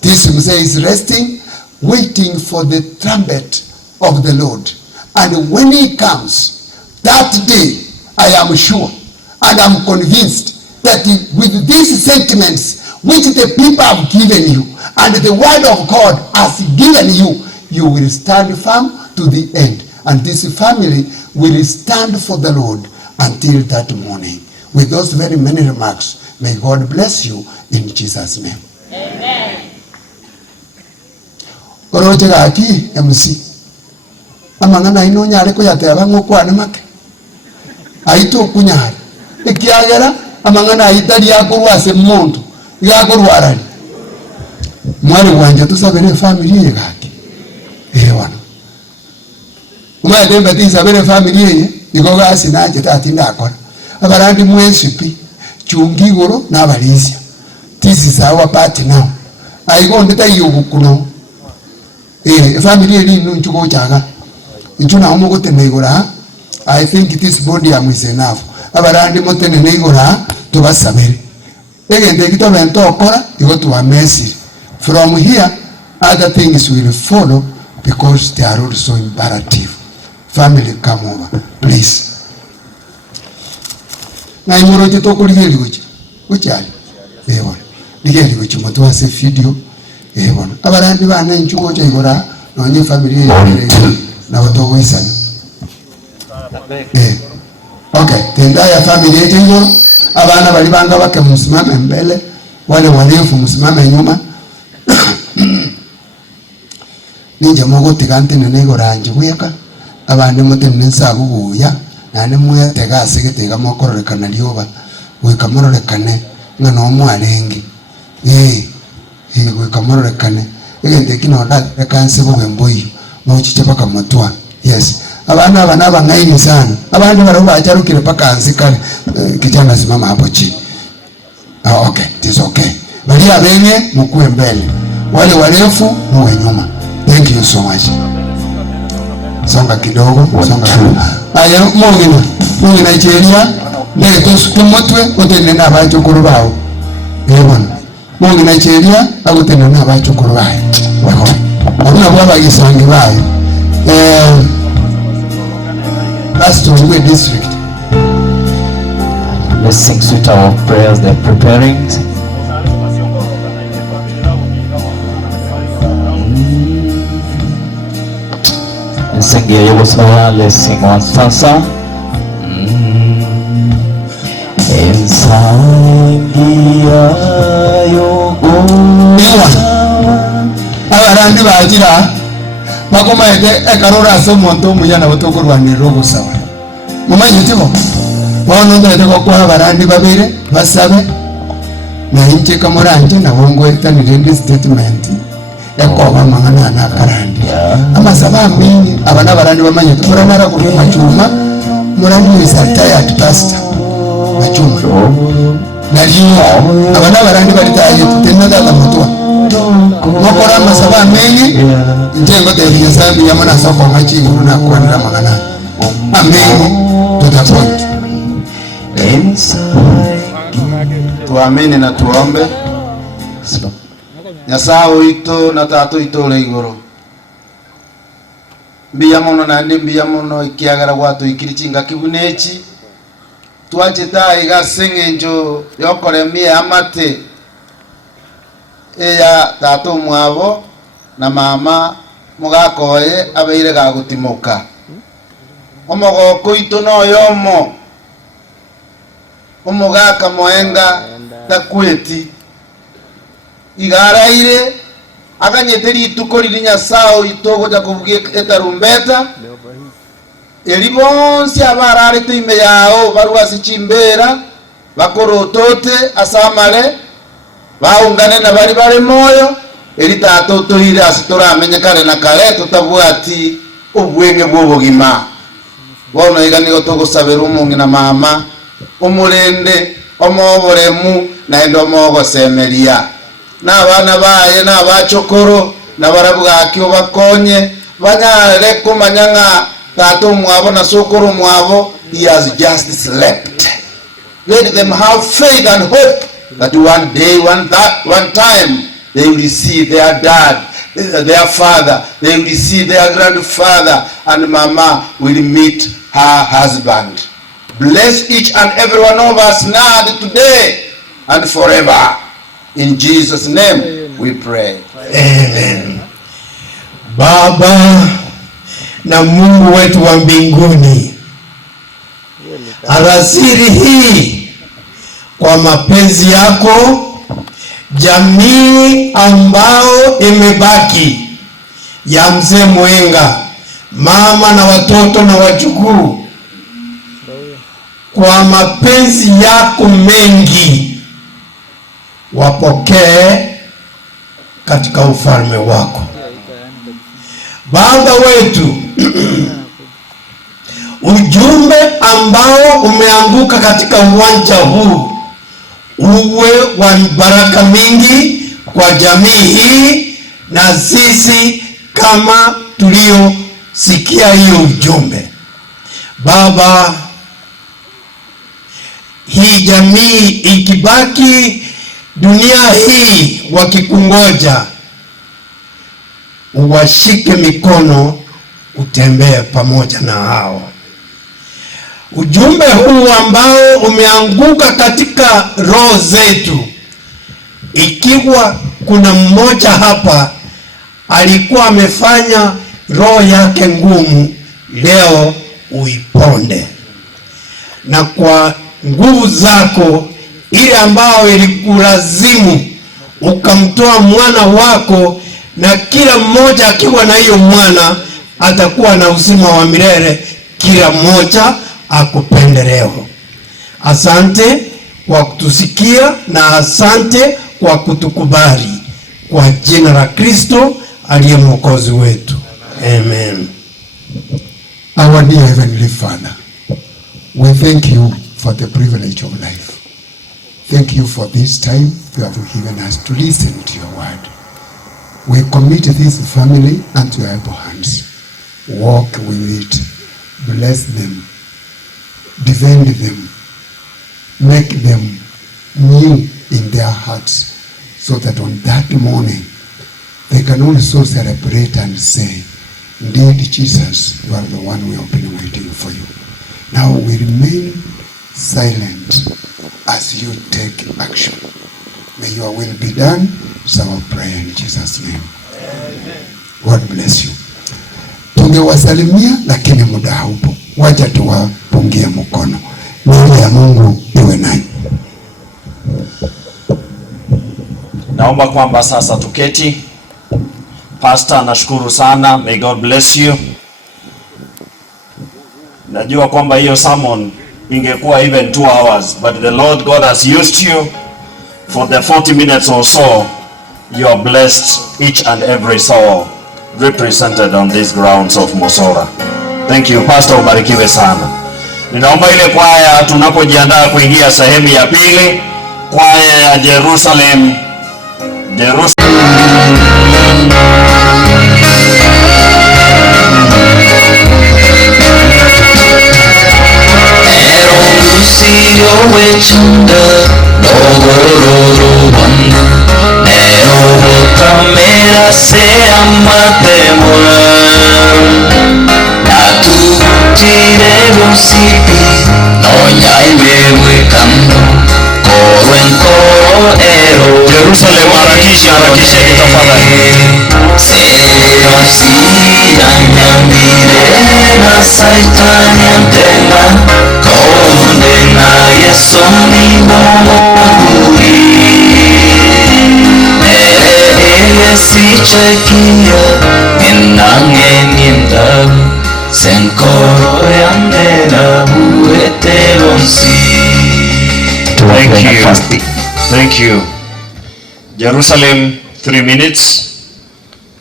this Moses is resting, waiting for the trumpet of the Lord. And when he comes, that day, I am sure and I'm convinced that with these sentiments which the people have given you and the word of God has given you, you will stand firm to the end. And this family will stand for the Lord until that morning. With those very many remarks, may God bless you in Jesus' name. Amen. Oroje gaki MC. Amangana ino nyare ko yateba ngokwane make. Aito kunyare. Ikiagera amangana aitali yakurwase muntu. Yakurwarani. Mwari wanje tusabere family ye gaki. Wana. Umwete tisabere family ye ikoga asinaje tatinda akora. Abarandi mwesipi chungigoro na balisia. This is our party now. Aigo ndeta yobukuno. Family ye ni nchuko chaga. Nchuna omugo tenegora. I think this body is enough. Abarandi motene negora tubasabere. Egende kitobento okora igo tuwa mercy. From here other things will follow because they are also imperative. Family, come over, please. Na imoro toko ligeli gochi. Gochali. Ligeli gochi moto ase video. Abarandi bana nchugo cho igora nonye family na watogo isana. Okay, tenda ya family yetu hiyo. Abana bali banga bake msimame mbele, wale warefu msimame nyuma. Ninja mogo tigante nene goranje weka abandi mutene nsabu buya nane mwete gase gitega mokororeka lioba weka mororekane ngano omwarengi weka mororekane egende kino da kanse bo bemboyi mo chiche paka matwa. Yes, abana bangaini sana, abandi baroba acharukire paka anzikane. Kijana simama hapo chini. Okay, it is okay. Bali abenye mkuwe mbele, wale warefu muwe nyuma. Thank you so much. Songa kidogo, songa kidogo. Aya mwingine cheria mbele tusukumotwe utenena abachukuru bao. Ebona. Mwingine cheria agutenena abachukuru bao. Wako. Abuna baba gisangi bayo. That's Tongwe district. Let's sing sweet hour of prayers. They're preparing. Let's sing Yogosawa. Let's sing one stanza. Ensangia Yogosawa. Abarandi bajira bakoma ekarora somonto muyana botokorwa ni Yogosawa. Mumanyitiko bono ndete kwa barandi babire basabe na inche kamoranje na bongo etanire statement yakoba mangana na karandi amasaba mingi abana barandi bamanyito muranara ku machuma murandi is tired pastor machuma naliyo abana barandi baritaye tena dala mutwa mokora amasaba mingi njengo de yesambi yamana soko machingu na kwenda mangana amengi tutapoint. Tuamini na tuombe. Nyasaye wito na tatu ito le igoro. Mbia mono na ndi mbia mono ikiagara watu ikirichinga kibunechi. Tuache tai gasengenjo yokore mie amate. Eya tatu mwabo na mama mugakoye abeire gagutimoka. Omogoko ito no yomo. Omogaka moenga takweti igaraire akanyeteri itukori Nyasaye itogo jakuvugie etarumbeta elibonsi abarare tuime yao baruasi chimbera bakorotote asamale baungane na bari moyo elitato toire asitora amenyekare na kare tutabwati obwenge bwobogima bono igani gotogo saberu mungi na mama umurende omoboremu na endo mogo semeria na bana baye na bachokoro na barabugaki obakonye banyare kumanyanga tato mwabo na sokoro mwabo. He has just slept. Let them have faith and hope that one day, one time they will see their dad, their father, they will see their grandfather, and mama will meet her husband. Bless each and every one of us now, today, and forever. In Jesus' name we pray. Amen. Baba na Mungu wetu wa mbinguni, alasiri hii kwa mapenzi yako, jamii ambao imebaki ya mzee Mwenga, mama na watoto na wajukuu, kwa mapenzi yako mengi wapokee katika ufalme wako. Baba wetu, ujumbe ambao umeanguka katika uwanja huu uwe wa baraka mingi kwa jamii hii na sisi kama tuliosikia hiyo ujumbe. Baba, hii jamii ikibaki dunia hii wakikungoja, uwashike mikono, utembee pamoja na hao. Ujumbe huu ambao umeanguka katika roho zetu, ikiwa kuna mmoja hapa alikuwa amefanya roho yake ngumu, leo uiponde, na kwa nguvu zako ile ambao ilikulazimu ukamtoa mwana wako, na kila mmoja akiwa na hiyo mwana atakuwa na uzima wa milele, kila mmoja akupende leo. Asante kwa kutusikia na asante kwa kutukubali. kwa jina la Kristo aliye mwokozi wetu. Amen. Our dear Heavenly Father, we thank you for the privilege of life. Thank you for this time you have given us to listen to your word. We commit this family unto your able hands. Walk with it. Bless them. Defend them. Make them new in their hearts, so that on that morning they can also celebrate and say, indeed, Jesus, you are the one we have been waiting for you. Now we remain silent as you take action. May your will be done. It's our prayer in Jesus' name. God bless you. Tungewasalimia lakini muda haupo. Wacha tuwapungie mkono. Neema ya Mungu iwe nanyi. Naomba kwamba sasa tuketi. Pastor, nashukuru sana. May God bless you. Najua kwamba hiyo sermon ingekuwa even 2 hours, but the Lord God has used you for the 40 minutes or so. You are blessed, each and every soul represented on these grounds of Mosora. Thank you, Pastor, ubarikiwe sana. Ninaomba ile kwaya tunapojiandaa kuingia sehemu ya pili, kwaya ya Jerusalem. Siro wechunda logororo wanda nero kamera se amatemwa atutire rusipi nonya iwewe kando koro enkoro ero Jerusalem harakisha tafadhali. Sero siya nyambire na saitani antena Kondena Yesu ni mwuri Ere sichekia Enange nindagu Senkoro yandera Uete lonsi. Thank you. Jerusalem, 3 minutes.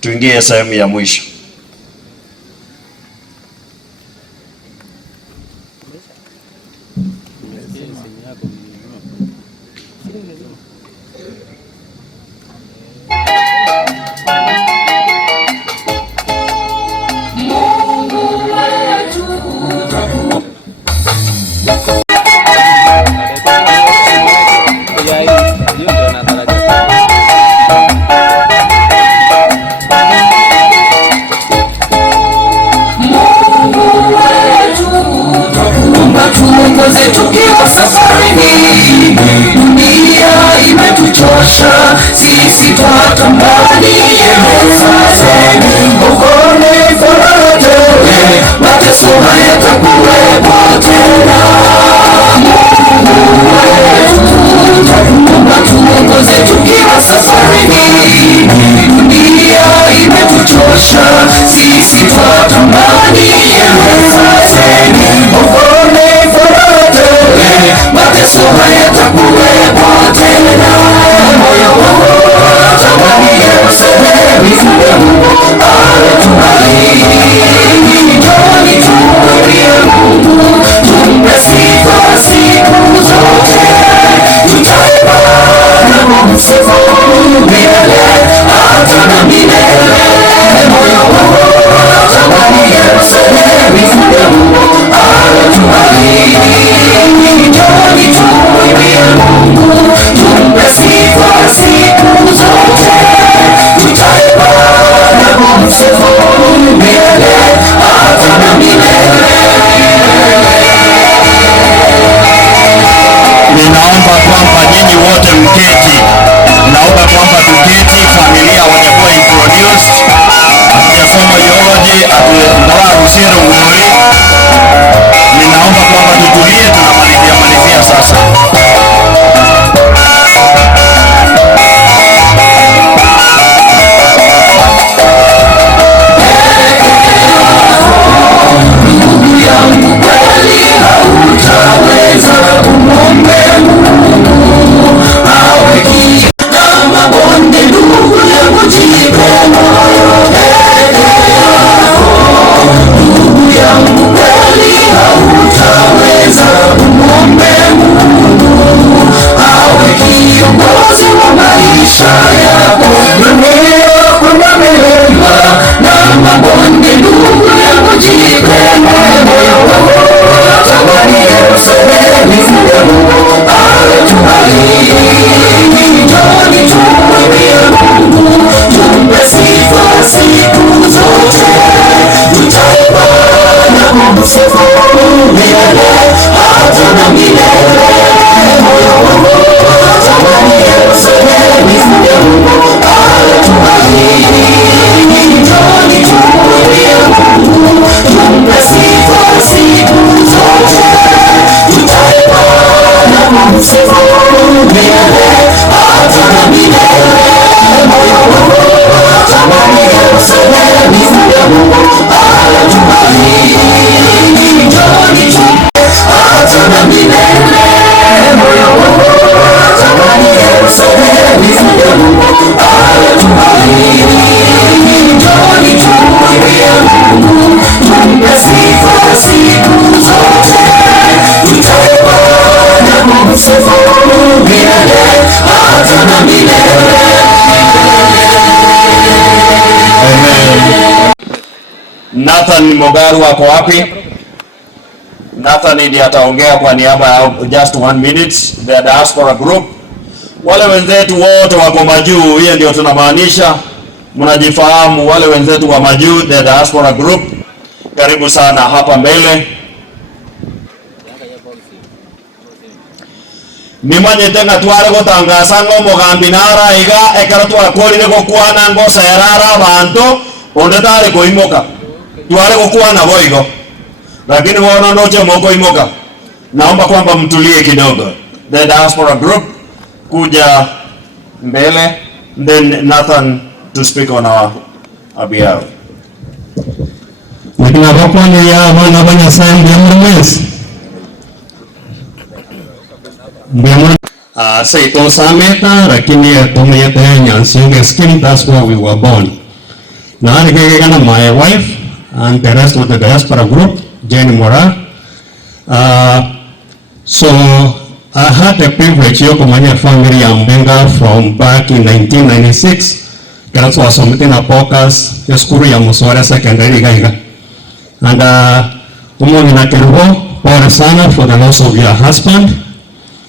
Tuingie sehemu ya mwisho. Tukiwa safarini, dunia imetuchosha, sisi twatamani Yerusalemu. Ugone faraja, mateso hayatakuwepo tena. Mungu wetu, twakuomba tuongoze tukiwa safarini, dunia imetuchosha, sisi twatamani Yerusalemu. Ugone mateso hayatakuwepo tena. Moyo wangu tamani Yerusalemu. msifu milele hata na milele. Moyo wangu watamani Yerusalemu, mji wa Mungu alotubariki. Njoni tumwimbie Mungu, tumpe sifa siku zote. Tutaimba na kumsifu milele hata na milele. Moyo wangu watamani Yerusalemu, mji wa Mungu alotubariki. Njoni tumpe hata na milele. Moyo wangu watamani Yerusalemu, mji wa Mungu alotubariki. Njoni tumwimbie Mungu, tumpe sifa siku zote. Tutaimba na kumsifu milele hata na milele. Nathan Mogaru wako wapi? Nathan ndiye ataongea kwa niaba ya just 1 minute, the diaspora group. Wale wenzetu wote wako majuu, hiyo ndio tunamaanisha, mnajifahamu. Wale wenzetu wa majuu, the diaspora group, karibu sana hapa mbele. Nimanyete ngatware gutangasa ngo mugambinara iga ekara twakorire gukwana ngo serara bantu onde tare koimoka tware gukwana boigo, lakini wona noche moko imoka. Naomba kwamba mtulie kidogo. The diaspora group kuja mbele, then Nathan to speak on our behalf. Lakini hapa ni ya wana banya sana mmes. Say to sameta lakini tumeyete nyansinge skin, that's where we were born. Na alikegana my wife and the rest of the diaspora group, Jenny Mora. So I had the privilege of kumanya family ya Mbenga from back in 1996. Kana twasomete na Pocas ya skuru ya Musore Secondary Gaiga. And umongi na kerubo pole sana for the loss of your husband.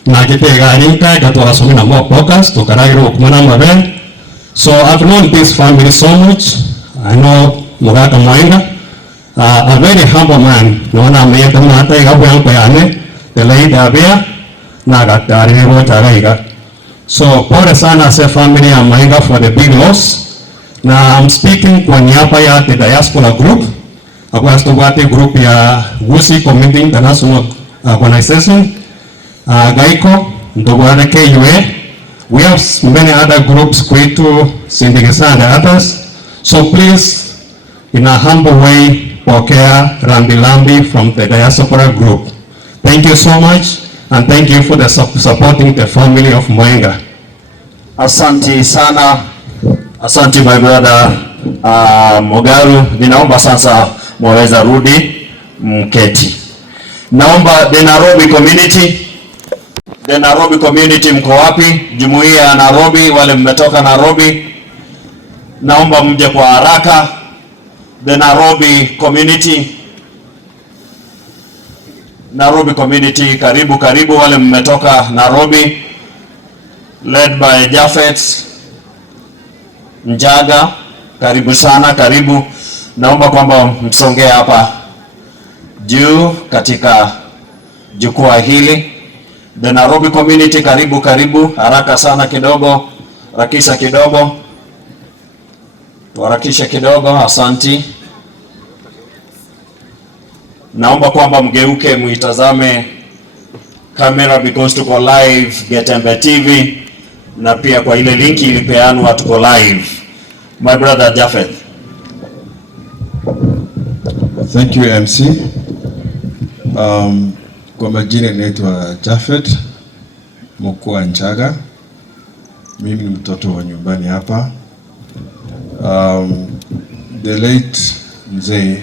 Na kitega rinka katwasomete na mo Pocas tukaragiro kumana maben. So I've known this family so much. I know Mugaka Mwenga, a very humble man. Naona ameyeka mata igabu yangu yane the late Abia nagatari rotagaiga. So pole sana as a family ya Mwenga for the big loss. Na I'm speaking kwa niaba ya the diaspora group. Kwa stubate group ya Gusii Community International Organization, Gaiko, Ndogwada KUA. We have many other groups, Kwetu, Sindikisa and others. So please, in a humble way, pokea rambirambi from the diaspora group. Thank you so much, and thank you for the supporting the family of Mwenga. Asante sana. Asante my brother Mogaru. Ninaomba sasa mwaweza rudi mketi. Naomba the Nairobi community mko wapi? Jumuiya ya Nairobi, wale mmetoka Nairobi, naomba mje kwa haraka. The Nairobi community, karibu wale mmetoka Nairobi, led by Japhet Njaga, karibu sana, karibu. Naomba kwamba msongee hapa juu katika jukwaa hili. The Nairobi community, karibu, haraka sana kidogo, rakisha kidogo. Tuharakishe kidogo, asanti. Naomba kwamba mgeuke muitazame kamera because tuko live Getembe TV na pia kwa ile linki ilipeanwa tuko live. My brother Japhet. Thank you MC. Kwa majina naitwa Japhet Mokua Nchaga. Mimi ni mtoto wa nyumbani hapa. The late Mzee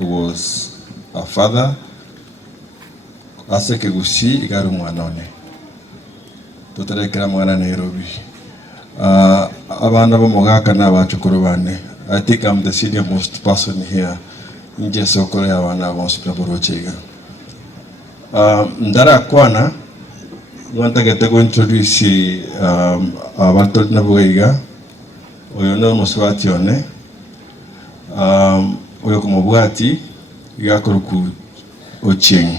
was a father. Aseke Gusii igaru mwanone. Tutarekera mwana Nairobi. Abana bo Mogaka na bachukuru bane. I think I'm the senior most person here. Nje sokole abana bo Spaborochega. Ndara kwana gwantagete go introduce abantu nabuiga. Oyo no muswati one. Oyo kumubwati igakoruku Ochieng.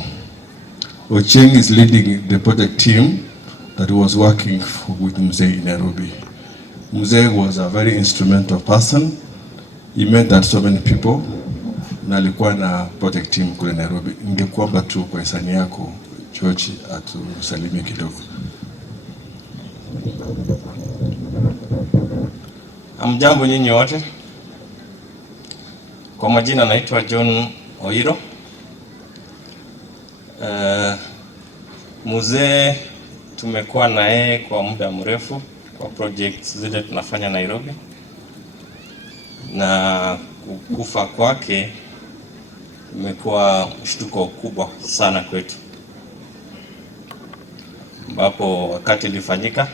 Ochieng is leading the project team that was working with Mzee in Nairobi. Mzee was a very instrumental person. He met that so many people, na alikuwa na project team kule Nairobi. Ningekuomba tu kwa hisani yako George atusalimie kidogo. Amjambo nyinyi wote. Kwa majina naitwa John Oiro. Mzee tumekuwa na yeye kwa muda mrefu kwa projects zile tunafanya Nairobi, na kukufa kwake imekuwa mshtuko kubwa sana kwetu, ambapo wakati ilifanyika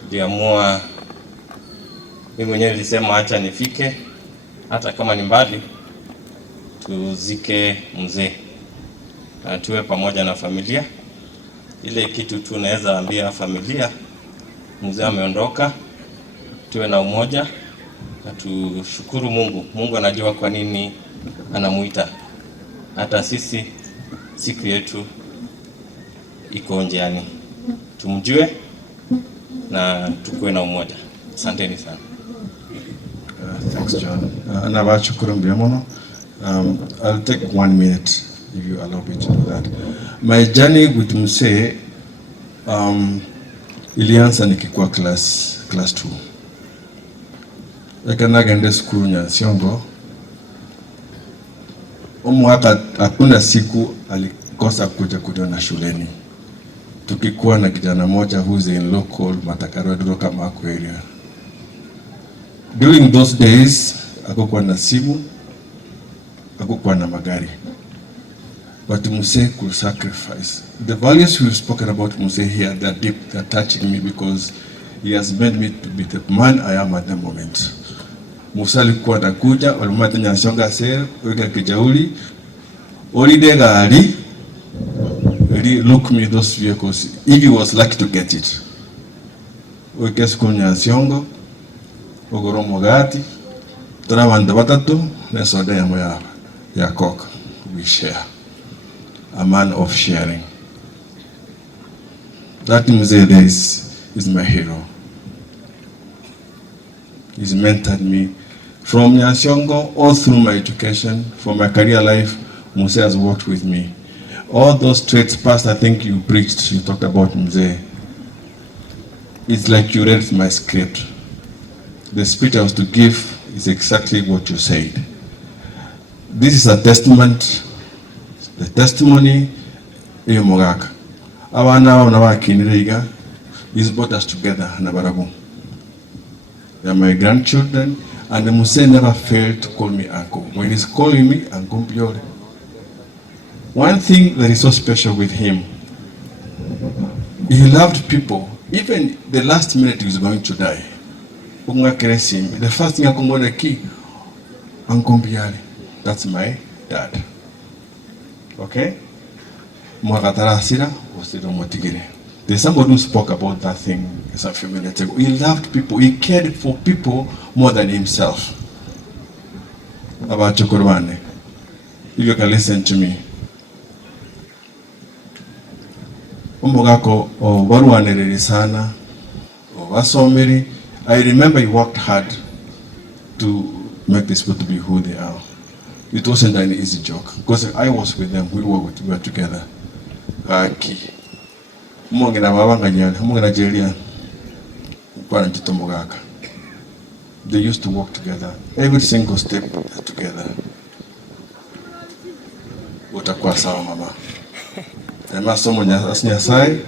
tuliamua, mimi mwenyewe nilisema acha nifike hata kama ni mbali, tuzike mzee na tuwe pamoja na familia. Ile kitu tunaweza ambia familia, mzee ameondoka, tuwe na umoja na tushukuru Mungu. Mungu anajua kwa nini anamuita. Hata sisi siku yetu iko njiani, tumjue na tukue na umoja. Asanteni sana. Thanks, John. Anabashukuru mbiamono. I'll take 1 minute if you allow me to do that. My journey with Mzee ilianza nikikuwa class 2. Nagenda school Nyasiongo. Mwaka hakuna siku alikosa kuja kuona shuleni. Tukikuwa na kijana moja who's in local Matakarwa kama area. During those days, hakukuwa na simu, hakukuwa na magari. But Mzee could sacrifice. The values we've spoken about Mzee here, they're deep, they're touching me because he has made me to be the man I am at the moment. Mzee alikuwa anakuja, walimata Nyasionga sale, weka kijauli, holiday gari, really look me those vehicles, if he was lucky to get it. Weka siku Nyasiongo, ogoro mogati, turabanda batatu, na soda ya moya ya Coke. We share. A man of sharing. That Mzee there is my hero. He's mentored me from Nyasiongo all through my education, for my career life. Mzee has worked with me. All those traits past, I think you preached, you talked about Mzee. It's like you read my script. The speech I was to give is exactly what you said. This is a testament, the testimony in Mogaka. Abana na wakiniriga is brought us together na barabu. They are my grandchildren, and the Mzee never failed to call me uncle. When he's calling me, Uncle Biore. One thing that is so special with him, he loved people. Even the last minute he was going to die, the first thing I come on the key, Uncle Biore. That's my dad. Okay? There's somebody who spoke about that thing a few minutes ago. He loved people. He cared for people more than himself. About Chukurwane. If you can listen to me. Umbogako o waruanere sana o wasomeri. I remember he worked hard to make these people to be who they are. It wasn't an easy joke because I was with them. We were together. Aki. Mungina babanga nyana, mungina jelia. Kwa njitomogaka. They used to work together. Every single step together. Utakuwa sawa mama. Ema somo nyasai,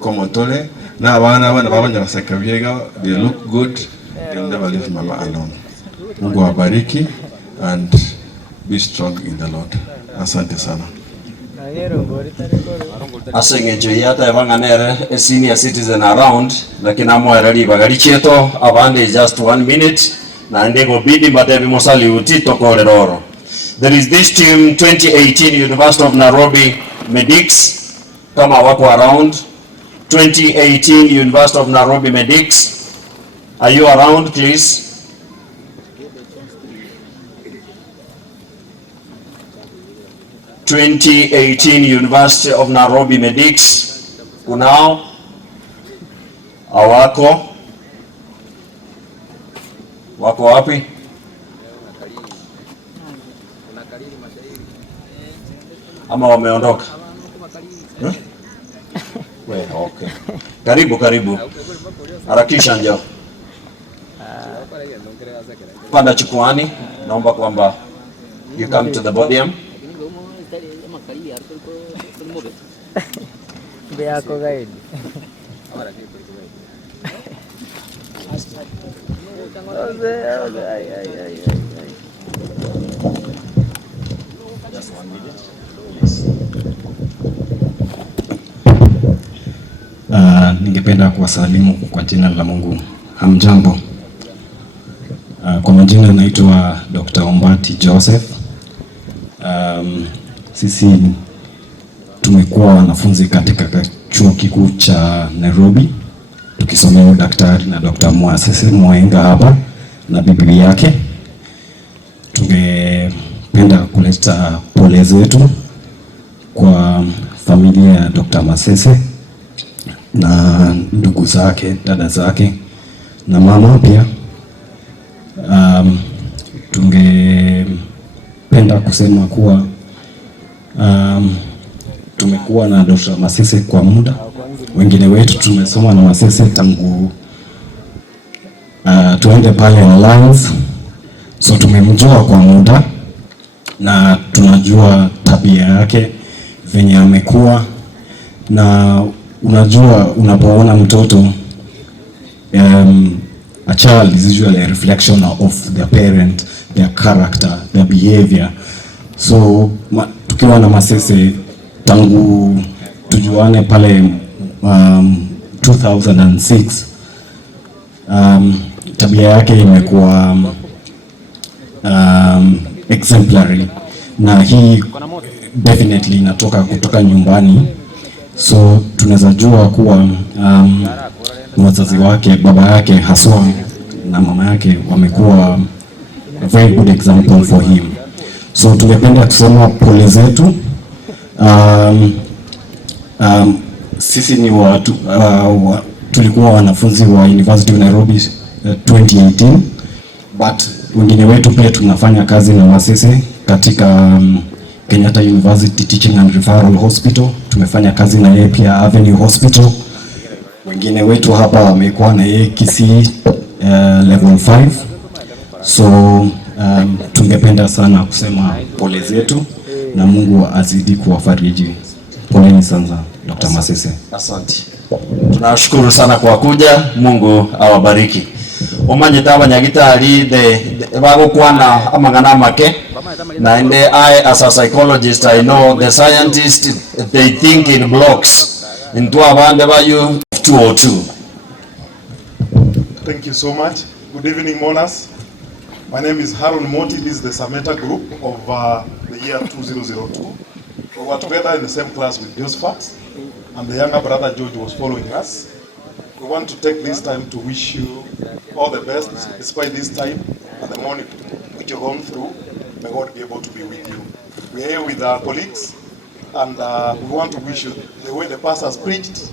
komotole. Na wana babanya wasakabiega. They look good. They'll never leave mama alone. Mungu wabariki and be strong in the Lord. Asante sana. Asengejo yata evanganere a senior citizen around lakini amwerali bagali cheto abande just 1 minute na ndego bidi batebi mosali utito korero. There is this team 2018 University of Nairobi Medics kama wako around. 2018 University of Nairobi Medics, are you around please? 2018 University of Nairobi Medics. Kunao awako wako wapi? Ama wameondoka? Okay. Karibu. Harakisha njoo. Panda chukwani, naomba kwamba you come to the podium. Beako guide. Just 1 minute. Ningependa kuwasalimu kwa jina la Mungu. Hamjambo. Kwa majina naitwa Dr. Ombati Joseph. Sisi tumekuwa wanafunzi katika chuo kikuu cha Nairobi tukisomea udaktari na Dr. Mwasese Mwenga hapa na bibi yake. Tungependa kuleta pole zetu kwa familia ya Dr. Masese na ndugu zake, dada zake na mama pia. Tungependa kusema kuwa tumekuwa na Dr. Masese kwa muda. Wengine wetu tumesoma na Masese tangu tuende pale Alliance, so tumemjua kwa muda na tunajua tabia yake venye amekuwa. Na unajua unapoona mtoto, a child is usually a reflection of their parent, their character, their behavior. So tukiwa na Masese tangu tujuane pale 2006, tabia yake imekuwa exemplary, na hii definitely inatoka kutoka nyumbani. So tunaweza jua kuwa wazazi wake, baba yake haswa na mama yake wamekuwa a very good example for him. So tungependa kusema pole zetu. Sisi ni tulikuwa wanafunzi wa University of Nairobi 2018, but wengine wetu pia tunafanya kazi na Masese katika Kenyatta University Teaching and Referral Hospital. Tumefanya kazi na yeye pia Avenue Hospital. Wengine wetu hapa wamekuwa na yeye Kisii level 5. So tungependa sana kusema pole zetu na Mungu azidi kuwafariji. Poleni sana Dr. Masese. Asante. Tunashukuru sana kwa kuja. Mungu awabariki. Omanyita abanyagitari bagukwana amangana make na ende as a psychologist I know the scientists they think in blocks into abande bayu 202. Thank you so much. Good evening, Monas. My name is Harold Monti. This is the Sameta group of the year 2002. We were together in the same class with Josephat, and the younger brother George was following us. We want to take this time to wish you all the best, despite this time and the morning which you've gone through. May God be able to be with you. We are here with our colleagues, and we want to wish you the way the pastors preached.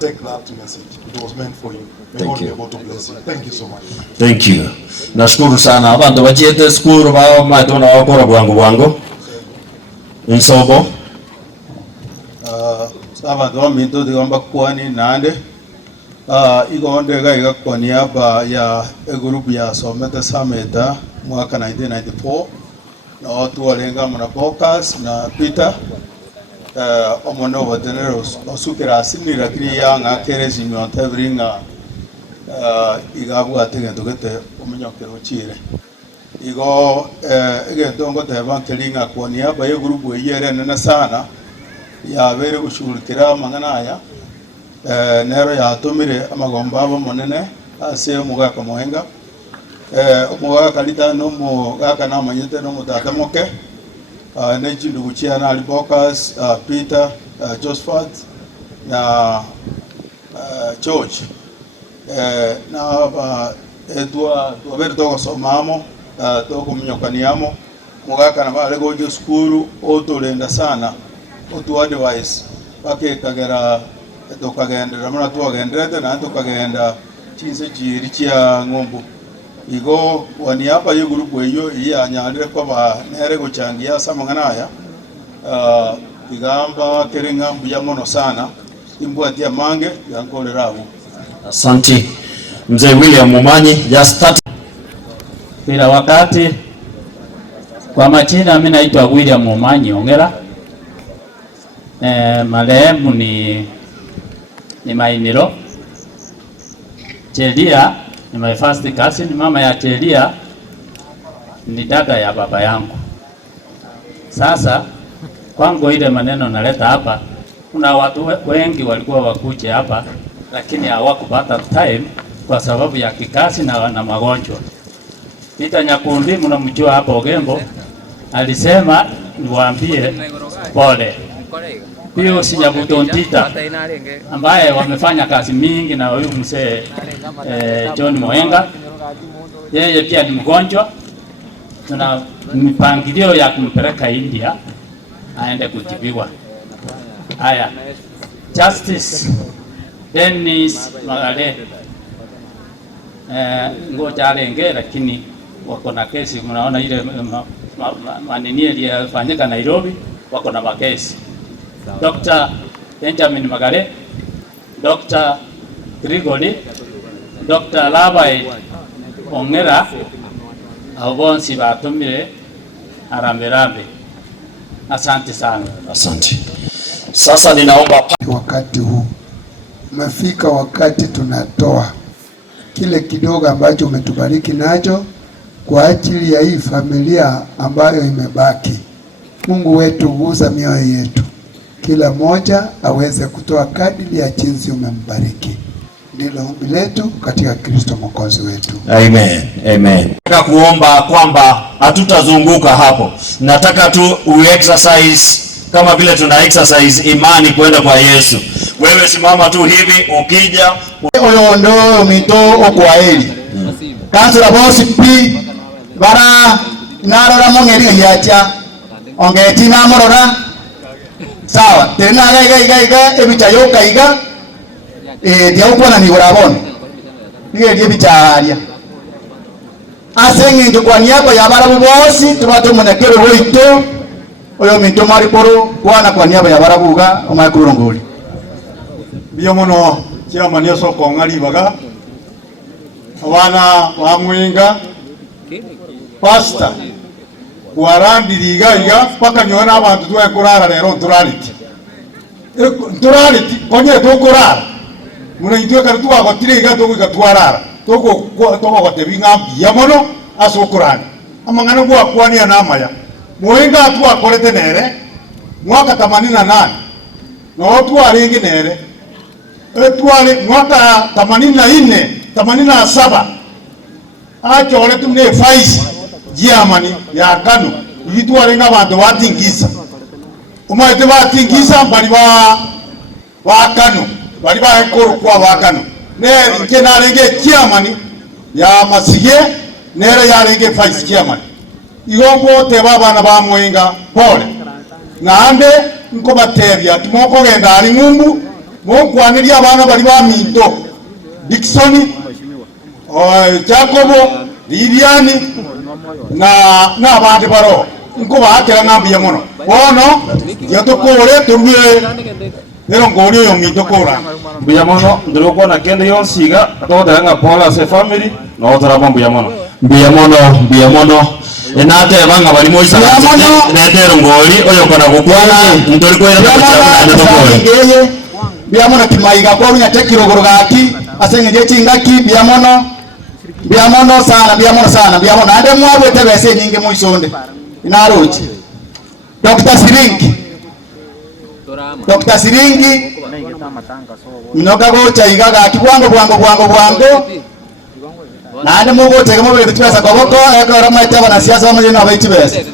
Take that message. It was meant for you. May God be able to bless you. Thank you so much. Thank you. Nashukuru sana abantu bachiete skuru bao matona wakora bwangu insobo abantu baminto digomba kwani nande igonde gaiga kwa niaba ya group ya Someta Sameta mwaka 1994 na watu walenga mna focus na Peter omono watenero osukira asini lakini ya ngakerezi myonta bringa igabu atenge tugete omunyokero chire igo egentongo tebankelinga kwa niaba ya group yere nene sana ya bere gushughulikira mangana aya nero yatumire amagomba abo monene ase omugaka Mwenga omugaka lita no mugaka namanyete no mutatamoke ne chindu guchiana ali Bocas Peter Josephat na George na edwa bere togo somamo togo mnyokaniamo mugaka na bale gojo skuru otulenda sana otu advice bakekagera tukagendera muna tuwagenderete na tukagenda chinse chiri chia ng'ombe igo waniapa yo grupu eyo iyanyalire kwa ba nere guchangia samangana aya igamba kerenga mbuya mono sana imbwatia mange yankolerabu. Asante Mzee William Mumanyi, just start. Bila wakati kwa majina mimi naitwa William Mumanyi Ongera. Marehemu ni Mainiro. Chelia ni my first cousin. Mama ya Chelia ni dada ya baba yangu. Sasa kwangu ile maneno naleta hapa, kuna watu wengi walikuwa wakuje hapa lakini hawakupata time kwa sababu ya kikazi na magonjwa. Peter Nyakundi mnamjua hapa Ogembo, alisema niwaambie pole. Pio Sinyabutontita ambaye wamefanya kazi mingi na huyu mzee John Moenga, yeye pia ni mgonjwa. Tuna mipangilio ya kumpeleka India aende kutibiwa. Haya, Justice Dennis Magale ngoja alenge, lakini wako na kesi. Mnaona ile manini iliyofanyika Nairobi, wako na makesi. Dr. Benjamin Magale, Dr. Grigori, Dr. Labai Ongera, abonsi batumire aramberambe. Asante sana. Asante. Sasa ninaomba wakati huu umefika, wakati tunatoa kile kidogo ambacho umetubariki nacho kwa ajili ya hii familia ambayo imebaki. Mungu wetu, guza mioyo yetu, kila moja aweze kutoa kadiri ya jinsi umembariki. Ndilo ombi letu katika Kristo Mwokozi wetu. Amen. Amen. Nataka kuomba kwamba hatutazunguka hapo. Nataka tu exercise kama vile tuna exercise imani kwenda kwa Yesu. Wewe simama tu hivi, ukija oyo ndo mito okwaeli kansula bosi pi bara narora mongeri yacha ongeti na morora sawa tena gaiga ebichayo kaiga dia ukwana ni urabon nige bicharia asenge njukwani yako ya bara bosi tubato munekero woito oyo minto mari poro kwana kwa niaba ya barabuga omakurongoli biyo mono chama niyo soko ngari baga abana bamwinga pasta warandi liga paka nyona abantu twe kurara rero turariti konye to kurara muna itwe ka tuwa ko tiriga to ka tuarara to ko tebinga biya mono asokurani amangana kwa kwani na maya Mwenga atu akorete nere mwaka 88 no tu alingi nere tuale mwaka 84 87 acho ole tumne faisi Germany ya Kano vitu alenga abantu watingisa umaite watingisa bali wa Kano bali ba ekoro kwa wa Kano ne nkena alenge Germany ya masige nere ya alenge faisi Germany igombo teba bana ba mwenga pole nande nko batebya timoko genda ali ngumbu mokwaniria abana bali ba minto Dickson Jacobo Liliani na abandi baro nko baatera ngambiye mono bono yatokore turwe ero ngori yo minto kora mbuya mono ndroko na kende yonsiga atotera nga pola se family no tara mbuya mono enate banga bali moisa netero ngoli oyo kona kukwana ndoli kwera na tokole biamono kimaiga kwa nya tekirogoro gaki asenge je chingaki biamono sana biamono ande mwabe tebese nyinge muisonde inarochi Dr. Siringi mnoka go chaiga gaki bwango nande mugo tegemo bebe twesa koboko ekora maita bana siasa bamwe na baiti bese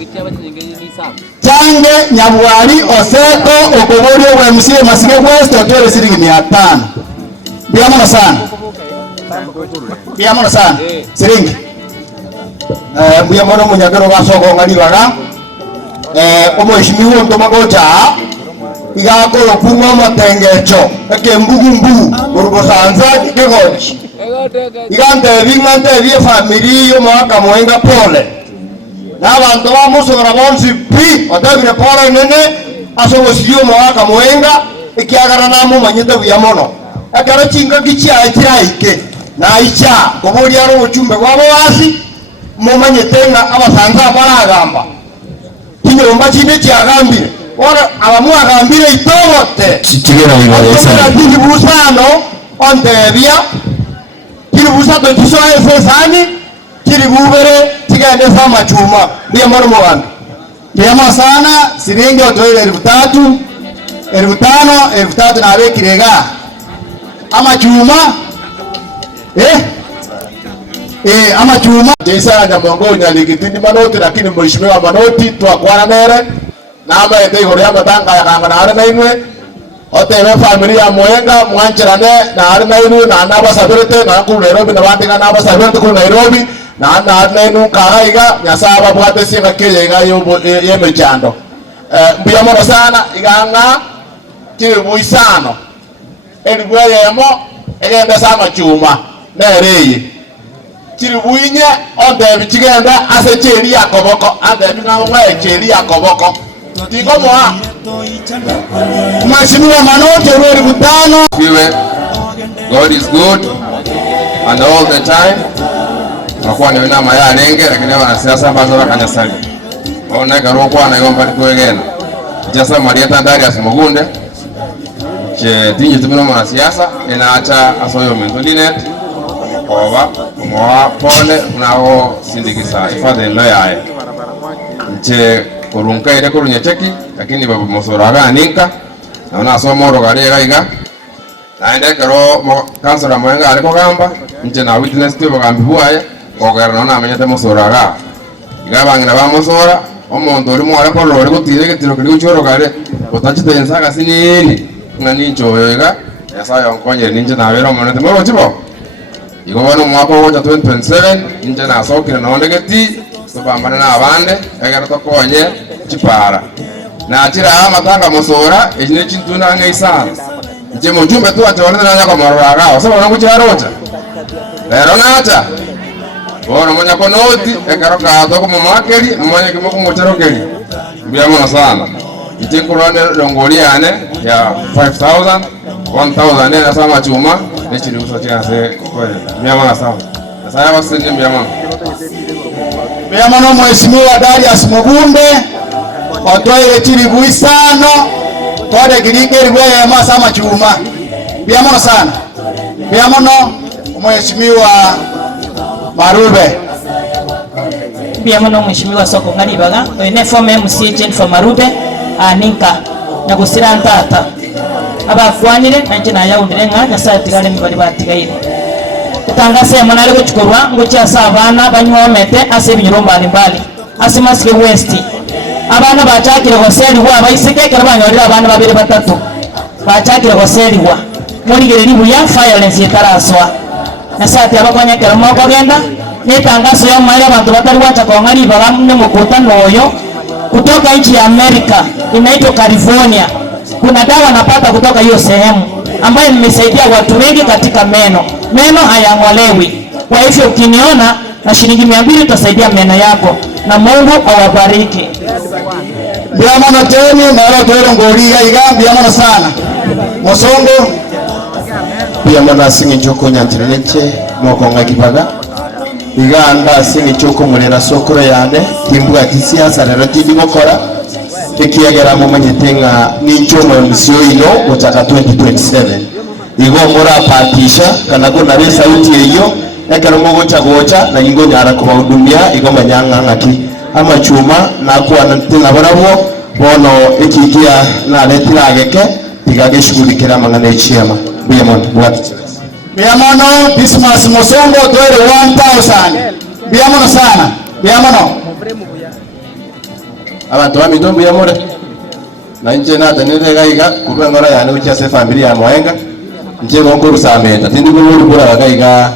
change nyabwari oseko okobori wa MC Masige West otore siringi 500 biamono sana siringi Mbuya mono munyagero gasoko ngani baga omweshimiwa ntomagocha igakolo kungo matengecho ekembugumbu urubosanza kegochi igante bingante family yo mwaka mwenga pole n'abantu bamusora bonsi pi otabire pole nene asogosiyo mwaka mwenga ikiagara namo manyete buya mono akara chinga kichia itiraike na icha kobori aro uchumbe wabo wasi mumanyetenga abasanza baragamba kinyomba chine chiagambire ora abamuagambire itobote Chigera ibaleesa kibusano ontebia kibusa to tisoe sesani kiribubere tigende sama chuma bia moro mwana bia sana siringi otoile 3000 1500 3000 na be kirega ama chuma ama chuma jesa na mongo nyaligitini manoti lakini mheshimiwa manoti twakwana nere namba ete ihore amatanga yakangana na inwe otebe familia mwenga mwanchirane na ari na inu na naba sabirete na ku Nairobi na bandika naba sabirete ku Nairobi na inu karaiga nyasaba bwate singa keye ga yemechando mbuya mono sana iganga kibuisano elibweye yamo egenda sama chuma nereye kiribwinye onde bikigenda ase cheri yakoboko ande bingawa cheri yakoboko tingo moa mheshimiwa Manoti Rweri Butano. God is good and all the time. Nakuwa ni wina maya nenge lakini wanasiasa ambazo wakanyasali waona karokwa na yomba kuegena jasa Marieta Darius Mugunde che tinje tumino mwanasiasa inaacha asoyo mentolinet oba mwa pole unao sindikisa ifadhe nlo yae che kurunka ile kurunya cheki lakini baba mosoraga aninka naona somo ro gari gaiga naende kero kansora mwenga aliko gamba nje na witness tu bagambi buaye ogera naona amenyete mosoraga igabangina ba mosora omuntu uri mwara ko rore gutire gitiro kiri uchoro gare utachite ensaka sinini ngani nchoyo iga yasayo onkonye ninje na wero monete moro chibo igo bano mwaka wa 2027 nje na sokire na ondegeti tubambana na abande egera tokonye chipara na atira amatanga mosora ejine chintuna ngeisana nje mujumbe tu atawalana na kwa maroraga osaba na kucharocha lero nata bona monya konoti egero ka to ko makeri monya kimo ko mocharokeri bia mona sana itikurane longoliane ya 5000 1000 na sama chuma nechiri usotia se kweli bia mona sana sasa basi ni bia mona Biamono mheshimiwa Darius Mugunde otoile chiri buisano tode kirike rweye masama chuma biamono sana biamono mheshimiwa Marube biamono mheshimiwa Soko Ngalibaga ne former MC agent for Marube aninka na gusira ntata abakwanire nanje na yaundire nga nyasatigale mibali batigaire tangase monale kuchukurwa ngocha sabana banywomete ase binyiro mbali ase masike west abana bachakire hoseli wa baisike kera banyorira abana babiri batatu bachakire hoseli wa muligere libuya violence itaraswa nasati abakwanya kera moko genda netangaso ya mali abantu batari wacha kwa ngari bagamne mukutano oyo kutoka nchi ya Amerika inaitwa California. Kuna dawa napata kutoka hiyo sehemu ambayo nimesaidia watu wengi katika meno hayang'olewi. Kwa hivyo ukiniona na shilingi 200 utasaidia meno yako na Mungu awabariki. Biamono teni maro toero ngoriga iga biamono sana Mosongo biamono singi joko nyantireche moko ngakibaga iganda singi joko murera sokoro yane timbu ati siasa rero tindi gokora ikiagera mu manyetenga n'inchomo misiyo ino gutaka 2027 igo mura patisha kana ko nare sauti iyo ekero mo gocha na ingo nyara kubahudumia igo manyanga ngaki ama chuma na kwa na barabo bono ikigia na letira ageke tigagishughulikira mangana ichema biamono biamono Dismas Mosongo toere 1000 biamono sana biamono abantu bamitombo yamore na nje nata nire gaiga kubwa ngora yani ucha se familia ya mwenga nje gongo rusameta tindi buri bura gaiga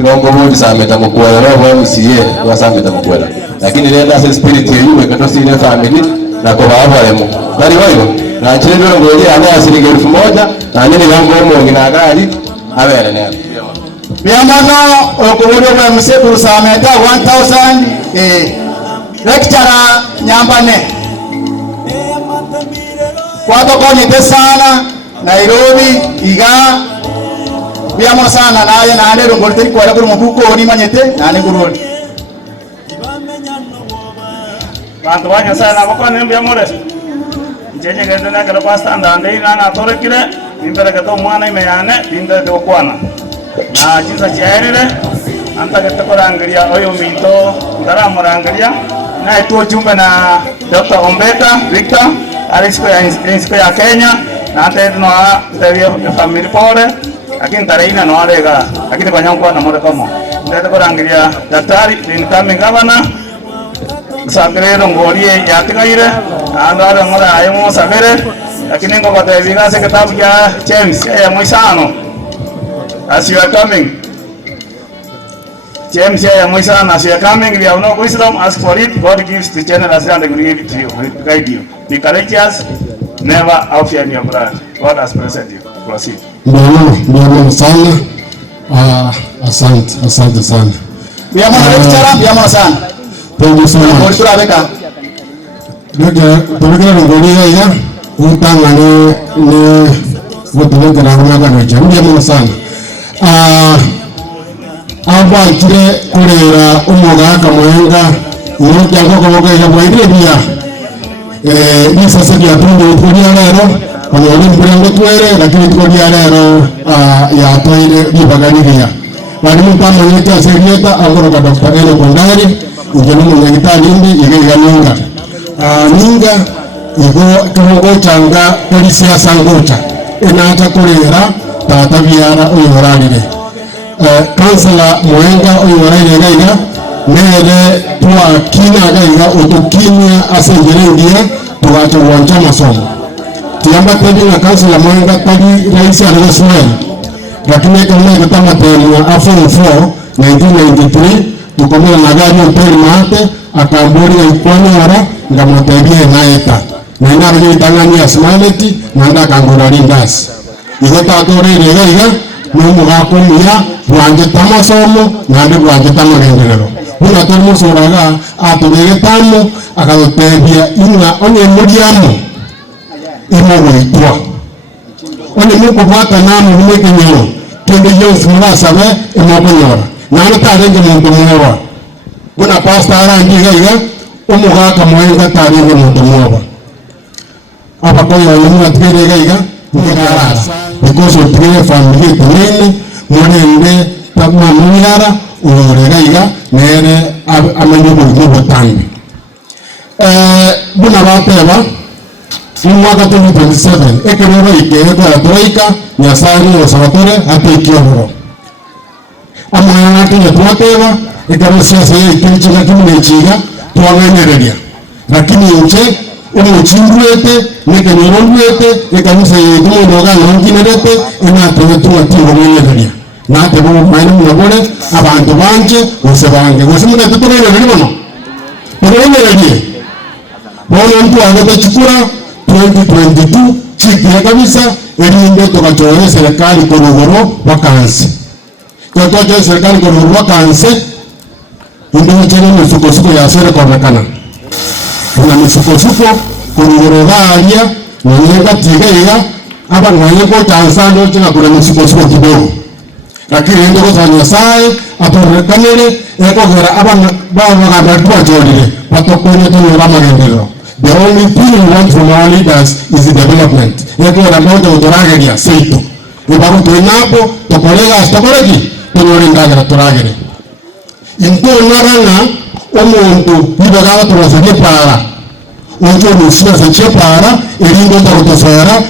ngongo mudi sameta mukwela roho MCA wasameta mukwela lakini nenda se spirit yewe kato sine family na kwa abalemo bali wayo na chendo ngoje ana asiringe 1000 na nini ngambo mo ngina gari abere ne Biamano okubodo kwa msekuru sameta 1000 lecturer nyambane kwa konyete sana Nairobi iga biamo sana naye nane rongorte kwa kuri mufuko ni manyete nane kurodi bantu banya sana bakone biamore njenye gende na kala pasta ndande ngana torekire imbere gato mwana imeyane dinde de kwana na jinsa chairire anta gete korangalia oyo minto ndara morangalia na etuo jumbe na Dr. Ombeka Victor Alisco ya Kenya na ante no tevio family pore lakini tareina no alega lakini banyangwa na mode kama ndete korangalia daktari incoming governor Sagrero ngorie yatigaire andara ngora ayemo sagere lakini ngo kote vigase kitabu ya James ya Moisano as you are coming James ya Moisano as you are coming we have no wisdom ask for it God gives to generous and will give it to you will guide you be courageous never outfear your brother God has blessed you proceed Ndio sana asante sana biamo lecturer biamo sana thank you so much Doge ngolia ya utanga ni wote na ngana na jamii ya sana aba kire kurera umuga kamwenga ni jango ko ya bwaire bia ni sasa ya tunde kulia lero kwa wale mbrende kwere lakini kulia lero ya toire bibagania wali mpamba nyeta serieta angoro ka Dr. Eno Kondari ujeni mungita lindi iga ninga ninga igo kamongo changa polisi ya sangota enata kurera tata biara uyoralire kansala Mwenga uyoralire gaiga mere tua kina gaiga utukinya asengerendia tuwache uwanja masomo tiamba tedi na kansala Mwenga tadi raisi aliyosweli lakini kama kama tena afon 4 1993 tukomea na gari hotel mate akamburi ya ikwanyara ngamotebie naeta na inarjo itangania smaleti na nda kangora rindas igota tore rega numu gakumia bwanje tamasomo na ndi bwanje tamagenderero una tomo soraga atubege tamo akatebia ina onye muriamo imo weitwa onye muko bwata namu nimeke nyoro twende yonsi murasabe imo kunyora nani tarenge muntu mwoba buna pastor arangi gaiga umugaka Mwenga tarenge muntu mwoba abakoyo yumwa twere gaiga ngara because of the family kunene murende tamma mungara ure gaiga nere amenyo bugu botambi buna bateba mwaka 2027 ekereba ikego ya troika nyasani osabatore atekyo amwana tunya twateba ikarusia seye ikinchiga kimnechiga twagenereria lakini nje umuchindwete nekenyorondwete ekanisa yetu noga nonginerete enatwe tuwatigo mwenereria nate bo mwana mwabore abantu banje usebange usimune tutorereria bono tutorereria bono mtu agete chukura 2022 chipia kabisa elinde tukachore serikali korogoro wakansi kwa toje serikali korogoro wakansi ndio chene misukosuko ya serikali konekana kuna misukosuko korogoro balia nyenga tigaiga aba nganyeko tansando chenga kuna misukosuko kidogo lakini ndio kwa Nyasaye atorekanele eko gara aba baba ngabwa jodile patokone tu rama ngendero. The only thing we want from our leaders is the development. Eko na moja utorageria seito. Ibaru tuinapo tokolega stokoregi tunorindagira toragere. Into naranga omuntu ibagaba turasage para. Ojo rusia sache para elindo takotosera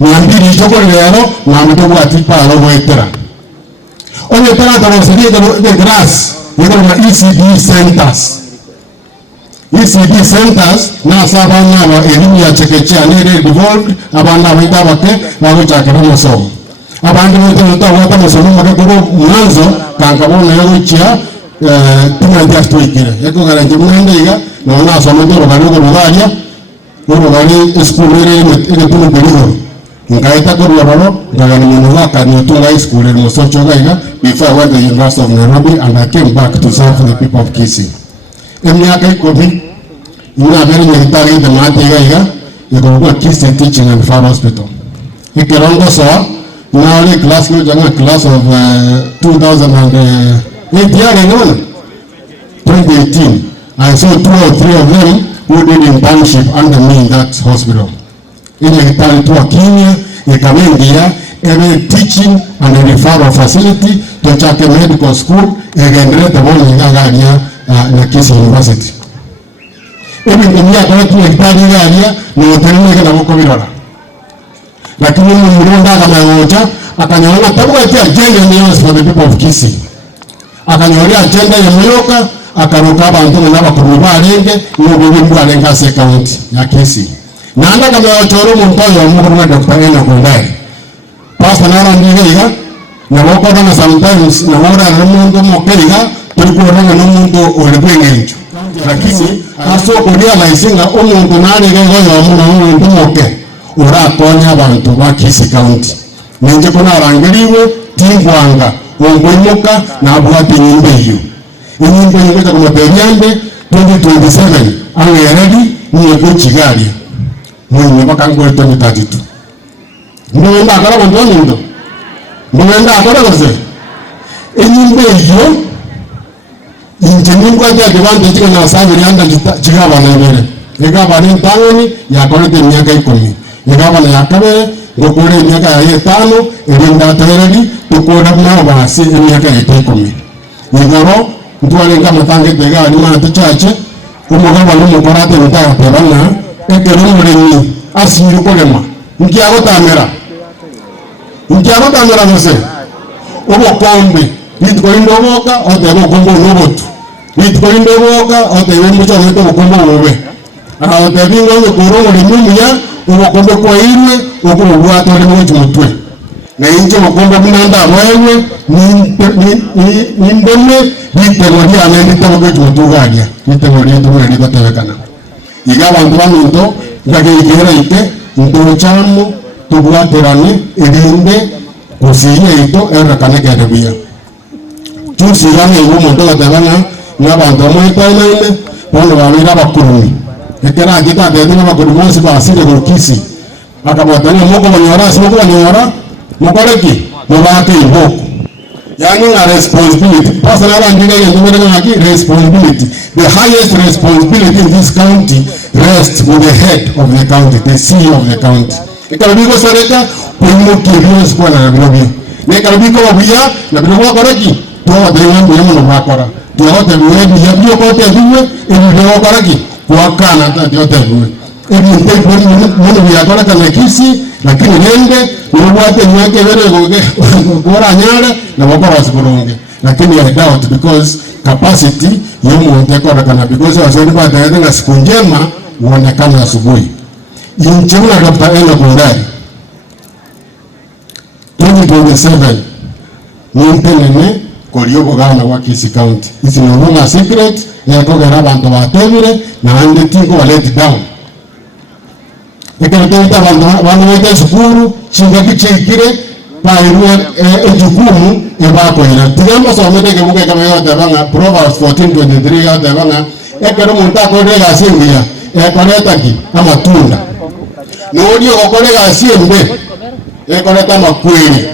200 choko lero na mtogo atipa alo wetera. Onye tara tarasage the grass. Yeko na ECD centers. ECD centers na sabana wa elimu ya chekechea nere devolved abana wita bake na kuchakira masomo abandi bote wata masomo makakoro mwanzo kankabona yaguchia tumandi astoikire yako garanje mwende iga na ona asoma ndoro garugo rugaria ndoro gari school ere tuno berigo ngaita ko roro ngagani munwaka ni tunga school ere musocho gaiga before I went to the University of Nairobi and I came back to serve the people of Kisii. Emiaka ikobi ina beri nyitari de mate gaiga yako Kisii Teaching and Farm Hospital. Ikirongo sawa now the class go janga class of 2008 year ago 2018 I saw 2 or 3 of them who did internship under me in that hospital. Ile kitali tu Kenya ikamengia every teaching and a referral facility to Chake Medical School egendrete boni ngagaria na Kisii University. Ebi ngia kwa tu kitali ngaria ni hotelini kana boko birora. Lakini murunda kama yote akanyona tabuka agenda news for the people of Kisii. Akanyora agenda ya Muyoka akaruka abantu n'abakuru barenge n'ubwo bw'arenga second ya Kisii. Nanda kama yotoro muntoyo mukuru na Dr. Ena Kundai. Pastor nara ndiga na wako na sometimes na wora na mungu mokeiga tulikuwa na mungu olebwengenjo. Lakini aso kulia laisinga omuntu nari goyo omuntu moke. Urakonya abantu ba Kisii County. Ninje kuna rangiriwe tingwanga ongwemuka na abwate nyimbe hiyo. Nyimbe hiyo kwa maberiande 2027 awe ready ni kuchigalia. Mwenye bakango 2032. Ndio ndakara kwa ndo. Ndio ndakara kwa se. Nyimbe hiyo injiningwa ya kibande chika na sabi yanda chigaba na mbele. Igaba ni tangoni ya kolete miaka 10. Igaba na yakabe ngokore miaka ya 5 erinda tereri tukora na basi miaka ya 10. Igoro ntwale kama tange tega ni mana tachache umugaba no mukorate mutaya tebana ekero mureni asiru kolema ngiago tamera mose obokombe nitkoindo boka otebo kombo nobotu nitkoindo boka otebo mucho neto kombo bobe otebingo ngoro mureni ya obokombe kwa irwe okubwata oli mutwe na inje obokombe munanda wewe ni ndeme bitegori amene tawogejutugania bitegori tumwe batebekana iga bantu baminto ngagegera ite ntochamu tubwaterane irinde kusiye ito erakane kedebia tusigane uwo muntu batabana n'abantu mwetaine bono babira bakurumi ekera agita tete n'abakurumosi basire ku Kisii akabotanya moko banyora simo banyora mukoreki mubate iboko yani na responsibility personal and responsibility. The highest responsibility in this county rests with the head of the county, the CEO of the county. Ikarabiko sareka kuimu kirios kwa na birobi. Ne karabiko wabia na birobi koreki to de yangu yamu no bakora. To hote biwe yabio kote biwe ebiyo koreki kwa kana ta yote biwe. Ebi nte mwana biya koreka na Kisii lakini nende uwate nyake vere goge gora nyara na wako wasikurunge. Lakini I doubt because capacity yomu ntekora kana because wasoni kwa tayari siku njema uonekana asubuhi. Inchuna Dr. Ena Kundai 2027 nintenene koliogo gana wa Kisii County. Isi no secret ya kogera bantu batebire na ande tingo wa let down. Ekatoita bantu wete sukuru chingaki chikire pairuwe ejukumu ebako ina tigamba somete ke buke kama yote banga Proverbs 14:23 yote banga ekero munta ko rega singia ekonetaki ama tunda nodi okorega siembe ekoneta makweli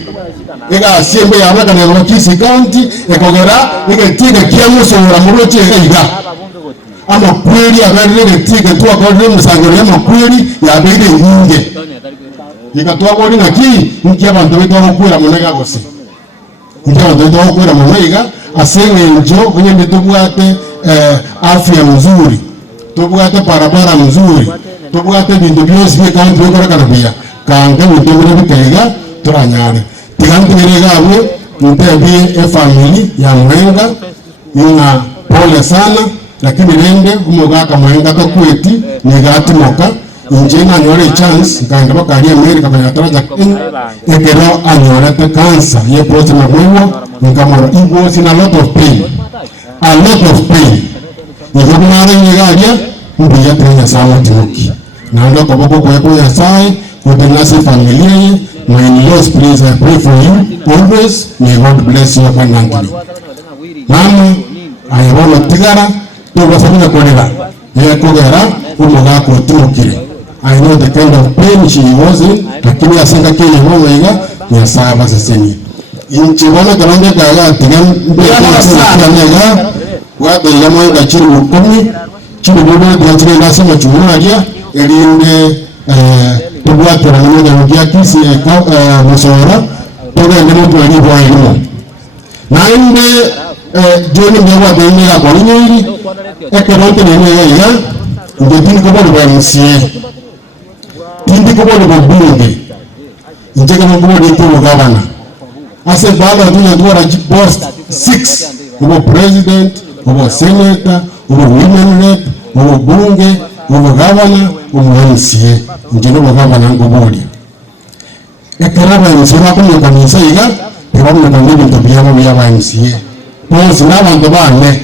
ega siembe ya maka na Kisii County ekogera igetige kiamusora muroche iga ama kweli abarire tige tu akorire musangiro ya makweli ya bide nyinge ikatwa bori ngaki nkia bantu beto kwira munega gose nkia bantu beto kwira munega asenge njo kwenye nditubwate afya nzuri tubwate barabara nzuri tubwate bintu byose bikantu bikora kanabia kanga mutembere bitega turanyare tigantu biregabwe ntebi family ya mwenga ina pole sana lakini rende umugaka mwenga to kweti ni gatimoka injina nyore chance kaenda bakaria Amerika kwenye taraja ekero anyorete cancer ye protein mwewo ngamaro it was in a lot of pain ihokumare nyigaria mbiya tenya sawa timuki na ndo kaboko kwa ya sai kutenasi familia ye. My in-laws, please, I pray for you always. May God bless you abundantly. Mama, I want to tigara to wasabuna kolera ye kogera umuga ko tumukire. I know the kind of pain she was in, lakini asinga kile mwana iga ya saba seseni inchi wana kalonge kaga tigam mbega watu yamo iga chiri ukumi chiri bwana diachire nasi machumaria elinde tubwatira mmoja mkia kisi musora toga ndimo twali bwa ino nainde joni mbewa denga kwa nyiri ekeronte nene ya ndetini ko bwa MCA indi ko bwa bunge njega mo bwa dipo gavana ase baba tunya dwara post 6 ubo president ubo senator ubo women rep ubo bunge ubo gavana ubo MCA njino bo gavana ngobodi ekaraba MCA ko yo kanisa iga pero mo kanini bintu byabo ya MCA bosi n'abantu bane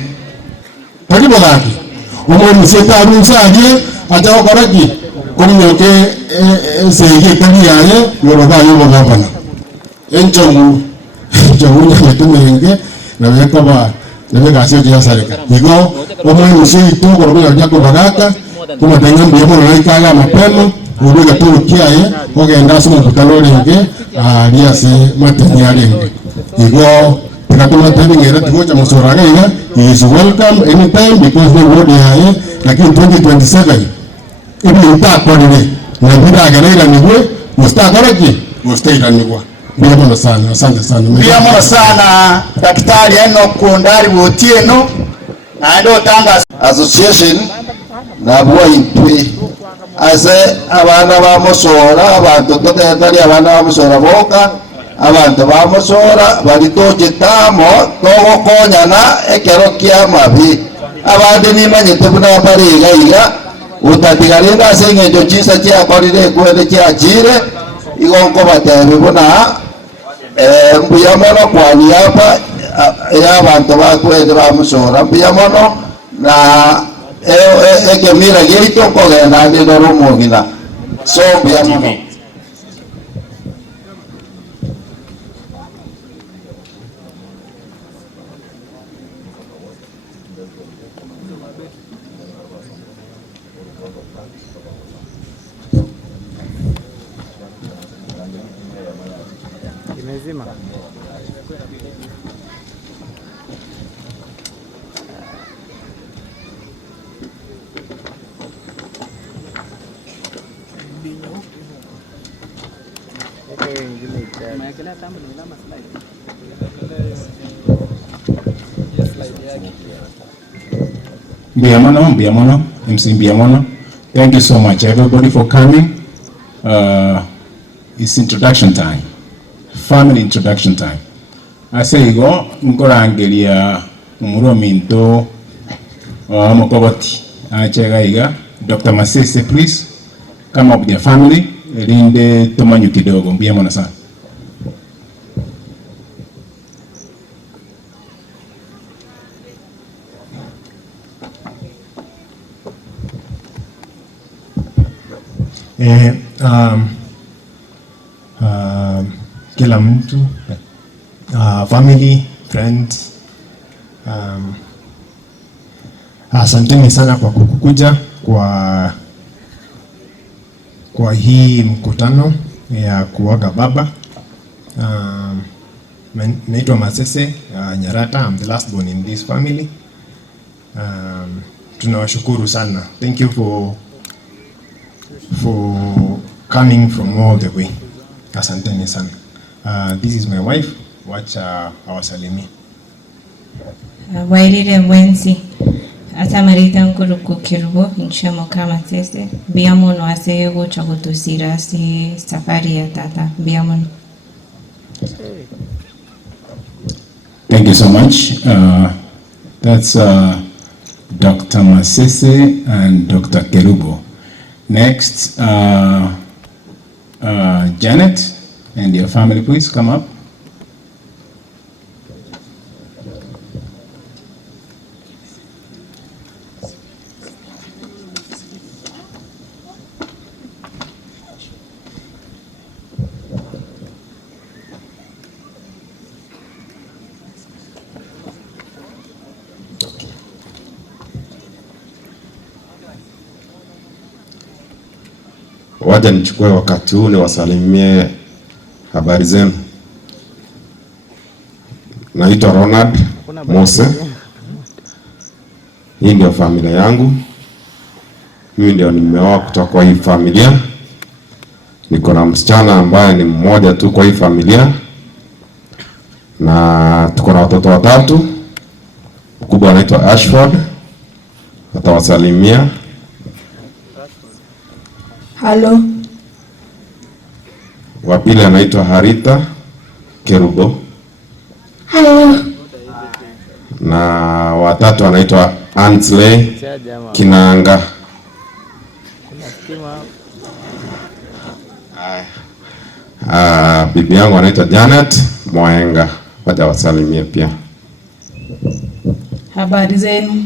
tari bodaki umo MCA tarunsaje ajaho baraki kunyoke sege kali yaye yoroga yo gavana enjomu nyatumenge na wekaba na weka sio ya sarika igo umo MCA ito ko ro ya ko bagaka kuma tanya mbiyamo na ikaga mapema uruga turukiaye ogenda sumu kutalorenge aliase matanya renge igo tukatuma tabingera tukocha musoraga iga is welcome anytime because the road yaye lakini 2027 ibi utakorire na bila garega niwe mustakoraki mustaira niwa biamono sana asante sana biamono sana daktari Enoch Kundari Otieno na ndo tanga association na bwa intwe ase abana ba musora abantu totari abana ba musora boka abantu ba musora bali tojetamo togokonyana ekero kia mabi abandi nimanyete buna bariga iga utatigarinda ase ng'encho chisa chiakorire kwende chiachire igonko batebe buna mbuya mono kwani apa abantu bakwende ba musora mbuya mono na ekemira gito kogenda ndi norumugina so mbuya mono. Imezima. Biamono, MC Biamono. Thank you so much everybody for coming. It's introduction time. Family introduction time. I say go nkorangeria umurominto mukoboti achega iga Dr. Masese, please come up with your family. Linde tomanyu kidogo Biamono sana. Kila mtu family, friends, asanteni sana kwa kukuja kwa hii mkutano ya kuaga baba. Naitwa Masese Nyarata. I'm the last born in this family. Tunawashukuru sana. Thank you for coming from all the way. Asanteni sana. This is my wife. Wacha awasalimie. Wairire mwenzi atamarita nkuruku kirugo inshamo kama sese biamono ase gocha gutosira ase safari ya tata biamono. Thank you so much. That's Dr. Masese and Dr. Kerubo. Next, Janet and your family, please come up. Waja nichukue wakati huu niwasalimie. Habari zenu? Naitwa Ronald Mose. Hii ndio familia yangu. Mimi ndio nimeoa kutoka kwa hii familia. Niko na msichana ambaye ni mmoja tu kwa hii familia, na tuko na watoto watatu. Mkubwa anaitwa Ashford, atawasalimia. Hello. Wa pili anaitwa Harita Kerubo. Hello. Na watatu anaitwa Ansley Kinanga. Bibi yangu anaitwa Janet Mwenga, wacha wasalimie pia. Habari zenu?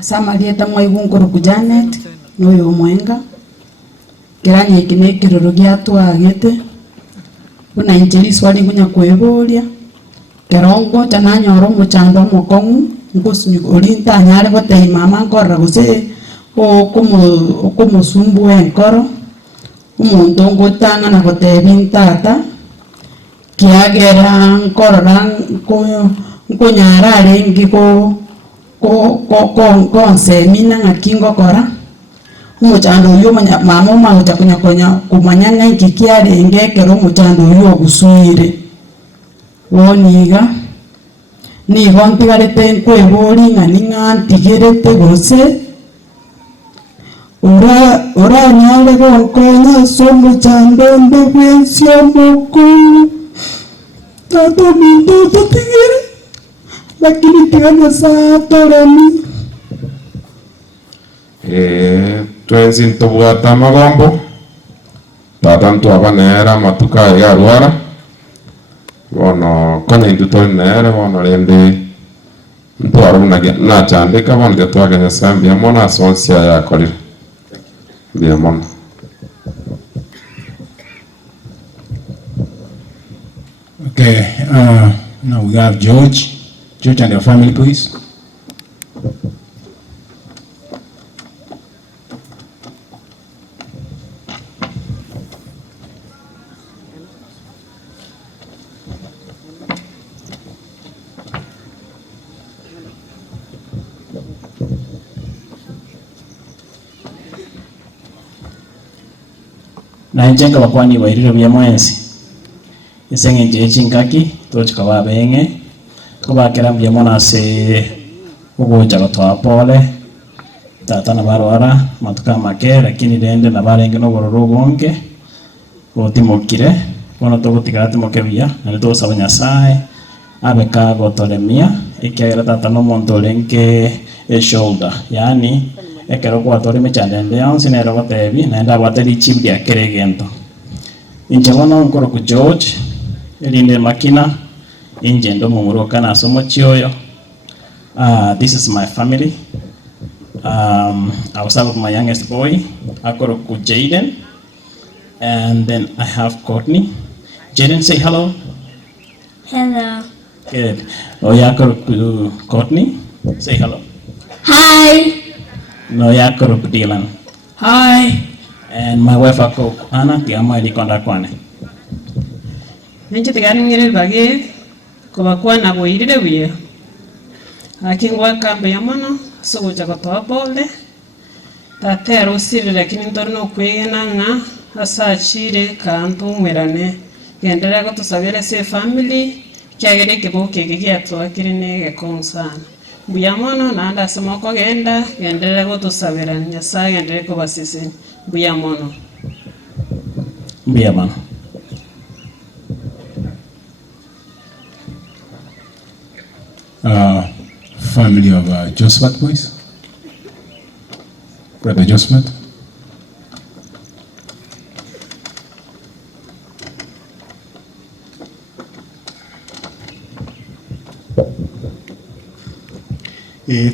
Asama lieta mwaigungu ku Janet n'uyu Mwenga. Kiranye kine kiroro gyatwagete. Buna injili swali ngunya kweburia. Kerongo tananyoro muchando mokongu ngusunyu olinta nyare gote mama ngorra guse okumusumbu enkoro. Umuntu ngotanga na gotebintata kiagera nkorora nkonyara arengi ko semina ngakingo kora umuchando uyo mama mauta kunya kumanyanga ikikiarenge kero umuchando uyo ogusuire woniga nigo ntigarete nkwebori ng'aninga ntigerete gose ora nyale gonkonya somo chandende bwensio mukuru tato minto tutigere lakini tigana saa toremi twensi ntobwata magombo tata ntwaba nera matuka ya rwara bono konya indutori nere bono rende ntwara na chandika bono gatwaga nyasambi amona asonsia ya korira biamona. Okay, now we have George. George and your family, please. na njenga bakwani bairiro bya mwensi isenge nje chingaki tochika babenge kubakera bya monase ugoja gotwa pole tata na barwara matuka make lakini rende na barenge no bororo bonke otimokire bono togotigate mokebia na to sabanya sai abeka gotoremia ikera tata no montolenke e shoulder yani ekero kwa tori mechandende yansi nero gotebi naenda gwateri chibdi akeregento inje bono nkoro ku George elinde makina inje ndo mumuroka na somo chioyo. This is my family. I was with my youngest boy akoro ku Jaden, and then I have Courtney. Jaden, say hello. Hello. Good. Oh yeah, akoro ku Courtney, say hello. Hi. No yakoro Dylan. Hi. And my wife ako Anna tiama ilikonda kwane. Nenche tigani ngire bage kuba kwana boirire buye. Akingwa kambe yamono sugo jago topole. Tatero sire lakini ntorno kwegena nga asachire kantu mwerane. Gendera go tusabire se family kyagere kiboke gigyatwa kirine gekonsana. Buyamono nanda samoko genda gendera go tusabira nyasaye gendere ko basisi buyamono buyamono. Family of Josephat, please. Brother Josephat.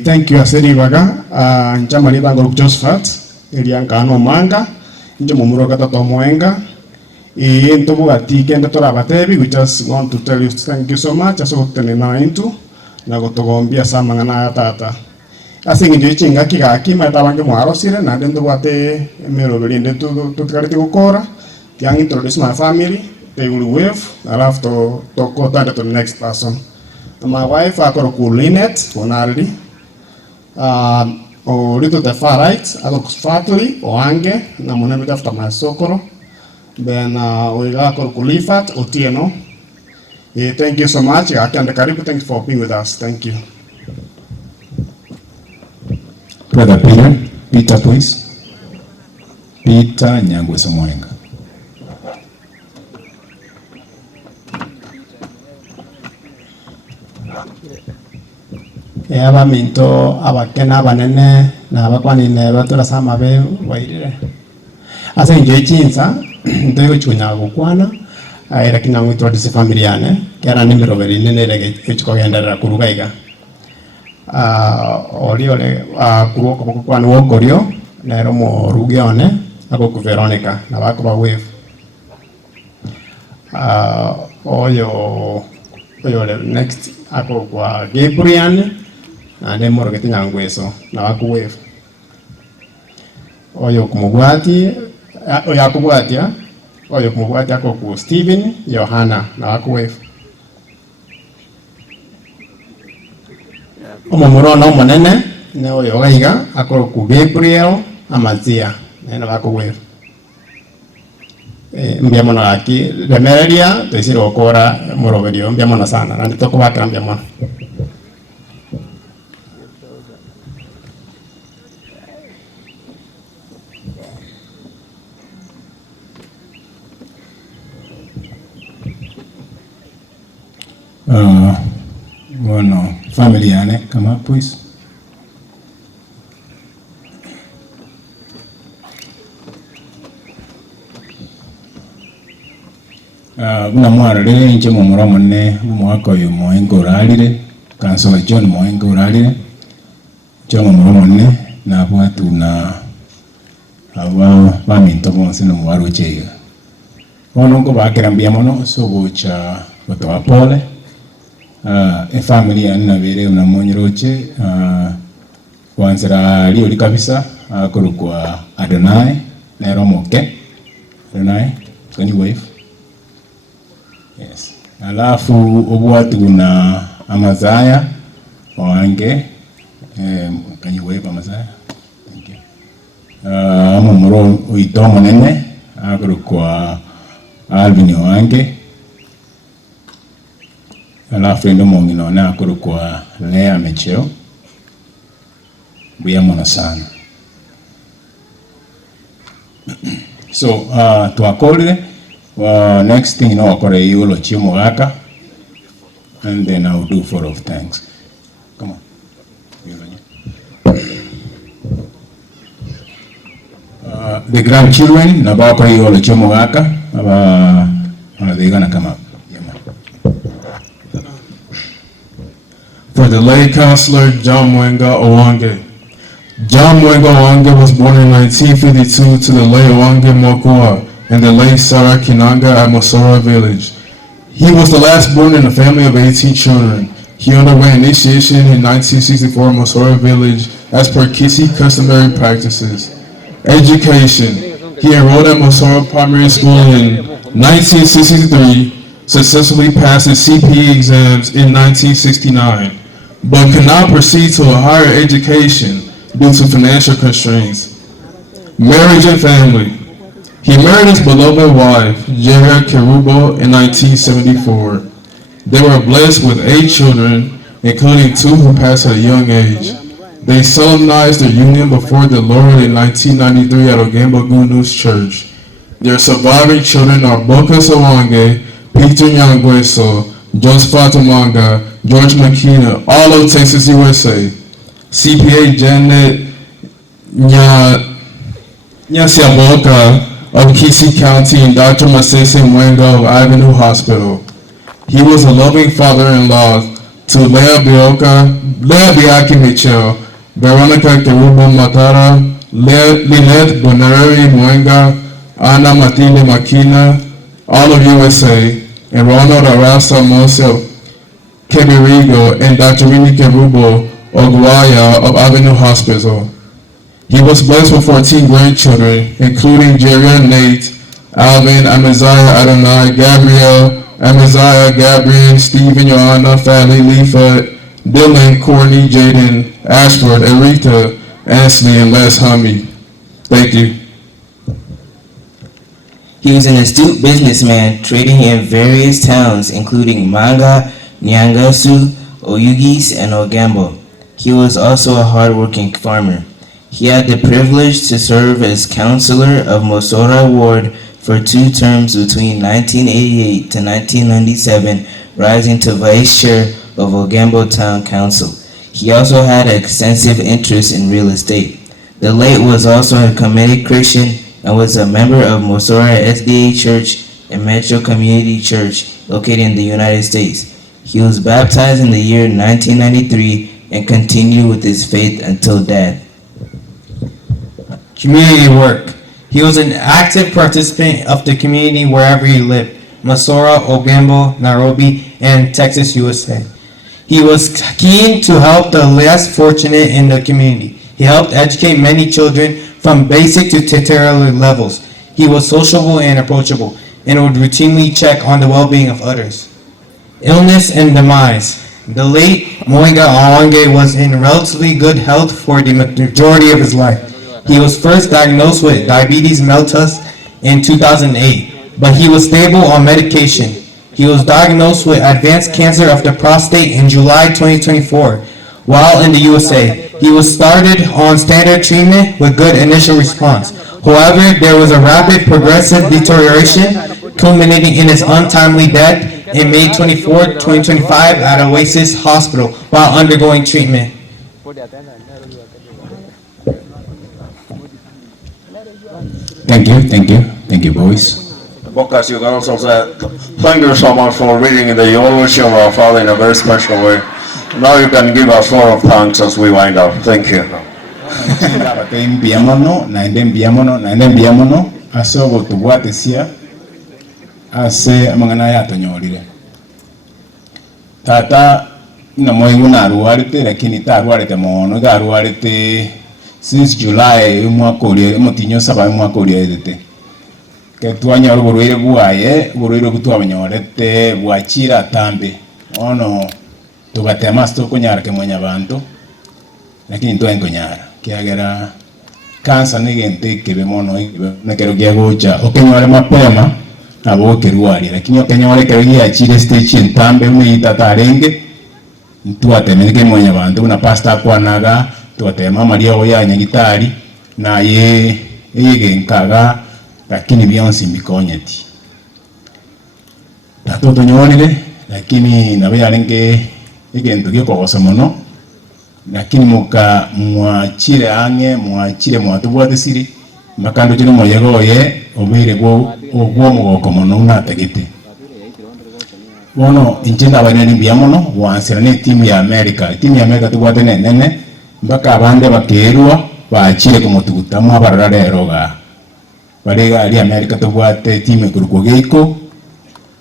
Thank you Aseri Baga, Njamali Bango Josephat, Eliankano Manga, Njamumuro Kata Tomoenga, Ntobu Ati Kenda Tora Batebi. We just want to tell you thank you so much. Aso tenena into Nagotogombia Samangana Tata. I think in Chinga Kiki, my Tabangi Marosira, and then the Wate Merolin to Karatigo Kora, Young introduce my family, they will wave, I'll have to go to the next person. My wife, I got a cool Linet, Bonardi. O little the far right, I got factory, Oange, Namonemi after my Sokoro. Then we got Kulifat, Otieno. Thank you so much. I can the Karibu, thanks for being with us. Thank you. Brother Peter, please. Peter Nyangwe Somoenga. Abaminto abakena banene na abakwanine batura sama be wairire ase nje chinsa ndego chunya gukwana era kinangu introduce family yane kera nimero beri nene rege chiko gendera kurugaiga oliole kuruko bukwana wokorio nero mo rugione ako ku Veronica na bako ba wave oyo next ako kwa Gabriel na demoro que tengan hueso na wako wave oyo kumugwati oyo kumugwati oyo kumugwati ako ku Steven Yohana na wako wave omomuro no monene ne oyo gaiga ako ku Gabriel Amazia na wako wave mbiamono aki remereria tesiro okora moroberio mbiamono sana na nditoko bakira mbiamono. Bueno, family yane, come up please. Buna mwarire nche mumura munne mwaka uyu mwengo uralire Councilor John mwengo uralire nche mumura munne na bwatu na aba baminto bonse no mwaru chega ono ngo bakirambia mono so gocha batoa pole family yana bere una monyeroche kwanzira lioli kabisa kurukwa Adonai na Romoke Adonai can you wave. Yes. Alafu obwatu na Amazaya wange can you wave Amazaya? Thank you. Amumuro uitomo nene kurukwa Alvin wange. Alafu ndo mongino na kurukwa Lea Mecheo. Buyamona sana. So tuakole next thing wakore yulo chimo waka and then I'll do for of thanks. Come on. The grandchildren na bako yulo chimo waka they're gonna come up. For the late Councilor John Mwenga Owange. John Mwenga Owange was born in 1952 to the late Owange Mokoa and the late Sarah Kinanga at Mosora Village. He was the last born in a family of 18 children. He underwent initiation in 1964 at Mosora Village as per Kisi customary practices. Education. He enrolled at Mosora Primary School in 1963, successfully passed his CPE exams in 1969, but could not proceed to a higher education due to financial constraints. Marriage and family. He married his beloved wife, Jera Kerubo, in 1974. They were blessed with 8 children, including 2 who passed at a young age. They solemnized their union before the Lord in 1993 at Ogambo Gunus Church. Their surviving children are Bokas Owange, Peter Nyangweso, Josephat Omanga, George Makina, all of Texas, USA. CPA Janet Nyasiaboka of Kisi County and Dr. Masese Mwenga of Avenue Hospital. He was a loving father-in-law, to Leah Biaki Mitchell, Veronica Kerubo Matara, Lynette Bonareri Mwenga, Anna Matile Makina, all of USA, and Ronald Arasa Mosel Kebirigo, and Dr. Rini Kerubo Ogwaya of Avenue Hospital. He was blessed with 14 grandchildren, including Jerry, Nate, Alvin, Amaziah, Adonai, Gabrielle, Amaziah, Gabriel, Stephen, Joanna, Fally, Leaford, Dylan, Courtney, Jaden, Ashford, Aretha, Ansley, and Les Hummy. Thank you. He was an astute businessman, trading in various towns, including Manga, Nyangasu, Oyugis, and Ogambo. He was also a hardworking farmer. He had the privilege to serve as councillor of Mosora Ward for 2 terms between 1988 to 1997, rising to vice chair of Ogambo Town Council. He also had extensive interest in real estate. The late was also a committed Christian and was a member of Mosora SDA Church and Metro Community Church located in the United States. He was baptized in the year 1993 and continued with his faith until death. Community work. He was an active participant of the community wherever he lived, Mosora, Ogambo, Nairobi, and Texas, USA. He was keen to help the less fortunate in the community. He helped educate many children from basic to tertiary levels. He was sociable and approachable, and would routinely check on the well-being of others. Illness and demise. The late Mwenga Awange was in relatively good health for the majority of his life. He was first diagnosed with diabetes mellitus in 2008, but he was stable on medication. He was diagnosed with advanced cancer of the prostate in July 2024. While in the USA, he was started on standard treatment with good initial response. However, there was a rapid progressive deterioration, culminating in his untimely death in May 24, 2025 at Oasis Hospital while undergoing treatment. Thank you, boys. Bokas, you can also say, thank you so much for reading the eulogy of our father in a very special way. Now you can give us floor of thanks as we wind up. Thank you. Mbiamono asobo tubwatesia ase amangana yatonyorire tata na moyo narwarite lakini tarwarite mono garwarite since July mwaka uri mutinyo saba mwaka uri edete ke twanya ruburwire bwaye burwire gutwabanyorete bwakira tambe ono tugatema stoko nyarake mwanya bantu lakini ntwengo nyara kiagera kansa nigente kebe mono nekero giagocha okenyore mapema abo kerwari lakini okenyore kero achire stage ntambe umita tarenge ntwatemeneke mwanya bantu na pastor kwanaga twatema Maria oya nyagitari na ye nkaga lakini Beyonce mbikonyeti tatoto nyonire lakini nabe yarenge igento gikogosa mono lakini muka mwachire ange mwachire mwatubwate siri makando kino moyegoye obire gwo mugoko mono unategete bono injenda abanene mbiamono wansira ne timu ya America tubwate nene mpaka abande bakerwa bachire kumutugutamu abararareroga barega ali America tubwate timu kuruko geiko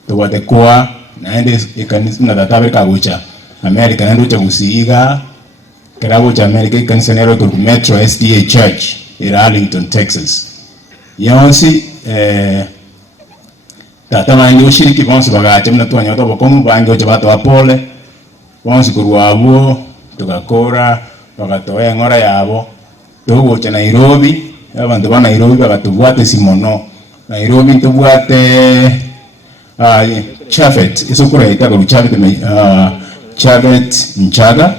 tubwate kwa naende ikanisa na databe kagucha America nando chagusiga karabo cha America ikanisa nero kuruko Metro SDA Church in Arlington, Texas. Yonsi tata mangi ushiriki bonsi bagache mna tuanya to bokomu bangi ocha bato apole bonsi kuruabo tukakora bagatoya ngora yabo togo cha Nairobi abantu ba Nairobi bagatubwate simono Nairobi tubwate Chafet isukura itago Chafet Nchaga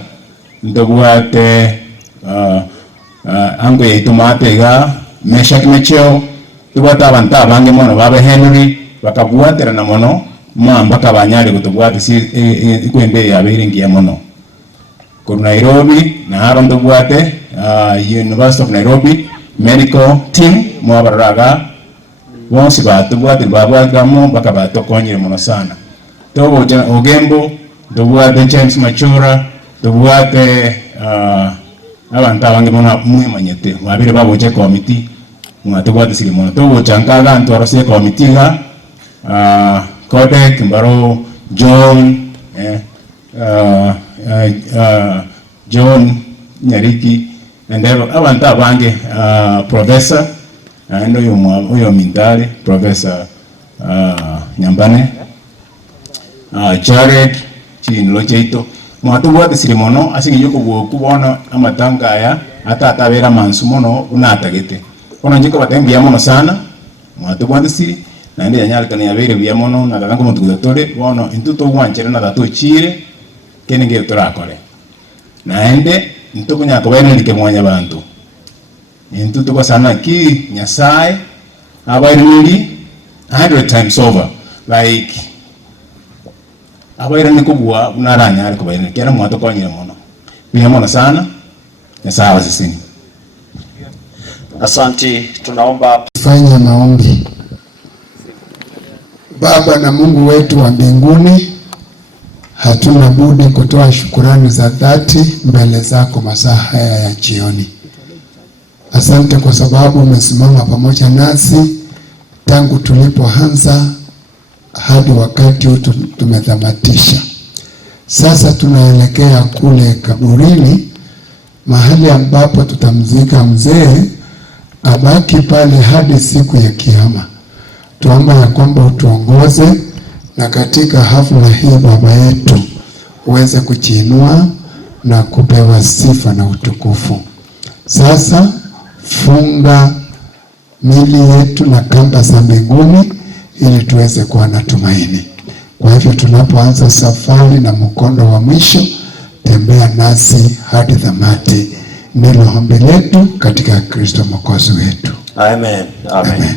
tubwate ango yetumate ga Meshak Mecheo tubwata abantu abange mono babe Henry bakabwatira na mono mwamba kabanyali kutubwate si kwembe yabiringiye mono ku Nairobi na haron tubwate University of Nairobi medical team mwabaraga bonsi batubwate babwagamo bakabatokonye mono sana tobo Ogembo tubwate James Machura, tubwate abantu abange bona mwemanyete babire baboche committee mwatubwate siri mono tubuchangaga ntwarasie committee ga Kodak Mbaro John John Nyariki and abantu abange professor and uyo Mintari Professor Nyambane Jared Chinlo Cheito mwatubwate siri mono asingiye kubona amatanga aya atabera mansu mono unatagete kono njiko batembia mono sana mwatubwate siri naende yanyalika ni abere bya mono na dalango mutugutore bono intuto gwanchere na dato chire kenenge turakore naende ntukunya kubene like mwanya bantu intuto kwa sana ki Nyasaye abairuli 100 times over like abaira nikubwa unaranya ari kubaira kera mwato kwa nyira mono bya mono sana Nyasaye wasisini. Asante, tunaomba fanya maombi. Baba na Mungu wetu wa mbinguni, hatuna budi kutoa shukurani za dhati mbele zako masaa haya ya jioni. Asante kwa sababu umesimama pamoja nasi tangu tulipoanza hadi wakati huu tumethamatisha. Sasa tunaelekea kule kaburini, mahali ambapo tutamzika mzee abaki pale hadi siku ya Kiyama. Tuomba ya kwamba utuongoze na katika hafla hii Baba yetu uweze kujiinua na kupewa sifa na utukufu. Sasa funga mili yetu na kamba za mbinguni ili tuweze kuwa na tumaini. Kwa hivyo tunapoanza safari na mkondo wa mwisho, tembea nasi hadi tamati. Ndilo ombi letu katika Kristo Mwokozi wetu. Amen. Amen.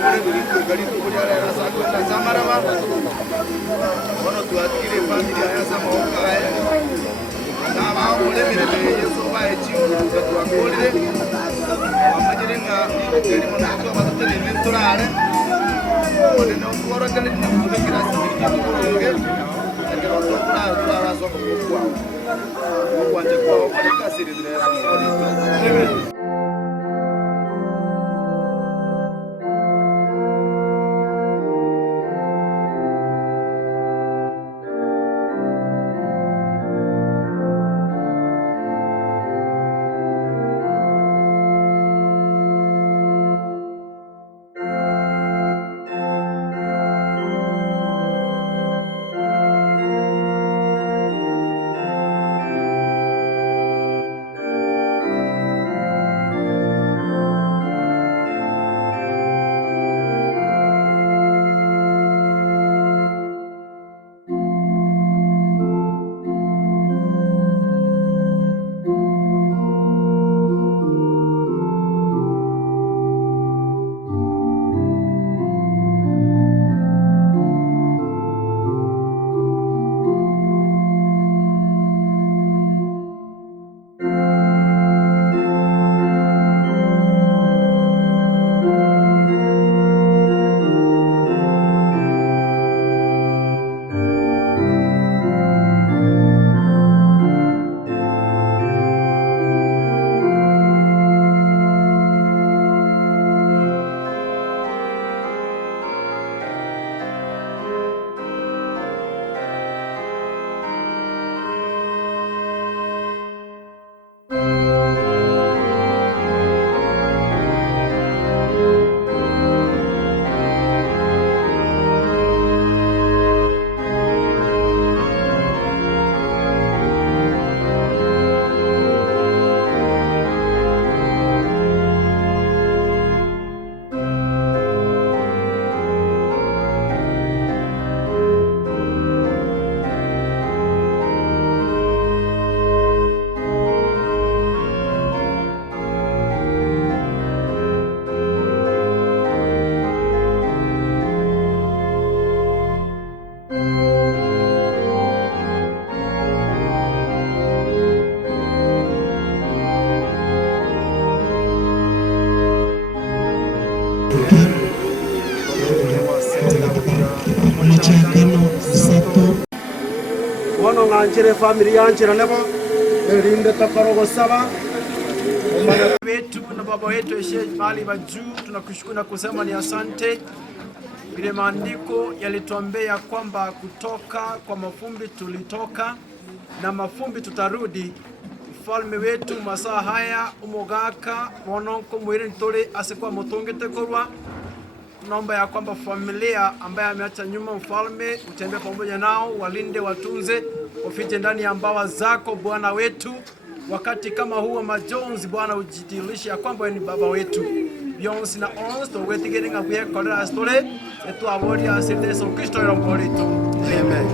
kule tulikali tukuja la rasa kwa samara mama ono tuatire familia ya samoka haya na wao ule mire yeso bae chiu kwa kule amajirenga teri mona kwa matete mentorale ole no kora kale ni kule kirasi ni kule lakini watu kuna raso kwa kuanza kwa kasi ile ile Wono nganjire family yanjira lebo elinde takorogo saba umana wetu na baba wetu Eshe mali wa juu, tunakushukuru na kusema ni asante. Vile maandiko yalituambia kwamba kutoka kwa mafumbi tulitoka na mafumbi tutarudi. Mfalme wetu masaa haya umogaka mononko mwiri ntole asikwa motongete korwa. Tunaomba ya kwamba familia ambaye ameacha nyuma mfalme utembee pamoja nao, walinde, watunze, wafiche ndani ya mbawa zako Bwana wetu. Wakati kama huo majonzi Bwana ujitilisha kwamba wewe ni baba wetu. Beyonce na ons to wetigering abye kolera story etu abori asete so Kristo yomborito. Amen.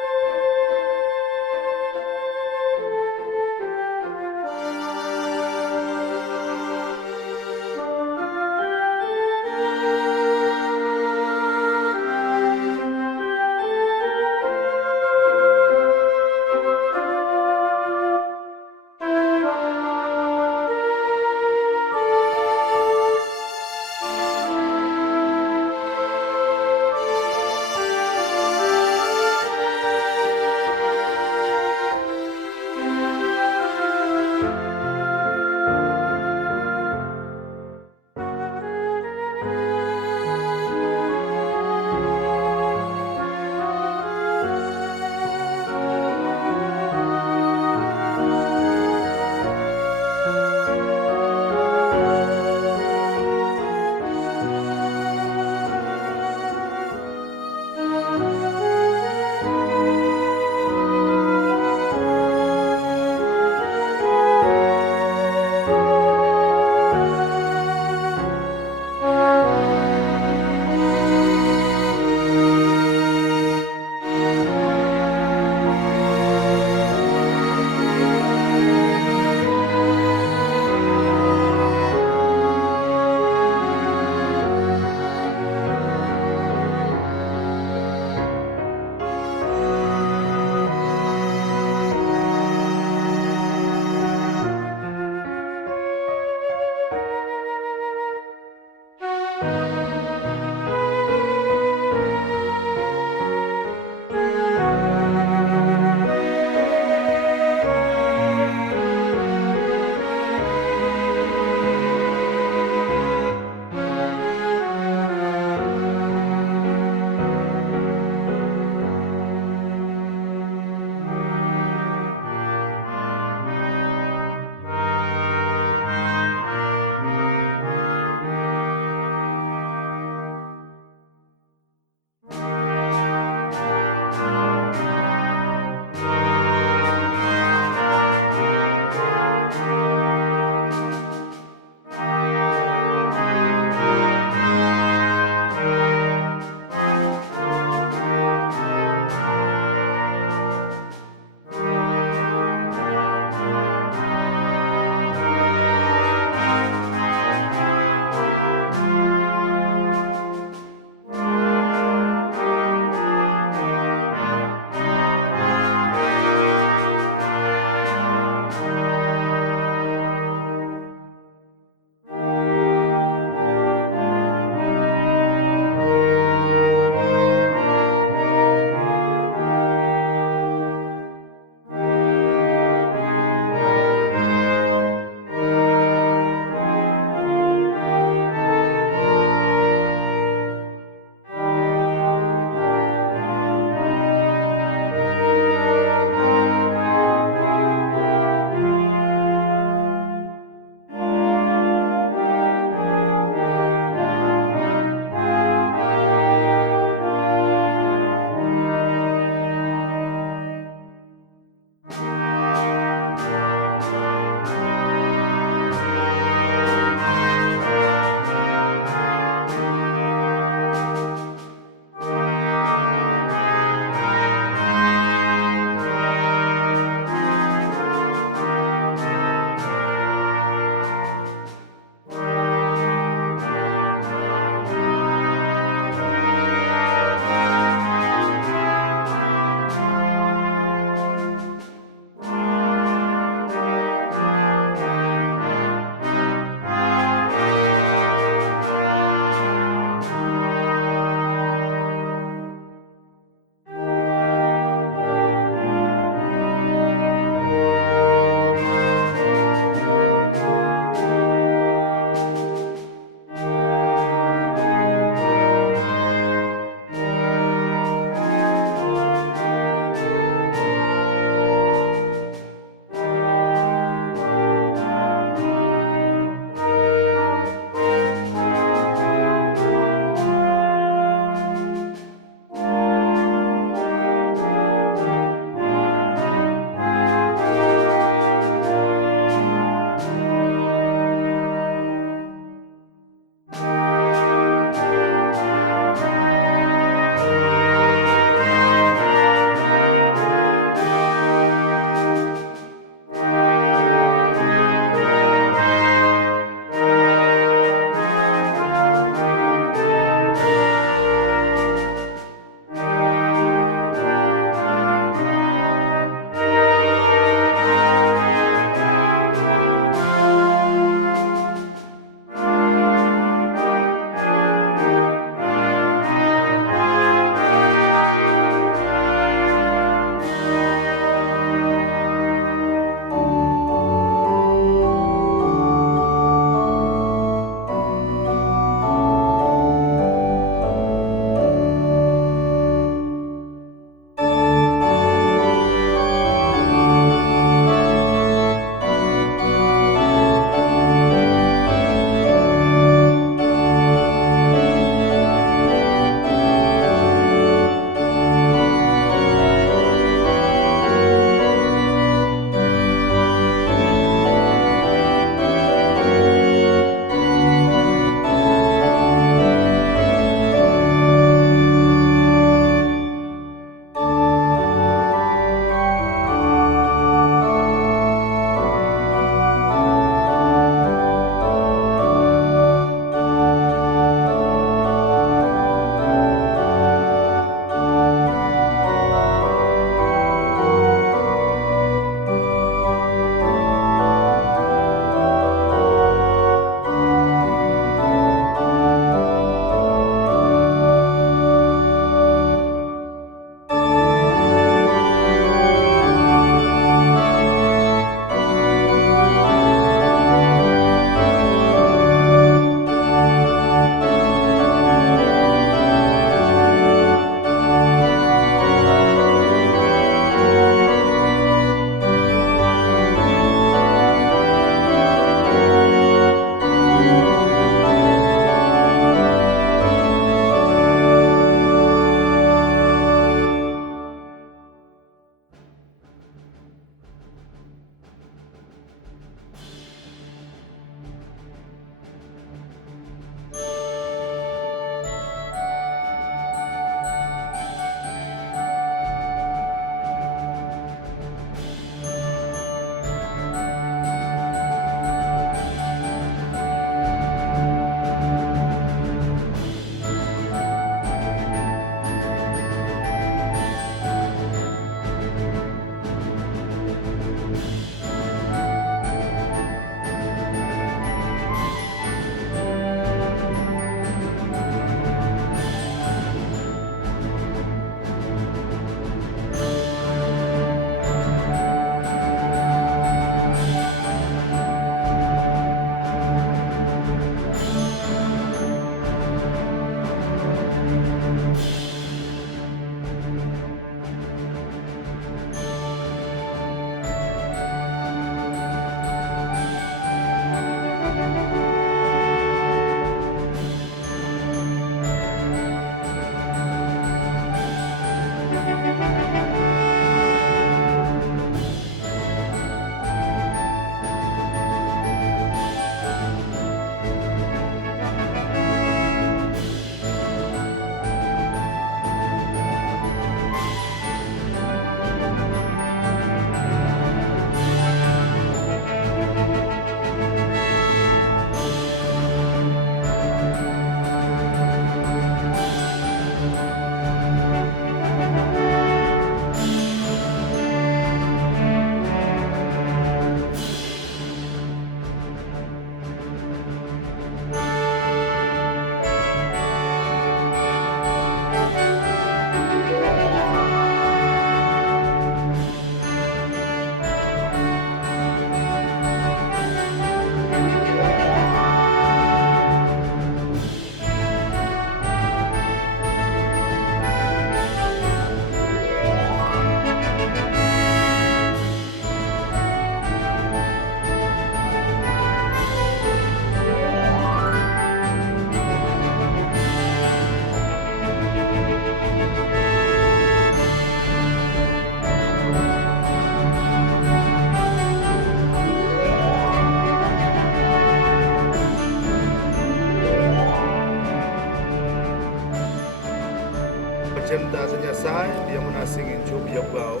chemtaza nyasaye bia munasinga enjubu ya bwao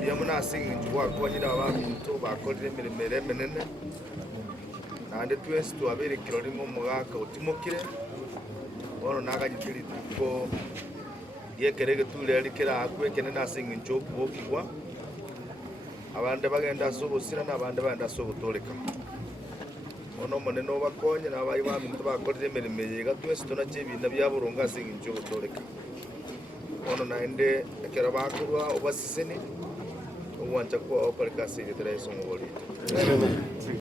bia munasinga enjubu wakonyera abaminto bakorire emirimo ere emenene nande twesi twabere ekirori ng'omogaka otimokire bono naganyete rituko riekere egeture rikeraakwa ekenene ase eng'encho okubokigwa abande bagenda ase obosira na abande bagenda ase ogotoreka bono omonene obakonye na abai baminto bakorire emeremo eyega twesi tonache ebinda bia borongo ase eng'encho ogotoreka bono naende ekero bakorwa obasiseni ogwancha kwao okoreka ase egetera ase omogorito